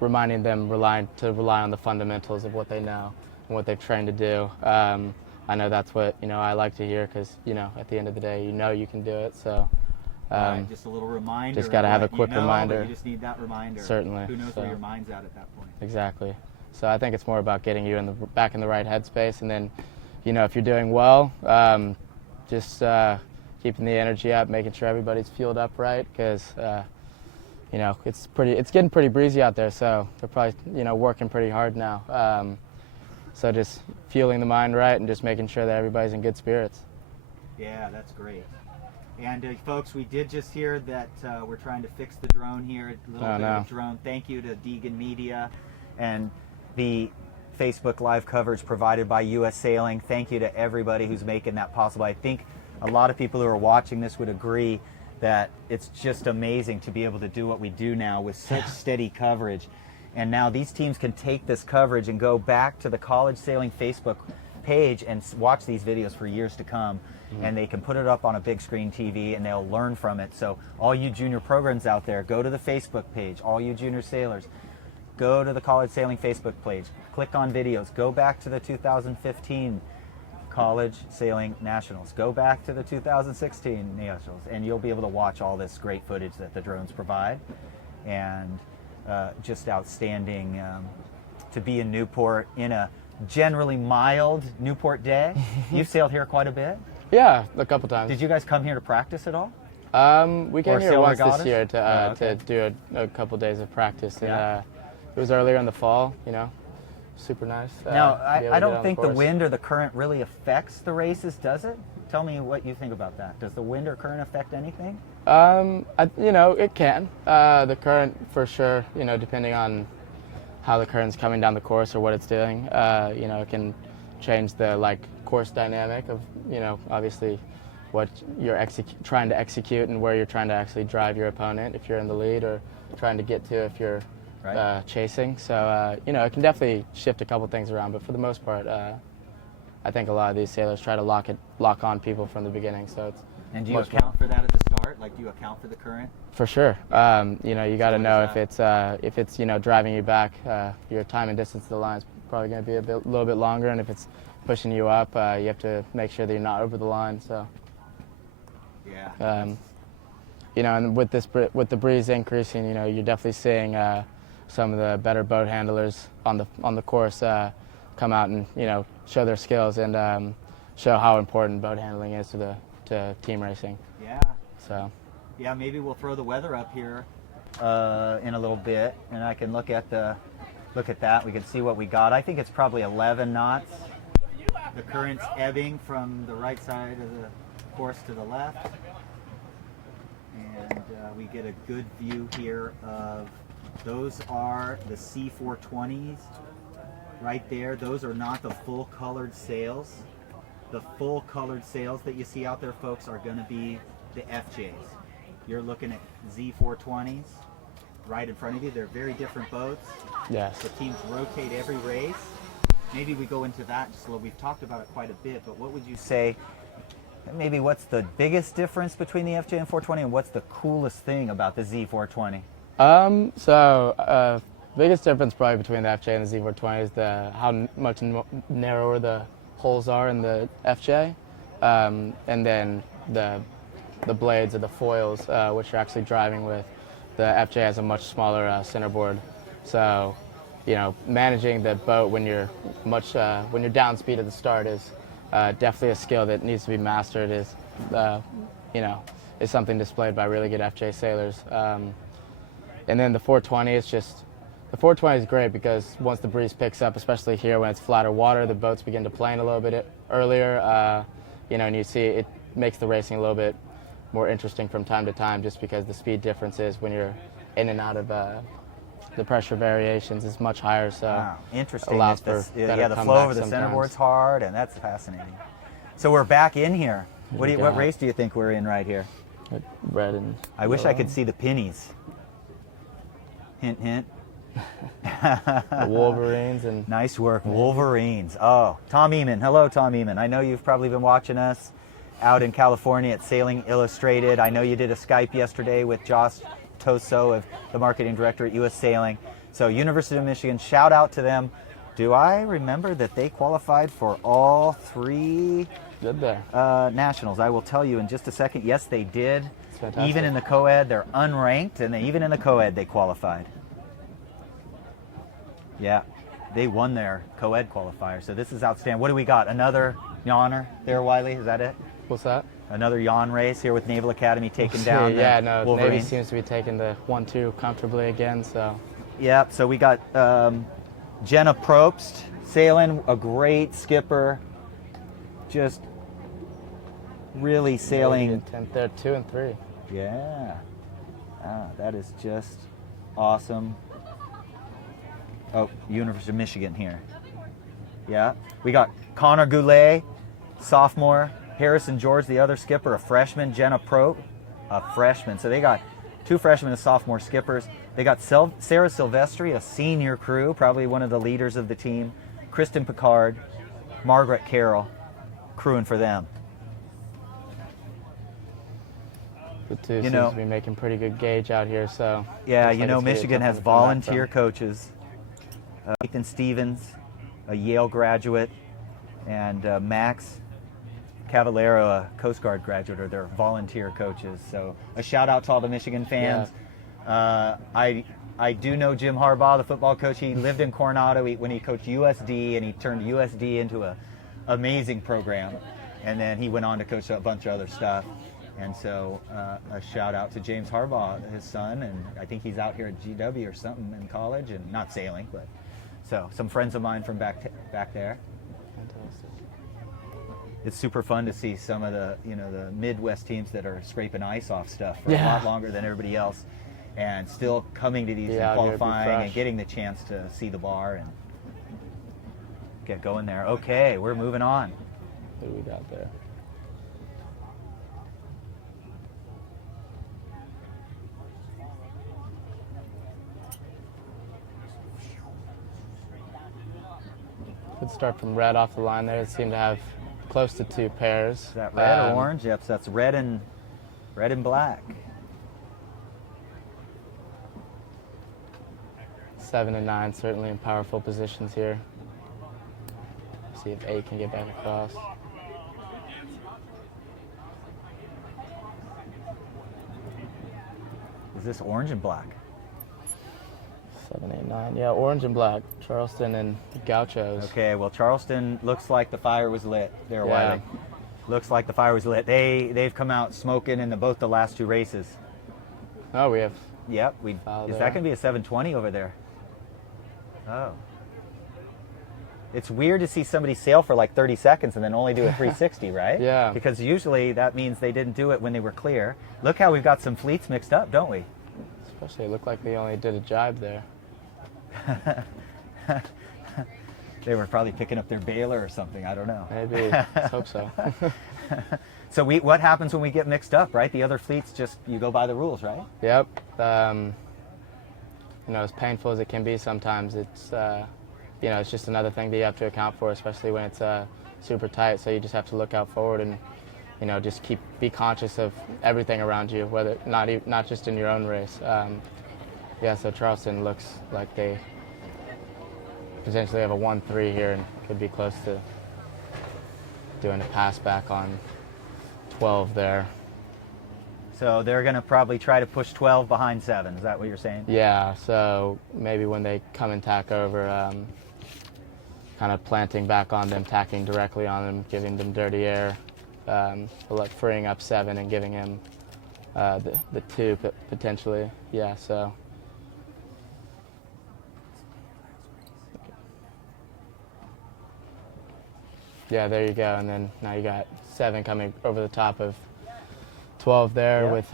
reminding them rely on the fundamentals of what they know and what they've trained to do. I know that's what I like to hear because at the end of the day you can do it. So just a little reminder. Just got to have a quick reminder. You just need that reminder. Certainly. Who knows where your mind's at that point? Exactly. So I think it's more about getting you back in the right headspace, and then if you're doing well, just keeping the energy up, making sure everybody's fueled up right because. It's getting pretty breezy out there, so they're probably, working pretty hard now. So just fueling the mind right and just making sure that everybody's in good spirits. Yeah, that's great. And folks, we did just hear that we're trying to fix the drone here. A little bit of drone. Thank you to Degan Media and the Facebook Live coverage provided by U.S. Sailing. Thank you to everybody who's making that possible. I think a lot of people who are watching this would agree that it's just amazing to be able to do what we do now with such steady coverage. And now these teams can take this coverage and go back to the College Sailing Facebook page and watch these videos for years to come. And they can put it up on a big screen TV and they'll learn from it. So all you junior programs out there, go to the Facebook page. All you junior sailors, go to the College Sailing Facebook page. Click on videos. Go back to the 2015 College Sailing Nationals. Go back to the 2016 Nationals and you'll be able to watch all this great footage that the drones provide. And just outstanding to be in Newport in a generally mild Newport day. You've sailed here quite a bit? Yeah, a couple times. Did you guys come here to practice at all? We came here once this year to do a couple days of practice. And, it was earlier in the fall, super nice. Now, I don't think the wind or the current really affects the races, does it? Tell me what you think about that. Does the wind or current affect anything? It can. The current, for sure, depending on how the current's coming down the course or what it's doing, it can change the course dynamic of, obviously what you're trying to execute and where you're trying to actually drive your opponent if you're in the lead or trying to get to if you're chasing. So, it can definitely shift a couple things around, but for the most part, I think a lot of these sailors try to lock on people from the beginning. So it's. And do you account for that at the start? Like, do you account for the current? For sure. You got to know if it's driving you back, your time and distance to the line is probably going to be a little bit longer, and if it's pushing you up, you have to make sure that you're not over the line. So. Yeah. And with the breeze increasing, you're definitely seeing some of the better boat handlers on the course come out and show their skills and show how important boat handling is to team racing. Yeah. So. Yeah, maybe we'll throw the weather up here in a little bit, and I can look at that. We can see what we got. I think it's probably 11 knots. The current's ebbing from the right side of the course to the left, and we get a good view here of Those are the C420s right there. Those are not the full colored sails. The full colored sails that you see out there, folks, are going to be the FJs. You're looking at Z420s right in front of you. They're very different boats. Yes. The teams rotate every race. Maybe we go into that just a little. We've talked about it quite a bit, but what would you say, maybe what's the biggest difference between the FJ and 420, and what's the coolest thing about the Z420? Biggest difference probably between the FJ and the Z420 is how much narrower the holes are in the FJ, and then the blades of the foils, which you're actually driving with. The FJ has a much smaller centerboard, so managing the boat when you're down speed at the start is definitely a skill that needs to be mastered. Is something displayed by really good FJ sailors. And then the 420 is just. The 420 is great because once the breeze picks up, especially here when it's flatter water, the boats begin to plane a little bit earlier, and you see it makes the racing a little bit more interesting from time to time just because the speed differences when you're in and out of the pressure variations is much higher, so wow, interesting. Allows for better the flow over the sometimes. centerboard's hard, and that's fascinating. So we're back in here. What race do you think we're in right here? Red and I wish I could see the pennies. Hint, hint. The Wolverines and nice work, Wolverines. Oh, Tom Eman. Hello, Tom Eman. I know you've probably been watching us out in California at Sailing Illustrated. I know you did a Skype yesterday with Josh Toso, of the marketing director at U.S. Sailing. So University of Michigan, shout out to them. Do I remember that they qualified for all three nationals? I will tell you in just a second. Yes, they did. Even in the co-ed, they're unranked, and even in the co-ed, they qualified. Yeah, they won their co-ed qualifier, so this is outstanding. What do we got? Another yawner there, Wiley? Is that it? What's that? Another yawn race here with Naval Academy taking down the Wolverines. Navy seems to be taking the 1-2 comfortably again, so. Yeah, so we got Jenna Probst sailing, a great skipper, just really sailing. They're 2 and 3. Yeah, that is just awesome. Oh, University of Michigan here. Yeah, we got Connor Goulet, sophomore. Harrison George, the other skipper, a freshman. Jenna Probst, a freshman. So they got 2 freshmen and sophomore skippers. They got Sarah Silvestri, a senior crew, probably one of the leaders of the team. Kristen Picard, Margaret Carroll, crewing for them. The two seems to be making pretty good gauge out here, so. Yeah, Michigan has volunteer coaches. Nathan Stevens, a Yale graduate, and Max Cavallero, a Coast Guard graduate, are their volunteer coaches. So a shout out to all the Michigan fans. Yeah. I do know Jim Harbaugh, the football coach. He lived in Coronado when he coached USD, and he turned USD into an amazing program. And then he went on to coach a bunch of other stuff. And so a shout out to James Harbaugh, his son, and I think he's out here at GW or something in college, and not sailing, but so some friends of mine from back there. Fantastic. It's super fun to see some of the the Midwest teams that are scraping ice off stuff for a lot longer than everybody else, and still coming to these and qualifying and getting the chance to see the bar and get going there. Okay, we're moving on. What do we got there? Good start from red off the line there. It seemed to have close to 2 pairs. Is that red or orange? Yep, so that's red and black. 7 and 9 certainly in powerful positions here. See if 8 can get back across. Is this orange and black? 7, 8, 9. Yeah, orange and black. Charleston and Gauchos. Okay, well, Charleston looks like the fire was lit there, Wiley. Looks like the fire was lit. They've come out smoking in both the last 2 races. Oh, we have. Yep. Is that going to be a 720 over there? Oh. It's weird to see somebody sail for like 30 seconds and then only do a 360, right? Yeah. Because usually that means they didn't do it when they were clear. Look how we've got some fleets mixed up, don't we? Especially, it looked like they only did a jibe there. They were probably picking up their Baylor or something. I don't know. Maybe. Let's hope so. So what happens when we get mixed up, right? The other fleets you go by the rules, right? Yep. As painful as it can be sometimes, it's it's just another thing that you have to account for, especially when it's super tight. So you just have to look out forward and just be conscious of everything around you, whether not just in your own race. So Charleston looks like they potentially have a 1-3 here and could be close to doing a pass back on 12 there. So they're going to probably try to push 12 behind 7. Is that what you're saying? Yeah, so maybe when they come and tack over, kind of planting back on them, tacking directly on them, giving them dirty air, freeing up 7 and giving him the 2 potentially. Yeah, so. Yeah, there you go, and then now you got 7 coming over the top of 12 there, with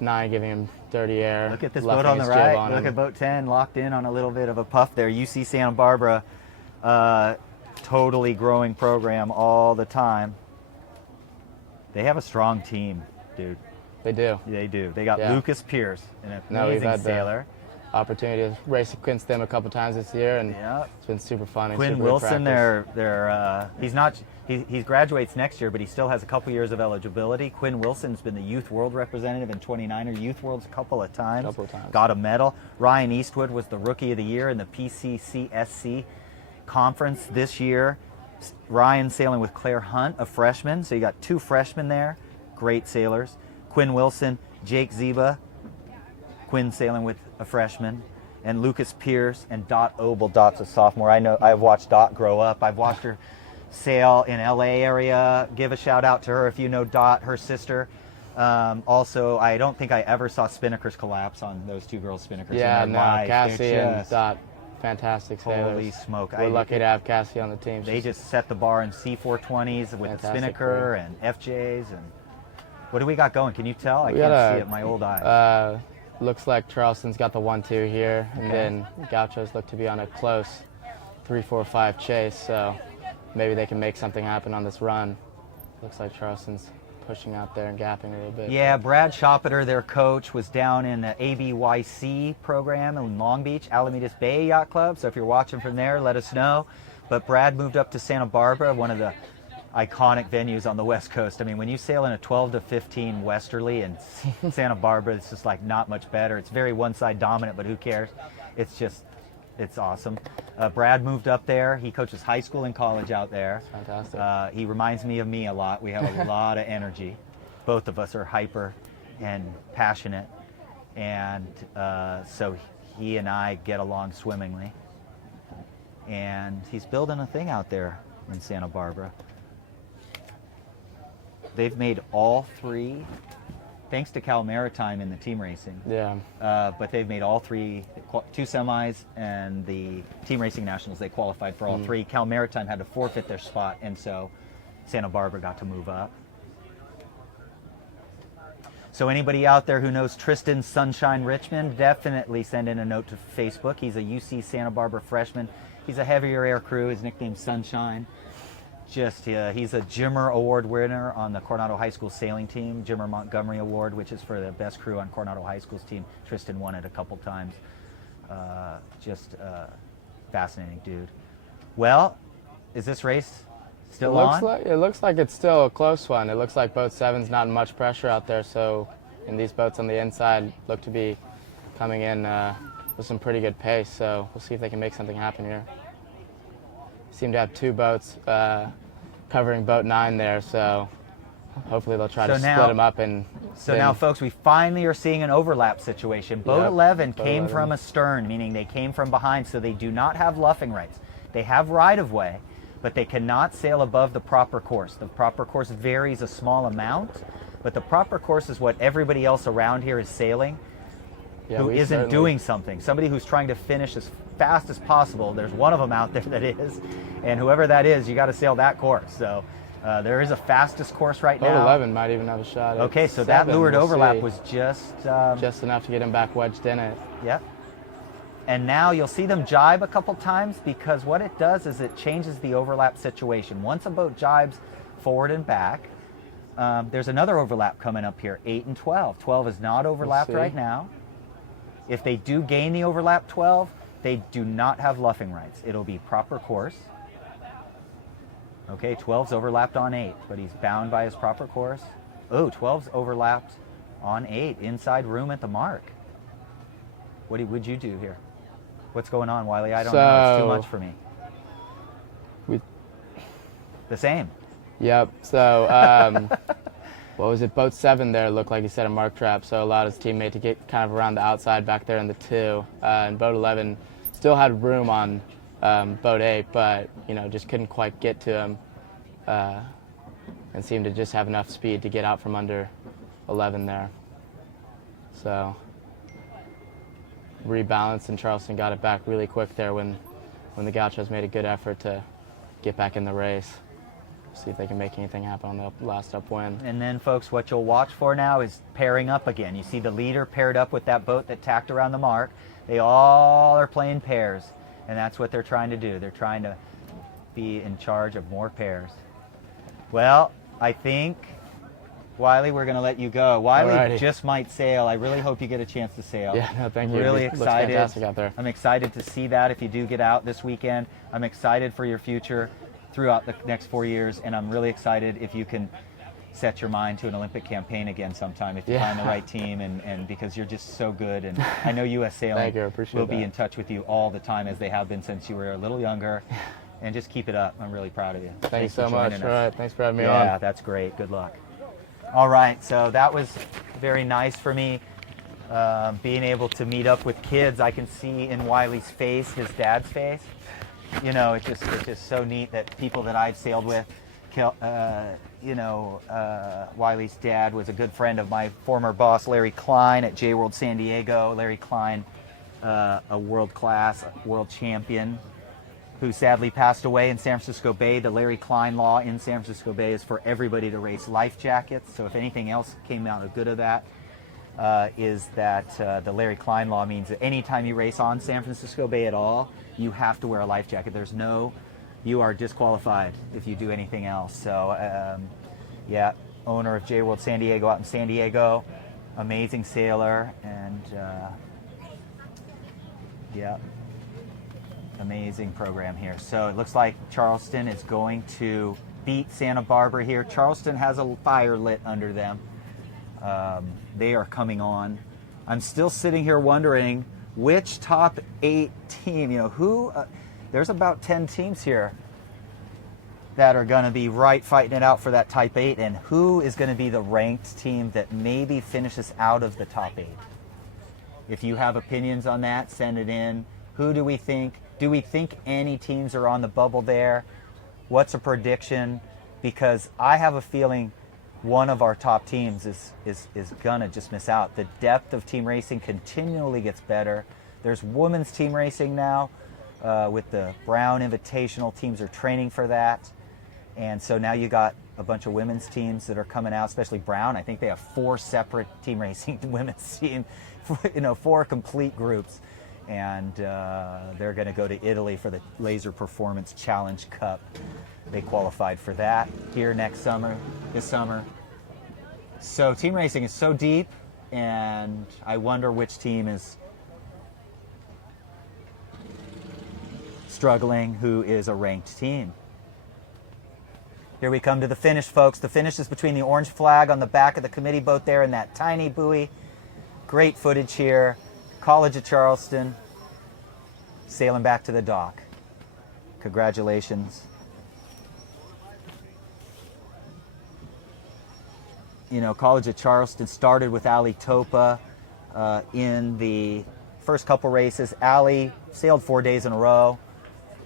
9 giving him dirty air. Look at this boat on the right. Look at boat 10 locked in on a little bit of a puff there. UC Santa Barbara, totally growing program all the time. They have a strong team, dude. They do. They do. They got Lucas Pierce, an amazing sailor. Opportunity to race against them a couple times this year, and it's been super fun. Quinn Wilson, he graduates next year, but he still has a couple years of eligibility. Quinn Wilson's been the Youth World representative in 29er Youth Worlds a couple of times. Got a medal. Ryan Eastwood was the Rookie of the Year in the PCCSC conference this year. Ryan sailing with Claire Hunt, a freshman, so you got 2 freshmen there, great sailors. Quinn Wilson, Jake Ziba, Quinn sailing with a freshman, and Lucas Pierce and Dot Obel. Dot's a sophomore. I know I've watched Dot grow up. I've watched her sail in LA area. Give a shout out to her if you know Dot, her sister. Also, I don't think I ever saw spinnakers collapse on those 2 girls' spinnakers. Yeah, in no, their life. Cassie and Dot, fantastic sailors. Holy smoke. We're lucky to have Cassie on the team. They just set the bar in C420s with the spinnaker and FJs. And what do we got going? Can you tell? I can't see it, my old eyes. Looks like Charleston's got the 1-2 here, and then Gauchos look to be on a close 3-4-5 chase, so maybe they can make something happen on this run. Looks like Charleston's pushing out there and gapping a little bit. Yeah, Brad Schoppeter, their coach, was down in the ABYC program in Long Beach, Alamitas Bay Yacht Club, so if you're watching from there, let us know. But Brad moved up to Santa Barbara, one of the iconic venues on the West Coast. I mean, when you sail in a 12 to 15 westerly in Santa Barbara, it's just like not much better. It's very one-side dominant, but who cares? It's awesome. Brad moved up there. He coaches high school and college out there. Fantastic. He reminds me of me a lot. We have a lot of energy. Both of us are hyper and passionate, and so he and I get along swimmingly. And he's building a thing out there in Santa Barbara. They've made all 3, thanks to Cal Maritime in the team racing. Yeah. But they've made all 3, 2 semis, and the team racing nationals, they qualified for all 3. Cal Maritime had to forfeit their spot, and so Santa Barbara got to move up. So anybody out there who knows Tristan Sunshine Richmond, definitely send in a note to Facebook. He's a UC Santa Barbara freshman. He's a heavier air crew. His nickname's Sunshine. He's a Jimmer Award winner on the Coronado High School sailing team, Jimmer Montgomery Award, which is for the best crew on Coronado High School's team. Tristan won it a couple times. Fascinating dude. Well, is this race still on? It looks like it's still a close one. It looks like boat 7's not much pressure out there, and these boats on the inside look to be coming in with some pretty good pace, so we'll see if they can make something happen here. Seem to have 2 boats covering boat 9 there, so hopefully they'll try to split them up. So now, folks, we finally are seeing an overlap situation. Boat 11 came from astern, meaning they came from behind, so they do not have luffing rights. They have right-of-way, but they cannot sail above the proper course. The proper course varies a small amount, but the proper course is what everybody else around here is sailing, who isn't doing something. Somebody who's trying to finish as fast as possible. There's one of them out there that is, and whoever that is, you got to sail that course. So There is a fastest course right Boat now. 11 might even have a shot. Okay, so that lured overlap was just enough to get him back wedged in it. Yep. And now you'll see them jibe a couple times, because what it does is it changes the overlap situation. Once a boat jibes forward and back, there's another overlap coming up here, 8 and 12. 12 is not overlapped right now. If they do gain the overlap 12, they do not have luffing rights. It'll be proper course. Okay, 12's overlapped on 8, but he's bound by his proper course. Oh, 12's overlapped on 8, inside room at the mark. What would you do here? What's going on, Wiley? I don't know. It's too much for me. The same. Yep. So, what was it? Boat 7 there looked like he set a mark trap, so allowed his teammate to get kind of around the outside back there in the 2. And boat 11 still had room on boat 8, but just couldn't quite get to him, and seemed to just have enough speed to get out from under 11 there. So rebalanced, and Charleston got it back really quick there when the Gauchos made a good effort to get back in the race. See if they can make anything happen on the last upwind. And then, folks, what you'll watch for now is pairing up again. You see the leader paired up with that boat that tacked around the mark. They all are playing pairs, and that's what they're trying to do. They're trying to be in charge of more pairs. Well, I think, Wiley, we're going to let you go. Wiley Alrighty. just might sail. I really hope you get a chance to sail. Yeah, no, thank I'm you. really It looks excited. fantastic out there. I'm excited to see that if you do get out this weekend. I'm excited for your future throughout the next 4 years, and I'm really excited if you can set your mind to an Olympic campaign again sometime if you find the right team, and because you're just so good. And I know U.S. Sailing will be in touch with you all the time, as they have been since you were a little younger. And just keep it up. I'm really proud of you. Thanks so much. All right, thanks for having me on. Yeah, that's great. Good luck. All right, so that was very nice for me, being able to meet up with kids. I can see in Wiley's face, his dad's face. It's just so neat that people that I've sailed with, Wiley's dad was a good friend of my former boss, Larry Klein, at J World San Diego. Larry Klein, a world-class world champion, who sadly passed away in San Francisco Bay. The Larry Klein law in San Francisco Bay is for everybody to race life jackets. So if anything else came out of good of that, is that the Larry Klein law means that anytime you race on San Francisco Bay at all, you have to wear a life jacket. You are disqualified if you do anything else. So yeah, owner of J World San Diego out in San Diego, amazing sailor, and yeah. Amazing program here. So it looks like Charleston is going to beat Santa Barbara here. Charleston has a fire lit under them. They are coming on. I'm still sitting here wondering which top 8 team, there's about 10 teams here that are going to be fighting it out for that type 8, and who is going to be the ranked team that maybe finishes out of the top 8. If you have opinions on that, send it in. Who do we think? Do we think any teams are on the bubble there? What's a prediction? Because I have a feeling one of our top teams is gonna just miss out. The depth of team racing continually gets better. There's women's team racing now with the Brown Invitational. Teams are training for that. And so now you got a bunch of women's teams that are coming out, especially Brown. I think they have 4 separate team racing women's team, 4 complete groups. And they're going to go to Italy for the LaserPerformance Challenge Cup. They qualified for that here this summer. So team racing is so deep, and I wonder which team is struggling, who is a ranked team. Here we come to the finish, folks. The finish is between the orange flag on the back of the committee boat there and that tiny buoy. Great footage here. College of Charleston sailing back to the dock. Congratulations. College of Charleston started with Ali Topa in the first couple races. Ali sailed 4 days in a row.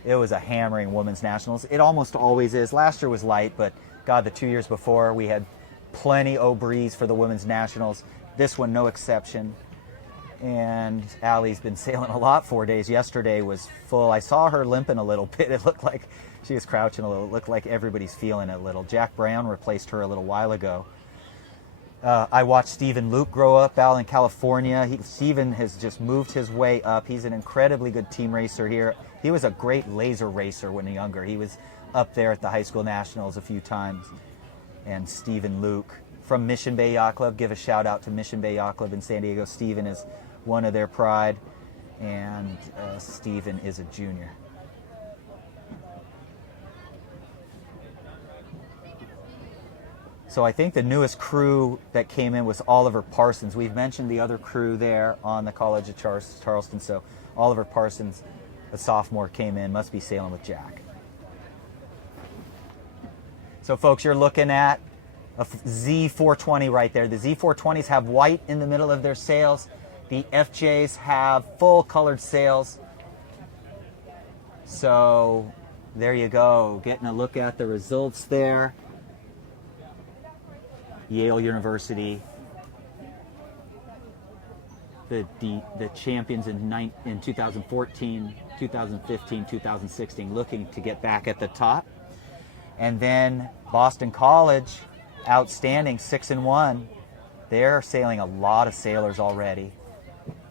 It was a hammering women's nationals. It almost always is. Last year was light, but God, the 2 years before we had plenty of breeze for the women's nationals. This one, no exception. And Allie's been sailing a lot 4 days. Yesterday was full. I saw her limping a little bit. It looked like she was crouching a little. It looked like everybody's feeling it a little. Jack Brown replaced her a little while ago. I watched Stephen Luke grow up out in California. Stephen has just moved his way up. He's an incredibly good team racer here. He was a great laser racer when younger. He was up there at the high school nationals a few times. And Stephen Luke from Mission Bay Yacht Club. Give a shout out to Mission Bay Yacht Club in San Diego. Stephen is one of their pride, and Stephen is a junior. So I think the newest crew that came in was Oliver Parsons. We've mentioned the other crew there on the College of Charleston. So Oliver Parsons, a sophomore, came in, must be sailing with Jack. So folks, you're looking at a Z420 right there. The Z420s have white in the middle of their sails. The FJs have full colored sails. So there you go, getting a look at the results there. Yale University, the champions in 2014, 2015, 2016, looking to get back at the top. And then Boston College, outstanding, 6-1. They're sailing a lot of sailors already.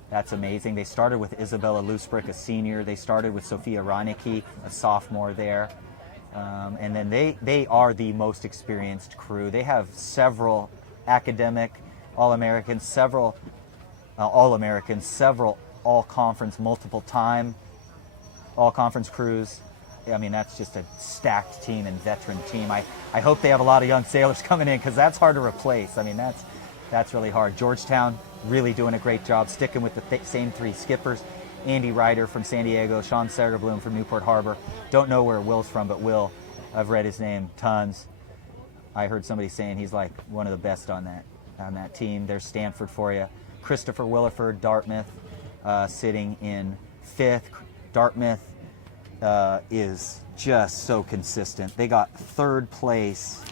That's amazing. They started with Isabella Lusbrick, a senior. They started with Sophia Reinecke, a sophomore there. And then they are the most experienced crew. They have several academic All-Americans, several All-Americans, several All-Conference, multiple-time All-Conference crews. I mean, that's just a stacked team and veteran team. I hope they have a lot of young sailors coming in, because that's hard to replace. I mean, that's really hard. Georgetown really doing a great job, sticking with the same three skippers. Andy Ryder from San Diego, Sean Sagerbloom from Newport Harbor. Don't know where Will's from, but Will, I've read his name tons. I heard somebody saying he's like one of the best on that team. There's Stanford for you. Christopher Williford, Dartmouth, sitting in 5th. Dartmouth is just so consistent. They got 3rd place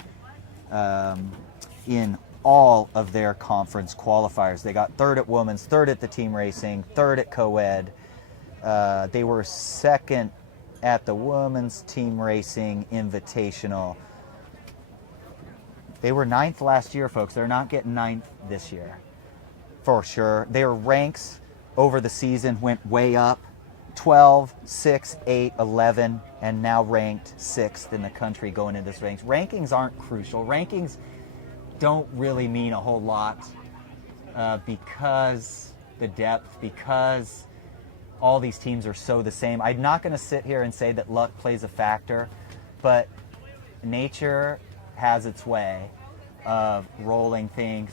in all of their conference qualifiers. They got 3rd at women's, 3rd at the team racing, 3rd at co-ed. They were 2nd at the women's team racing invitational. They were 9th last year, folks. They're not getting 9th this year, for sure. Their ranks over the season went way up. 12, 6, 8, 11, and now ranked 6th in the country going into this ranks. Rankings aren't crucial. Rankings don't really mean a whole lot because the depth, because all these teams are so the same. I'm not going to sit here and say that luck plays a factor, but nature has its way of rolling things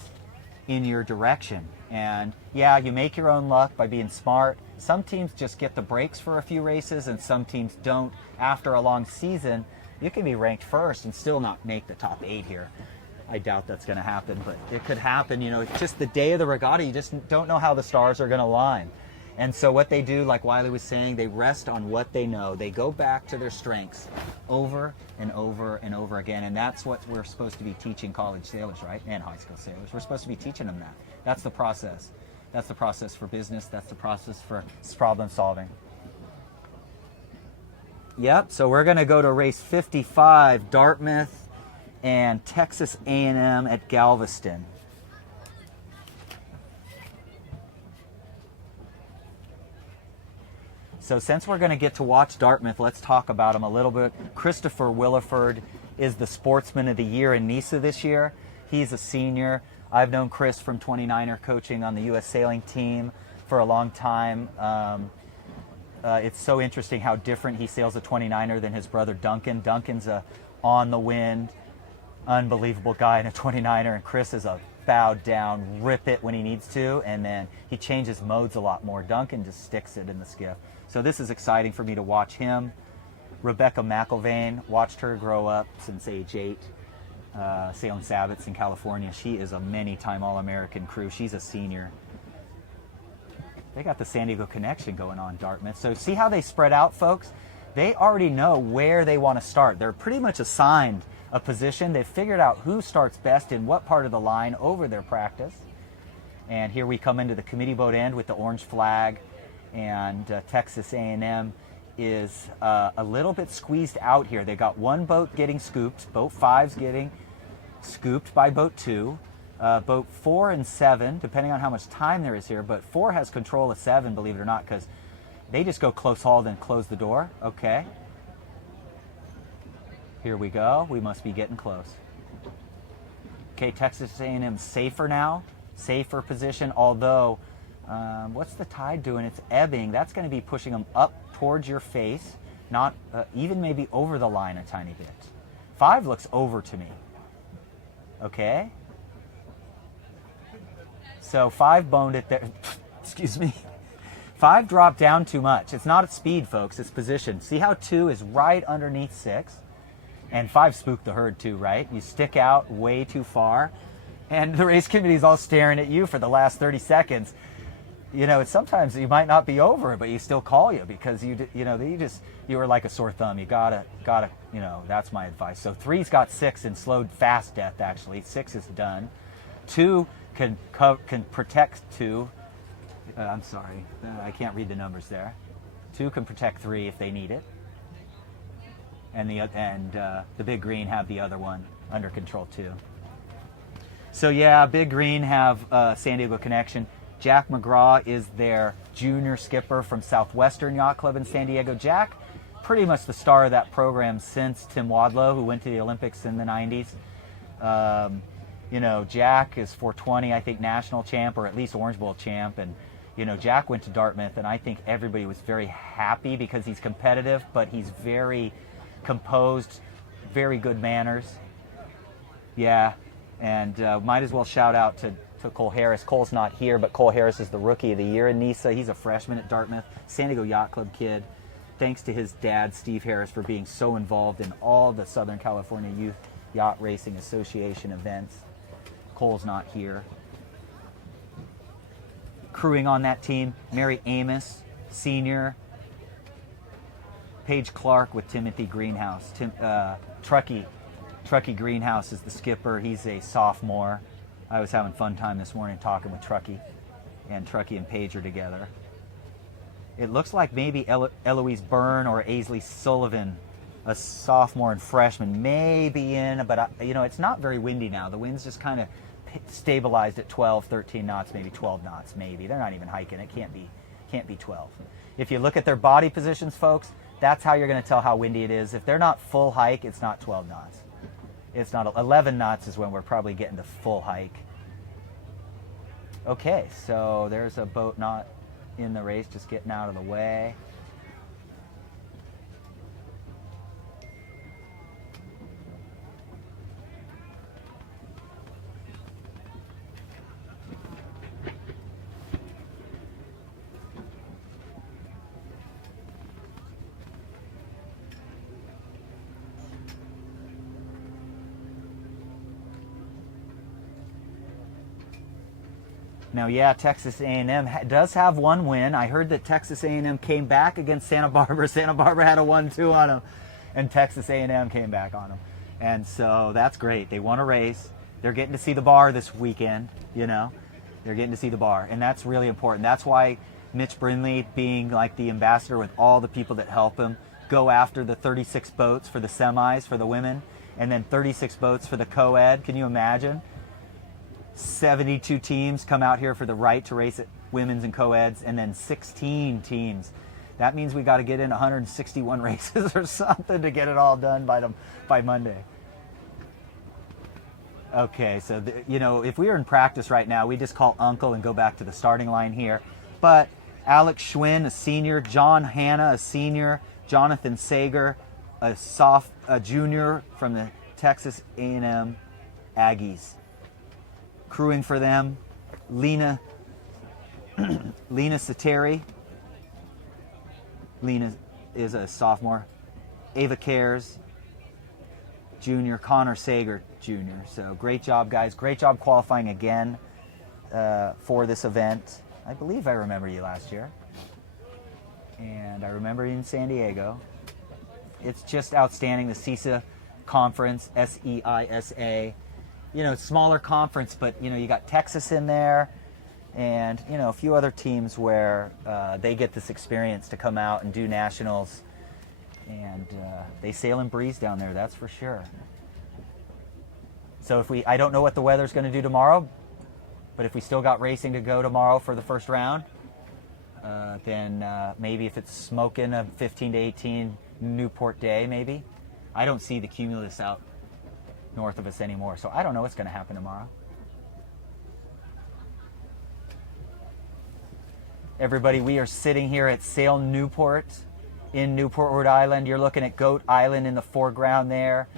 in your direction. And yeah, you make your own luck by being smart. Some teams just get the breaks for a few races, and some teams don't. After a long season, you can be ranked 1st and still not make the top 8 here. I doubt that's going to happen, but it could happen. You know, it's just the day of the regatta. You just don't know how the stars are going to line. And so what they do, like Wiley was saying, they rest on what they know. They go back to their strengths over and over and over again. And that's what we're supposed to be teaching college sailors, right? And high school sailors. We're supposed to be teaching them that. That's the process. That's the process for business. That's the process for problem solving. Yep, so we're going to go to race 55, Dartmouth and Texas A&M at Galveston. So since we're going to get to watch Dartmouth, let's talk about him a little bit. Christopher Williford is the Sportsman of the Year in NISA this year. He's a senior. I've known Chris from 29er coaching on the U.S. sailing team for a long time. It's so interesting how different he sails a 29er than his brother Duncan. Duncan's a on-the-wind, unbelievable guy in a 29er, and Chris is a bowed down, rip it when he needs to, and then he changes modes a lot more. Duncan just sticks it in the skiff. So this is exciting for me to watch him. Rebecca McIlvain, watched her grow up since age 8, sailing Sabbats in California. She is a many-time All-American crew. She's a senior. They got the San Diego connection going on, Dartmouth. So see how they spread out, folks? They already know where they want to start. They're pretty much assigned a position. They've figured out who starts best in what part of the line over their practice. And here we come into the committee boat end with the orange flag, and Texas A&M is a little bit squeezed out here. They got one boat getting scooped, boat 5's getting scooped by boat 2. Boat 4 and 7, depending on how much time there is here, but 4 has control of 7, believe it or not, because they just go close haul, then close the door. Okay. Here we go. We must be getting close. Okay, Texas A&M safer now. Safer position, although, what's the tide doing? It's ebbing. That's going to be pushing them up towards your face, not even maybe over the line a tiny bit. 5 looks over to me. Okay. So 5 boned it there. Excuse me. 5 dropped down too much. It's not at speed, folks. It's position. See how 2 is right underneath 6? And 5 spooked the herd too, right? You stick out way too far, and the race committee is all staring at you for the last 30 seconds. You know, it's sometimes you might not be over, but you still call you because you were like a sore thumb. You gotta, you know, that's my advice. So 3's got 6 in slowed fast death. Actually, 6 is done. 2 can protect 2. I'm sorry, I can't read the numbers there. 2 can protect 3 if they need it, and the big green have the other one under control too. So yeah, big green have San Diego connection. Jack McGraw is their junior skipper from Southwestern Yacht Club in San Diego. Jack, pretty much the star of that program since Tim Wadlow, who went to the Olympics in the 90s. You know, Jack is 420, I think, national champ, or at least Orange Bowl champ. And, you know, Jack went to Dartmouth, and I think everybody was very happy because he's competitive, but he's very composed, very good manners. Yeah, and might as well shout out to Cole Harris. Cole's not here, but Cole Harris is the Rookie of the Year in NISA. He's a freshman at Dartmouth, San Diego Yacht Club kid. Thanks to his dad, Steve Harris, for being so involved in all the Southern California Youth Yacht Racing Association events. Cole's not here. Crewing on that team, Mary Amos, senior. Paige Clark with Timothy Greenhouse. Truckee Greenhouse is the skipper. He's a sophomore. I was having a fun time this morning talking with Truckee, and Paige are together. It looks like maybe Eloise Byrne or Aisley Sullivan, a sophomore and freshman, may be in, but you know, it's not very windy now. The wind's just kind of stabilized at 12, 13 knots, maybe 12 knots, maybe. They're not even hiking. It can't be 12. If you look at their body positions, folks, that's how you're going to tell how windy it is. If they're not full hike, it's not 12 knots. It's not 11 knots is when we're probably getting to full hike. Okay, so there's a boat not in the race, just getting out of the way. Now, yeah, Texas A&M does have one win. I heard that Texas A&M came back against Santa Barbara. Santa Barbara had a 1-2 on them, and Texas A&M came back on them. And so that's great. They won a race. They're getting to see the bar this weekend, you know. They're getting to see the bar, and that's really important. That's why Mitch Brindley, being like the ambassador with all the people that help him, go after the 36 boats for the semis for the women, and then 36 boats for the co-ed. Can you imagine? 72 teams come out here for the right to race at women's and co-eds, and then 16 teams. That means we got to get in 161 races or something to get it all done by Monday. Okay, so you know, if we were in practice right now, we just call uncle and go back to the starting line here. But Alex Schwinn, a senior, John Hanna, a senior, Jonathan Sager, a junior from the Texas A&M Aggies. Crewing for them, Lena Sateri. Lena is a sophomore. Ava Cares, junior. Connor Sager, junior. So great job, guys. Great job qualifying again for this event. I believe I remember you last year. And I remember you in San Diego. It's just outstanding. The CISA conference, SEISA. You know, smaller conference, but you know, you got Texas in there, and you know, a few other teams where they get this experience to come out and do nationals, and they sail and breeze down there, that's for sure. So I don't know what the weather's going to do tomorrow, but if we still got racing to go tomorrow for the first round, then maybe if it's smoking a 15 to 18 Newport day, maybe. I don't see the cumulus out north of us anymore, so I don't know what's going to happen tomorrow. Everybody, we are sitting here at Sail Newport in Newport, Rhode Island. You're looking at Goat Island in the foreground there,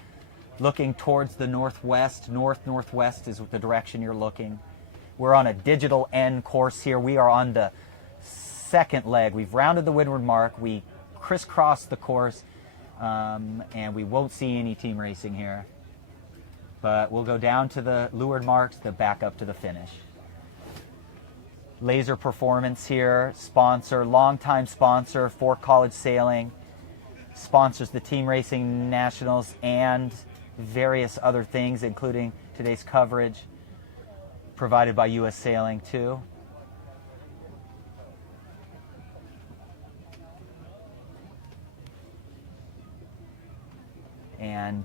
looking towards the northwest. Northwest is the direction you're looking. We're on a digital N course here. We are on the second leg. We've rounded the windward mark. We crisscrossed the course, and we won't see any team racing here. But we'll go down to the leeward marks, then back up to the finish. LaserPerformance here, sponsor, longtime sponsor for college sailing, sponsors the team racing nationals and various other things, including today's coverage provided by U.S. Sailing too. And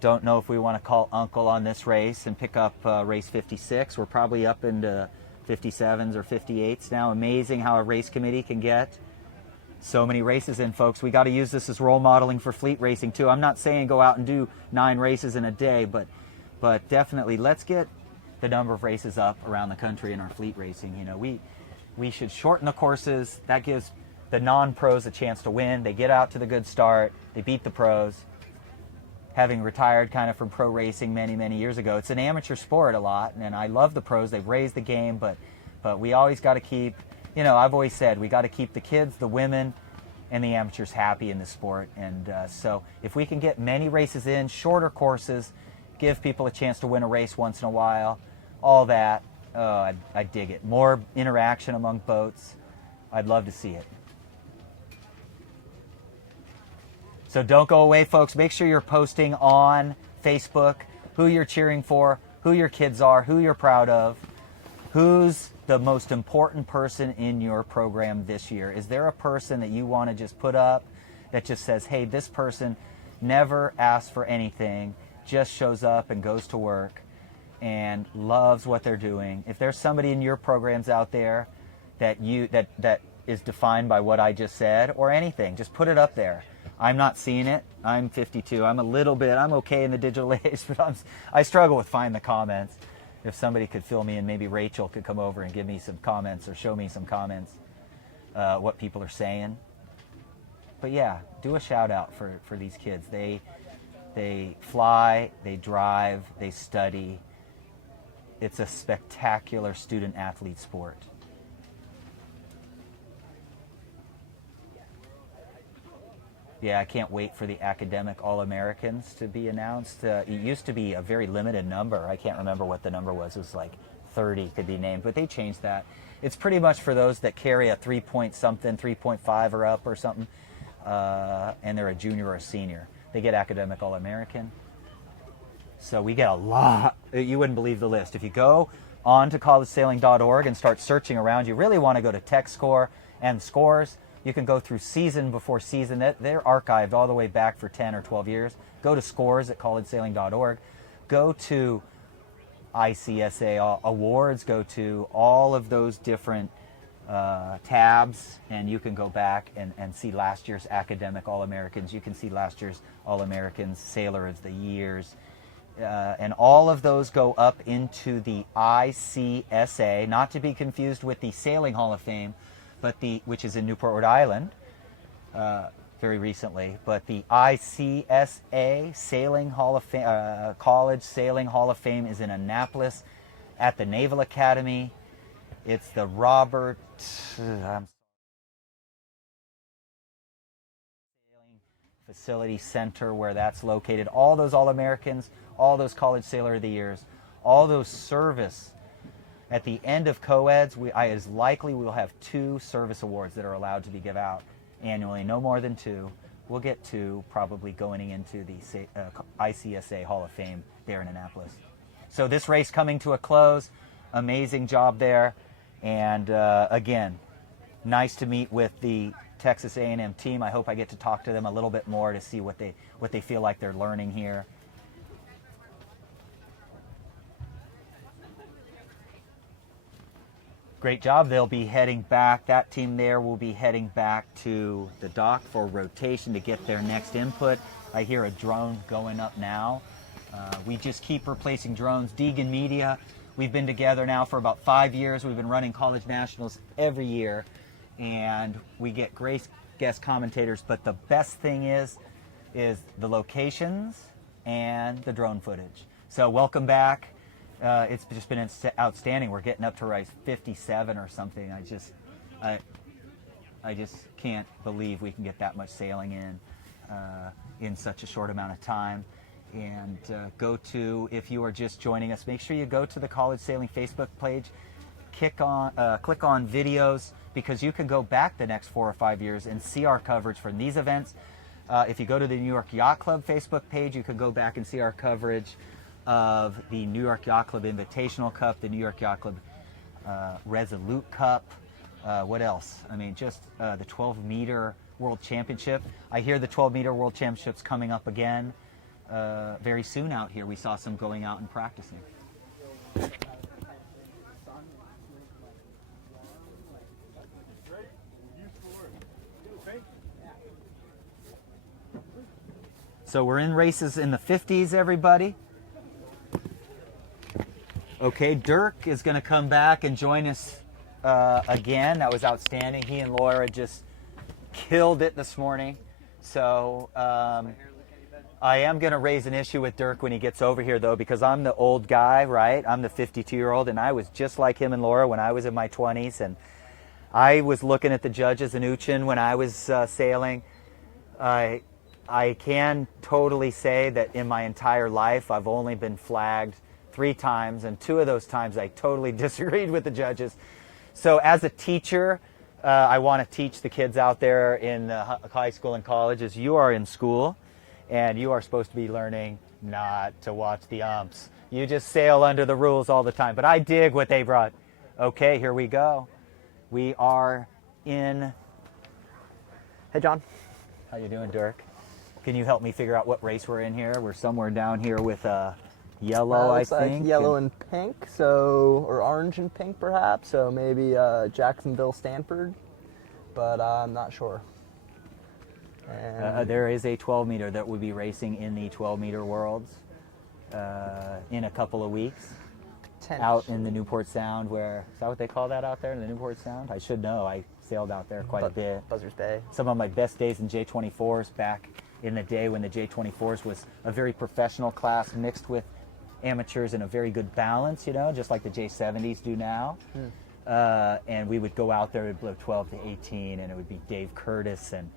don't know if we want to call uncle on this race and pick up race 56. We're probably up into 57s or 58s now. Amazing how a race committee can get so many races in, folks. We got to use this as role modeling for fleet racing too. I'm not saying go out and do 9 races in a day, but definitely let's get the number of races up around the country in our fleet racing. You know, we should shorten the courses. That gives the non-pros a chance to win. They get out to the good start. They beat the pros. Having retired kind of from pro racing many years ago, it's an amateur sport a lot, and I love the pros. They've raised the game, but we always got to keep, you know, I've always said we got to keep the kids, the women, and the amateurs happy in this sport. And so if we can get many races in, shorter courses, give people a chance to win a race once in a while, all that, I dig it. More interaction among boats, I'd love to see it. So don't go away, folks. Make sure you're posting on Facebook who you're cheering for, who your kids are, who you're proud of, who's the most important person in your program this year. Is there a person that you want to just put up that just says, hey, this person never asks for anything, just shows up and goes to work and loves what they're doing? If there's somebody in your programs out there that is defined by what I just said or anything, just put it up there. I'm not seeing it. I'm 52. I'm okay in the digital age, but I struggle with finding the comments. If somebody could fill me in, maybe Rachel could come over and give me some comments or show me some comments, what people are saying. But yeah, do a shout out for these kids. They fly, they drive, they study. It's a spectacular student athlete sport. Yeah, I can't wait for the academic All-Americans to be announced. It used to be a very limited number. I can't remember what the number was. It was like 30 could be named, but they changed that. It's pretty much for those that carry a 3-point-something, 3.5 or up or something, and they're a junior or a senior. They get academic All-American. So we get a lot. You wouldn't believe the list. If you go on to collegesailing.org and start searching around, you really want to go to Tech Score and Scores. You can go through season before season. They're archived all the way back for 10 or 12 years. Go to scores at collegesailing.org. Go to ICSA awards. Go to all of those different tabs, and you can go back and see last year's academic All-Americans. You can see last year's All-Americans, Sailor of the Years. And all of those go up into the ICSA, not to be confused with the Sailing Hall of Fame, which is in Newport, Rhode Island, very recently. But the ICSA Sailing Hall of Fame, College Sailing Hall of Fame, is in Annapolis at the Naval Academy. It's the Robert Sailing Facility Center where that's located. All those All-Americans, all those College Sailor of the Years, all those service. At the end of co-eds, as likely we will have 2 service awards that are allowed to be given out annually, no more than 2. We'll get 2 probably going into the ICSA Hall of Fame there in Annapolis. So this race coming to a close, amazing job there. And again, nice to meet with the Texas A&M team. I hope I get to talk to them a little bit more to see what they feel like they're learning here. Great job. They'll be heading back. That team there will be heading back to the dock for rotation to get their next input. I hear a drone going up now. We just keep replacing drones. Degan Media, we've been together now for about 5 years. We've been running college nationals every year, and we get great guest commentators. But the best thing is the locations and the drone footage. So welcome back. It's just been outstanding. We're getting up to race 57 or something. I just can't believe we can get that much sailing in such a short amount of time. And if you are just joining us, make sure you go to the College Sailing Facebook page, click on videos, because you can go back the next 4 or 5 years and see our coverage from these events. If you go to the New York Yacht Club Facebook page, you can go back and see our coverage of the New York Yacht Club Invitational Cup, the New York Yacht Club Resolute Cup. What else? I mean, just the 12-meter World Championship. I hear the 12-meter World Championship's coming up again very soon out here. We saw some going out and practicing. So we're in races in the 50s, everybody. Okay, Dirk is going to come back and join us again. That was outstanding. He and Laura just killed it this morning. So I am going to raise an issue with Dirk when he gets over here, though, because I'm the old guy, right? I'm the 52-year-old, and I was just like him and Laura when I was in my 20s. And I was looking at the judges in Uchin when I was sailing. I can totally say that in my entire life, I've only been flagged 3 times, and 2 of those times I totally disagreed with the judges. So as a teacher, I want to teach the kids out there in high school and colleges, you are in school, and you are supposed to be learning not to watch the umps. You just sail under the rules all the time. But I dig what they brought. Okay, here we go. We are in... Hey, John. How you doing, Dirk? Can you help me figure out what race we're in here? We're somewhere down here with yellow, I think. Like yellow and pink, so, or orange and pink perhaps, so maybe Jacksonville, Stanford, but I'm not sure. There is a 12-meter that will be racing in the 12-meter Worlds in a couple of weeks. Out in the Newport Sound, where, is that what they call that out there in the Newport Sound? I should know. I sailed out there quite a bit. Buzzards Bay. Some of my best days in J24s back in the day when the J24s was a very professional class mixed with amateurs in a very good balance, you know, just like the J70s do now. And we would go out there and blow 12 to 18, and it would be Dave Curtis and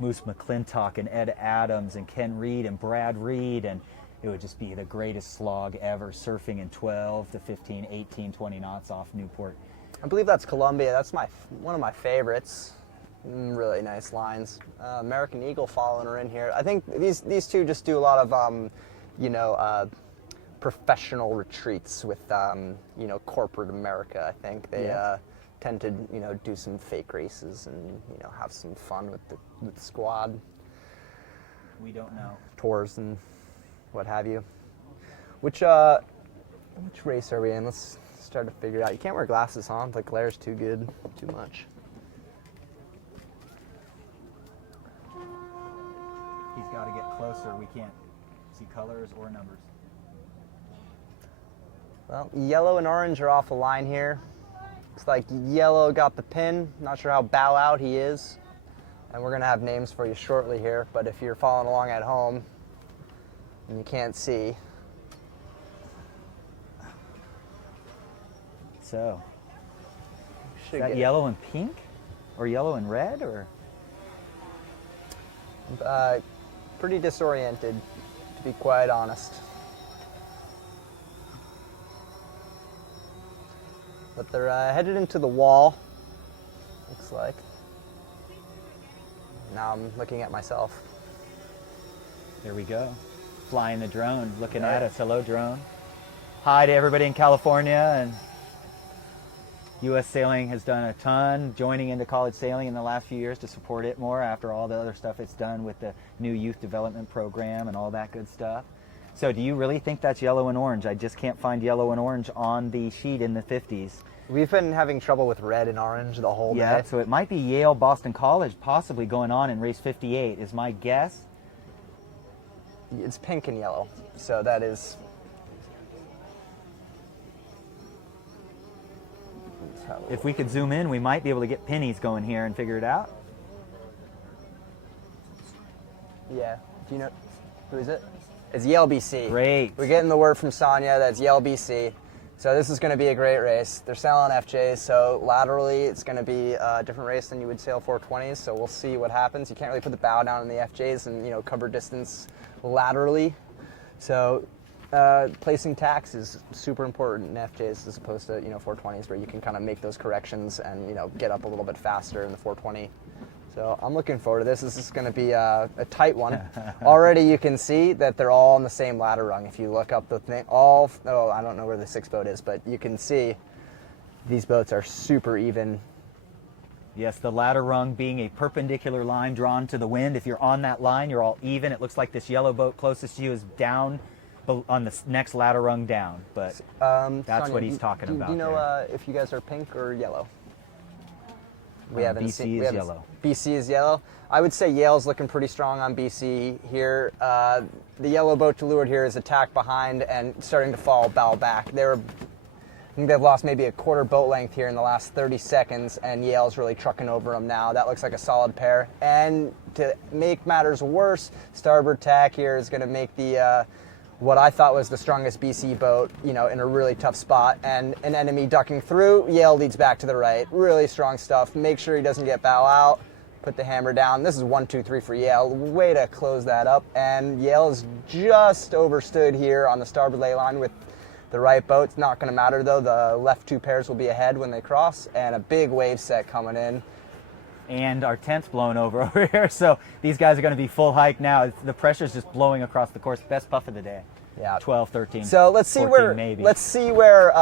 Moose McClintock and Ed Adams and Ken Reed and Brad Reed, and it would just be the greatest slog ever, surfing in 12 to 15, 18, 20 knots off Newport. I believe that's Columbia. That's one of my favorites. Really nice lines. American Eagle following her in here. I think these two just do a lot of, professional retreats with, corporate America. I think they tend to, do some fake races and, have some fun with the squad. We don't know. Tours and what have you. Which race are we in? Let's start to figure it out. You can't wear glasses, huh? The glare's too good, too much. He's got to get closer. We can't see colors or numbers. Well, yellow and orange are off the line here. Looks like yellow got the pin. Not sure how bow out he is. And we're going to have names for you shortly here, but if you're following along at home and you can't see. So, is that yellow and pink? Or yellow and red? Or pretty disoriented, to be quite honest. But they're headed into the wall, looks like. Now I'm looking at myself. There we go. Flying the drone, looking at us. Hello, drone. Hi to everybody in California. And U.S. Sailing has done a ton, joining into college sailing in the last few years to support it more after all the other stuff it's done with the new youth development program and all that good stuff. So do you really think that's yellow and orange? I just can't find yellow and orange on the sheet in the 50s. We've been having trouble with red and orange the whole Yeah, day. so it might be Yale Boston College possibly going on in race 58 is my guess. It's pink and yellow, so that is... If we could zoom in, we might be able to get pennies going here and figure it out. Yeah. Do you know, who is it? It's Yale BC. Great. We're getting the word from Sonia that's Yale BC. So this is going to be a great race. They're sailing FJs, so laterally it's going to be a different race than you would sail 420s, so we'll see what happens. You can't really put the bow down in the FJs and, you know, cover distance laterally. So placing tacks is super important in FJs as opposed to, you know, 420s where you can kind of make those corrections and, you know, get up a little bit faster in the 420. So I'm looking forward to this. This is going to be a tight one. Already you can see that they're all on the same ladder rung. If you look up the thing, I don't know where the 6 boat is, but you can see these boats are super even. Yes, the ladder rung being a perpendicular line drawn to the wind. If you're on that line, you're all even. It looks like this yellow boat closest to you is down on the next ladder rung down, but that's Sonia, what he's talking about. Do you know there. if you guys are pink or yellow? We BC is yellow. BC is yellow. I would say Yale's looking pretty strong on BC here. The yellow boat to leeward here is attacked behind and starting to fall bow back. I think they've lost maybe a quarter boat length here in the last 30 seconds, and Yale's really trucking over them now. That looks like a solid pair. And to make matters worse, starboard tack here is going to make the what I thought was the strongest BC boat, you know, in a really tough spot, and an enemy ducking through. Yale leads back to the right. Really strong stuff. Make sure he doesn't get bow out. Put the hammer down. This is 1, 2, 3 for Yale. Way to close that up. And Yale is just overstood here on the starboard lay line with the right boat. It's not going to matter though. The left 2 pairs will be ahead when they cross, and a big wave set coming in. And our tent's blown over here, so these guys are going to be full hike now. The pressure's just blowing across the course. Best puff of the day. Yeah. 12, 13. So let's see 14 maybe. Let's see where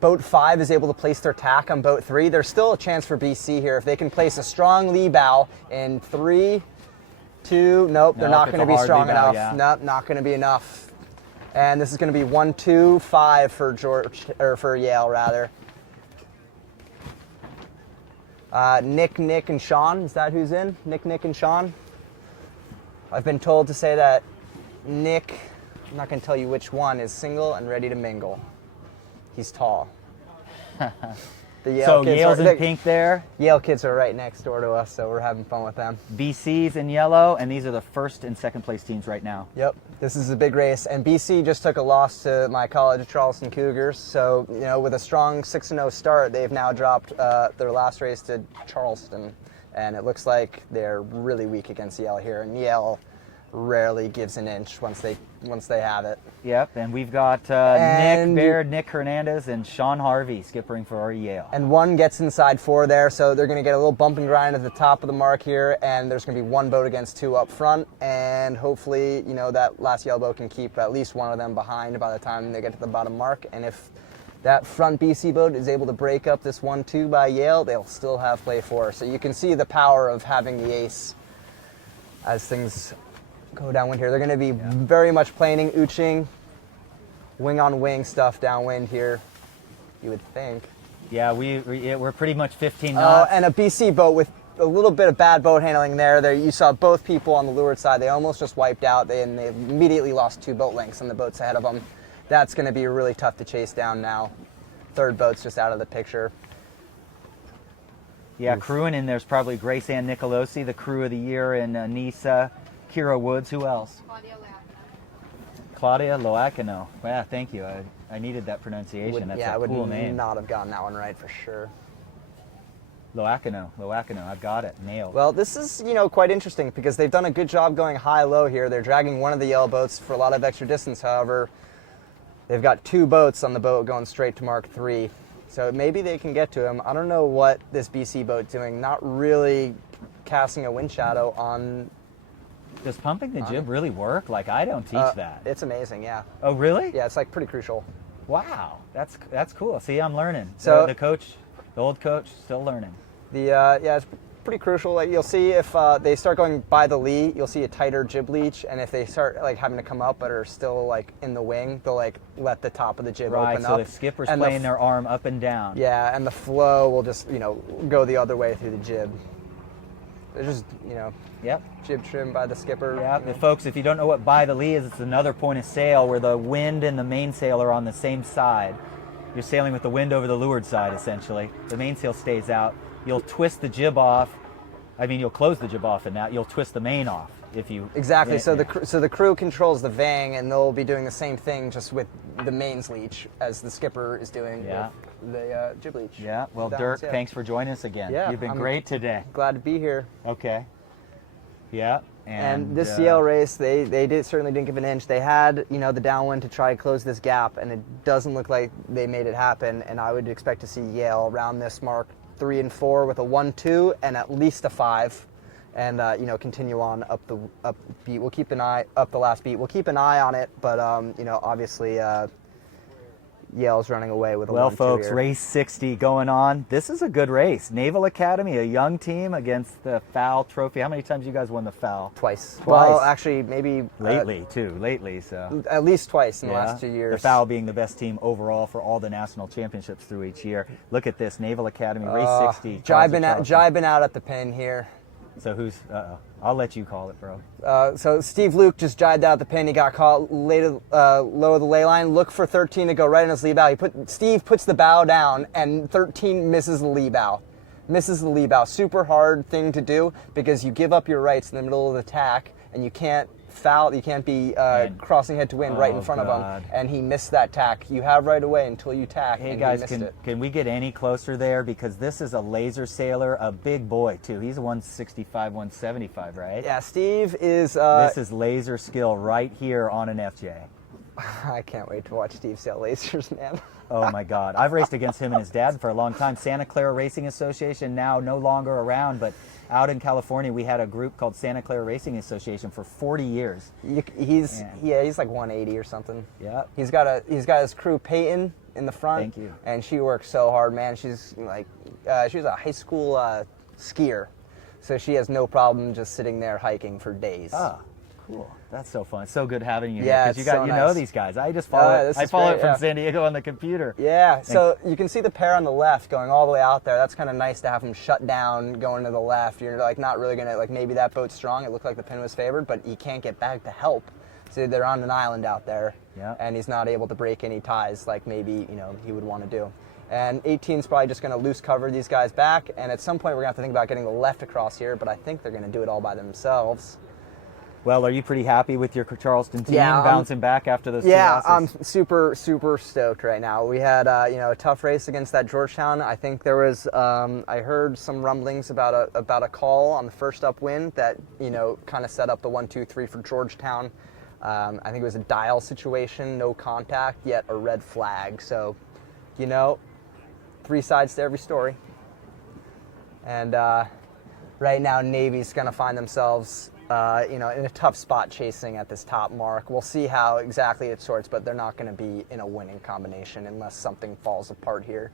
boat 5 is able to place their tack on boat 3. There's still a chance for BC here if they can place a strong lee bow in 3, 2. Nope, they're not going to be strong enough. Yeah. Nope, not going to be enough. And this is going to be 1, 2, 5 for Yale rather. Nick, and Sean, is that who's in? Nick, and Sean? I've been told to say that Nick, I'm not going to tell you which one, is single and ready to mingle. He's tall. So Yale's in pink there. Yale kids are right next door to us, so we're having fun with them. BC's in yellow, and these are the first and second place teams right now. Yep, this is a big race, and BC just took a loss to my college, Charleston Cougars. So, you know, with a strong 6-0 start, they've now dropped their last race to Charleston, and it looks like they're really weak against Yale here, and Yale rarely gives an inch once they have it. Yep, and we've got Nick Baird, Nick Hernandez, and Sean Harvey skippering for our Yale. And 1 gets inside 4 there, so they're going to get a little bump and grind at the top of the mark here, and there's going to be 1 boat against 2 up front, and hopefully, you know, that last Yale boat can keep at least one of them behind by the time they get to the bottom mark, and if that front BC boat is able to break up this 1-2 by Yale, they'll still have play 4. So you can see the power of having the ace as things go downwind here. They're going to be very much planing, ooching, wing on wing stuff downwind here, you would think. Yeah, we're pretty much 15 knots. And a BC boat with a little bit of bad boat handling there. You saw both people on the leeward side. They almost just wiped out. They immediately lost 2 boat lengths on the boats ahead of them. That's going to be really tough to chase down now. Third boat's just out of the picture. Yeah, crewing in there's probably Grace Ann Nicolosi, the crew of the year in NISA. Kira Woods, who else? Claudia Loacano. Yeah, thank you. I needed that pronunciation. That's a cool name. I would not have gotten that one right for sure. Loacano, I've got it, nailed. Well, this is, you know, quite interesting because they've done a good job going high-low here. They're dragging one of the Yale boats for a lot of extra distance, however. They've got 2 boats on the boat going straight to Mark 3. So maybe they can get to him. I don't know what this BC boat's doing. Not really casting a wind shadow on... Does pumping the jib really work? Like, I don't teach that. It's amazing, yeah. Oh, really? Yeah, it's like pretty crucial. Wow, that's cool. See, I'm learning. So the coach The old coach still learning. It's pretty crucial. Like you'll see if they start going by the lee, you'll see a tighter jib leech, and if they start like having to come up but are still like in the wing, they'll like let the top of the jib open so up. the skipper's and playing their arm up and down. Yeah, and the flow will just go the other way through the jib. They're just Yep. Jib trim by the skipper. Yeah, folks, if you don't know what by the lee is, it's another point of sail where the wind and the mainsail are on the same side. You're sailing with the wind over the leeward side, essentially. The mainsail stays out. You'll twist the jib off. I mean, you'll close the jib off in that. You'll twist the main off if you... Exactly. So the crew controls the vang, and they'll be doing the same thing just with the mains leech as the skipper is doing with the jib leech. Yeah. Well, Dirk, thanks for joining us again. Yeah, You've been great today. Glad to be here. Okay. Yeah. And this Yale race, they certainly didn't give an inch. They had, the downwind to try to close this gap, and it doesn't look like they made it happen. And I would expect to see Yale around this mark 3 and 4 with a 1-2 and at least a 5, and continue on up the beat. We'll keep an eye up the last beat. We'll keep an eye on it, but obviously Yale's running away with a 1-2 Well, folks, here. race 60 going on. This is a good race. Naval Academy, a young team against the FOWL Trophy. How many times you guys won the FOWL? Twice. Twice. Well, actually, maybe lately too. Lately, so at least twice in the last 2 years. The FOWL being the best team overall for all the national championships through each year. Look at this, Naval Academy, race 60. Jibing out at the pin here. So who's? I'll let you call it, bro. So Steve Luke just jibed out the pin. He got caught low of the ley line. Look for 13 to go right in his lee bow. Steve puts the bow down, and 13 misses the lee bow. Super hard thing to do because you give up your rights in the middle of the tack, and you can't foul. You can't be crossing head to wind right in front of him. And he missed that tack. You have right away until you tack. Hey and guys, he missed it. can we get any closer there? Because this is a laser sailor, a big boy too. He's 165, 175, right? Yeah, Steve is. This is laser skill right here on an FJ. I can't wait to watch Steve sail lasers, man. Oh my God. I've raced against him and his dad for a long time. Santa Clara Racing Association, now no longer around, but out in California we had a group called Santa Clara Racing Association for 40 years. He's like 180 or something. Yeah. He's got his crew Peyton in the front. Thank you. And she works so hard, man. She's like she was a high school skier. So she has no problem just sitting there hiking for days. Ah, cool. That's so fun. It's so good having you Yeah, here it's because so you nice. know these guys. I just follow it. I follow great, it from yeah. San Diego on the computer. Yeah, so you can see the pair on the left going all the way out there. That's kind of nice to have them shut down going to the left. You're like not really going to, like maybe that boat's strong. It looked like the pin was favored, but he can't get back to help. So they're on an island out there, and he's not able to break any ties like maybe he would want to do. And 18's probably just going to loose cover these guys back, and at some point we're going to have to think about getting the left across here, but I think they're going to do it all by themselves. Well, are you pretty happy with your Charleston team Yeah, bouncing back after those two Yeah, losses? I'm super stoked right now. We had a tough race against that Georgetown. I think there was I heard some rumblings about a call on the first upwind that kind of set up the 1-2-3 for Georgetown. I think it was a dial situation, no contact, yet a red flag. So, 3 sides to every story. And right now, Navy's going to find themselves in a tough spot chasing at this top mark. We'll see how exactly it sorts, but they're not going to be in a winning combination unless something falls apart here.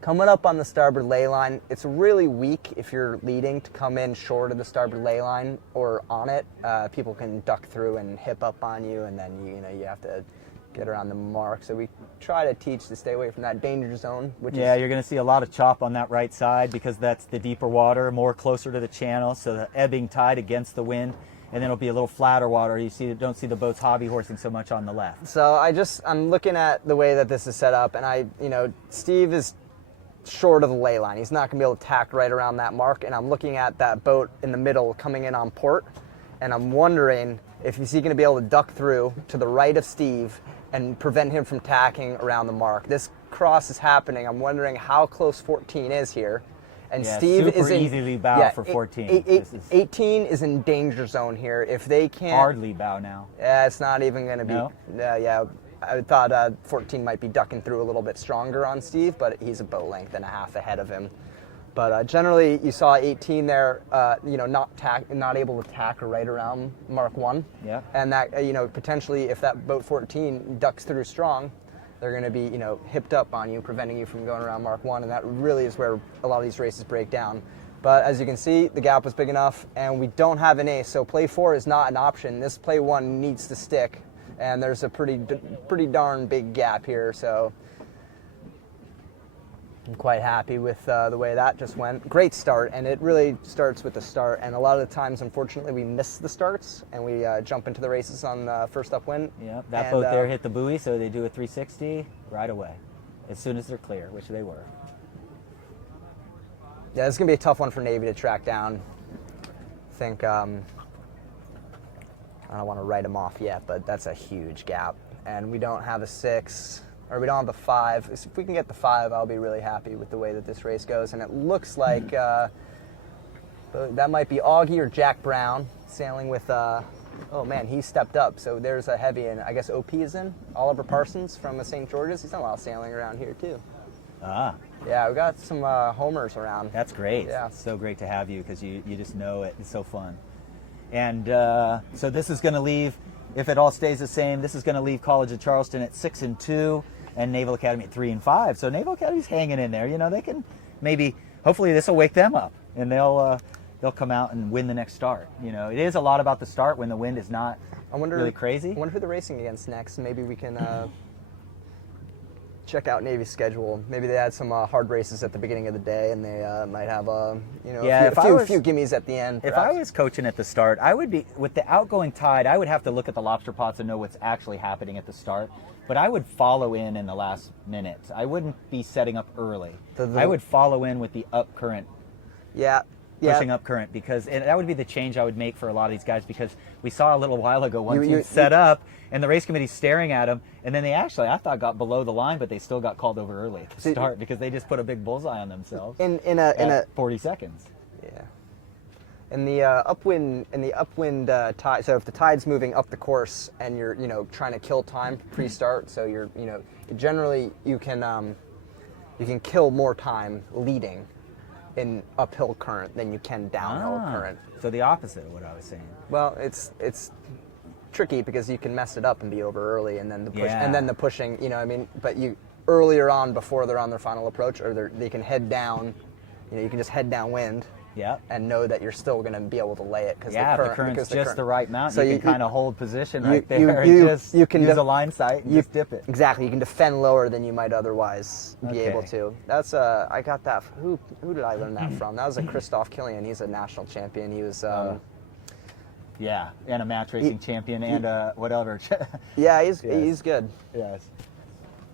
Coming up on the starboard ley line, it's really weak if you're leading to come in short of the starboard ley line or on it. People can duck through and hip up on you, and then you have to get around the mark. So we try to teach to stay away from that danger zone. You're going to see a lot of chop on that right side because that's the deeper water, more closer to the channel, so the ebbing tide against the wind, and then it'll be a little flatter water. Don't see the boats hobby horsing so much on the left. So I'm looking at the way that this is set up, and Steve is short of the ley line. He's not going to be able to tack right around that mark, and I'm looking at that boat in the middle coming in on port, and I'm wondering if he's going to be able to duck through to the right of Steve and prevent him from tacking around the mark. This cross is happening. I'm wondering how close 14 is here. And Steve super is in, easily bow for 14. 18 is in danger zone here. If they can't... Hardly bow now. Yeah, it's not even going to be... No? I thought 14 might be ducking through a little bit stronger on Steve, but he's a boat length and a half ahead of him. But generally, you saw 18 there, not able to tack right around Mark 1. Yeah. And that, potentially, if that boat 14 ducks through strong, they're going to be, hipped up on you, preventing you from going around Mark 1, and that really is where a lot of these races break down. But as you can see, the gap was big enough, and we don't have an ace, so play 4 is not an option. This play 1 needs to stick, and there's a pretty darn big gap here, so I'm quite happy with the way that just went. Great start, and it really starts with the start, and a lot of the times, unfortunately, we miss the starts, and we jump into the races on first upwind. Yeah, that boat there hit the buoy, so they do a 360 right away, as soon as they're clear, which they were. Yeah, this is going to be a tough one for Navy to track down. I think, I don't want to write them off yet, but that's a huge gap, and we don't have a 6. Or we don't have the 5. If we can get the 5, I'll be really happy with the way that this race goes. And it looks like that might be Augie or Jack Brown sailing with, oh man, he stepped up. So there's a heavy, and I guess OP is in. Oliver Parsons from St. George's. He's done a lot of sailing around here too. Ah. Yeah, we got some homers around. That's great. Yeah. It's so great to have you because you just know it. It's so fun. And so this is going to leave, if it all stays the same, this is going to leave College of Charleston at 6-2. And Naval Academy at 3-5. So Naval Academy's hanging in there. They can maybe, hopefully this will wake them up, and they'll come out and win the next start. It is a lot about the start when the wind is not really crazy. I wonder who they're racing against next. Maybe we can check out Navy's schedule. Maybe they had some hard races at the beginning of the day, and they might have a few gimmies at the end. If I was coaching at the start, I would be, with the outgoing tide, I would have to look at the lobster pots and know what's actually happening at the start. But I would follow in the last minute. I wouldn't be setting up early. I would follow in with the up current. Yeah. Pushing up current, because that would be the change I would make for a lot of these guys, because we saw a little while ago one team set up and the race committee's staring at them, and then they actually, I thought, got below the line, but they still got called over early at the start because they just put a big bullseye on themselves in a 40 seconds. Yeah. In the upwind tide, so if the tide's moving up the course and you're trying to kill time pre-start, so you're generally you can kill more time leading in uphill current than you can downhill current. So the opposite of what I was saying. Well, it's tricky because you can mess it up and be over early, and then the pushing. But you earlier on, before they're on their final approach, or they can head down. You can just head downwind. Yeah. And know that you're still going to be able to lay it because the current's just the right amount. So you can kind of hold position right there and just use a line sight and just dip it. Exactly. You can defend lower than you might otherwise be able to. That's I got that. Who did I learn that from? That was a Christoph Killian. He's a national champion. He was. And a match racing champion and whatever. Yeah, he's good. Yes.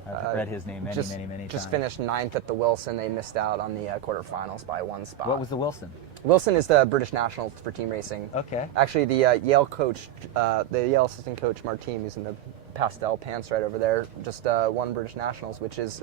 I've read his name many times. Just finished 9th at the Wilson. They missed out on the quarterfinals by 1 spot. What was the Wilson? Wilson is the British national for team racing. Okay. Actually, the Yale coach, the Yale assistant coach Martine, who's in the pastel pants right over there, just won British nationals, which is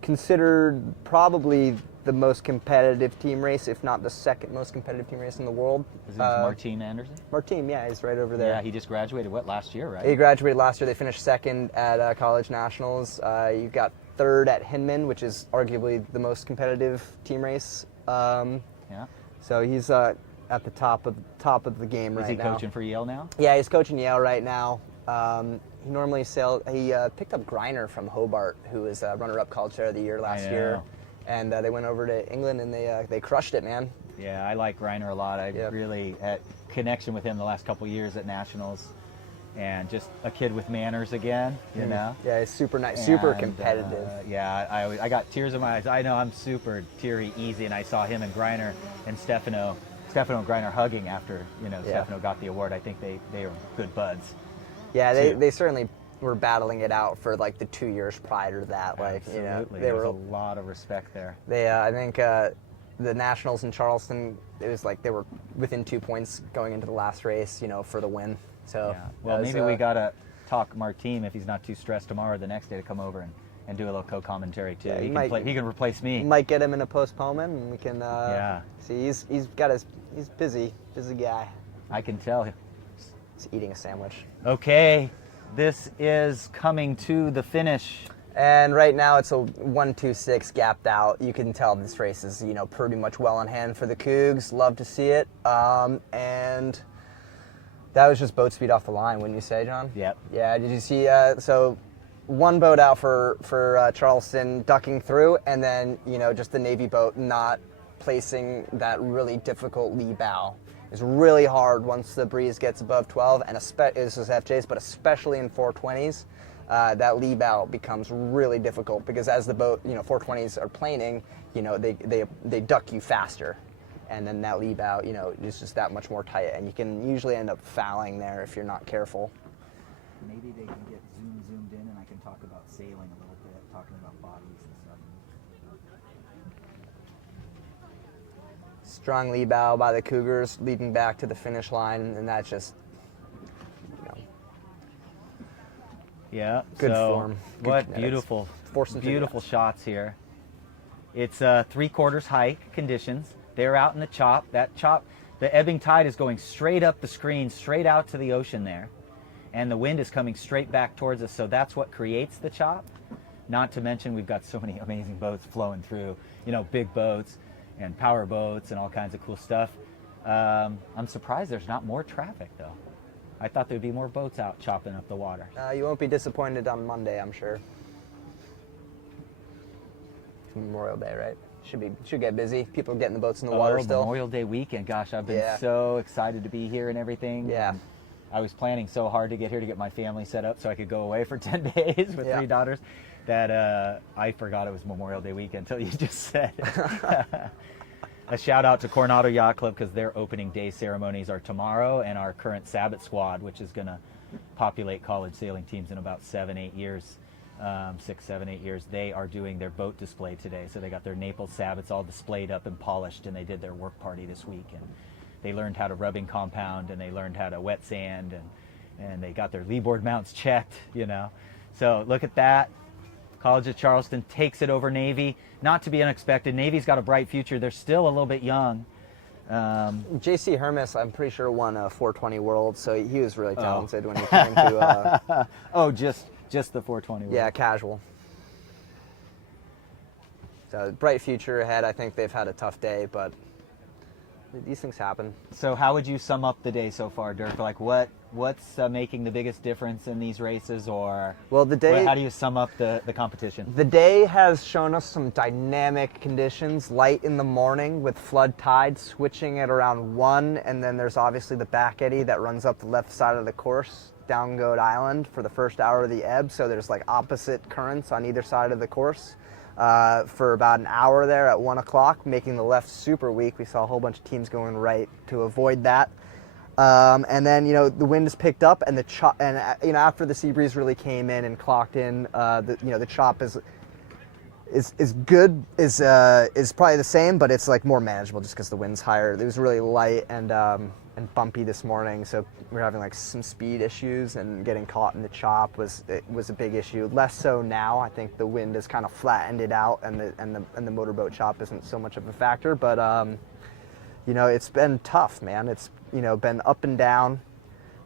considered probably the most competitive team race, if not the second most competitive team race in the world. Is it Martine Anderson? Martine, yeah, he's right over there. Yeah, he just graduated, last year, right? He graduated last year. They finished 2nd at College Nationals. You got 3rd at Hinman, which is arguably the most competitive team race. Yeah. So he's at the top of the game right now. Is he coaching for Yale now? Yeah, he's coaching Yale right now. He normally he picked up Greiner from Hobart, who was runner-up College Player of the Year last year. And they went over to England and they crushed it, man. Yeah, I like Greiner a lot. I really had connection with him the last couple years at Nationals, and just a kid with manners again, you know. Yeah, he's super nice, super competitive. I got tears in my eyes. I know I'm super teary easy, and I saw him and Greiner and Stefano and Greiner hugging after Stefano got the award. I think they were good buds. Yeah, they certainly were battling it out for like the 2 years prior to that. Absolutely. There was a lot of respect there. I think the Nationals in Charleston, it was like they were within 2 points going into the last race, for the win. So well, maybe we gotta talk Martine if he's not too stressed tomorrow or the next day to come over and do a little co-commentary too. Yeah, he can replace me. Might get him in a postponement, and we can. See, he's busy guy. I can tell. He's eating a sandwich. Okay. This is coming to the finish. And right now it's a 1:26 gapped out. You can tell this race is, pretty much well in hand for the Cougs. Love to see it. And that was just boat speed off the line, wouldn't you say, John? Yep. Yeah, did you see, so one boat out for Charleston ducking through, and then just the Navy boat not placing that really difficult lee bow. It's really hard once the breeze gets above 12, and this is FJs, but especially in 420s, that lee bow becomes really difficult because as the boat, 420s are planing, they duck you faster, and then that lee bow, is just that much more tight, and you can usually end up fouling there if you're not careful. Maybe they can get zoomed in, and I can talk about sailing a little bit, talking about bodies and stuff. Strong lee bow by the Cougars, leading back to the finish line, and that's just, Yeah, good so form. Good what kinetics. beautiful shots here. It's 3/4 hike conditions. They're out in the chop. That chop, the ebbing tide is going straight up the screen, straight out to the ocean there. And the wind is coming straight back towards us, so that's what creates the chop. Not to mention we've got so many amazing boats flowing through, big boats and power boats and all kinds of cool stuff. I'm surprised there's not more traffic though. I thought there'd be more boats out chopping up the water. You won't be disappointed on Monday, I'm sure. It's Memorial Day, right? Should get busy. People getting the boats in the water still. Memorial Day weekend. Gosh, I've been Yeah. so excited to be here and everything. Yeah. And I was planning so hard to get here to get my family set up so I could go away for 10 days with 3 daughters that I forgot it was Memorial Day weekend until you just said it. A shout out to Coronado Yacht Club because their opening day ceremonies are tomorrow, and our current Sabbath squad, which is going to populate college sailing teams in about 7-8 years, 6, 7, 8 years, they are doing their boat display today. So they got their Naples Sabbats all displayed up and polished, and they did their work party this week. And they learned how to rubbing compound, and they learned how to wet sand, and they got their leeboard mounts checked, So look at that. College of Charleston takes it over Navy. Not to be unexpected. Navy's got a bright future. They're still a little bit young. JC Hermes, I'm pretty sure, won a 420 World, so he was really talented when he came to... just the 420 World. Yeah, casual. So bright future ahead. I think they've had a tough day, but these things happen. So how would you sum up the day so far, Dirk? Like what's making the biggest difference in these races, or well, the day? How do you sum up the competition? The day has shown us some dynamic conditions. Light in the morning with flood tide switching at around 1, and then there's obviously the back eddy that runs up the left side of the course down Goat Island for the first hour of the ebb. So there's like opposite currents on either side of the course. For about an hour there at 1 o'clock, making the left super weak. We saw a whole bunch of teams going right to avoid that. And then, the wind has picked up, and after the sea breeze really came in and clocked in, the chop is good, is probably the same, but it's like more manageable just because the wind's higher. It was really light and bumpy this morning, so we're having like some speed issues, and getting caught in the chop was a big issue. Less so now. I think the wind has kind of flattened it out, and the motorboat chop isn't so much of a factor. But it's been tough, man. It's been up and down.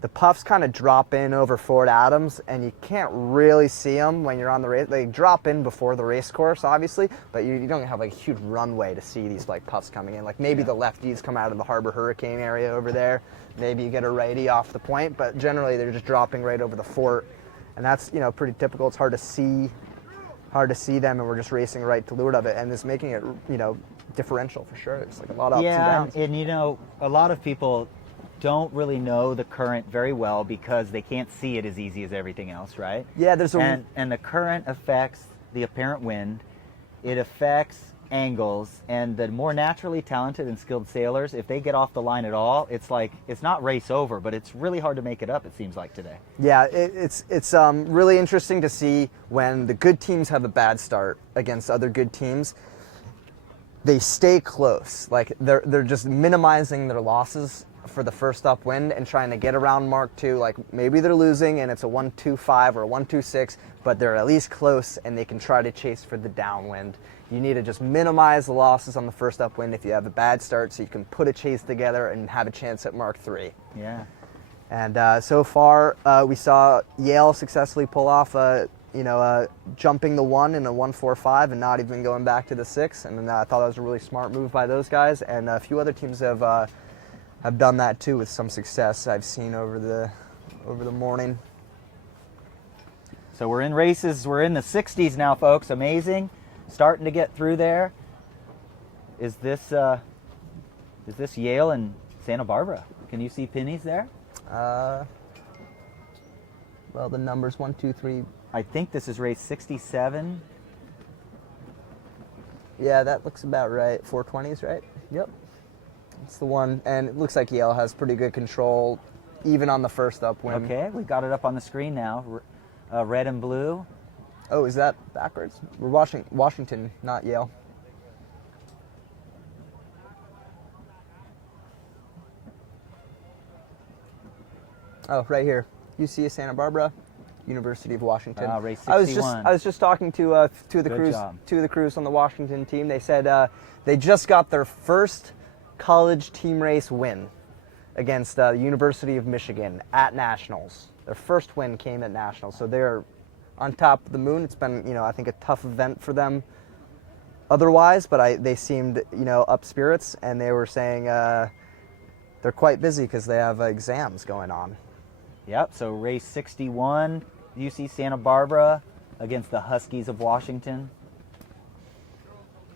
The puffs kind of drop in over Fort Adams, and you can't really see them when you're on the race. They drop in before the race course, obviously, but you don't have like a huge runway to see these like puffs coming in. Like maybe the lefties come out of the Harbor Hurricane area over there. Maybe you get a righty off the point, but generally they're just dropping right over the fort, and that's pretty typical. It's hard to see them, and we're just racing right to leeward of it, and it's making it differential for sure. It's like a lot of ups and downs. And a lot of people don't really know the current very well because they can't see it as easy as everything else, right? Yeah, there's a... And the current affects the apparent wind. It affects angles, and the more naturally talented and skilled sailors, if they get off the line at all, it's like, it's not race over, but it's really hard to make it up, it seems like today. Yeah, it's really interesting to see when the good teams have a bad start against other good teams. They stay close. Like they're just minimizing their losses for the first upwind and trying to get around Mark II. Like maybe they're losing and it's a 1.25 or a 1.26, but they're at least close and they can try to chase for the downwind. You need to just minimize the losses on the first upwind if you have a bad start, so you can put a chase together and have a chance at Mark III. Yeah. And so far, we saw Yale successfully pull off jumping the 1 in a 1.45 and not even going back to the 6. And I thought that was a really smart move by those guys. And a few other teams have done that too with some success I've seen over the morning. So we're in races, we're in the 60s now, folks. Amazing. Starting to get through there. Is this Yale and Santa Barbara? Can you see pennies there? Well, the numbers 1, 2, 3. I think this is race 67. Yeah, that looks about right. 420s, right? Yep. It's the one, and it looks like Yale has pretty good control, even on the first upwind. Okay, we got it up on the screen now. Red and blue. Oh, is that backwards? We're watching Washington, not Yale. Oh, right here. UC Santa Barbara, University of Washington. Race 61. I was just talking to two of the crews on the Washington team. They said they just got their first college team race win against the University of Michigan at Nationals. Their first win came at Nationals, so they're on top of the moon. It's been, I think a tough event for them otherwise, but they seemed, up spirits, and they were saying they're quite busy because they have exams going on. Yep, so race 61, UC Santa Barbara against the Huskies of Washington.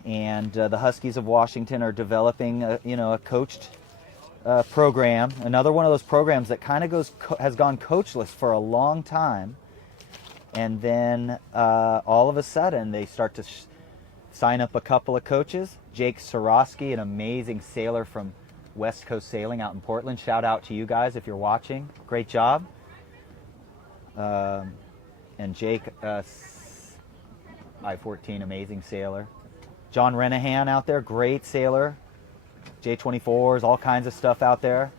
And the Huskies of Washington are developing a coached program. Another one of those programs that kind of has gone coachless for a long time. And then all of a sudden they start to sign up a couple of coaches. Jake Sorosky, an amazing sailor from West Coast Sailing out in Portland. Shout out to you guys if you're watching. Great job. And Jake, I-14, amazing sailor. John Renahan out there, great sailor. J24s, all kinds of stuff out there.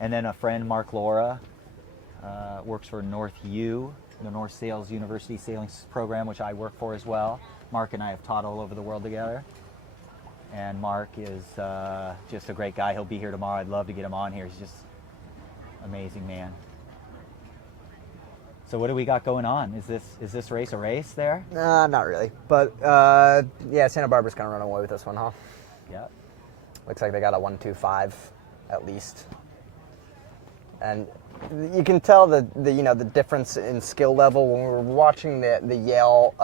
And then a friend, Mark Laura, works for North U, the North Sales University Sailing Program, which I work for as well. Mark and I have taught all over the world together. And Mark is just a great guy. He'll be here tomorrow. I'd love to get him on here. He's just amazing man. So what do we got going on? Is this race a race there? Not really. But yeah, Santa Barbara's kind of running away with this one, huh? Yeah. Looks like they got a 1-2-5 at least. And you can tell the difference in skill level when we were watching the Yale,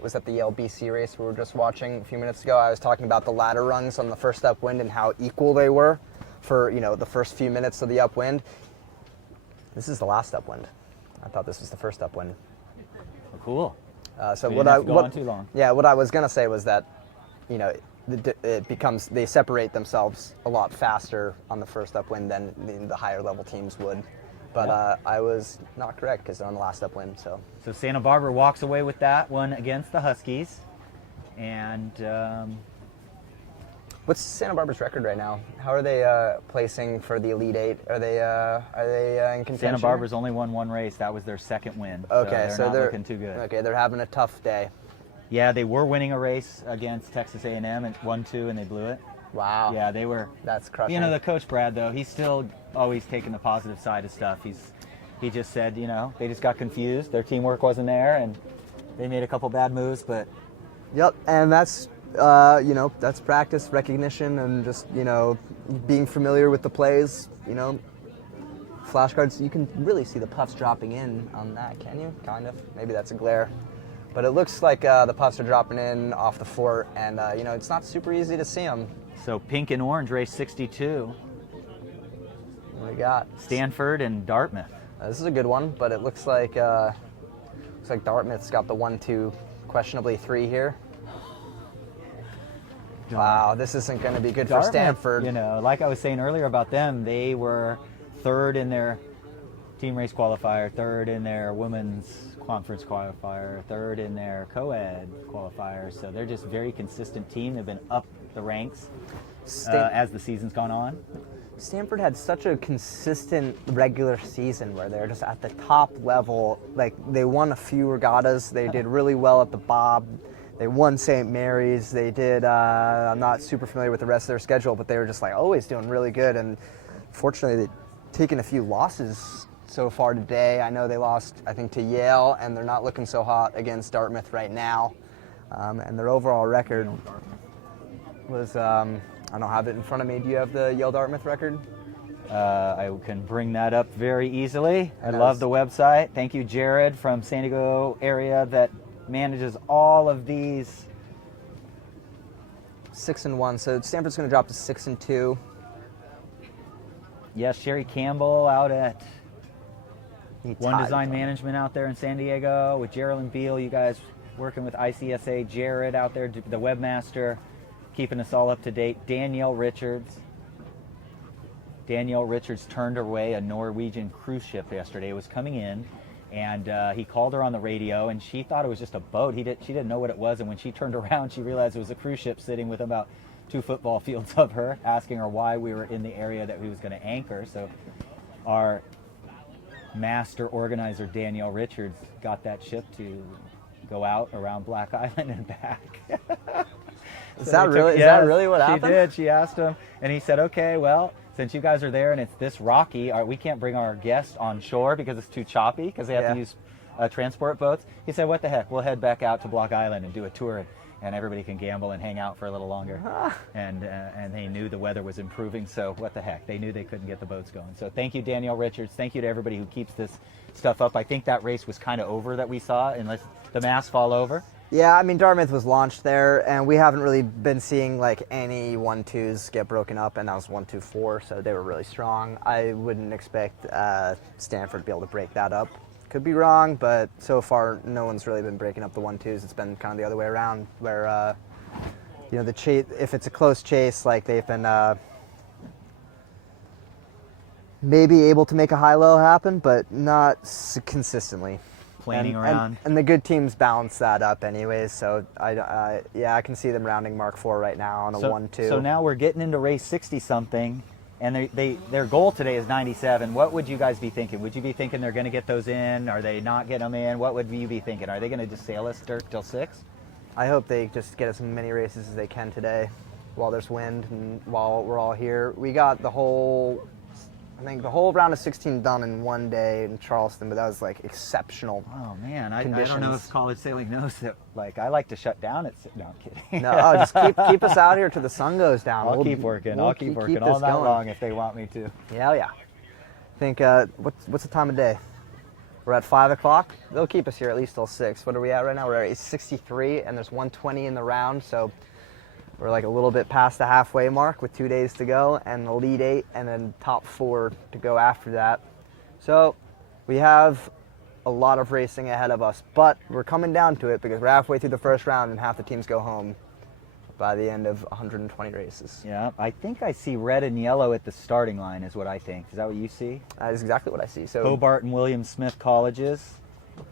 was that the Yale BC race we were just watching a few minutes ago? I was talking about the ladder runs on the first upwind and how equal they were for, the first few minutes of the upwind. This is the last upwind. I thought this was the first upwind. Oh, cool. So what on too long. Yeah, what I was gonna say was that, they separate themselves a lot faster on the first upwind than the higher level teams would. But yeah. I was not correct because they're on the last upwind. So Santa Barbara walks away with that one against the Huskies. And what's Santa Barbara's record right now? How are they placing for the Elite Eight? Are they in contention? Santa Barbara's only won one race. That was their second win. Okay, so they're not looking too good. Okay, they're having a tough day. Yeah, they were winning a race against Texas A&M at 1-2, and they blew it. Wow. Yeah, they were. That's crushing. The coach Brad, though, he's still always taking the positive side of stuff. He just said, they just got confused. Their teamwork wasn't there, and they made a couple bad moves, but. Yep, and that's that's practice, recognition, and just being familiar with the plays. Flashcards. You can really see the puffs dropping in on that, can you? Kind of. Maybe that's a glare. But it looks like the puffs are dropping in off the fort, and it's not super easy to see them. So pink and orange, race 62. What we got? Stanford and Dartmouth. This is a good one, but it looks like Dartmouth's got the 1-2, questionably 3 here. Wow, this isn't going to be good for Stanford. Like I was saying earlier about them, they were third in their team race qualifier, third in their women's conference qualifier, third in their co-ed qualifier. So they're just a very consistent team. They've been up the ranks as the season's gone on. Stanford had such a consistent regular season where they're just at the top level. Like, they won a few regattas. They did really well at the Bob. They won St. Mary's. They did, I'm not super familiar with the rest of their schedule, but they were just always doing really good. And fortunately, they've taken a few losses so far today. I know they lost, I think, to Yale, and they're not looking so hot against Dartmouth right now. And their overall record was, I don't have it in front of me. Do you have the Yale-Dartmouth record? I can bring that up very easily. I love the website. Thank you, Jared from San Diego area that manages all of these. 6-1. So Stanford's going to drop to 6-2. Yes, Sherry Campbell out at One tied Design them. Management out there in San Diego with Geraldine Beal. You guys working with ICSA. Jared out there, the webmaster, keeping us all up to date. Danielle Richards turned away a Norwegian cruise ship yesterday. It was coming in, and he called her on the radio, and she thought it was just a boat. She didn't know what it was, and when she turned around, she realized it was a cruise ship sitting with about 2 football fields of her, asking her why we were in the area that we was going to anchor. So our master organizer, Danielle Richards, got that ship to go out around Black Island and back. Is that really what happened? She did. She asked him, and he said, okay, well, since you guys are there and it's this rocky, we can't bring our guests on shore because it's too choppy, because they have to use transport boats. He said, what the heck, we'll head back out to Block Island and do a tour, and everybody can gamble and hang out for a little longer. And they knew the weather was improving, so what the heck, they knew they couldn't get the boats going. So thank you, Danielle Richards. Thank you to everybody who keeps this stuff up. I think that race was kind of over that we saw, unless the mass fall over. Yeah, I mean, Dartmouth was launched there, and we haven't really been seeing like any 1-2s get broken up, and that was 1-2-4, so they were really strong. I wouldn't expect Stanford to be able to break that up. Could be wrong, but so far no one's really been breaking up the 1-2s. It's been kind of the other way around, where the chase, if it's a close chase, like they've been maybe able to make a high-low happen, but not consistently. Planing around. And the good teams balance that up anyways, so I can see them rounding Mark 4 right now on a 1-2. So now we're getting into race 60-something, and their goal today is 97. What would you guys be thinking? Would you be thinking they're going to get those in? Are they not getting them in? What would you be thinking? Are they going to just sail us till 6? I hope they just get as many races as they can today while there's wind and while we're all here. We got the whole round of 16 done in one day in Charleston, but that was like exceptional. Oh man, I conditions. don't know if college sailing knows that. Like, I like to shut down at. No, I'm kidding. No, just keep us out here till the sun goes down. I'll keep working. I'll keep working this all night going. long if they want me to. Yeah. I think what's the time of day? We're at 5 o'clock. They'll keep us here at least till 6. What are we at right now? We're at 63, and there's 120 in the round, so we're like a little bit past the halfway mark with 2 days to go, and the lead 8, and then top 4 to go after that. So we have a lot of racing ahead of us, but we're coming down to it because we're halfway through the first round and half the teams go home by the end of 120 races. Yeah, I think I see red and yellow at the starting line is what I think. Is that what you see? That is exactly what I see. So Hobart and William Smith colleges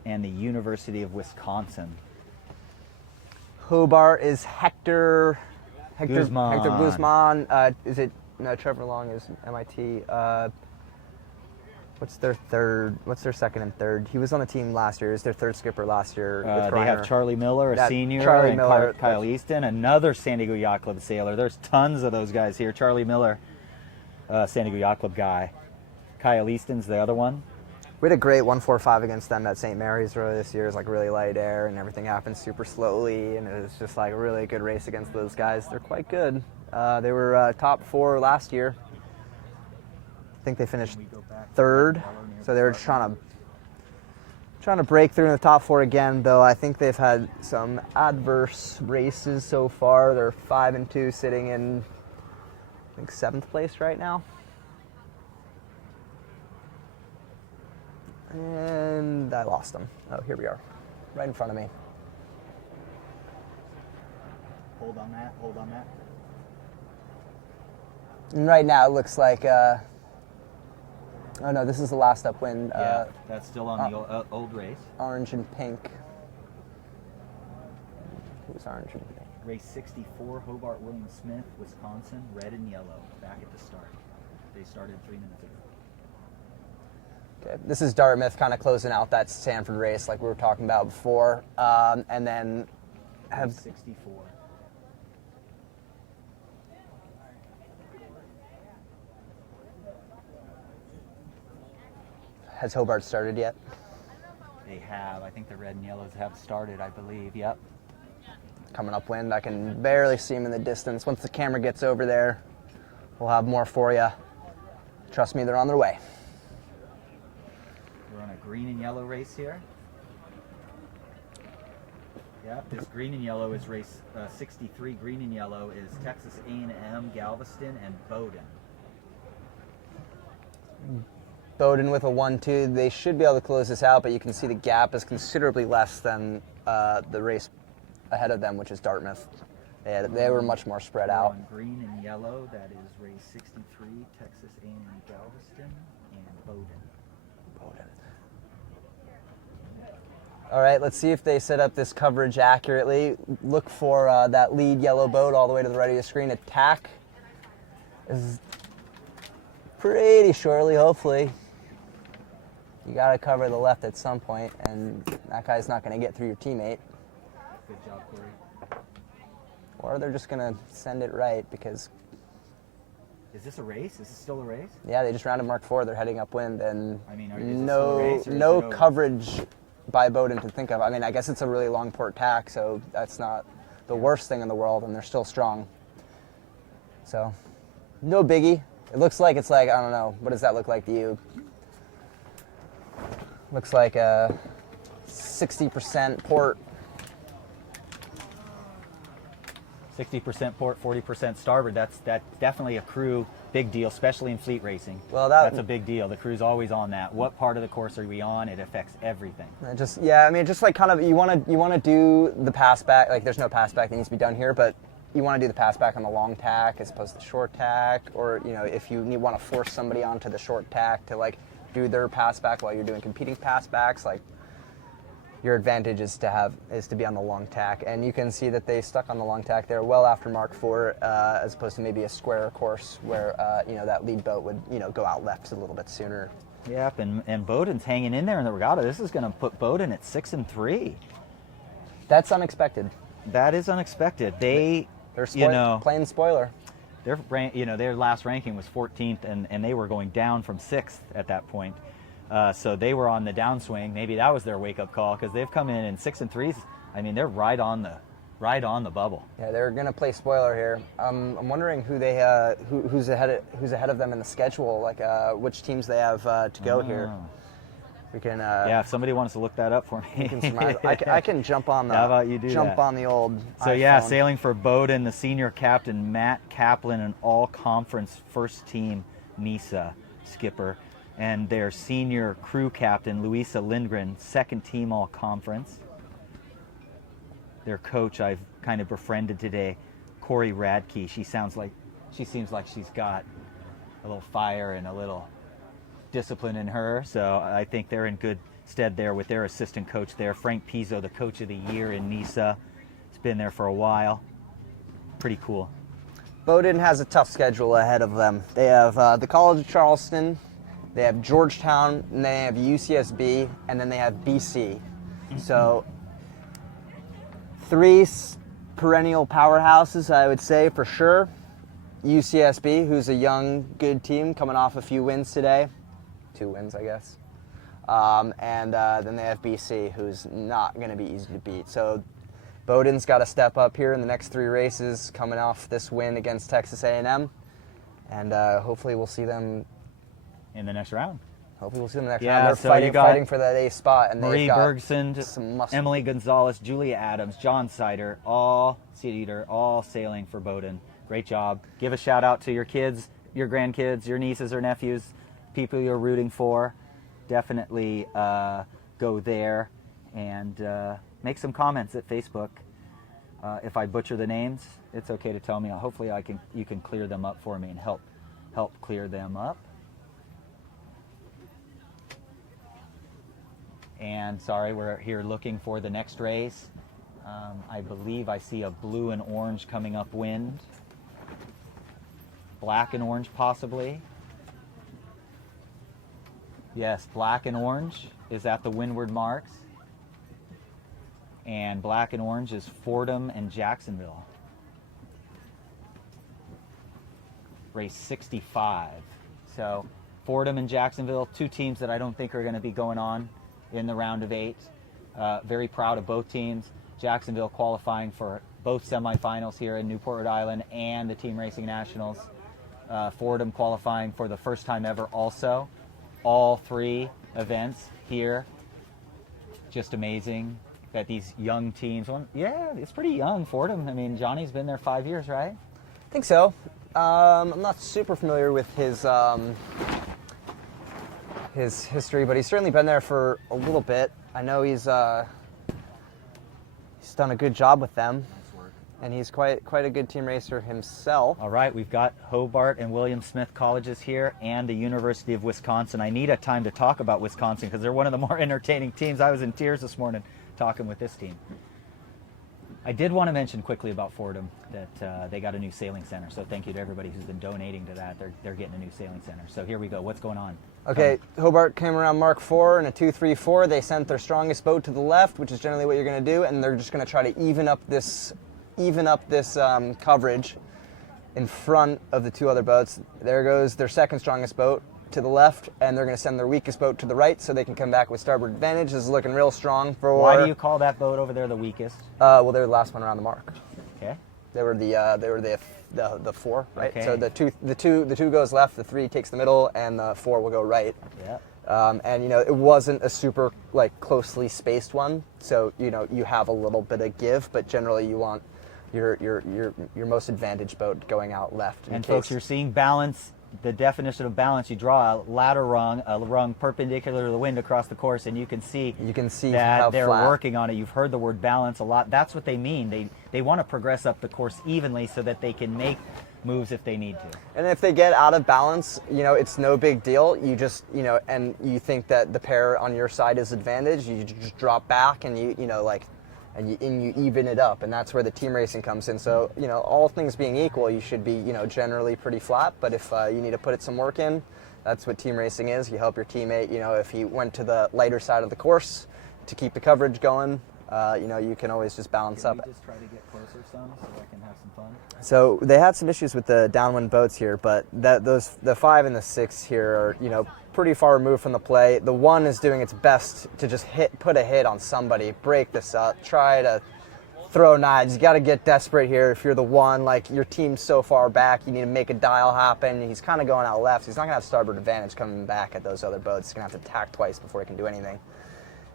and the University of Wisconsin. Hobart is Hector Guzman. Hector Guzman. Trevor Long is MIT. What's their second and third? He was on the team last year. Is their third skipper last year. They have Charlie Miller, a senior, Charlie and Miller, Kyle Easton, another San Diego Yacht Club sailor. There's tons of those guys here. Charlie Miller, San Diego Yacht Club guy. Kyle Easton's the other one. We had a great 145 against them at St. Mary's earlier this year. It was like really light air and everything happened super slowly, and it was just like a really good race against those guys. They're quite good. They were top 4 last year. I think they finished 3rd, so they were trying to break through in the top 4 again, though I think they've had some adverse races so far. They're 5-2 sitting in, I think, 7th place right now. And I lost them. Oh, here we are, right in front of me. Hold on that. And right now it looks like, oh no, this is the last upwind. Yeah, that's still on the old race. Orange and pink. Who's orange and pink? Race 64, Hobart William Smith, Wisconsin, red and yellow, back at the start. They started 3 minutes ago. Okay, this is Dartmouth kind of closing out that Stanford race like we were talking about before. And then have 64. Has Hobart started yet? They have. I think the red and yellows have started, I believe. Yep. Coming upwind. I can barely see him in the distance. Once the camera gets over there, we'll have more for you. Trust me, they're on their way. We're on a green and yellow race here. Yeah, this green and yellow is race 63. Green and yellow is Texas A&M, Galveston, and Bowdoin. Bowdoin with a 1-2. They should be able to close this out, but you can see the gap is considerably less than the race ahead of them, which is Dartmouth. They were much more spread out. On green and yellow, that is race 63, Texas A&M, Galveston, and Bowdoin. All right, let's see if they set up this coverage accurately. Look for that lead yellow boat all the way to the right of your screen. Attack is pretty shortly, hopefully. You got to cover the left at some point, and that guy's not going to get through your teammate. Good job, Corey. Or they're just going to send it right because... Is this a race? Is this still a race? Yeah, they just rounded Mark 4. They're heading upwind, and is it still a race, or is no it over? coverage by Bowdoin to think of. I mean, I guess it's a really long port tack, so that's not the worst thing in the world, and they're still strong. So, no biggie. It looks like it's like, I don't know, what does that look like to you? Looks like a 60% port. 60% port, 40% starboard. That's definitely a crew big deal, especially in fleet racing. Well, that's a big deal. The crew's always on that. What part of the course are we on? It affects everything. I mean, just like kind of you want to do the pass back. Like, there's no pass back that needs to be done here, but you want to do the pass back on the long tack as opposed to the short tack, or if you want to force somebody onto the short tack to like do their pass back while you're doing competing pass backs, like. Your advantage is to be on the long tack, and you can see that they stuck on the long tack there well after Mark 4, as opposed to maybe a square course where that lead boat would go out left a little bit sooner. Yep, and Bowdoin's hanging in there in the regatta. This is going to put Bowdoin at 6-3. That's unexpected. That is unexpected. They're playing spoiler. Their last ranking was 14th, and they were going down from 6th at that point. So they were on the downswing. Maybe that was their wake-up call because they've come in 6-3s. I mean, they're right on the bubble. Yeah, they're gonna play spoiler here. I'm wondering who's ahead of them in the schedule. Like which teams they have to go here. We can. If somebody wants to look that up for me, you can surmise. I can jump on the. How about you do that? On the old. So iPhone. Sailing for Bowdoin, the senior captain Matt Kaplan, an all-conference first team NISA skipper. And their senior crew captain, Louisa Lindgren, second team all-conference. Their coach I've kind of befriended today, Corey Radke. She seems like she's got a little fire and a little discipline in her. So I think they're in good stead there with their assistant coach there, Frank Pizzo, the coach of the year in NISA. He's been there for a while. Pretty cool. Bowdoin has a tough schedule ahead of them. They have the College of Charleston. They have Georgetown, and they have UCSB, and then they have BC. So 3 perennial powerhouses, I would say, for sure. UCSB, who's a young, good team, coming off a few wins today. 2 wins, I guess. And then they have BC, who's not going to be easy to beat. So Bowdoin's got to step up here in the next 3 races, coming off this win against Texas A&M. And hopefully we'll see them in the next round. Hopefully we'll see them in the next round. They're so fighting for that A spot. And Marie they've got Bergsund, Emily Gonzalez, Julia Adams, John Sider, all seat eater, all sailing for Bowdoin. Great job. Give a shout out to your kids, your grandkids, your nieces or nephews, people you're rooting for. Definitely go there and make some comments at Facebook. If I butcher the names, it's okay to tell me. Hopefully you can clear them up for me and help clear them up. And sorry, we're here looking for the next race. I believe I see a blue and orange coming upwind. Black and orange possibly. Yes, black and orange is at the windward marks. And black and orange is Fordham and Jacksonville. Race 65. So Fordham and Jacksonville, 2 teams that I don't think are going to be going on in the round of 8. Very proud of both teams. Jacksonville qualifying for both semifinals here in Newport, Rhode Island and the Team Racing Nationals. Fordham qualifying for the first time ever also. All 3 events here. Just amazing that these young teams, well, yeah, it's pretty young, Fordham. I mean, Johnny's been there 5 years, right? I think so. I'm not super familiar with his history, but he's certainly been there for a little bit. I know he's done a good job with them, and he's quite a good team racer himself. All right, we've got Hobart and William Smith colleges here and the University of Wisconsin. I need a time to talk about Wisconsin because they're one of the more entertaining teams. I was in tears this morning talking with this team. I did want to mention quickly about Fordham that they got a new sailing center. So thank you to everybody who's been donating to that. They're getting a new sailing center. So here we go. What's going on? Okay, Hobart came around Mark 4 in a 2-3-4. They sent their strongest boat to the left, which is generally what you're going to do, and they're just going to try to even up this coverage in front of the 2 other boats. There goes their second strongest boat to the left, and they're going to send their weakest boat to the right so they can come back with starboard advantage. This is looking real strong for... Why do you call that boat over there the weakest? Well, they're the last one around the mark. Okay. They were the 4, right? Okay. So the two goes left, the 3 takes the middle, and the 4 will go right. Yeah. And it wasn't a super closely spaced one, so you have a little bit of give, but generally you want your most advantaged boat going out left. And folks, you're seeing balance. The definition of balance, you draw a ladder rung, a rung perpendicular to the wind across the course, and you can see that how they're flat. working on it. You've heard the word balance a lot. That's what they mean. They want to progress up the course evenly so that they can make moves if they need to. And if they get out of balance, it's no big deal. You just, and you think that the pair on your side is advantage, you just drop back and you even it up, and that's where the team racing comes in. So, all things being equal, you should be, generally pretty flat, but if you need to put some work in, that's what team racing is. You help your teammate, if he went to the lighter side of the course to keep the coverage going, you can always just balance up. Can we just try to get closer some so I can have some fun? So they had some issues with the downwind boats here, but the 5 and the 6 here are, pretty far removed from the play. The 1 is doing its best to just put a hit on somebody, break this up, try to throw knives. You got to get desperate here if you're the 1. Your team's so far back, you need to make a dial happen. He's kind of going out left. He's not going to have starboard advantage coming back at those other boats. He's going to have to tack twice before he can do anything.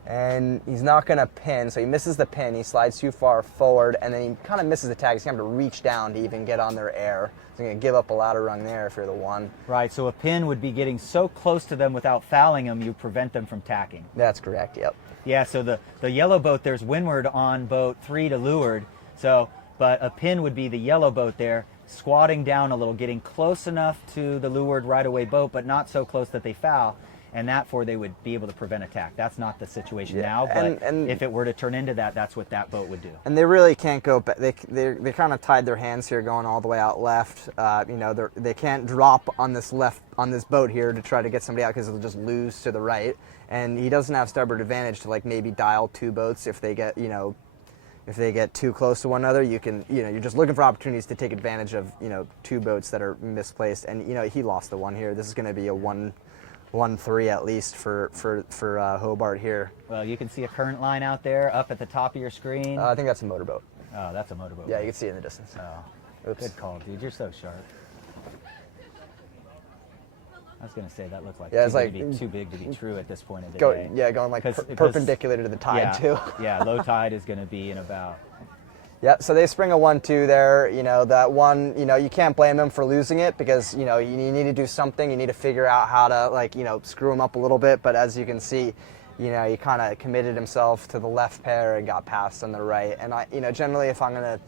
And he's not going to pin, so he misses the pin. He slides too far forward, and then he kind of misses the tag. He's going to have to reach down to even get on their air. He's going to give up a ladder rung there if you're the 1. Right, so a pin would be getting so close to them without fouling them, you prevent them from tacking. That's correct, yep. Yeah, so the yellow boat, there's windward on boat 3 to leeward, but a pin would be the yellow boat there, squatting down a little, getting close enough to the leeward right-of-way boat, but not so close that they foul. And therefore they would be able to prevent attack. That's not the situation now, but and if it were to turn into that, that's what that boat would do. And they really can't go back. They kind of tied their hands here going all the way out left. They can't drop on this boat here to try to get somebody out because they'll just lose to the right. And he doesn't have starboard advantage to maybe dial 2 boats if they get if they get too close to one another. You're just looking for opportunities to take advantage of 2 boats that are misplaced. And he lost the 1 here. This is going to be a 1-3 at least for Hobart here. Well, you can see a current line out there up at the top of your screen. I think that's a motorboat. Oh, that's a motorboat. Yeah, you can see it in the distance. Oh, oops. Good call, dude. You're so sharp. I was going to say that looked like too big to be true at this point of the day. Yeah, going perpendicular to the tide too. Yeah, low tide is going to be in about... Yeah, so they spring a 1-2 there. That one, you can't blame them for losing it because, you need to do something. You need to figure out how to, screw him up a little bit. But as you can see, he kind of committed himself to the left pair and got past on the right. And, generally if I'm going to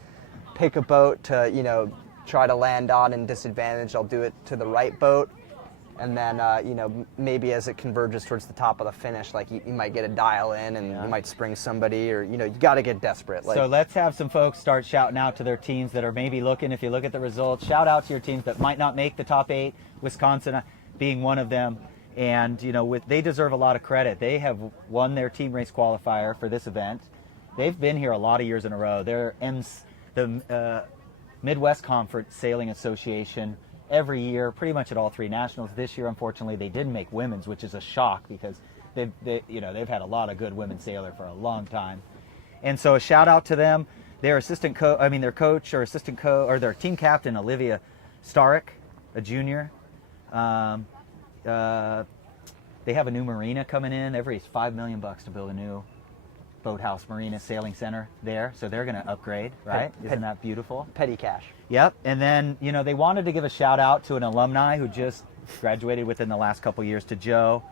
pick a boat to, try to land on in disadvantage, I'll do it to the right boat. And then, maybe as it converges towards the top of the finish, you might get a dial in and you might spring somebody or, you got to get desperate. So let's have some folks start shouting out to their teams that are maybe looking, if you look at the results, shout out to your teams that might not make the top 8, Wisconsin being one of them. And, they deserve a lot of credit. They have won their team race qualifier for this event. They've been here a lot of years in a row. They're the Midwest Conference Sailing Association every year, pretty much at all 3 nationals. This year, unfortunately, they didn't make women's, which is a shock because they've had a lot of good women sailor for a long time. And so a shout out to them. Their their team captain Olivia Starrick a junior. They have a new marina coming in. They've raised $5 million to build a new boathouse marina sailing center there. So they're going to upgrade, right? Isn't that beautiful? Petty cash. Yep. And then, you know, they wanted to give a shout out to an alumni who just graduated within the last couple years, to Joe.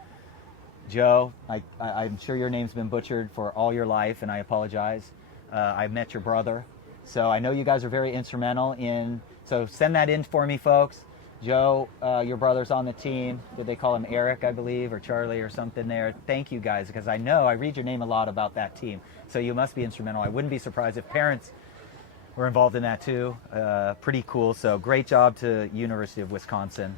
Joe, I'm sure your name's been butchered for all your life, and I apologize. I met your brother. So I know you guys are very instrumental in, so send that in for me, folks. Joe, your brother's on the team. Did they call him Eric, I believe, or Charlie or something there? Thank you guys, because I know I read your name a lot about that team. So you must be instrumental. I wouldn't be surprised if parents were involved in that too. Pretty cool. So great job to University of Wisconsin.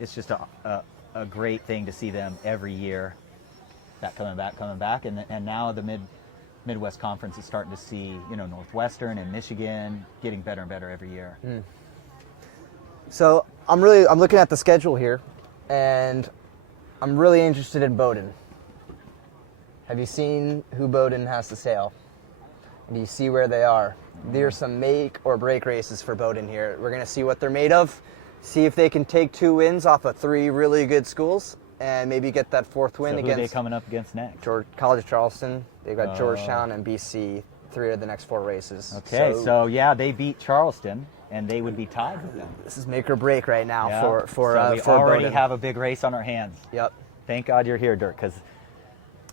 It's just a great thing to see them every year. That coming back, and now the Midwest Conference is starting to see, you know, Northwestern and Michigan getting better and better every year. So I'm looking at the schedule here, and I'm really interested in Bowdoin. Have you seen who Bowdoin has to sail? Do you see where they are? There's some make or break races for Bowdoin here. We're going to see what they're made of, see if they can take 2 wins off of 3 really good schools, and maybe get that 4th win So against. who are they coming up against next? College of Charleston. They've got Georgetown and BC, 3 of the next 4 races. Okay, so yeah, they beat Charleston, and they would be tied with them. This is make or break right now for so we for already Bowdoin. have a big race on our hands. Yep. Thank God you're here, Dirk, because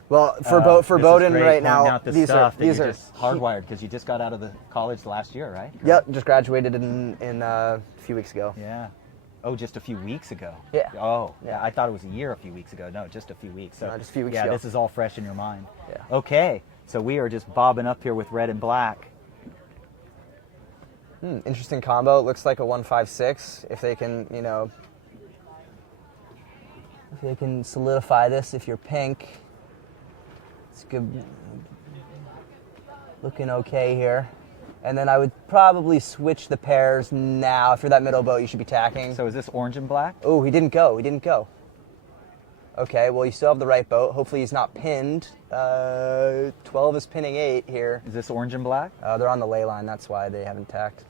for Bowdoin right now, these are just hardwired because you just got out of the college last year, right? Yep, just graduated in a few weeks ago. Yeah. Oh, just a few weeks ago. Yeah. Oh, yeah. I thought it was a year a few weeks ago. No, just a few weeks. So no, just a few weeks yeah, ago. this is all fresh in your mind. Yeah. Okay, so we are just bobbing up here with red and black. Interesting combo. It looks like a 156. If they can, you know, if they can solidify this, if you're pink, it's good. Looking okay here. And then I would probably switch the pairs now. If you're that middle boat, you should be tacking. So is this orange and black? Oh, he didn't go. He didn't go. Okay, well, you still have the right boat. Hopefully he's not pinned. 12 is pinning 8 here. Is this orange and black? They're on the ley line. That's why they haven't tacked.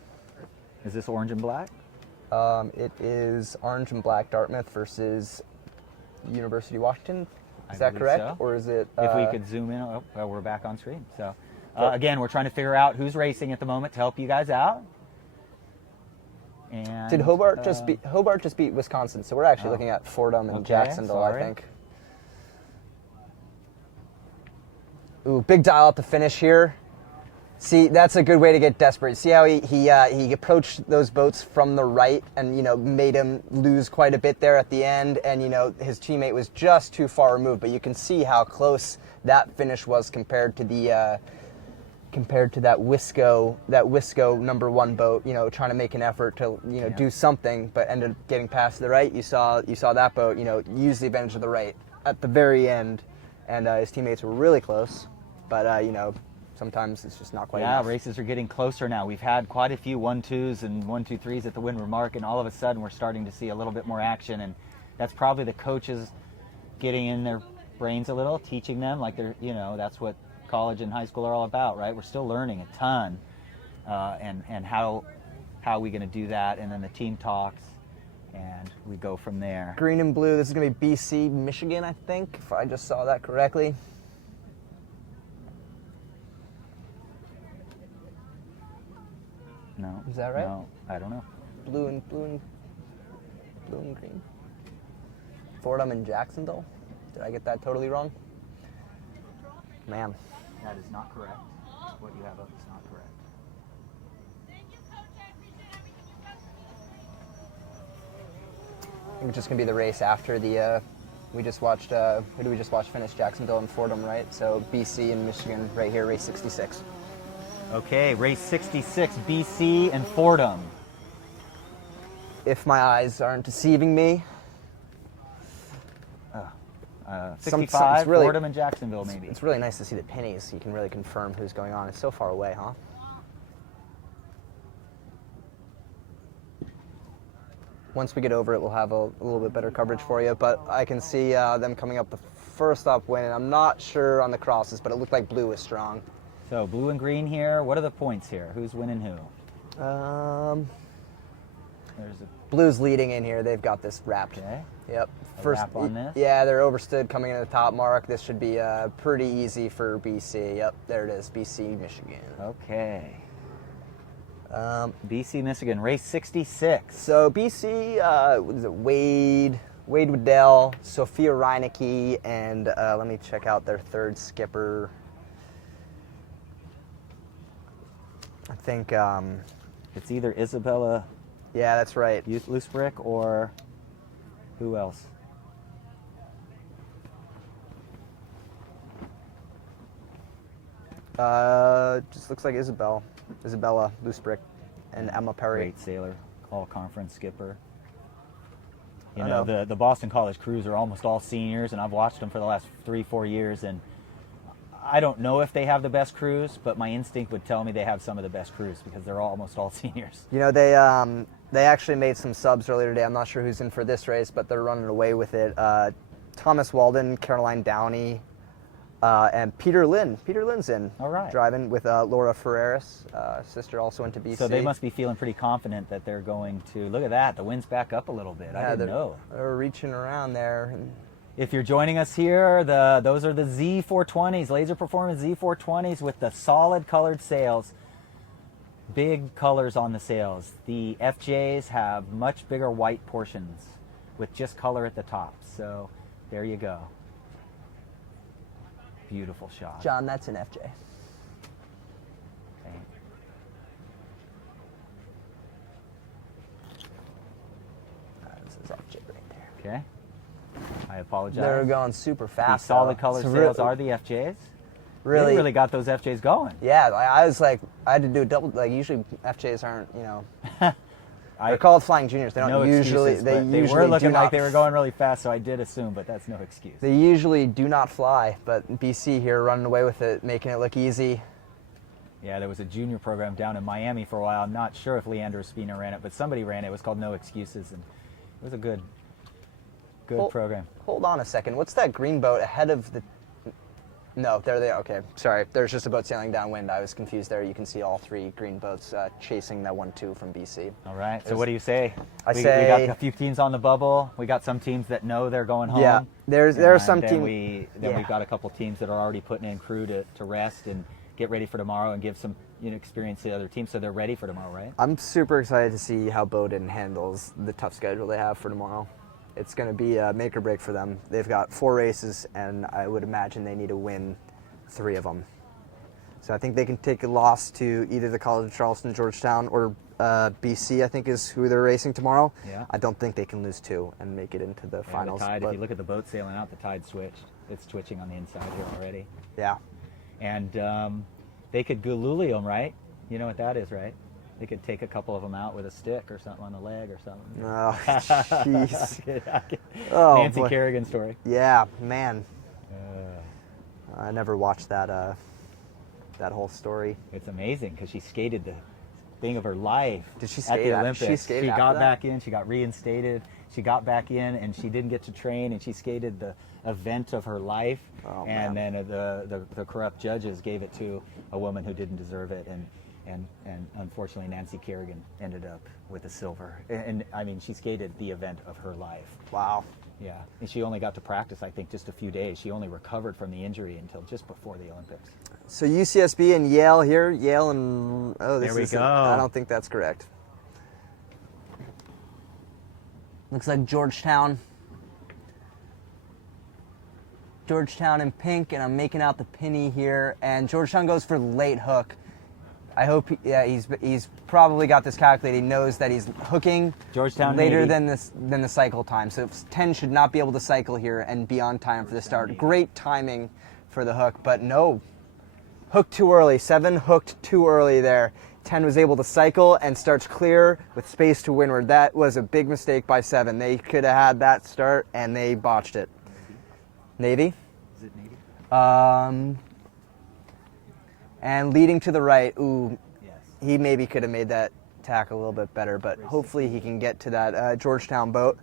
Is this orange and black? It is orange and black Dartmouth versus University of Washington. Is that correct? So. Or is it... If we could zoom in. Oh, well, we're back on screen. So again, we're trying to figure out who's racing at the moment to help you guys out. And, did Hobart just beat Wisconsin? So we're actually looking at Fordham and Jacksonville, I think. Ooh, big dial at the finish here. See, that's a good way to get desperate. See how he approached those boats from the right and, you know, made him lose quite a bit there at the end, and, you know, his teammate was just too far removed, but you can see how close that finish was compared to the that Wisco #1 boat, you know, trying to make an effort to, you know, do something, but ended up getting past the right. You saw that boat, you know, use the advantage of the right at the very end, and his teammates were really close, but you know, sometimes it's just not quite enough. Races are getting closer now. We've had quite a few 1-2s and 1-2-3s at the Windward Mark, and all of a sudden we're starting to see a little bit more action, and that's probably the coaches getting in their brains a little, teaching them, like they're, you know, that's what college and high school are all about, right? We're still learning a ton, and how are we going to do that, and then the team talks, and we go from there. Green and blue, this is going to be BC, Michigan, I think, if I just saw that correctly. No. Is that right? No, I don't know. Blue and green. Fordham and Jacksonville. Did I get that totally wrong? Man. That is not correct. What you have up is not correct. I think it's just going to be the race after the, we just watched, who did we just watch finish? Jacksonville and Fordham, right? So BC and Michigan right here, race 66. Okay, race 66, BC and Fordham. If my eyes aren't deceiving me. 65, really, Fordham and Jacksonville, maybe. It's really nice to see the pennies so you can really confirm who's going on. It's so far away, huh? Once we get over it, we'll have a little bit better coverage for you, but I can see them coming up the first up win, and I'm not sure on the crosses, but it looked like blue was strong. So blue and green here. What are the points here? Who's winning who? There's a Blue's leading in here. They've got this wrapped. Okay. Yep. A wrap on this? Yeah, they're overstood coming into the top mark. This should be pretty easy for BC. Yep, there it is. BC, Michigan. Okay. BC, Michigan, race 66. So BC, what is it? Wade Waddell, Sophia Reinecke, and let me check out their third skipper. I think it's either Isabella. Yeah, that's right. Loosbrick or who else? Just looks like Isabella Loosbrick, and Emma Perry. Great sailor, all conference skipper. You know, the Boston College crews are almost all seniors, and I've watched them for the last 3-4 years, and I don't know if they have the best crews, but my instinct would tell me they have some of the best crews because they're almost all seniors. You know, they actually made some subs earlier today. I'm not sure who's in for this race, but they're running away with it. Thomas Walden, Caroline Downey, and Peter Lynn. Peter Lynn's in. All right. Driving with Laura Ferreras, sister also into BC. So they must be feeling pretty confident that they're going to, look at that, the wind's back up a little bit. Yeah, I didn't know. They're reaching around there. If you're joining us here, those are the Z420s, LaserPerformance Z420s with the solid colored sails. Big colors on the sails. The FJs have much bigger white portions with just color at the top. So there you go. Beautiful shot. John, that's an FJ. Okay. This is FJ right there. Okay. I apologize. They're going super fast. The solid colored sails are the FJs. Really, they really got those FJs going. Yeah, I was like, I had to do a double. Like usually FJs aren't, you know. They're called flying juniors. They don't no usually. Excuses, they were looking like they were going really fast, so I did assume, but that's no excuse. They usually do not fly, but BC here running away with it, making it look easy. Yeah, there was a junior program down in Miami for a while. I'm not sure if Leandro Espina ran it, but somebody ran it. It was called No Excuses, and it was a good program. Hold on a second. What's that green boat ahead of the... No, there they are. Okay, sorry. There's just a boat sailing downwind. I was confused there. You can see all three green boats chasing that 1-2 from BC. All right. So what do you say? We got a few teams on the bubble. We got some teams that know they're going home. Yeah, there are some teams. We've got a couple teams that are already putting in crew to rest and get ready for tomorrow and give some experience to the other teams, so they're ready for tomorrow, right? I'm super excited to see how Bowdoin handles the tough schedule they have for tomorrow. It's going to be a make or break for them. They've got 4 races, and I would imagine they need to win 3 of them. So I think they can take a loss to either the College of Charleston, Georgetown, or BC, I think is who they're racing tomorrow. Yeah. I don't think they can lose 2 and make it into the finals. The tide, if you look at the boat sailing out, the tide switched. It's twitching on the inside here already. Yeah. And they could gululi them, right? You know what that is, right? They could take a couple of them out with a stick or something on the leg or something. Oh, jeez. Oh, Nancy boy. Kerrigan story. Yeah, man. I never watched that that whole story. It's amazing because she skated the thing of her life. Did she at skate the after- Olympics? she skated She after got that? back in. She got reinstated. She got back in, and she didn't get to train, and she skated the event of her life. Oh, and man. then the corrupt judges gave it to a woman who didn't deserve it, and unfortunately Nancy Kerrigan ended up with the silver. And I mean, she skated the event of her life. Wow. Yeah, and she only got to practice, I think, just a few days. She only recovered from the injury until just before the Olympics. So UCSB and Yale here. Yale and... Oh, this There we is... go. I don't think that's correct. Looks like Georgetown. Georgetown in pink, and I'm making out the penny here. And Georgetown goes for late hook. I hope, he's probably got this calculated. He knows that he's hooking Georgetown later Navy. than the cycle time. So 10 should not be able to cycle here and be on time for the start. Great timing for the hook, but no. Hooked too early. 7 hooked too early there. 10 was able to cycle and starts clear with space to windward. That was a big mistake by 7. They could have had that start and they botched it. Navy? Is it Navy? And leading to the right, ooh, yes. He maybe could have made that tack a little bit better, but hopefully he can get to that Georgetown boat.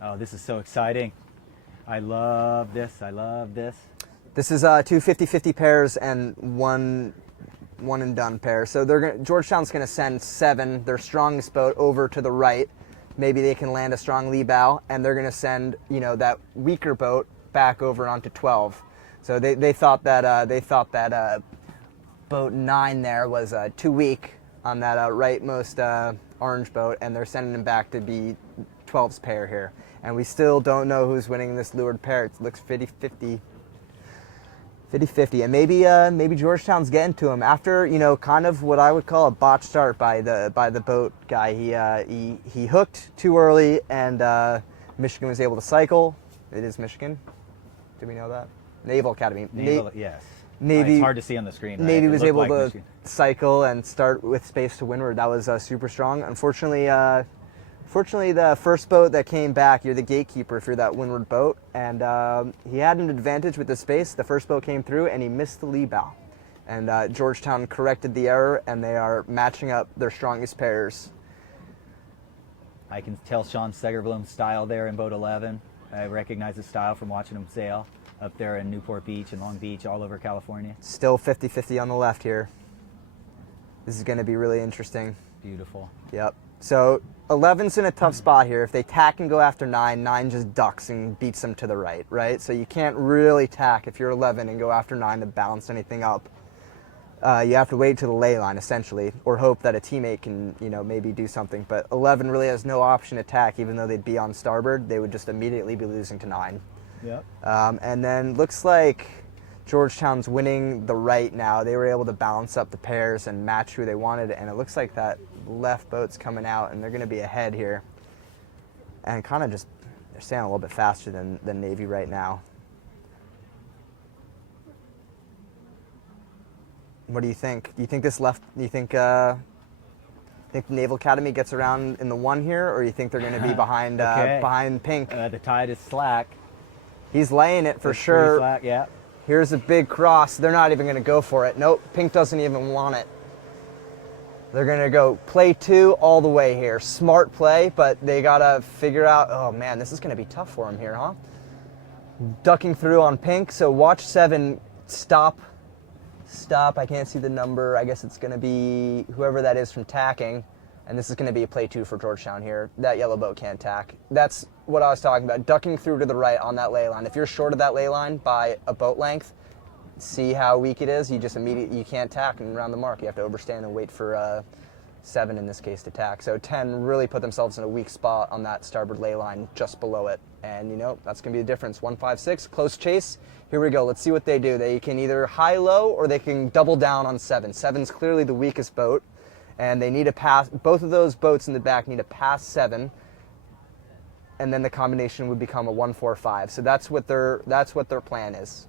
Oh, this is so exciting. I love this. I love this. This is 2 50-50 pairs and 1 one and done pair. So Georgetown's going to send 7, their strongest boat, over to the right. Maybe they can land a strong lee bow, and they're going to send, that weaker boat back over onto 12. So they thought that boat 9 there was too weak on that rightmost orange boat, and they're sending him back to be 12's pair here. And we still don't know who's winning this lured pair. It looks 50-50. 50-50, and maybe Georgetown's getting to him after kind of what I would call a botched start by the boat guy. He hooked too early, and Michigan was able to cycle. It is Michigan. Do we know that? Naval Academy. Yes. Navy. It's hard to see on the screen. Right? Navy It was looked able like to Michigan. cycle and start with space to windward. That was super strong. Unfortunately, the first boat that came back, you're the gatekeeper if you're that windward boat, and he had an advantage with the space. The first boat came through, and he missed the lee bow. And Georgetown corrected the error, and they are matching up their strongest pairs. I can tell Sean Segerblom's style there in boat 11. I recognize his style from watching him sail up there in Newport Beach and Long Beach, all over California. Still 50-50 on the left here. This is going to be really interesting. Beautiful. Yep. So 11's in a tough spot here. If they tack and go after 9, 9 just ducks and beats them to the right? So you can't really tack if you're 11 and go after 9 to balance anything up. You have to wait to the ley line, essentially, or hope that a teammate can, maybe do something. But 11 really has no option to tack, even though they'd be on starboard. They would just immediately be losing to 9. Yep. And then looks like Georgetown's winning the right now. They were able to balance up the pairs and match who they wanted, and it looks like that left boat's coming out, and they're going to be ahead here. And kind of just, they're sailing a little bit faster than Navy right now. What do you think? Do you think this left, do you think the Naval Academy gets around in the 1 here, or do you think they're going to be behind behind Pink? The tide is slack. He's laying it for sure. Slack, yeah. Here's a big cross. They're not even going to go for it. Nope, Pink doesn't even want it. They're going to go play 2 all the way here. Smart play, but they got to figure out, oh man, this is going to be tough for him here, huh? Ducking through on Pink, so watch 7 stop. Stop, I can't see the number. I guess it's going to be whoever that is from tacking. And this is going to be a play 2 for Georgetown here. That yellow boat can't tack. That's what I was talking about, ducking through to the right on that ley line. If you're short of that ley line by a boat length, see how weak it is, you just immediately, you can't tack and around the mark. You have to overstand and wait for 7 in this case to tack. So 10 really put themselves in a weak spot on that starboard ley line just below it. And that's going to be the difference. 1-5-6, close chase. Here we go. Let's see what they do. They can either high-low or they can double down on 7. 7's clearly the weakest boat. And they need to pass, both of those boats in the back need to pass 7, and then the combination would become a 1-4-5. So that's what their plan is.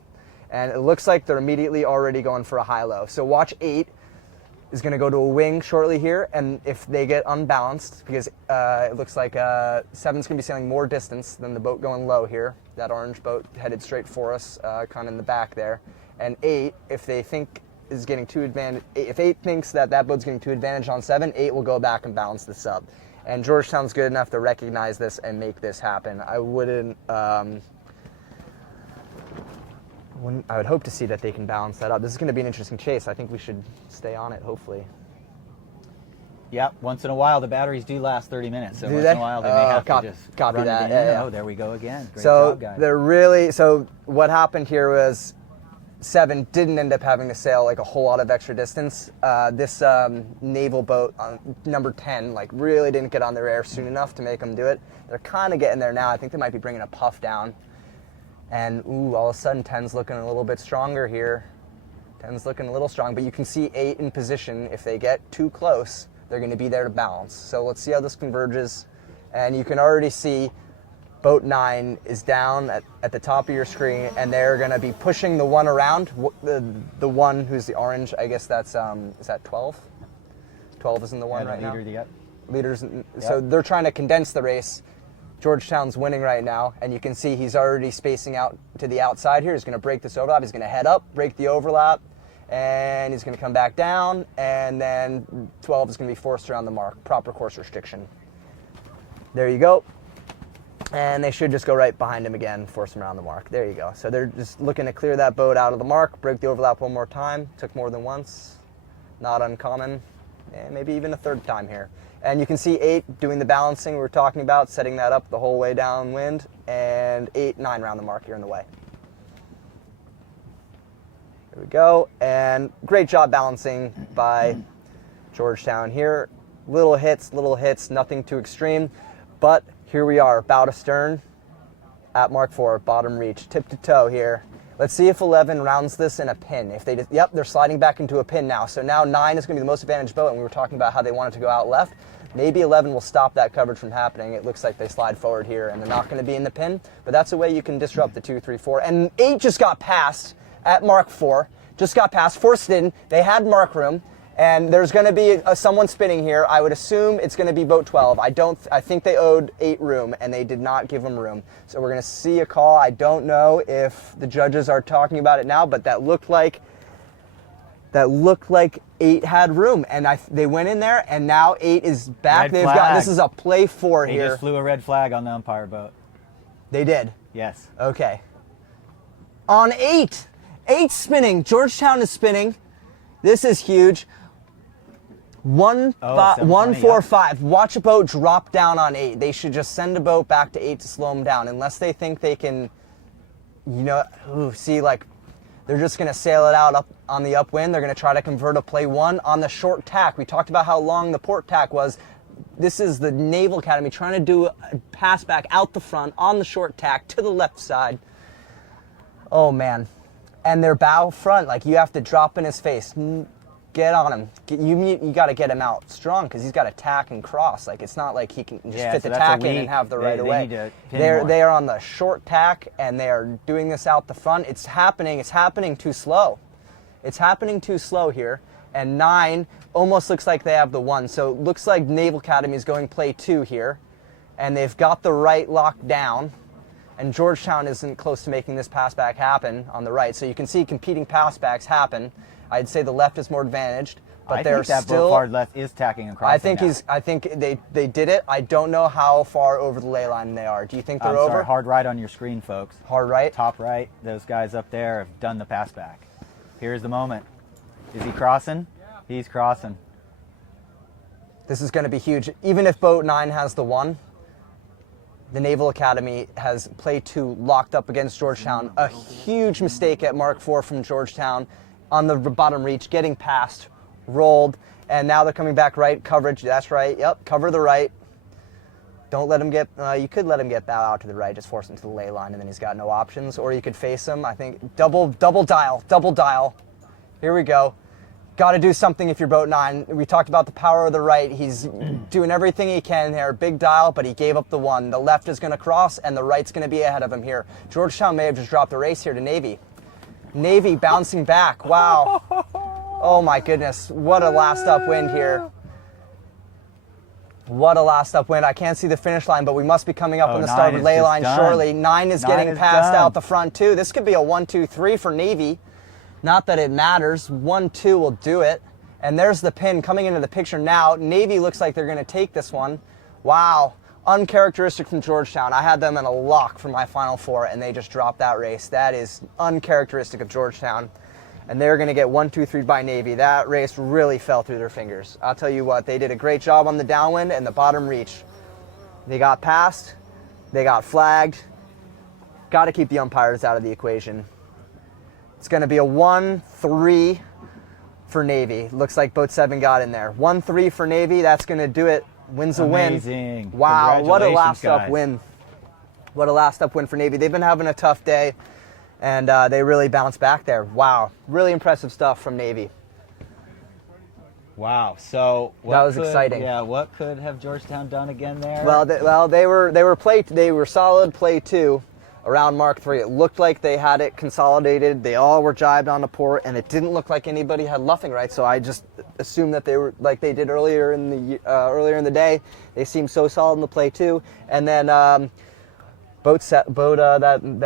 And it looks like they're immediately already going for a high-low. So watch 8 is going to go to a wing shortly here, and if they get unbalanced, because it looks like 7's going to be sailing more distance than the boat going low here, that orange boat headed straight for us, kind of in the back there. And 8, if they think is getting too advantage. If 8 thinks that boat's getting too advantage on 7, 8 will go back and balance this up. And Georgetown's good enough to recognize this and make this happen. I would hope to see that they can balance that up. This is going to be an interesting chase. I think we should stay on it, hopefully. Yep, once in a while the batteries do last 30 minutes. So do once they? in a while they may have to just copy run that. it in. Yeah. Oh, there we go again. Great So job, guys. they're really, so what happened here was 7 didn't end up having to sail like a whole lot of extra distance. This naval boat, number 10, like really didn't get on their air soon enough to make them do it. They're kind of getting there now. I think they might be bringing a puff down. And all of a sudden 10's looking a little bit stronger here. 10's looking a little strong, but you can see 8 in position. If they get too close, they're going to be there to balance. So let's see how this converges. And you can already see boat 9 is down at the top of your screen, and they're going to be pushing the 1 around. The 1 who's the orange, I guess that's, is that 12? 12 is in the 1 right now? Leaders, so they're trying to condense the race. Georgetown's winning right now, and you can see he's already spacing out to the outside here. He's going to break this overlap. He's going to head up, break the overlap, and he's going to come back down, and then 12 is going to be forced around the mark. Proper course restriction. There you go. And they should just go right behind him again, force him around the mark. There you go. So they're just looking to clear that boat out of the mark, break the overlap one more time. Took more than once. not uncommon, and maybe even a third time here. And you can see 8 doing the balancing we were talking about, setting that up the whole way downwind, and 8, 9 round the mark here in the way. Here we go, and great job balancing by Georgetown here. Little hits, nothing too extreme, but here we are, bow to stern at Mark 4, bottom reach, tip to toe here. Let's see if 11 rounds this in a pin. If they, yep, they're sliding back into a pin now. So now 9 is going to be the most advantaged boat, and we were talking about how they wanted to go out left. Maybe 11 will stop that coverage from happening. It looks like they slide forward here, and they're not going to be in the pin, but that's a way you can disrupt the 2, 3, 4. And 8 just got passed at Mark 4, just got passed, forced it in. They had mark room. And there's going to be someone spinning here. I would assume it's going to be boat 12. I think they owed 8 room, and they did not give them room. So we're going to see a call. I don't know if the judges are talking about it now, but that looked like 8 had room, and they went in there, and now 8 is back. Red flag. This is a play 4 They here. just flew a red flag on the umpire boat. They did. Yes. Okay. On 8, 8 spinning. Georgetown is spinning. This is huge. 1, 4, 5. Watch a boat drop down on 8. They should just send a boat back to 8 to slow them down, unless they think they can, see, like, they're just going to sail it out up on the upwind. They're going to try to convert a play 1 on the short tack. We talked about how long the port tack was. This is the Naval Academy trying to do a pass back out the front on the short tack to the left side. Oh, man. And their bow front, like, you have to drop in his face. Get on him. You got to get him out strong, because he's got to tack and cross. Like, it's not like he can just fit the tack in and have the right away. They are on the short tack, and they are doing this out the front. It's happening too slow. It's happening too slow here. And 9 almost looks like they have the 1. So it looks like Naval Academy is going play 2 here, and they've got the right locked down. And Georgetown isn't close to making this pass back happen on the right. So you can see competing pass backs happen. I'd say the left is more advantaged, but they're still. I think that boat far left is tacking and crossing. I think they did it. I don't know how far over the ley line they are. Do you think they're over? Sorry, hard right on your screen, folks. Hard right? Top right. Those guys up there have done the pass back. Here's the moment. Is he crossing? He's crossing. This is going to be huge. Even if boat 9 has the 1, the Naval Academy has play 2 locked up against Georgetown. A huge mistake at Mark 4 from Georgetown on the bottom reach, getting past, rolled, and now they're coming back right, coverage, that's right, yep, cover the right. Don't let him get, you could let him get bow out to the right, just force him to the ley line, and then he's got no options, or you could face him, I think, double dial. Here we go. Got to do something if you're boat 9. We talked about the power of the right. He's doing everything he can there. Big dial, but he gave up the 1. The left is going to cross, and the right's going to be ahead of him here. Georgetown may have just dropped the race here to Navy. Navy bouncing back. Wow. Oh, my goodness. What a last upwind here. What a last upwind. I can't see the finish line, but we must be coming up on the starboard ley line shortly. 9 is getting passed out the front, too. This could be a 1, 2, 3 for Navy. Not that it matters. 1, 2 will do it. And there's the pin coming into the picture now. Navy looks like they're going to take this one. Wow. Uncharacteristic from Georgetown. I had them in a lock for my Final 4, and they just dropped that race. That is uncharacteristic of Georgetown. And they're going to get 1, 2, 3 by Navy. That race really fell through their fingers. I'll tell you what, they did a great job on the downwind and the bottom reach. They got passed. They got flagged. Got to keep the umpires out of the equation. It's going to be a 1, 3 for Navy. Looks like boat 7 got in there. 1, 3 for Navy. That's going to do it. Wins a win. Amazing. Wow, what a last up win. What a last up win for Navy. They've been having a tough day, and they really bounced back there. Wow, really impressive stuff from Navy. Wow, so that was exciting. Yeah, what could have Georgetown done again there? Well, they were solid play 2 around Mark 3. It looked like they had it consolidated. They all were jibed on the port, and it didn't look like anybody had luffing right. So I just assumed that they were like they did earlier in the day. They seemed so solid in the play 2, and then that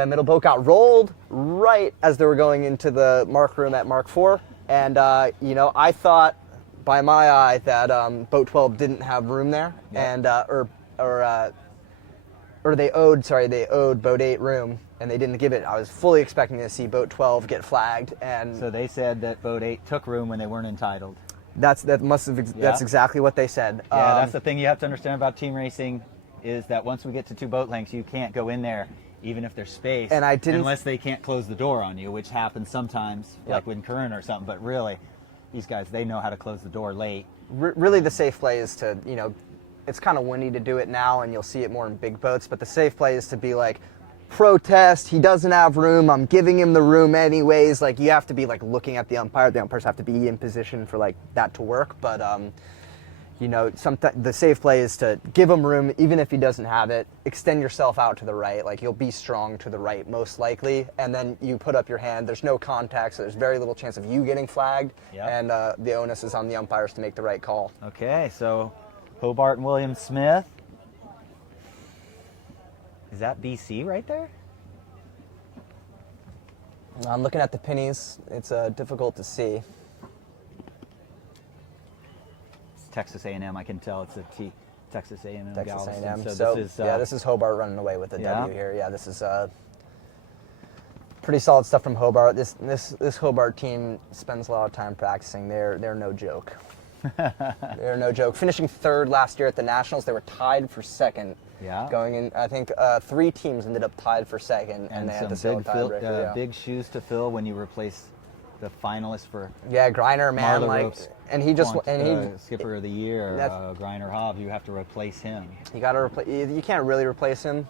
middle boat got rolled right as they were going into the mark room at Mark 4, and I thought by my eye that boat 12 didn't have room there, and they owed boat 8 room, and they didn't give it. I was fully expecting to see boat 12 get flagged, and so they said that boat 8 took room when they weren't entitled. That's exactly what they said. Yeah, that's the thing you have to understand about team racing is that once we get to 2 boat lengths, you can't go in there even if there's space, and unless they can't close the door on you, which happens sometimes, like when Curran or something. But really, these guys, they know how to close the door late. Really, the safe play is to, it's kind of windy to do it now, and you'll see it more in big boats. But the safe play is to be like, protest, he doesn't have room, I'm giving him the room anyways. Like, you have to be like looking at the umpire. The umpires have to be in position for like that to work. But sometimes the safe play is to give him room, even if he doesn't have it. Extend yourself out to the right, like you'll be strong to the right most likely, and then you put up your hand. There's no contact, so there's very little chance of you getting flagged. And the onus is on the umpires to make the right call. Okay, so Hobart and William Smith. Is that BC right there? I'm looking at the pennies. It's difficult to see. Texas A&M, I can tell it's a Texas A&M. Texas A&M. So this is Hobart running away with the W here. Yeah, this is pretty solid stuff from Hobart. This Hobart team spends a lot of time practicing. They're no joke. They're no joke. Finishing 3rd last year at the Nationals, they were tied for 2nd. Yeah. Going in, I think 3 teams ended up tied for 2nd, and they had to sail a tiebreaker. Big shoes to fill when you replace the finalist for Greiner, man, and he just skipper of the year, Greiner Hobbs. You have to replace him. You got to replace. You can't really replace him. You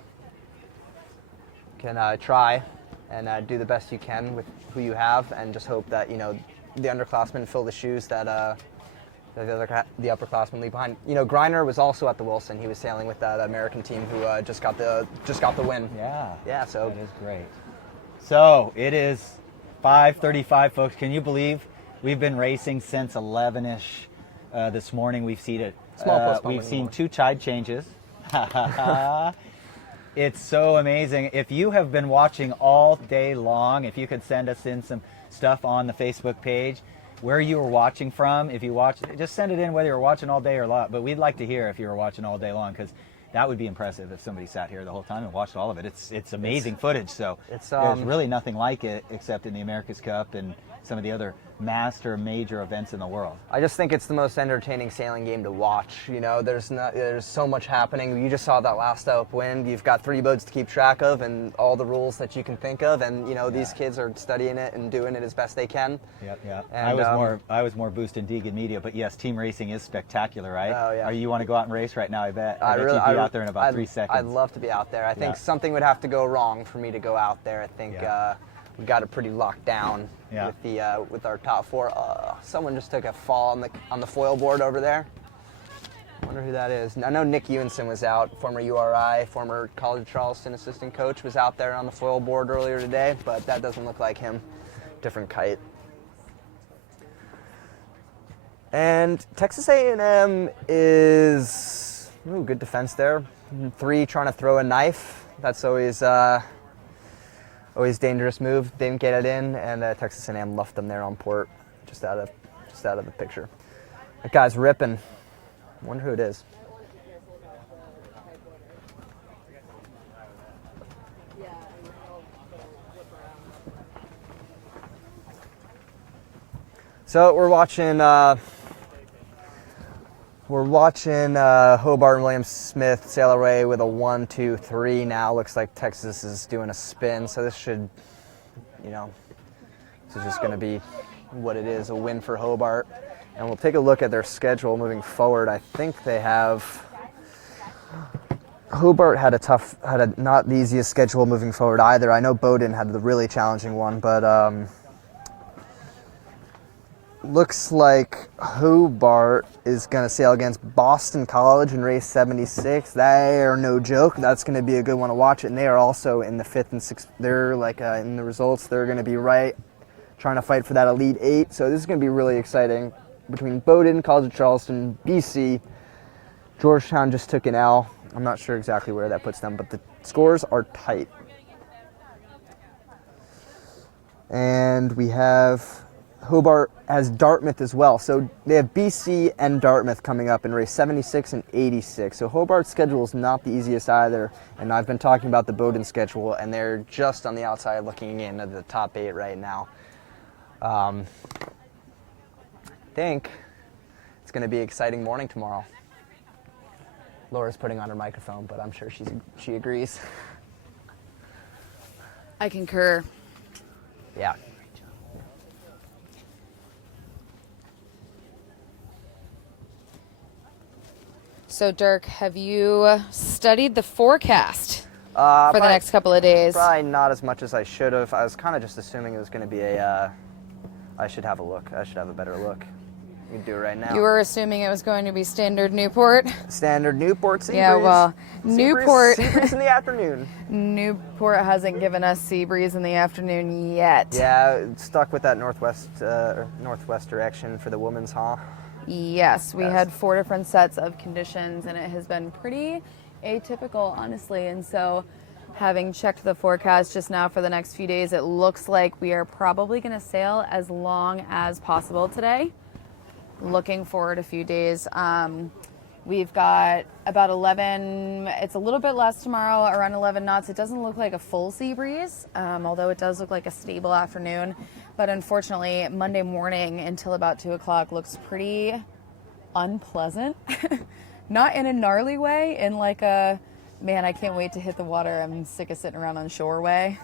can try and do the best you can with who you have, and just hope that the underclassmen fill the shoes that the upperclassmen leave behind. Greiner was also at the Wilson. He was sailing with that American team who just got the win. Yeah. So that is great. So it is 5:35, folks. Can you believe we've been racing since 11ish this morning? We've seen it. We've seen 2 tide changes. It's so amazing. If you have been watching all day long, if you could send us in some stuff on the Facebook page, where you were watching from. If you watch, just send it in whether you're watching all day or not. But we'd like to hear if you were watching all day long, because that would be impressive if somebody sat here the whole time and watched all of it. It's amazing footage. So there's really nothing like it except in the America's Cup and some of the other major events in the world. I just think it's the most entertaining sailing game to watch. There's so much happening. You just saw that last upwind. You've got 3 boats to keep track of and all the rules that you can think of, and these kids are studying it and doing it as best they can. Yep. And, I was more boosting Degan media, but yes, team racing is spectacular, right? Oh yeah. You want to go out and race right now? I bet you'd be out there in about 3 seconds. I'd love to be out there. I think something would have to go wrong for me to go out there. I think we got it pretty locked down with our top 4. Someone just took a fall on the foil board over there. I wonder who that is. I know Nick Ewanson was out, former URI, former College of Charleston assistant coach, was out there on the foil board earlier today, but that doesn't look like him. Different kite. And Texas A&M is good defense there. 3 trying to throw a knife. That's always dangerous move. They didn't get it in, and Texas A&M left them there on port, just out of the picture. That guy's ripping. I wonder who it is. So we're watching Hobart and William Smith sail away with a 1, 2, 3 now. Looks like Texas is doing a spin, so this should, this is just going to be what it is, a win for Hobart. And we'll take a look at their schedule moving forward. I think they have, Hobart had not the easiest schedule moving forward either. I know Bowdoin had the really challenging one, but looks like Hobart is going to sail against Boston College in race 76. They are no joke. That's going to be a good one to watch. And they are also in the 5th and 6th. They're in the results. They're going to be trying to fight for that Elite 8. So this is going to be really exciting between Bowdoin, College of Charleston, BC. Georgetown just took an L. I'm not sure exactly where that puts them, but the scores are tight. And we have Hobart has Dartmouth as well. So they have BC and Dartmouth coming up in race 76 and 86. So Hobart's schedule is not the easiest either. And I've been talking about the Bowdoin schedule, and they're just on the outside looking in at the top 8 right now. I think It's going to be an exciting morning tomorrow. Laura's putting on her microphone, but I'm sure she agrees. I concur. Yeah. So, Dirk, have you studied the forecast for the next couple of days? Probably not as much as I should have. I was kind of just assuming it was going to be I should have a look. I should have a better look. We can do it right now. You were assuming it was going to be standard Newport? Standard Newport sea Yeah, breeze. well, Newport... Sea breeze in the afternoon. Newport hasn't given us sea breeze in the afternoon yet. Yeah, stuck with that northwest direction for the women's haul. Yes, we had 4 different sets of conditions, and it has been pretty atypical, honestly. And so, having checked the forecast just now for the next few days, it looks like we are probably going to sail as long as possible today. Looking forward a few days. We've got about 11, it's a little bit less tomorrow, around 11 knots. It doesn't look like a full sea breeze, although it does look like a stable afternoon. But unfortunately, Monday morning until about 2 o'clock looks pretty unpleasant. Not in a gnarly way, in like a, man, I can't wait to hit the water, I'm sick of sitting around on shore way.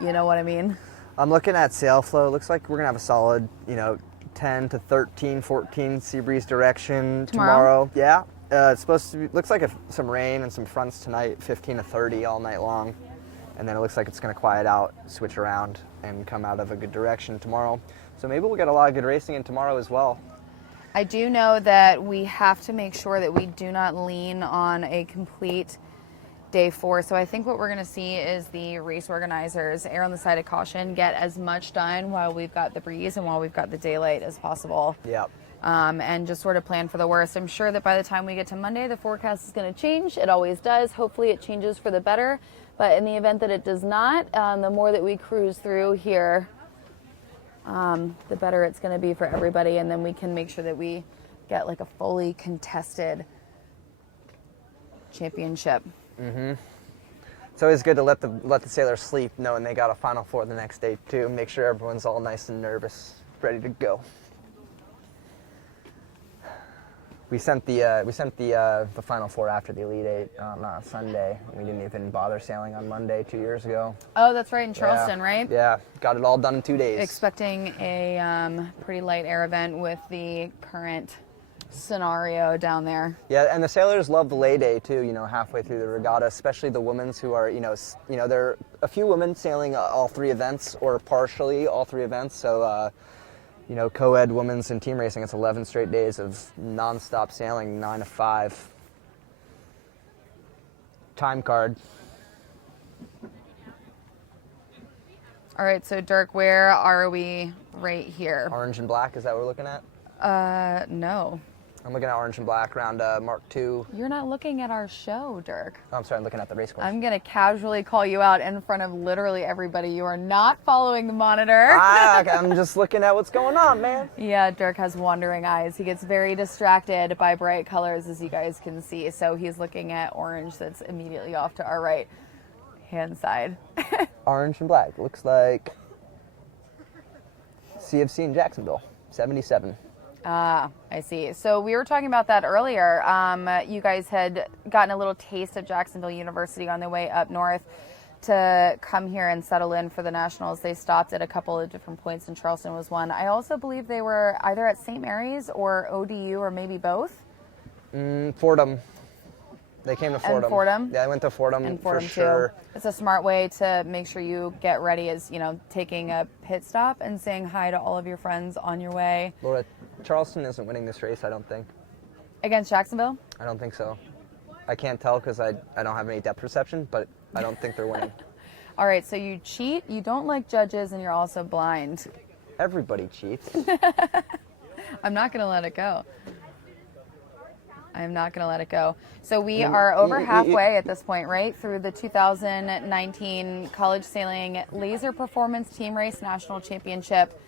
You know what I mean? I'm looking at sail flow. Looks like we're going to have a solid, 10 to 13, 14 sea breeze direction tomorrow. Yeah. It's supposed to be, looks like some rain and some fronts tonight, 15 to 30 all night long. And then it looks like it's going to quiet out, switch around, and come out of a good direction tomorrow. So maybe we'll get a lot of good racing in tomorrow as well. I do know that we have to make sure that we do not lean on a complete day 4. So I think what we're going to see is the race organizers err on the side of caution, get as much done while we've got the breeze and while we've got the daylight as possible. Yep. And just sort of plan for the worst. I'm sure that by the time we get to Monday, the forecast is going to change. It always does. Hopefully it changes for the better. But in the event that it does not, the more that we cruise through here, the better it's going to be for everybody. And then we can make sure that we get like a fully contested championship. Mm-hmm. It's always good to let the sailors sleep, knowing they got a Final Four the next day too. Make sure everyone's all nice and nervous, ready to go. We sent the Final Four after the Elite Eight on Sunday. We didn't even bother sailing on Monday 2 years ago. Oh, that's right, in Charleston, right? Yeah, got it all done in 2 days. Expecting a pretty light air event with the current scenario down there. Yeah, and the sailors love the lay day too, halfway through the regatta, especially the women's who are, there are a few women sailing all 3 events or partially all 3 events. So, co-ed women's and team racing, it's 11 straight days of non-stop sailing, 9 to 5. Time card. All right, so Dirk, where are we right here? Orange and black, is that what we're looking at? No. I'm looking at orange and black around Mark II. You're not looking at our show, Dirk. Oh, I'm sorry, I'm looking at the race course. I'm going to casually call you out in front of literally everybody. You are not following the monitor. I'm just looking at what's going on, man. Yeah, Dirk has wandering eyes. He gets very distracted by bright colors, as you guys can see. So he's looking at orange that's immediately off to our right hand side. Orange and black. Looks like CFC in Jacksonville, 77. Ah, I see. So we were talking about that earlier. You guys had gotten a little taste of Jacksonville University on their way up north to come here and settle in for the Nationals. They stopped at a couple of different points, and Charleston was one. I also believe they were either at St. Mary's or ODU or maybe both. Fordham. They came to Fordham. And Fordham? Yeah, I went to Fordham, And Fordham for sure. too. It's a smart way to make sure you get ready, as taking a pit stop and saying hi to all of your friends on your way. Laura, Charleston isn't winning this race, I don't think. Against Jacksonville? I don't think so. I can't tell because I don't have any depth perception, but I don't think they're winning. All right, so you cheat, you don't like judges, and you're also blind. Everybody cheats. I'm not going to let it go. I'm not going to let it go. So we are over halfway at this point, right? Through the 2019 College Sailing LaserPerformance Team Race National Championship.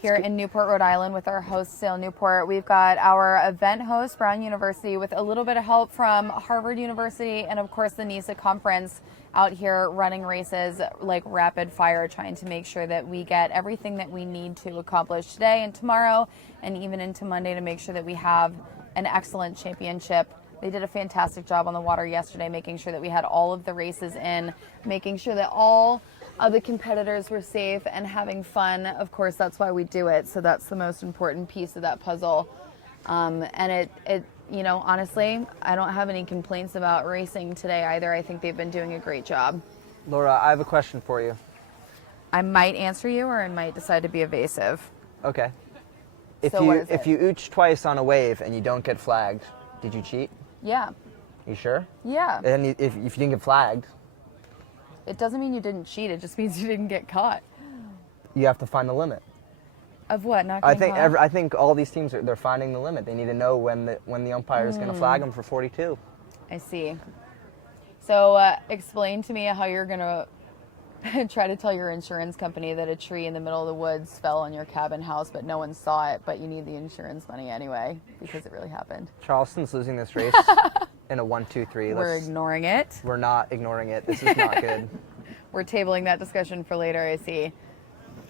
here in Newport, Rhode Island with our host, Sail Newport. We've got our event host, Brown University, with a little bit of help from Harvard University and, of course, the NISA conference out here running races like rapid fire, trying to make sure that we get everything that we need to accomplish today and tomorrow and even into Monday to make sure that we have an excellent championship. They did a fantastic job on the water yesterday, making sure that we had all of the races in, making sure that all of the competitors were safe and having fun. Of course, that's why we do it. So that's the most important piece of that puzzle. And it, you know, honestly, I don't have any complaints about racing today either. I think they've been doing a great job. Laura, I have a question for you. I might answer you, or I might decide to be evasive. Okay. What is If it? you ooch twice on a wave and you don't get flagged, did you cheat? Yeah. You sure? Yeah. And if you didn't get flagged, It doesn't mean you didn't cheat. It just means you didn't get caught. you have to find the limit. Of what? Not I getting think caught? I think all these teams they're finding the limit. They need to know when the umpire is going to flag them for 42. I see. So explain to me how you're going to try to tell your insurance company that a tree in the middle of the woods fell on your cabin house, but no one saw it, but you need the insurance money anyway because it really happened. Charleston's losing this race in a 1-2-3. We're ignoring it. We're not ignoring it. This is not good. We're tabling that discussion for later, I see.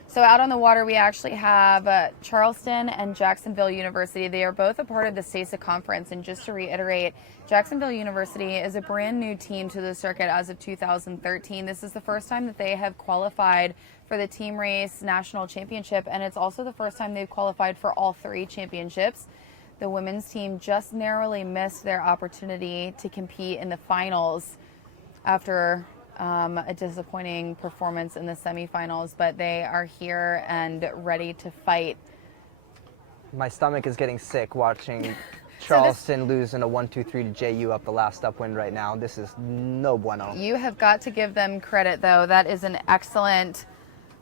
So out on the water, we actually have Charleston and Jacksonville University. They are both a part of the ICSA conference. And just to reiterate, Jacksonville University is a brand new team to the circuit as of 2013. This is the first time that they have qualified for the team race national championship. And it's also the first time they've qualified for all 3 championships. The women's team just narrowly missed their opportunity to compete in the finals after a disappointing performance in the semifinals, but they are here and ready to fight. My stomach is getting sick watching Charleston lose in a 1-2-3 to JU up the last upwind right now. This is no bueno. You have got to give them credit, though. That is an excellent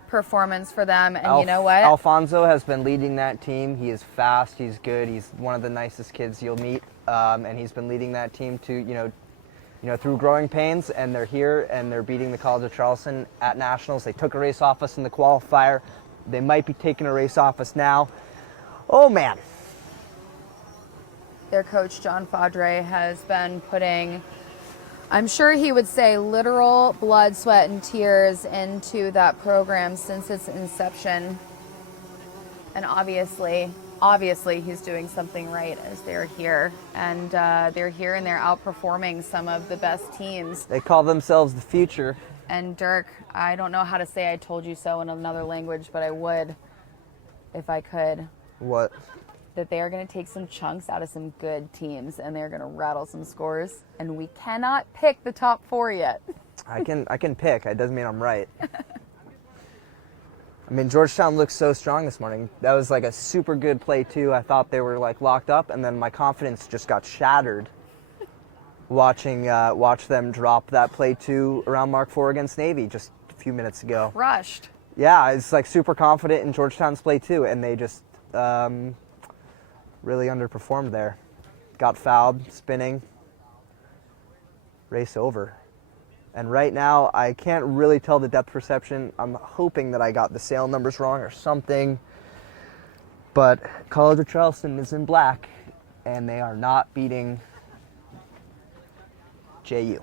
performance for them, and you know what? Alfonso has been leading that team. He is fast, he's good, he's one of the nicest kids you'll meet, and he's been leading that team to, you know, through growing pains, and they're here and they're beating the College of Charleston at nationals. They took a race off us in the qualifier. They might be taking a race off us now. Oh man. Their coach, John Fadre, has been putting, I'm sure he would say, literal blood, sweat, and tears into that program since its inception. And obviously he's doing something right as they're here. And they're here and they're outperforming some of the best teams. They call themselves the future. And Dirk, I don't know how to say I told you so in another language, but I would if I could. What? That they are going to take some chunks out of some good teams and they're going to rattle some scores. And we cannot pick the top 4 yet. I can pick. It doesn't mean I'm right. I mean, Georgetown looked so strong this morning. That was like a super good play too. I thought they were like locked up, and then my confidence just got shattered watch them drop that play 2 around Mark 4 against Navy just a few minutes ago. Crushed. Yeah, it's like super confident in Georgetown's play 2, and they just really underperformed there. Got fouled, spinning, race over. And right now, I can't really tell the depth perception. I'm hoping that I got the sail numbers wrong or something. But College of Charleston is in black, and they are not beating JU.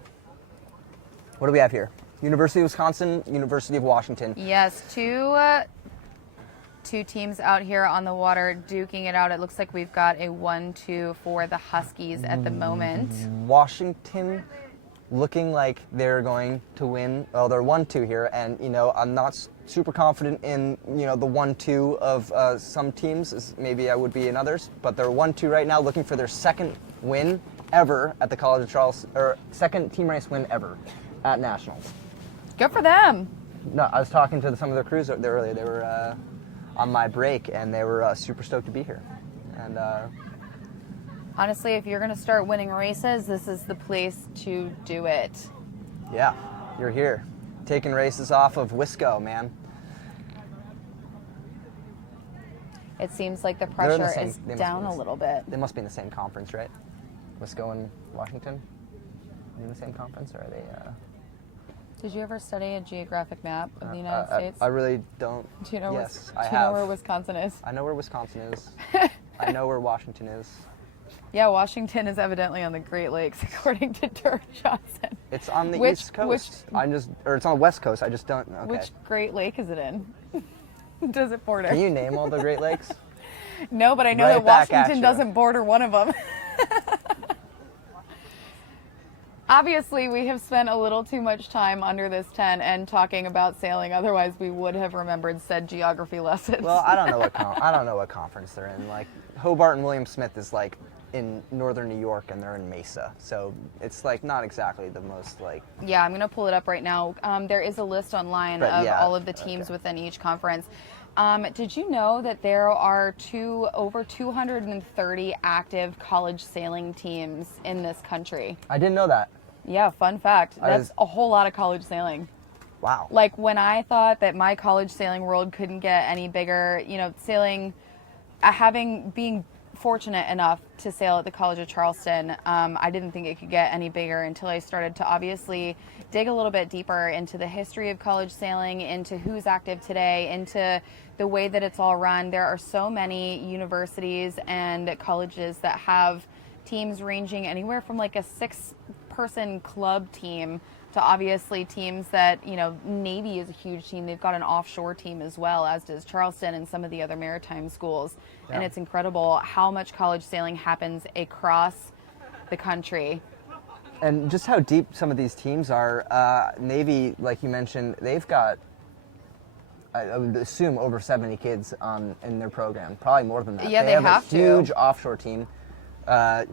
What do we have here? University of Wisconsin, University of Washington. Yes, two teams out here on the water duking it out. It looks like we've got a 1-2 for the Huskies at the moment. Washington looking like they're going to win. Oh, they're 1-2 here, and you know, I'm not super confident in, you know, the 1-2 of some teams as maybe I would be in others, but they're 1-2 right now, looking for their second win ever at the College of Charleston, or second team race win ever at nationals. Good for them. No, I was talking to some of their crews there earlier. They were on my break, and they were super stoked to be here. And honestly, if you're going to start winning races, this is the place to do it. Yeah, you're here. Taking races off of Wisco, man. It seems like the pressure is down a little bit. They must be in the same conference, right? Wisco and Washington? Are they in the same conference, or are they... Did you ever study a geographic map of the United States? I really don't. Do you know, yes, do you know where Wisconsin is? I know where Wisconsin is. I know where Washington is. Yeah, Washington is evidently on the Great Lakes, according to Dirk Johnson. It's on the East Coast. It's on the West Coast. I just don't. Okay. Which Great Lake is it in? Does it border? Can you name all the Great Lakes? No, but I know that Washington doesn't border one of them. Obviously, we have spent a little too much time under this tent and talking about sailing. Otherwise, we would have remembered said geography lessons. Well, I don't know what conference they're in. Like Hobart and William Smith is like in northern New York, and they're in Mesa, so it's like not exactly the most like. Yeah, I'm gonna pull it up right now. There is a list online of all of the teams within each conference. Did you know that there are over 230 active college sailing teams in this country? I didn't know that. Yeah, fun fact. That's a whole lot of college sailing. Wow. Like when I thought that my college sailing world couldn't get any bigger, you know, sailing, being fortunate enough to sail at the College of Charleston, I didn't think it could get any bigger until I started to obviously dig a little bit deeper into the history of college sailing, into who's active today, into the way that it's all run. There are so many universities and colleges that have teams ranging anywhere from like a 6-person club team to obviously teams that, you know, Navy is a huge team. They've got an offshore team as well, as does Charleston and some of the other maritime schools. Yeah. And it's incredible how much college sailing happens across the country. And just how deep some of these teams are. Navy, like you mentioned, they've got, I would assume, over 70 kids in their program. Probably more than that. Yeah, they have a huge offshore team.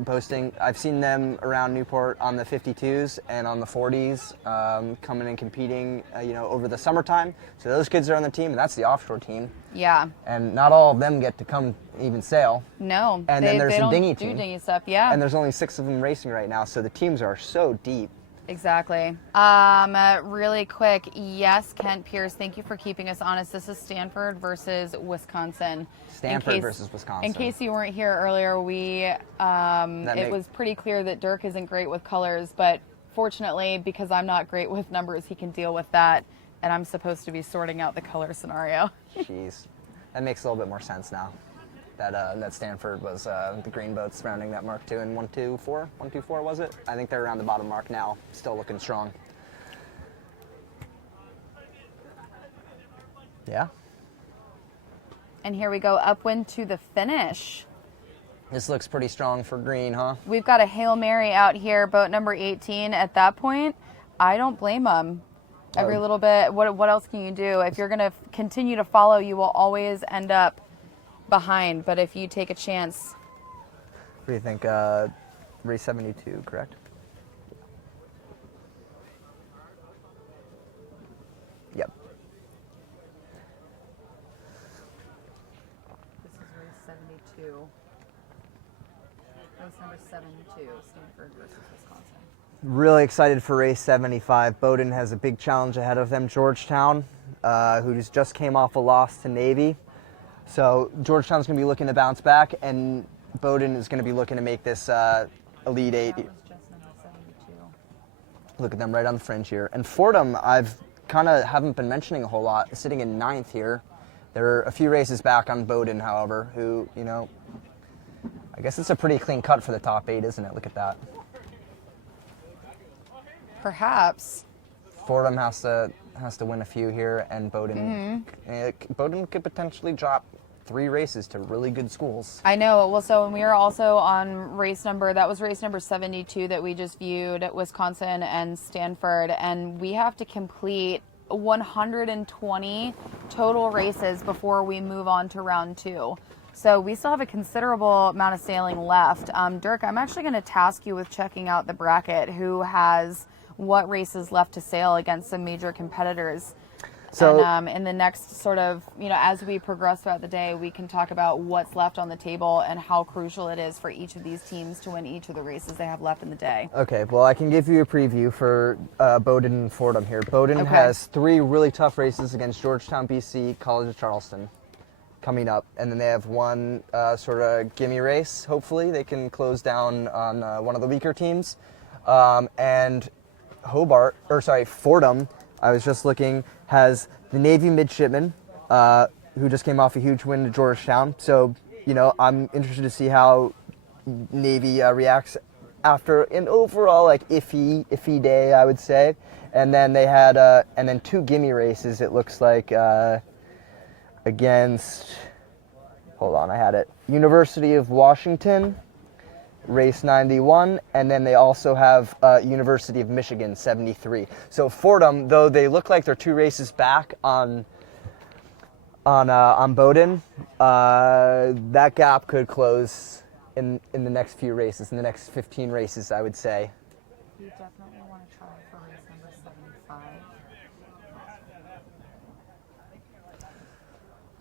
Posting. I've seen them around Newport on the 52s and on the 40s, coming and competing, over the summertime. So those kids are on the team, and that's the offshore team. Yeah. And not all of them get to come even sail. No. And then there's the dinghy team. Do dinghy stuff, yeah. And there's only 6 of them racing right now, so the teams are so deep. Exactly. Really quick, yes, Kent Pierce, thank you for keeping us honest. This is Stanford versus Wisconsin. Stanford versus Wisconsin. In case you weren't here earlier, it was pretty clear that Dirk isn't great with colors, but fortunately, because I'm not great with numbers, he can deal with that, and I'm supposed to be sorting out the color scenario. Jeez. That makes a little bit more sense now. That Stanford was the green boats surrounding that Mark II and 124 was it? I think they're around the bottom mark now, still looking strong. Yeah. And here we go, upwind to the finish. This looks pretty strong for green, huh? We've got a Hail Mary out here, boat number 18. At that point, I don't blame them. Every little bit, what else can you do? If you're going to continue to follow, you will always end up behind, but if you take a chance. What do you think? Race 72, correct? Yep. This is race 72. Race number 72, Stanford versus Wisconsin. Really excited for race 75. Bowdoin has a big challenge ahead of them. Georgetown, who just came off a loss to Navy. So Georgetown's going to be looking to bounce back, and Bowdoin is going to be looking to make this Elite 8. That was just number 72. Look at them right on the fringe here. And Fordham, I've kind of haven't been mentioning a whole lot, sitting in 9th here. There are a few races back on Bowdoin, however, who, I guess it's a pretty clean cut for the top 8, isn't it? Look at that. Perhaps. Fordham has to win a few here, and Bowdoin Bowdoin could potentially drop 3 races to really good schools. I know. Well, so we are also on race number 72 that we just viewed, Wisconsin and Stanford, and we have to complete 120 total races before we move on to round 2. So we still have a considerable amount of sailing left. Dirk, I'm actually going to task you with checking out the bracket, who has what races left to sail against some major competitors. So, and in the next sort of, as we progress throughout the day, we can talk about what's left on the table and how crucial it is for each of these teams to win each of the races they have left in the day. Okay, well, I can give you a preview for Bowdoin and Fordham here. Bowdoin has 3 really tough races against Georgetown, BC, College of Charleston coming up. And then they have one sort of gimme race. Hopefully they can close down on one of the weaker teams. And Fordham I was just looking, has the Navy midshipman, who just came off a huge win to Georgetown. So, you know, I'm interested to see how Navy reacts after an overall like iffy day, I would say. And then they had and then 2 gimme races. It looks like against. Hold on, I had it. University of Washington, race 91, and then they also have University of Michigan 73. So Fordham, though they look like they're 2 races back on Bowdoin, that gap could close in the next few races, in the next 15 races, I would say. You definitely want to try for race number 75.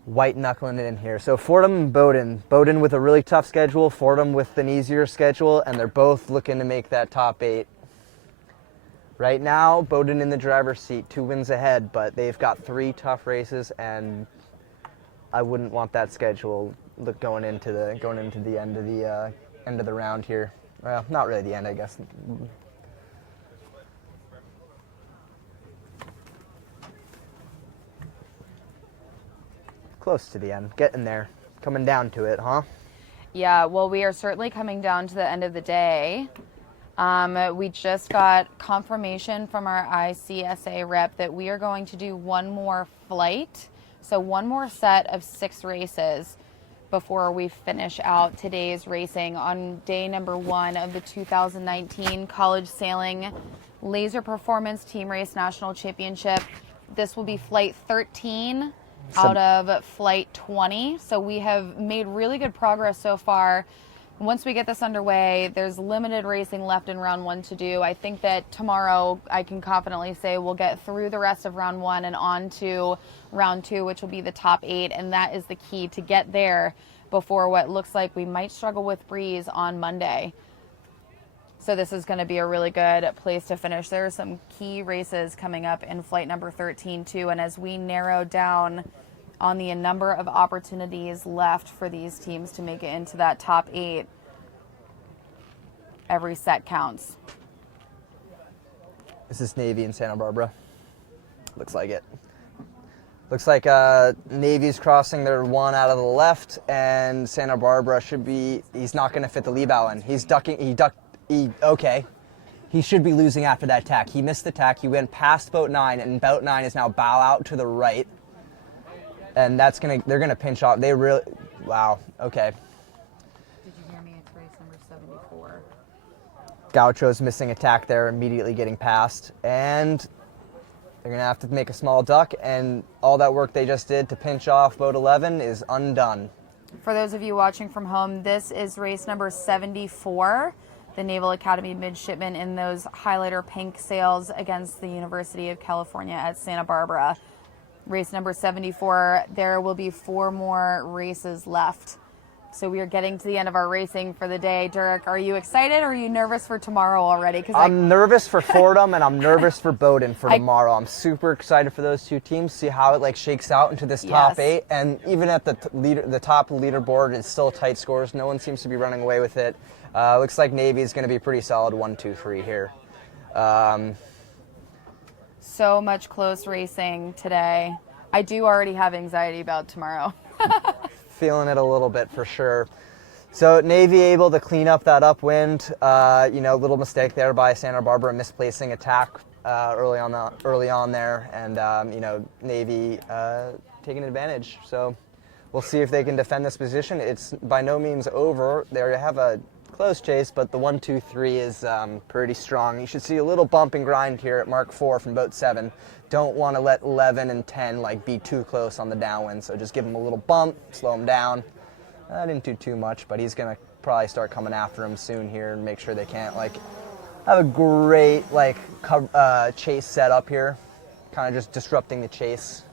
White knuckling it in here. So Fordham and Bowdoin. Bowdoin with a really tough schedule, Fordham with an easier schedule, and they're both looking to make that top 8. Right now, Bowdoin in the driver's seat, 2 wins ahead, but they've got 3 tough races, and I wouldn't want that schedule going into the end of the round here. Well, not really the end, I guess. Close to the end, getting there, coming down to it, huh? Yeah, well, we are certainly coming down to the end of the day. We just got confirmation from our ICSA rep that we are going to do one more flight. So one more set of 6 races before we finish out today's racing on day number 1 of the 2019 College Sailing LaserPerformance Team Race National Championship. This will be flight 13 out of flight 20. So we have made really good progress so far. Once we get this underway, there's limited racing left in round 1 to do. I think that tomorrow I can confidently say we'll get through the rest of round 1 and on to round 2, which will be the top 8. And that is the key to get there before what looks like we might struggle with breeze on Monday. So this is going to be a really good place to finish. There are some key races coming up in flight number 13 too. And as we narrow down on the number of opportunities left for these teams to make it into that top 8, every set counts. This is Navy in Santa Barbara. Looks like it. Looks like Navy's crossing their 1 out of the left, and Santa Barbara should be, he's not going to fit the lee bow in. He's ducking, okay. He should be losing after that tack. He missed the tack. He went past boat 9, and boat 9 is now bow out to the right. And that's they're gonna pinch off. They really, wow, okay. Did you hear me? It's race number 74. Gaucho's missing a tack there, immediately getting past. And they're gonna have to make a small duck, and all that work they just did to pinch off boat 11 is undone. For those of you watching from home, this is race number 74. The Naval Academy midshipmen in those highlighter pink sails against the University of California at Santa Barbara. Race number 74, there will be 4 more races left. So we are getting to the end of our racing for the day. Derek, are you excited or are you nervous for tomorrow already? I'm nervous for Fordham and I'm nervous for Bowdoin for tomorrow. I'm super excited for those 2 teams, see how it shakes out into this top 8. And even at the top leaderboard, it's still tight scores. No one seems to be running away with it. Looks like Navy is going to be pretty solid 1, 2, 3 here. So much close racing today. I do already have anxiety about tomorrow. Feeling it a little bit for sure. So Navy able to clean up that upwind. Little mistake there by Santa Barbara, misplacing attack early on there, and Navy taking advantage. So we'll see if they can defend this position. It's by no means over. They have a close chase, but the 1, 2, 3 is pretty strong. You should see a little bump and grind here at Mark 4 from boat 7. Don't want to let 11 and 10 be too close on the downwind, so just give him a little bump, slow him down. I didn't do too much, but he's going to probably start coming after him soon here and make sure they can't have a great chase set up here, kind of just disrupting the chase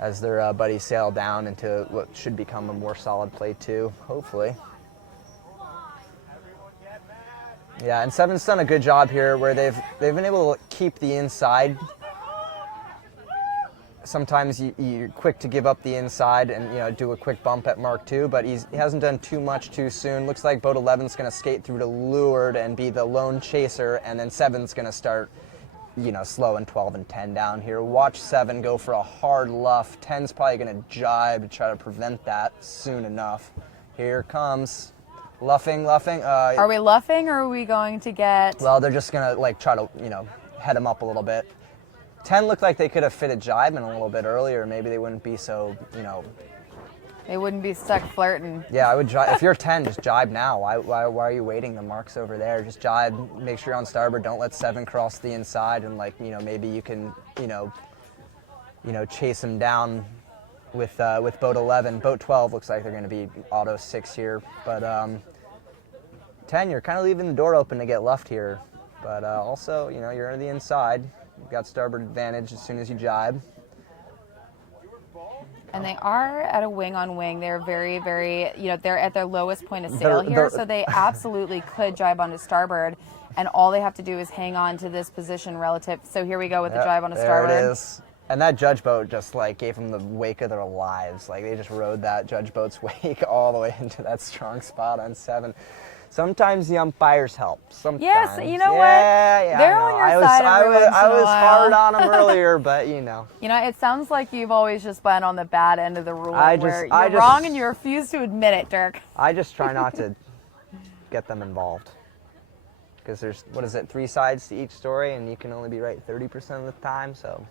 as their buddies sail down into what should become a more solid play 2, hopefully. Yeah, and 7's done a good job here where they've been able to keep the inside. Sometimes you're quick to give up the inside and do a quick bump at Mark 2, but he hasn't done too much too soon. Looks like boat 11's going to skate through to leeward and be the lone chaser, and then 7's going to start slow in 12 and 10 down here. Watch 7 go for a hard luff. 10's probably going to jibe to try to prevent that soon enough. Here comes luffing. Are we luffing, or are we going to get... Well, they're just going to try to, head him up a little bit. 10 looked like they could have fitted jibe in a little bit earlier. Maybe they wouldn't be so, They wouldn't be stuck flirting. Yeah, I would jibe. If you're 10, just jibe now. Why are you waiting? The mark's over there. Just jibe. Make sure you're on starboard. Don't let 7 cross the inside, and maybe you can chase him down with boat 11. Boat 12 looks like they're going to be auto 6 here, but 10, you're kind of leaving the door open to get left here. But also, you're on the inside. You've got starboard advantage as soon as you jibe. And they are at a wing on wing. They're very, very, they're at their lowest point of sail here, so they absolutely could jibe onto starboard, and all they have to do is hang on to this position relative. So here we go with the jibe onto starboard. There it is. And that judge boat just gave them the wake of their lives. They just rode that judge boat's wake all the way into that strong spot on 7. Sometimes the umpires help. Sometimes. Yes, you know what? Yeah, they're on your side every once in a while. I was hard on them earlier, but it sounds like you've always just been on the bad end of the rule, where you're just wrong and you refuse to admit it, Dirk. I just try not to get them involved. Because there's, 3 sides to each story, and you can only be right 30% of the time, so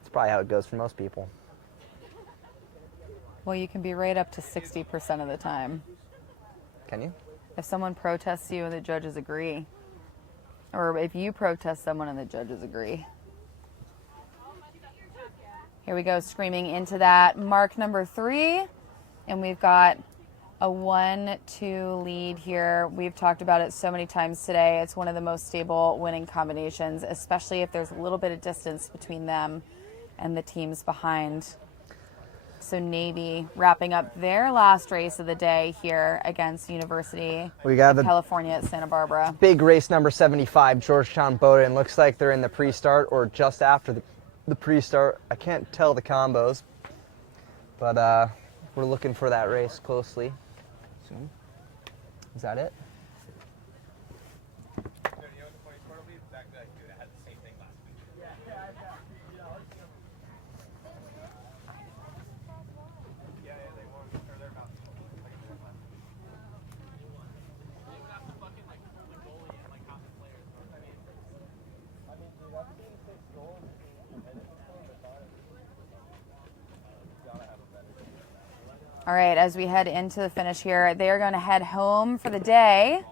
it's probably how it goes for most people. Well, you can be right up to 60% of the time. Can you? If someone protests you and the judges agree. Or if you protest someone and the judges agree. Here we go, screaming into that mark number 3. And we've got a 1-2 lead here. We've talked about it so many times today. It's one of the most stable winning combinations, especially if there's a little bit of distance between them and the teams behind. So Navy wrapping up their last race of the day here against University of California at Santa Barbara. Big race number 75, Georgetown Bowdoin. Looks like they're in the pre-start or just after the pre-start. I can't tell the combos, but we're looking for that race closely soon. Is that it? All right, as we head into the finish here, they are going to head home for the day,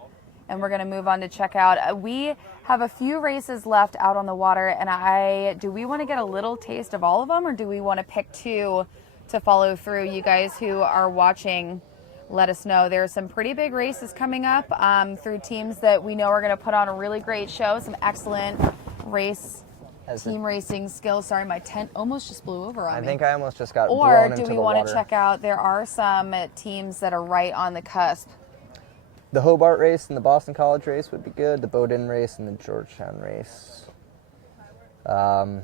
and we're going to move on to checkout. We have a few races left out on the water, and do we want to get a little taste of all of them, or do we want to pick 2 to follow through? You guys who are watching, let us know. There are some pretty big races coming up through teams that we know are going to put on a really great show, some excellent team racing skills. Sorry, my tent almost just blew over on me. I think I almost just got blown Or into do we the want water. to check out, there are some teams that are right on the cusp. The Hobart race and the Boston College race would be good. The Bowdoin race and the Georgetown race. Hard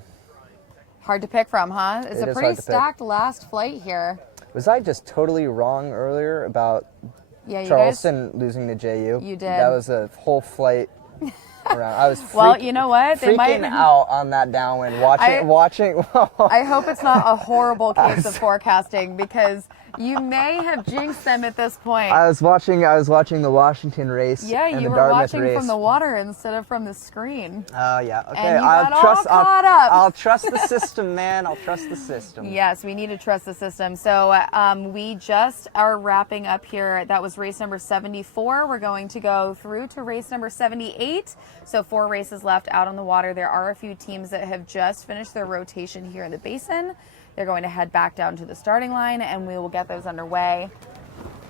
to pick from, huh? It's a pretty stacked last flight here. Was I just totally wrong earlier about Charleston losing to JU? You did. That was a whole flight around. I was well, you know what? They freaking out on that downwind. Watching. I hope it's not a horrible case of forecasting, because you may have jinxed them at this point. I was watching the Washington race. Yeah, and you the were Dartmouth watching race. from the water instead of from the screen. Oh yeah. Okay. And you got all caught up. I'll trust the system, man. I'll trust the system. Yes, we need to trust the system. So we just are wrapping up here. That was race number 74. We're going to go through to race number 78. So 4 races left out on the water. There are a few teams that have just finished their rotation here in the basin. They're going to head back down to the starting line, and we will get those underway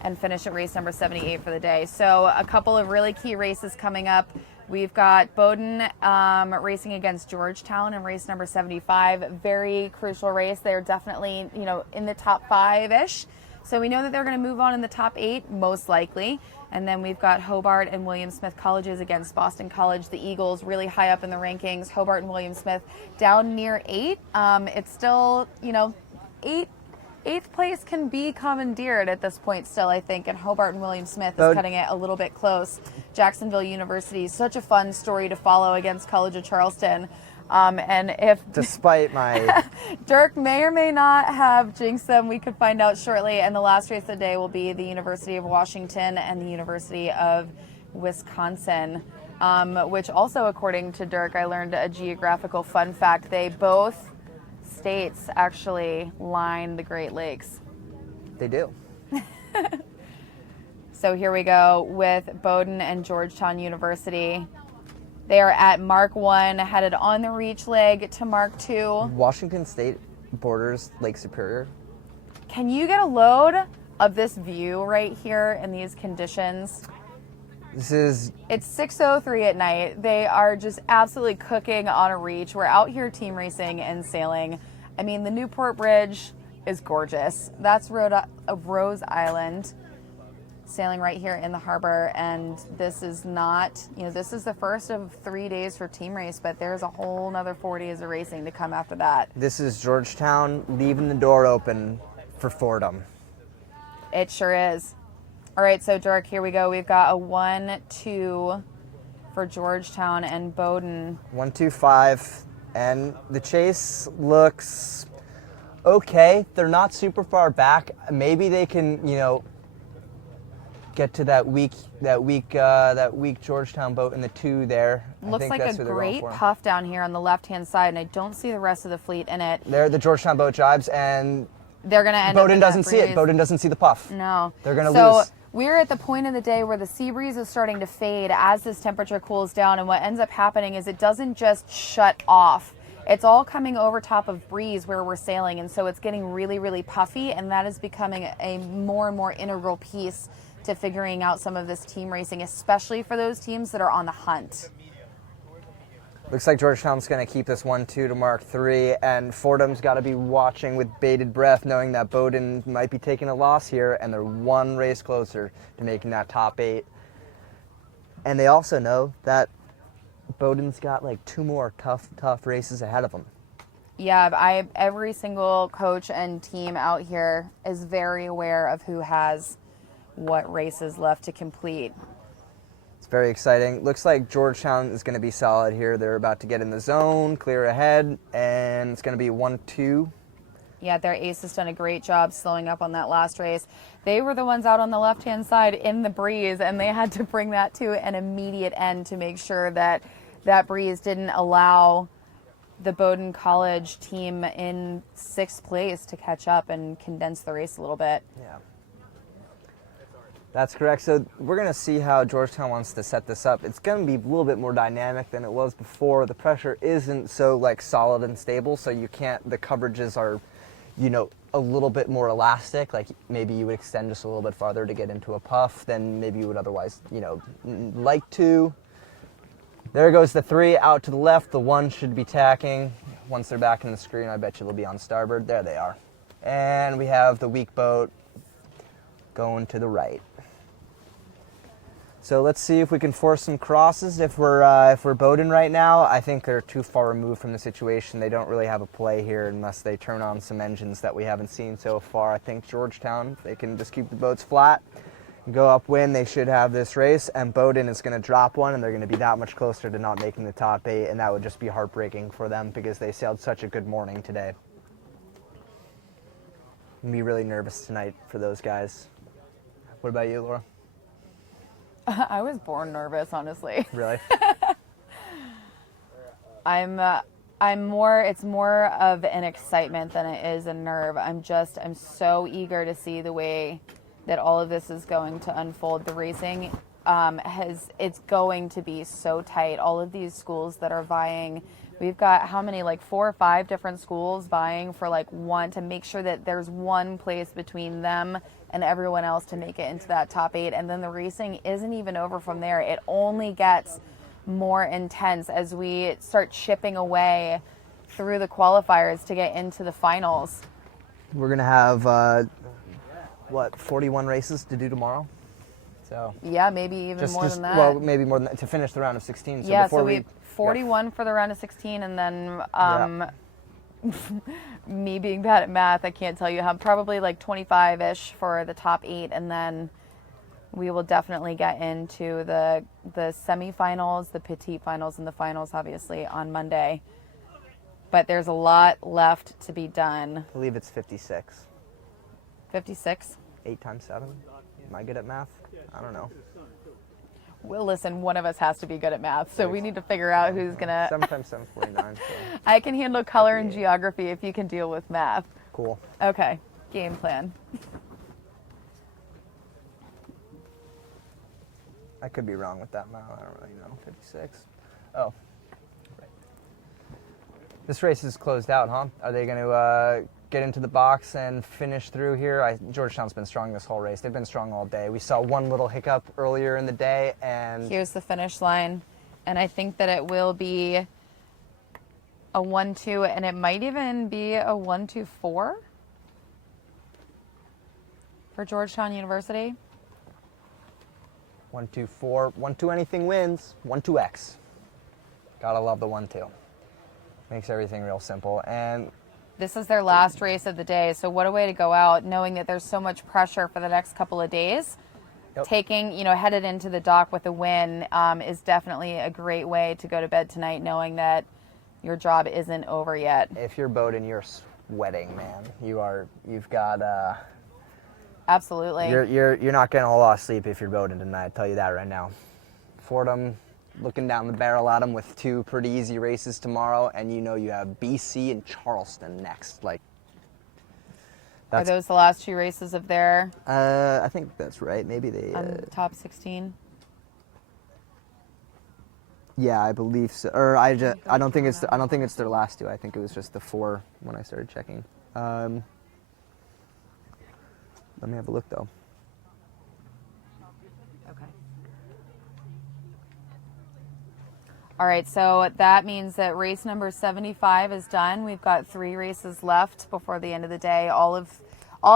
and finish at race number 78 for the day. So a couple of really key races coming up. We've got Bowdoin racing against Georgetown in race number 75. Very crucial race. They're definitely, in the top 5-ish. So we know that they're going to move on in the top 8, most likely. And then we've got Hobart and William Smith colleges against Boston College. The Eagles really high up in the rankings. Hobart and William Smith down near 8. It's still, 8 8th place can be commandeered at this point still, I think, and Hobart and William Smith is cutting it a little bit close. Jacksonville University, such a fun story to follow against College of Charleston. And if despite my Dirk may or may not have jinxed them, we could find out shortly. And the last race of the day will be the University of Washington and the University of Wisconsin, which also, according to Dirk, I learned a geographical fun fact. They both states actually line the Great Lakes. They do. So here we go with Bowdoin and Georgetown University. They are at Mark 1, headed on the reach leg to Mark 2. Washington State borders Lake Superior. Can you get a load of this view right here in these conditions? It's 6:03 at night. They are just absolutely cooking on a reach. We're out here team racing and sailing. I mean, the Newport Bridge is gorgeous. That's Rose Island. Sailing right here in the harbor, and this is not, this is the first of 3 days for team race, but there's a whole nother 4 days of racing to come after that. This is Georgetown leaving the door open for Fordham. It sure is. All right, so Dirk, here we go. We've got a 1-2 for Georgetown and Bowdoin. 1-2-5, and the chase looks okay. They're not super far back. Maybe they can, get to that weak Georgetown boat in the 2 there. Looks like a great puff down here on the left-hand side, and I don't see the rest of the fleet in it. There, the Georgetown boat jives, and they're going to end Bowdoin up doesn't see it. Bowdoin doesn't see the puff. No. They're going to lose. So we're at the point in the day where the sea breeze is starting to fade as this temperature cools down, and what ends up happening is it doesn't just shut off. It's all coming over top of breeze where we're sailing, and so it's getting really, really puffy, and that is becoming a more and more integral piece to figuring out some of this team racing, especially for those teams that are on the hunt. Looks like Georgetown's going to keep this 1-2 to Mark 3, and Fordham's got to be watching with bated breath, knowing that Bowdoin might be taking a loss here, and they're 1 race closer to making that top 8. And they also know that Bowdoin's got like 2 more tough races ahead of them. Yeah, every single coach and team out here is very aware of who has what races left to complete. It's very exciting. Looks like Georgetown is going to be solid here. They're about to get in the zone, clear ahead, and it's going to be 1-2. Yeah, their ace has done a great job slowing up on that last race. They were the ones out on the left-hand side in the breeze, and they had to bring that to an immediate end to make sure that that breeze didn't allow the Bowdoin College team in 6th place to catch up and condense the race a little bit. Yeah. That's correct. So we're going to see how Georgetown wants to set this up. It's going to be a little bit more dynamic than it was before. The pressure isn't so solid and stable, so the coverages are, a little bit more elastic. Like maybe you would extend just a little bit farther to get into a puff than maybe you would otherwise, like to. There goes the 3 out to the left. The 1 should be tacking. Once they're back in the screen, I bet you they'll be on starboard. There they are. And we have the weak boat going to the right. So let's see if we can force some crosses. If we're Bowdoin right now, I think they're too far removed from the situation. They don't really have a play here unless they turn on some engines that we haven't seen so far. I think Georgetown, they can just keep the boats flat and go upwind. They should have this race, and Bowdoin is going to drop one, and they're going to be that much closer to not making the top 8, and that would just be heartbreaking for them because they sailed such a good morning today. I'm be really nervous tonight for those guys. What about you, Laura? I was born nervous, honestly. Really? It's more of an excitement than it is a nerve. I'm so eager to see the way that all of this is going to unfold. The racing it's going to be so tight. All of these schools that are vying, we've got how many, 4 or 5 different schools vying for one, to make sure that there's one place between them and everyone else to make it into that top 8. And then the racing isn't even over from there. It only gets more intense as we start chipping away through the qualifiers to get into the finals. We're going to have, 41 races to do tomorrow? So yeah, maybe even more than that. Well, maybe more than that, to finish the round of 16. So yeah, before so we 41 for the round of 16, and then Me being bad at math, I can't tell you how. Probably like 25-ish for the top 8, and then we will definitely get into the semifinals, the petite finals, and the finals, obviously, on Monday. But there's a lot left to be done. I believe it's 56. 56? 8 times 7? Am I good at math? I don't know. Well, listen, one of us has to be good at math, so we need to figure out who's going to... 7 times 7 is 49. So. I can handle color and geography if you can deal with math. Cool. Okay, game plan. I could be wrong with that amount. I don't really know. 56. Oh. Right. This race is closed out, huh? Are they going to get into the box and finish through here? Georgetown's been strong this whole race. They've been strong all day. We saw one little hiccup earlier in the day, and here's the finish line. And I think that it will be a 1-2, and it might even be a 1-2-4 for Georgetown University. 1-2-4. 1-2 anything wins. 1-2X. Gotta love the 1-2. Makes everything real simple. And this is their last race of the day, so what a way to go out, knowing that there's so much pressure for the next couple of days. Yep. Taking, headed into the dock with a win is definitely a great way to go to bed tonight, knowing that your job isn't over yet. If you're boating, you're sweating, man. You've got absolutely. You're not getting a lot of sleep if you're boating tonight. I'll tell you that right now. Fordham looking down the barrel at them with 2 pretty easy races tomorrow, and you have BC and Charleston next. Are those the last 2 races of their? I think that's right. Maybe they top 16. Yeah, I believe so. Or I don't think it's their last 2. I think it was just the 4 when I started checking. Let me have a look though. Okay. All right, so that means that race number 75 is done. We've got 3 races left before the end of the day. All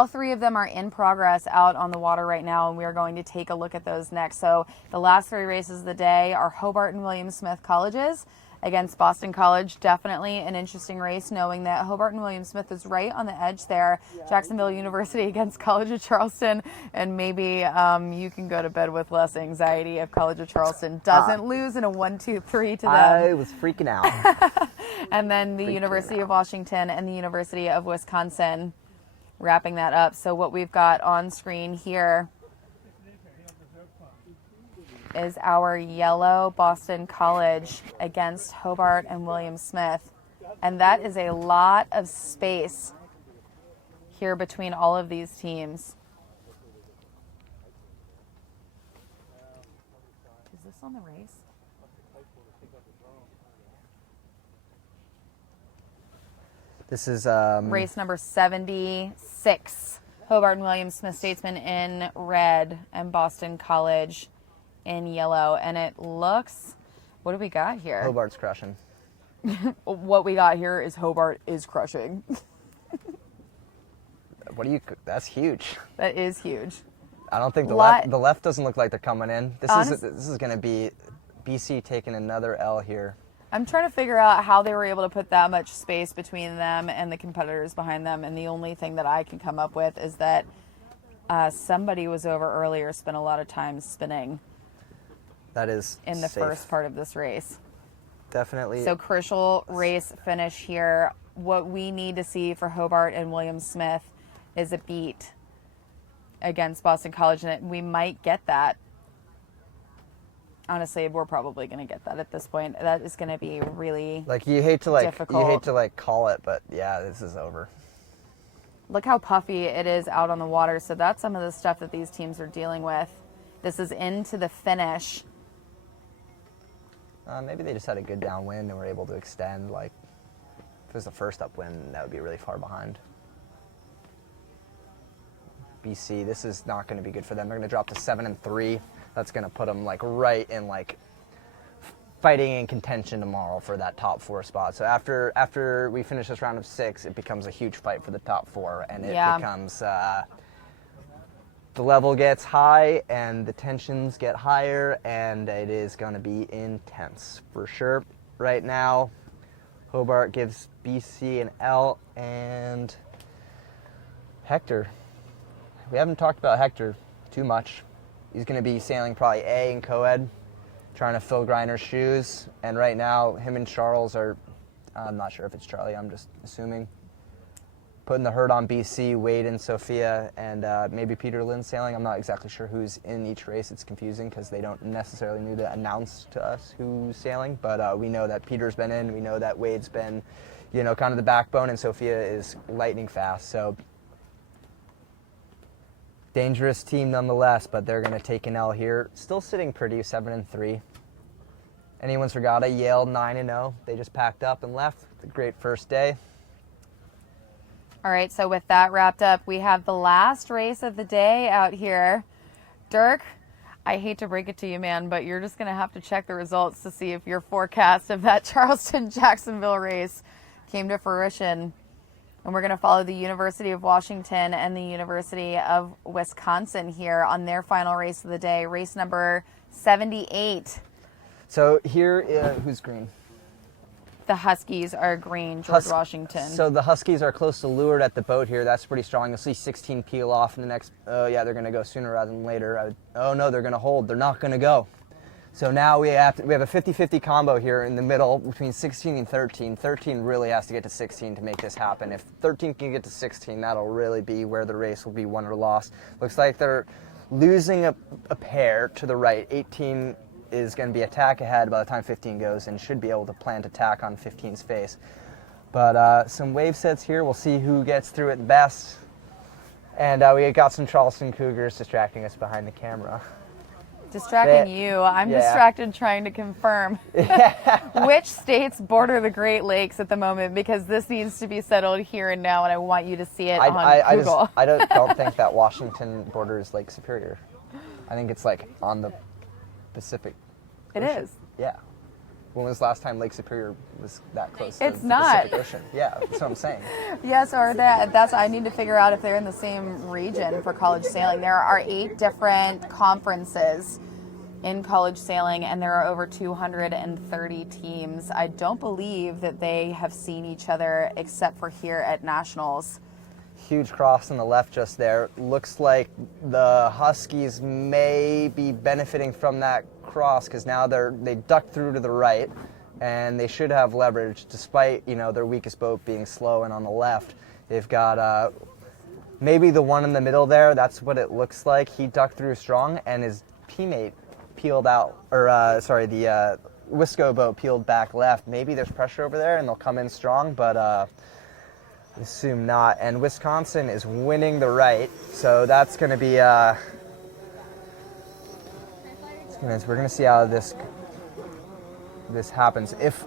3 of them are in progress out on the water right now, and we are going to take a look at those next. So the last 3 races of the day are Hobart and William Smith colleges against Boston College. Definitely an interesting race, knowing that Hobart and William Smith is right on the edge there. Jacksonville University against College of Charleston, and maybe you can go to bed with less anxiety if College of Charleston doesn't lose in a 1-2-3 to them. I was freaking out. And then the University of Washington and the University of Wisconsin wrapping that up. So what we've got on screen here is our yellow Boston College against Hobart and William Smith. And that is a lot of space here between all of these teams. Is this on the race? This is race number 76. Hobart and William Smith Statesman in red and Boston College in yellow. And it looks, what do we got here? Hobart's crushing. What we got here is Hobart is crushing. That's huge. That is huge. I don't think the left doesn't look like they're coming in. This is going to be BC taking another L here. I'm trying to figure out how they were able to put that much space between them and the competitors behind them, and the only thing that I can come up with is that somebody was over earlier, spent a lot of time spinning. That is in the safe. First part of this race. Definitely. So crucial race finish here. What we need to see for Hobart and William Smith is a beat against Boston College, and we might get that. Honestly, we're probably going to get that at this point. That is going to be really you hate to difficult. call it, but yeah, this is over. Look how puffy it is out on the water. So that's some of the stuff that these teams are dealing with. This is into the finish. Maybe they just had a good downwind and were able to extend. If it was the first upwind, that would be really far behind. BC, this is not going to be good for them. They're going to drop to 7-3. That's going to put them right in fighting in contention tomorrow for that top 4 spot. So after we finish this round of 6, it becomes a huge fight for the top 4, and it becomes the level gets high and the tensions get higher, and it is going to be intense for sure. Right now, Hobart gives BC an L, and Hector. We haven't talked about Hector too much. He's going to be sailing probably A in co-ed, trying to fill Griner's shoes. And right now, him and Charles are, I'm not sure if it's Charlie, I'm just assuming, putting the herd on BC, Wade and Sophia, and maybe Peter Lynn sailing. I'm not exactly sure who's in each race. It's confusing because they don't necessarily need to announce to us who's sailing, but we know that Peter's been in, we know that Wade's been, you know, kind of the backbone, and Sophia is lightning fast. So dangerous team nonetheless, but they're going to take an L here. Still sitting pretty, 7-3. Anyone's Regatta, Yale 9-0. They just packed up and left. It's a great first day. All right, so with that wrapped up, we have the last race of the day out here. Dirk, I hate to break it to you, man, but you're just going to have to check the results to see if your forecast of that Charleston-Jacksonville race came to fruition. And we're going to follow the University of Washington and the University of Wisconsin here on their final race of the day, race number 78. So here, who's green? The Huskies are green, George Washington. So the Huskies are close to leeward at the boat here. That's pretty strong. You'll see 16 peel off in the next, oh yeah, they're going to go sooner rather than later. Oh no, they're going to hold. They're not going to go. So now we have a 50-50 combo here in the middle between 16 and 13. 13 really has to get to 16 to make this happen. If 13 can get to 16, that'll really be where the race will be won or lost. Looks like they're losing a pair to the right. 18 is going to be a tack ahead by the time 15 goes and should be able to plant a tack on 15's face. But some wave sets here. We'll see who gets through it best. And we got some Charleston Cougars distracting us behind the camera. Distracting you. I'm distracted trying to confirm which states border the Great Lakes at the moment, because this needs to be settled here and now, and I want you to see it on Google. I don't think that Washington borders Lake Superior. I think it's like on the Pacific Ocean. It is. Yeah. When was the last time Lake Superior was that close to It's the not. Pacific Ocean? Yeah, that's what I'm saying. Yes, or that's I need to figure out if they're in the same region for college sailing. There are 8 different conferences in college sailing, and there are over 230 teams. I don't believe that they have seen each other except for here at Nationals. Huge cross on the left just there. Looks like the Huskies may be benefiting from that cross because now they duck through to the right, and they should have leverage despite, you know, their weakest boat being slow. And on the left, they've got maybe the one in the middle there. That's what it looks like. He ducked through strong, and his teammate peeled out, or the Wisco boat peeled back left. Maybe there's pressure over there, and they'll come in strong, but assume not. And Wisconsin is winning the right, so that's going to be we're going to see how this happens. If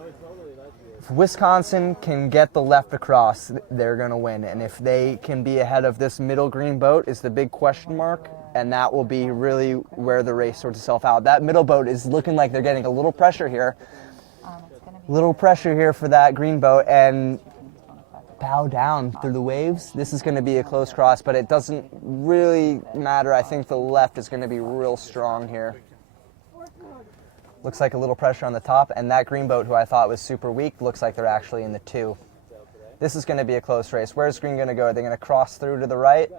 Wisconsin can get the left across, they're going to win, and if they can be ahead of this middle green boat is the big question mark, and that will be really where the race sorts itself out. That middle boat is looking like they're getting a little pressure here. Little pressure here for that green boat, and bow down through the waves. This is going to be a close cross, but it doesn't really matter. I think the left is going to be real strong here. Looks like a little pressure on the top, and that green boat, who I thought was super weak, looks like they're actually in the 2. This is going to be a close race. Where's green going to go? Are they going to cross through to the right?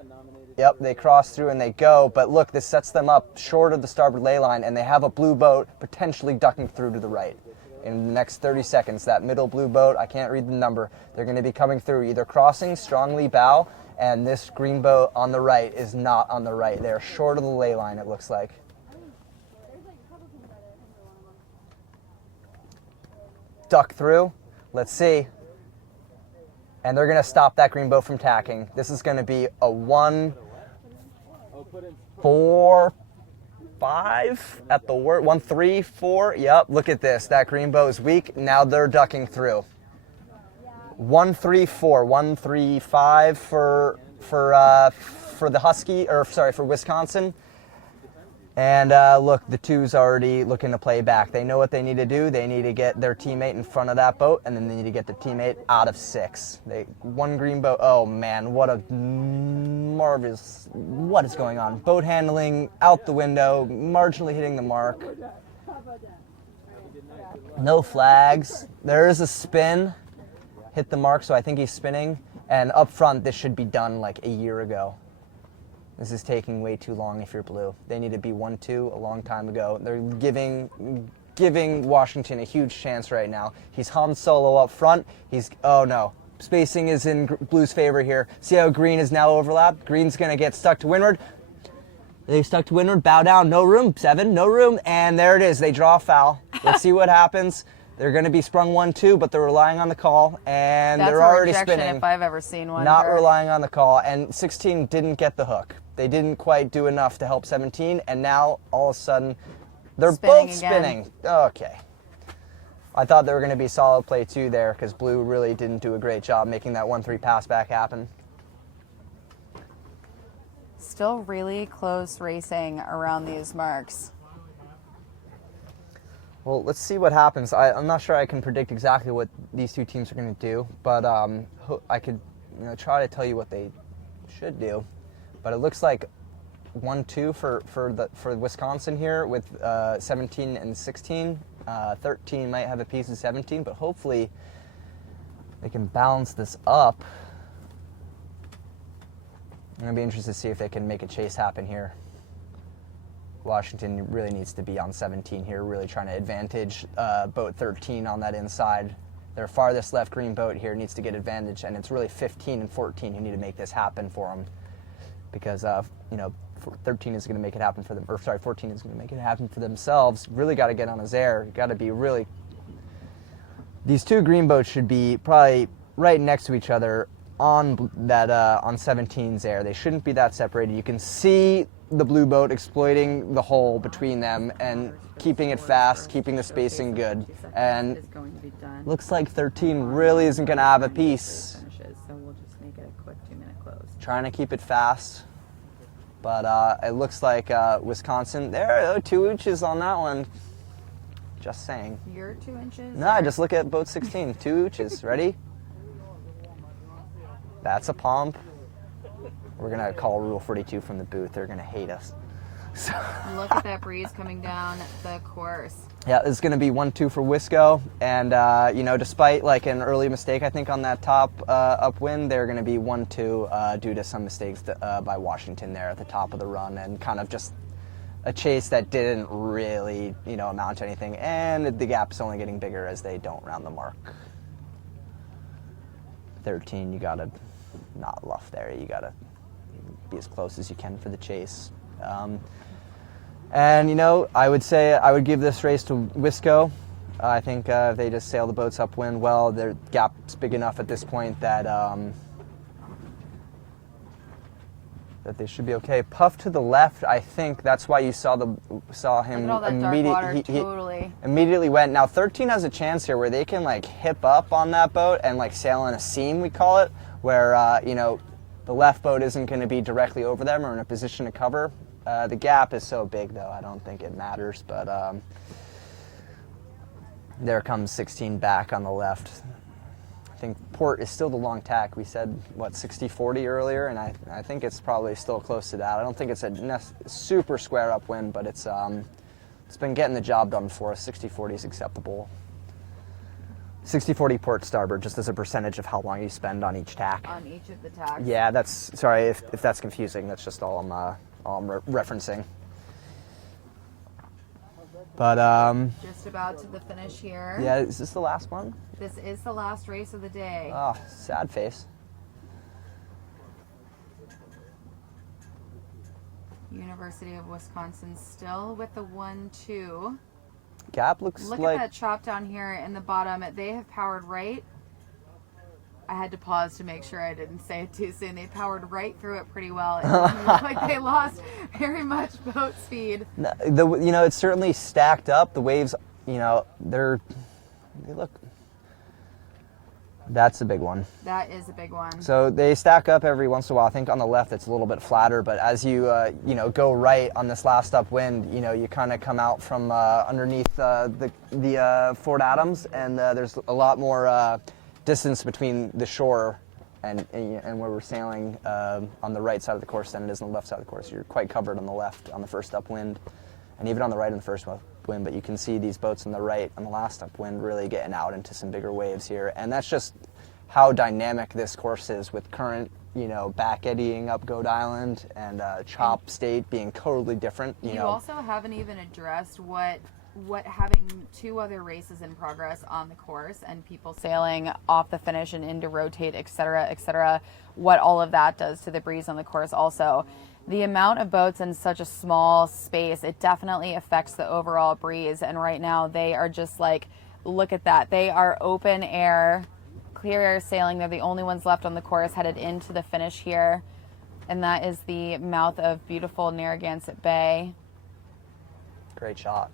Yep, they cross through and they go, but look, this sets them up short of the starboard ley line, and they have a blue boat potentially ducking through to the right. In the next 30 seconds, that middle blue boat, I can't read the number, they're going to be coming through, either crossing, strongly bow, and this green boat on the right is not on the right. They're short of the ley line, it looks like. Duck through, let's see. And they're going to stop that green boat from tacking. This is going to be a 1-4-5 at the worst. 1-3-4. Yep, look at this. That green boat is weak. Now they're ducking through. 1-3-4. 1-3-5 for the Husky, or sorry, for Wisconsin. And look, the 2's already looking to play back. They know what they need to do. They need to get their teammate in front of that boat, and then they need to get the teammate out of 6. One green boat. Oh man, what a marvelous, what is going on? Boat handling out the window, marginally hitting the mark. No flags. There is a spin. hit the mark, so I think he's spinning. And up front, this should be done like a year ago. This is taking way too long if you're blue. They need to be 1-2 a long time ago. They're giving Washington a huge chance right now. He's Han Solo up front. Oh no. Spacing is in blue's favor here. See how green is now overlapped? Green's going to get stuck to windward. They stuck to windward. Bow down. No room. 7. No room. And there it is. They draw a foul. Let's see what happens. They're going to be sprung 1-2, but they're relying on the call, and That's they're already a rejection spinning. if I've ever seen one. Not relying on the call, and 16 didn't get the hook. They didn't quite do enough to help 17, and now all of a sudden they're both spinning. Okay. I thought they were going to be solid play 2 there because blue really didn't do a great job making that 1-3 pass back happen. Still really close racing around these marks. Well, let's see what happens. I'm not sure I can predict exactly what these two teams are going to do, but I could try to tell you what they should do. But it looks like 1-2 for Wisconsin here with 17 and 16. 13 might have a piece of 17, but hopefully they can balance this up. I'm going to be interested to see if they can make a chase happen here. Washington really needs to be on 17 here, really trying to advantage boat 13 on that inside. Their farthest left green boat here needs to get advantage, and it's really 15 and 14 who need to make this happen for them, because 13 is going to make it happen for them, or sorry, 14 is going to make it happen for themselves. Really got to get on his air. Got to be really. These two green boats should be probably right next to each other on that on 17's air. They shouldn't be that separated. You can see the blue boat exploiting the hole between them and keeping it fast, keeping the spacing good. And looks like 13 really isn't going to have a piece. So we'll just make it a quick 2-minute close. Trying to keep it fast. But it looks like Wisconsin, there, 2 inches on that one. Just saying. You're 2 inches? No, just look at boat 16, 2 inches. Ready? That's a pump. We're going to call Rule 42 from the booth. They're going to hate us. So Look at that breeze coming down the course. Yeah, it's going to be 1-2 for Wisco. And, despite like an early mistake, I think, on that top upwind, they're going to be 1-2 due to some mistakes by Washington there at the top of the run, and kind of just a chase that didn't really, amount to anything. And the gap's only getting bigger as they don't round the mark. 13, you got to not luff there. You got to be as close as you can for the chase. I would say I would give this race to Wisco. I think if they just sail the boats upwind well, their gap's big enough at this point that that they should be okay. Puff to the left, I think that's why you saw him immediately went. Now 13 has a chance here where they can like hip up on that boat and like sail in a seam, we call it, where the left boat isn't going to be directly over them or in a position to cover. The gap is so big, though, I don't think it matters. But there comes 16 back on the left. I think port is still the long tack. We said, 60-40 earlier, and I think it's probably still close to that. I don't think it's a super square upwind, but it's been getting the job done for us. 60-40 is acceptable. 60-40 port starboard, just as a percentage of how long you spend on each tack. On each of the tacks. Yeah, sorry if that's confusing. That's just all I'm referencing. But just about to the finish here. Yeah, is this the last one? This is the last race of the day. Oh, sad face. University of Wisconsin still with the 1-2. Gap looks Look like... at that chop down here in the bottom. They have powered right. I had to pause to make sure I didn't say it too soon. They powered right through it pretty well. It doesn't look like they lost very much boat speed. It's certainly stacked up. The waves, they look... That's a big one. That is a big one. So they stack up every once in a while. I think on the left it's a little bit flatter, but as you go right on this last upwind, you kind of come out from underneath the Fort Adams, and there's a lot more distance between the shore and where we're sailing on the right side of the course than it is on the left side of the course. You're quite covered on the left on the first upwind, and even on the right on the first upwind, but you can see these boats on the right on the last upwind really getting out into some bigger waves here, and that's just how dynamic this course is with current, back eddying up Goat Island and Chop State being totally different. You also haven't even addressed what having 2 other races in progress on the course and people sailing off the finish and into rotate, et cetera, what all of that does to the breeze on the course also. The amount of boats in such a small space, it definitely affects the overall breeze. And right now they are just like, look at that. They are open air, clear air sailing. They're the only ones left on the course headed into the finish here. And that is the mouth of beautiful Narragansett Bay. Great shot.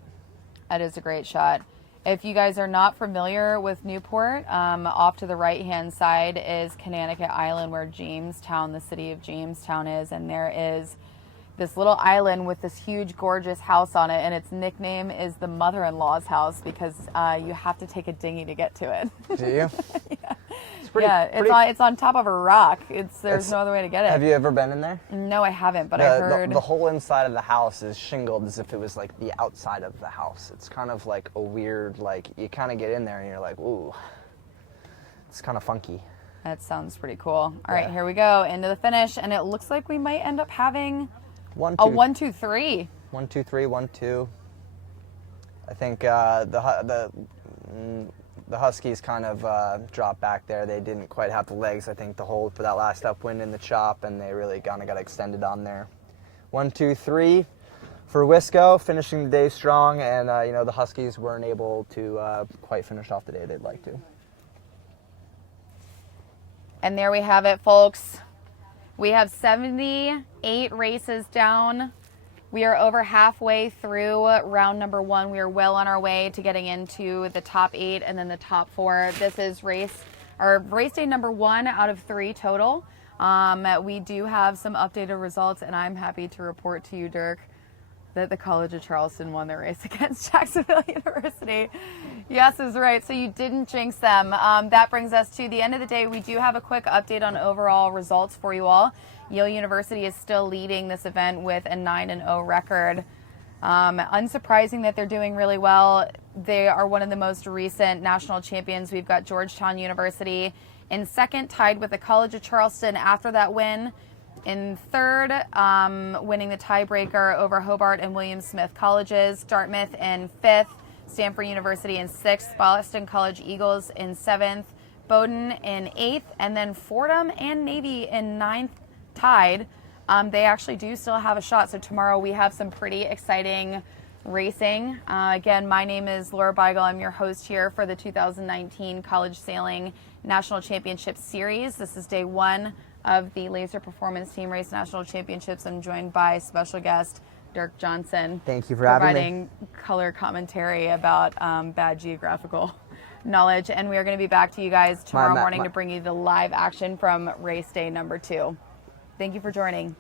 That is a great shot. If you guys are not familiar with Newport, off to the right-hand side is Connecticut Island, where Jamestown, the city of Jamestown, is. And there is this little island with this huge, gorgeous house on it. And its nickname is the mother-in-law's house because you have to take a dinghy to get to it. Do you? Yeah. It's on top of a rock. There's no other way to get it. Have you ever been in there? No, I haven't, but I heard. The whole inside of the house is shingled as if it was like the outside of the house. It's kind of like a weird, like, you kind of get in there and you're like, ooh, it's kind of funky. That sounds pretty cool. All right, here we go into the finish, and it looks like we might end up having a 1-2-3. 1-2-3, 1-2. I think the Huskies kind of dropped back there. They didn't quite have the legs, I think, to hold for that last upwind in the chop, and they really kind of got extended on there. 1-2-3 for Wisco, finishing the day strong, and the Huskies weren't able to quite finish off the day they'd like to. And there we have it, folks. We have 78 races down. We are over halfway through round number 1. We are well on our way to getting into the top 8 and then the top 4. This is race day number 1 out of 3 total. We do have some updated results, and I'm happy to report to you, Dirk, that the College of Charleston won their race against Jacksonville University. Yes is right, so you didn't jinx them. That brings us to the end of the day. We do have a quick update on overall results for you all. Yale University is still leading this event with a 9-0 record. Unsurprising that they're doing really well. They are one of the most recent national champions. We've got Georgetown University in second, tied with the College of Charleston after that win. In third, winning the tiebreaker over Hobart and William Smith colleges. Dartmouth in fifth, Stanford University in sixth, Boston College Eagles in seventh, Bowdoin in eighth, and then Fordham and Navy in ninth, tied. They actually do still have a shot. So tomorrow we have some pretty exciting racing. Again, my name is Laura Beigel. I'm your host here for the 2019 College Sailing National Championship Series. This is day 1 of the LaserPerformance Team Race National Championships. I'm joined by special guest Dirk Johnson. Thank you for having me. Providing color commentary about bad geographical knowledge. And we are going to be back to you guys tomorrow morning to bring you the live action from race day number 2. Thank you for joining.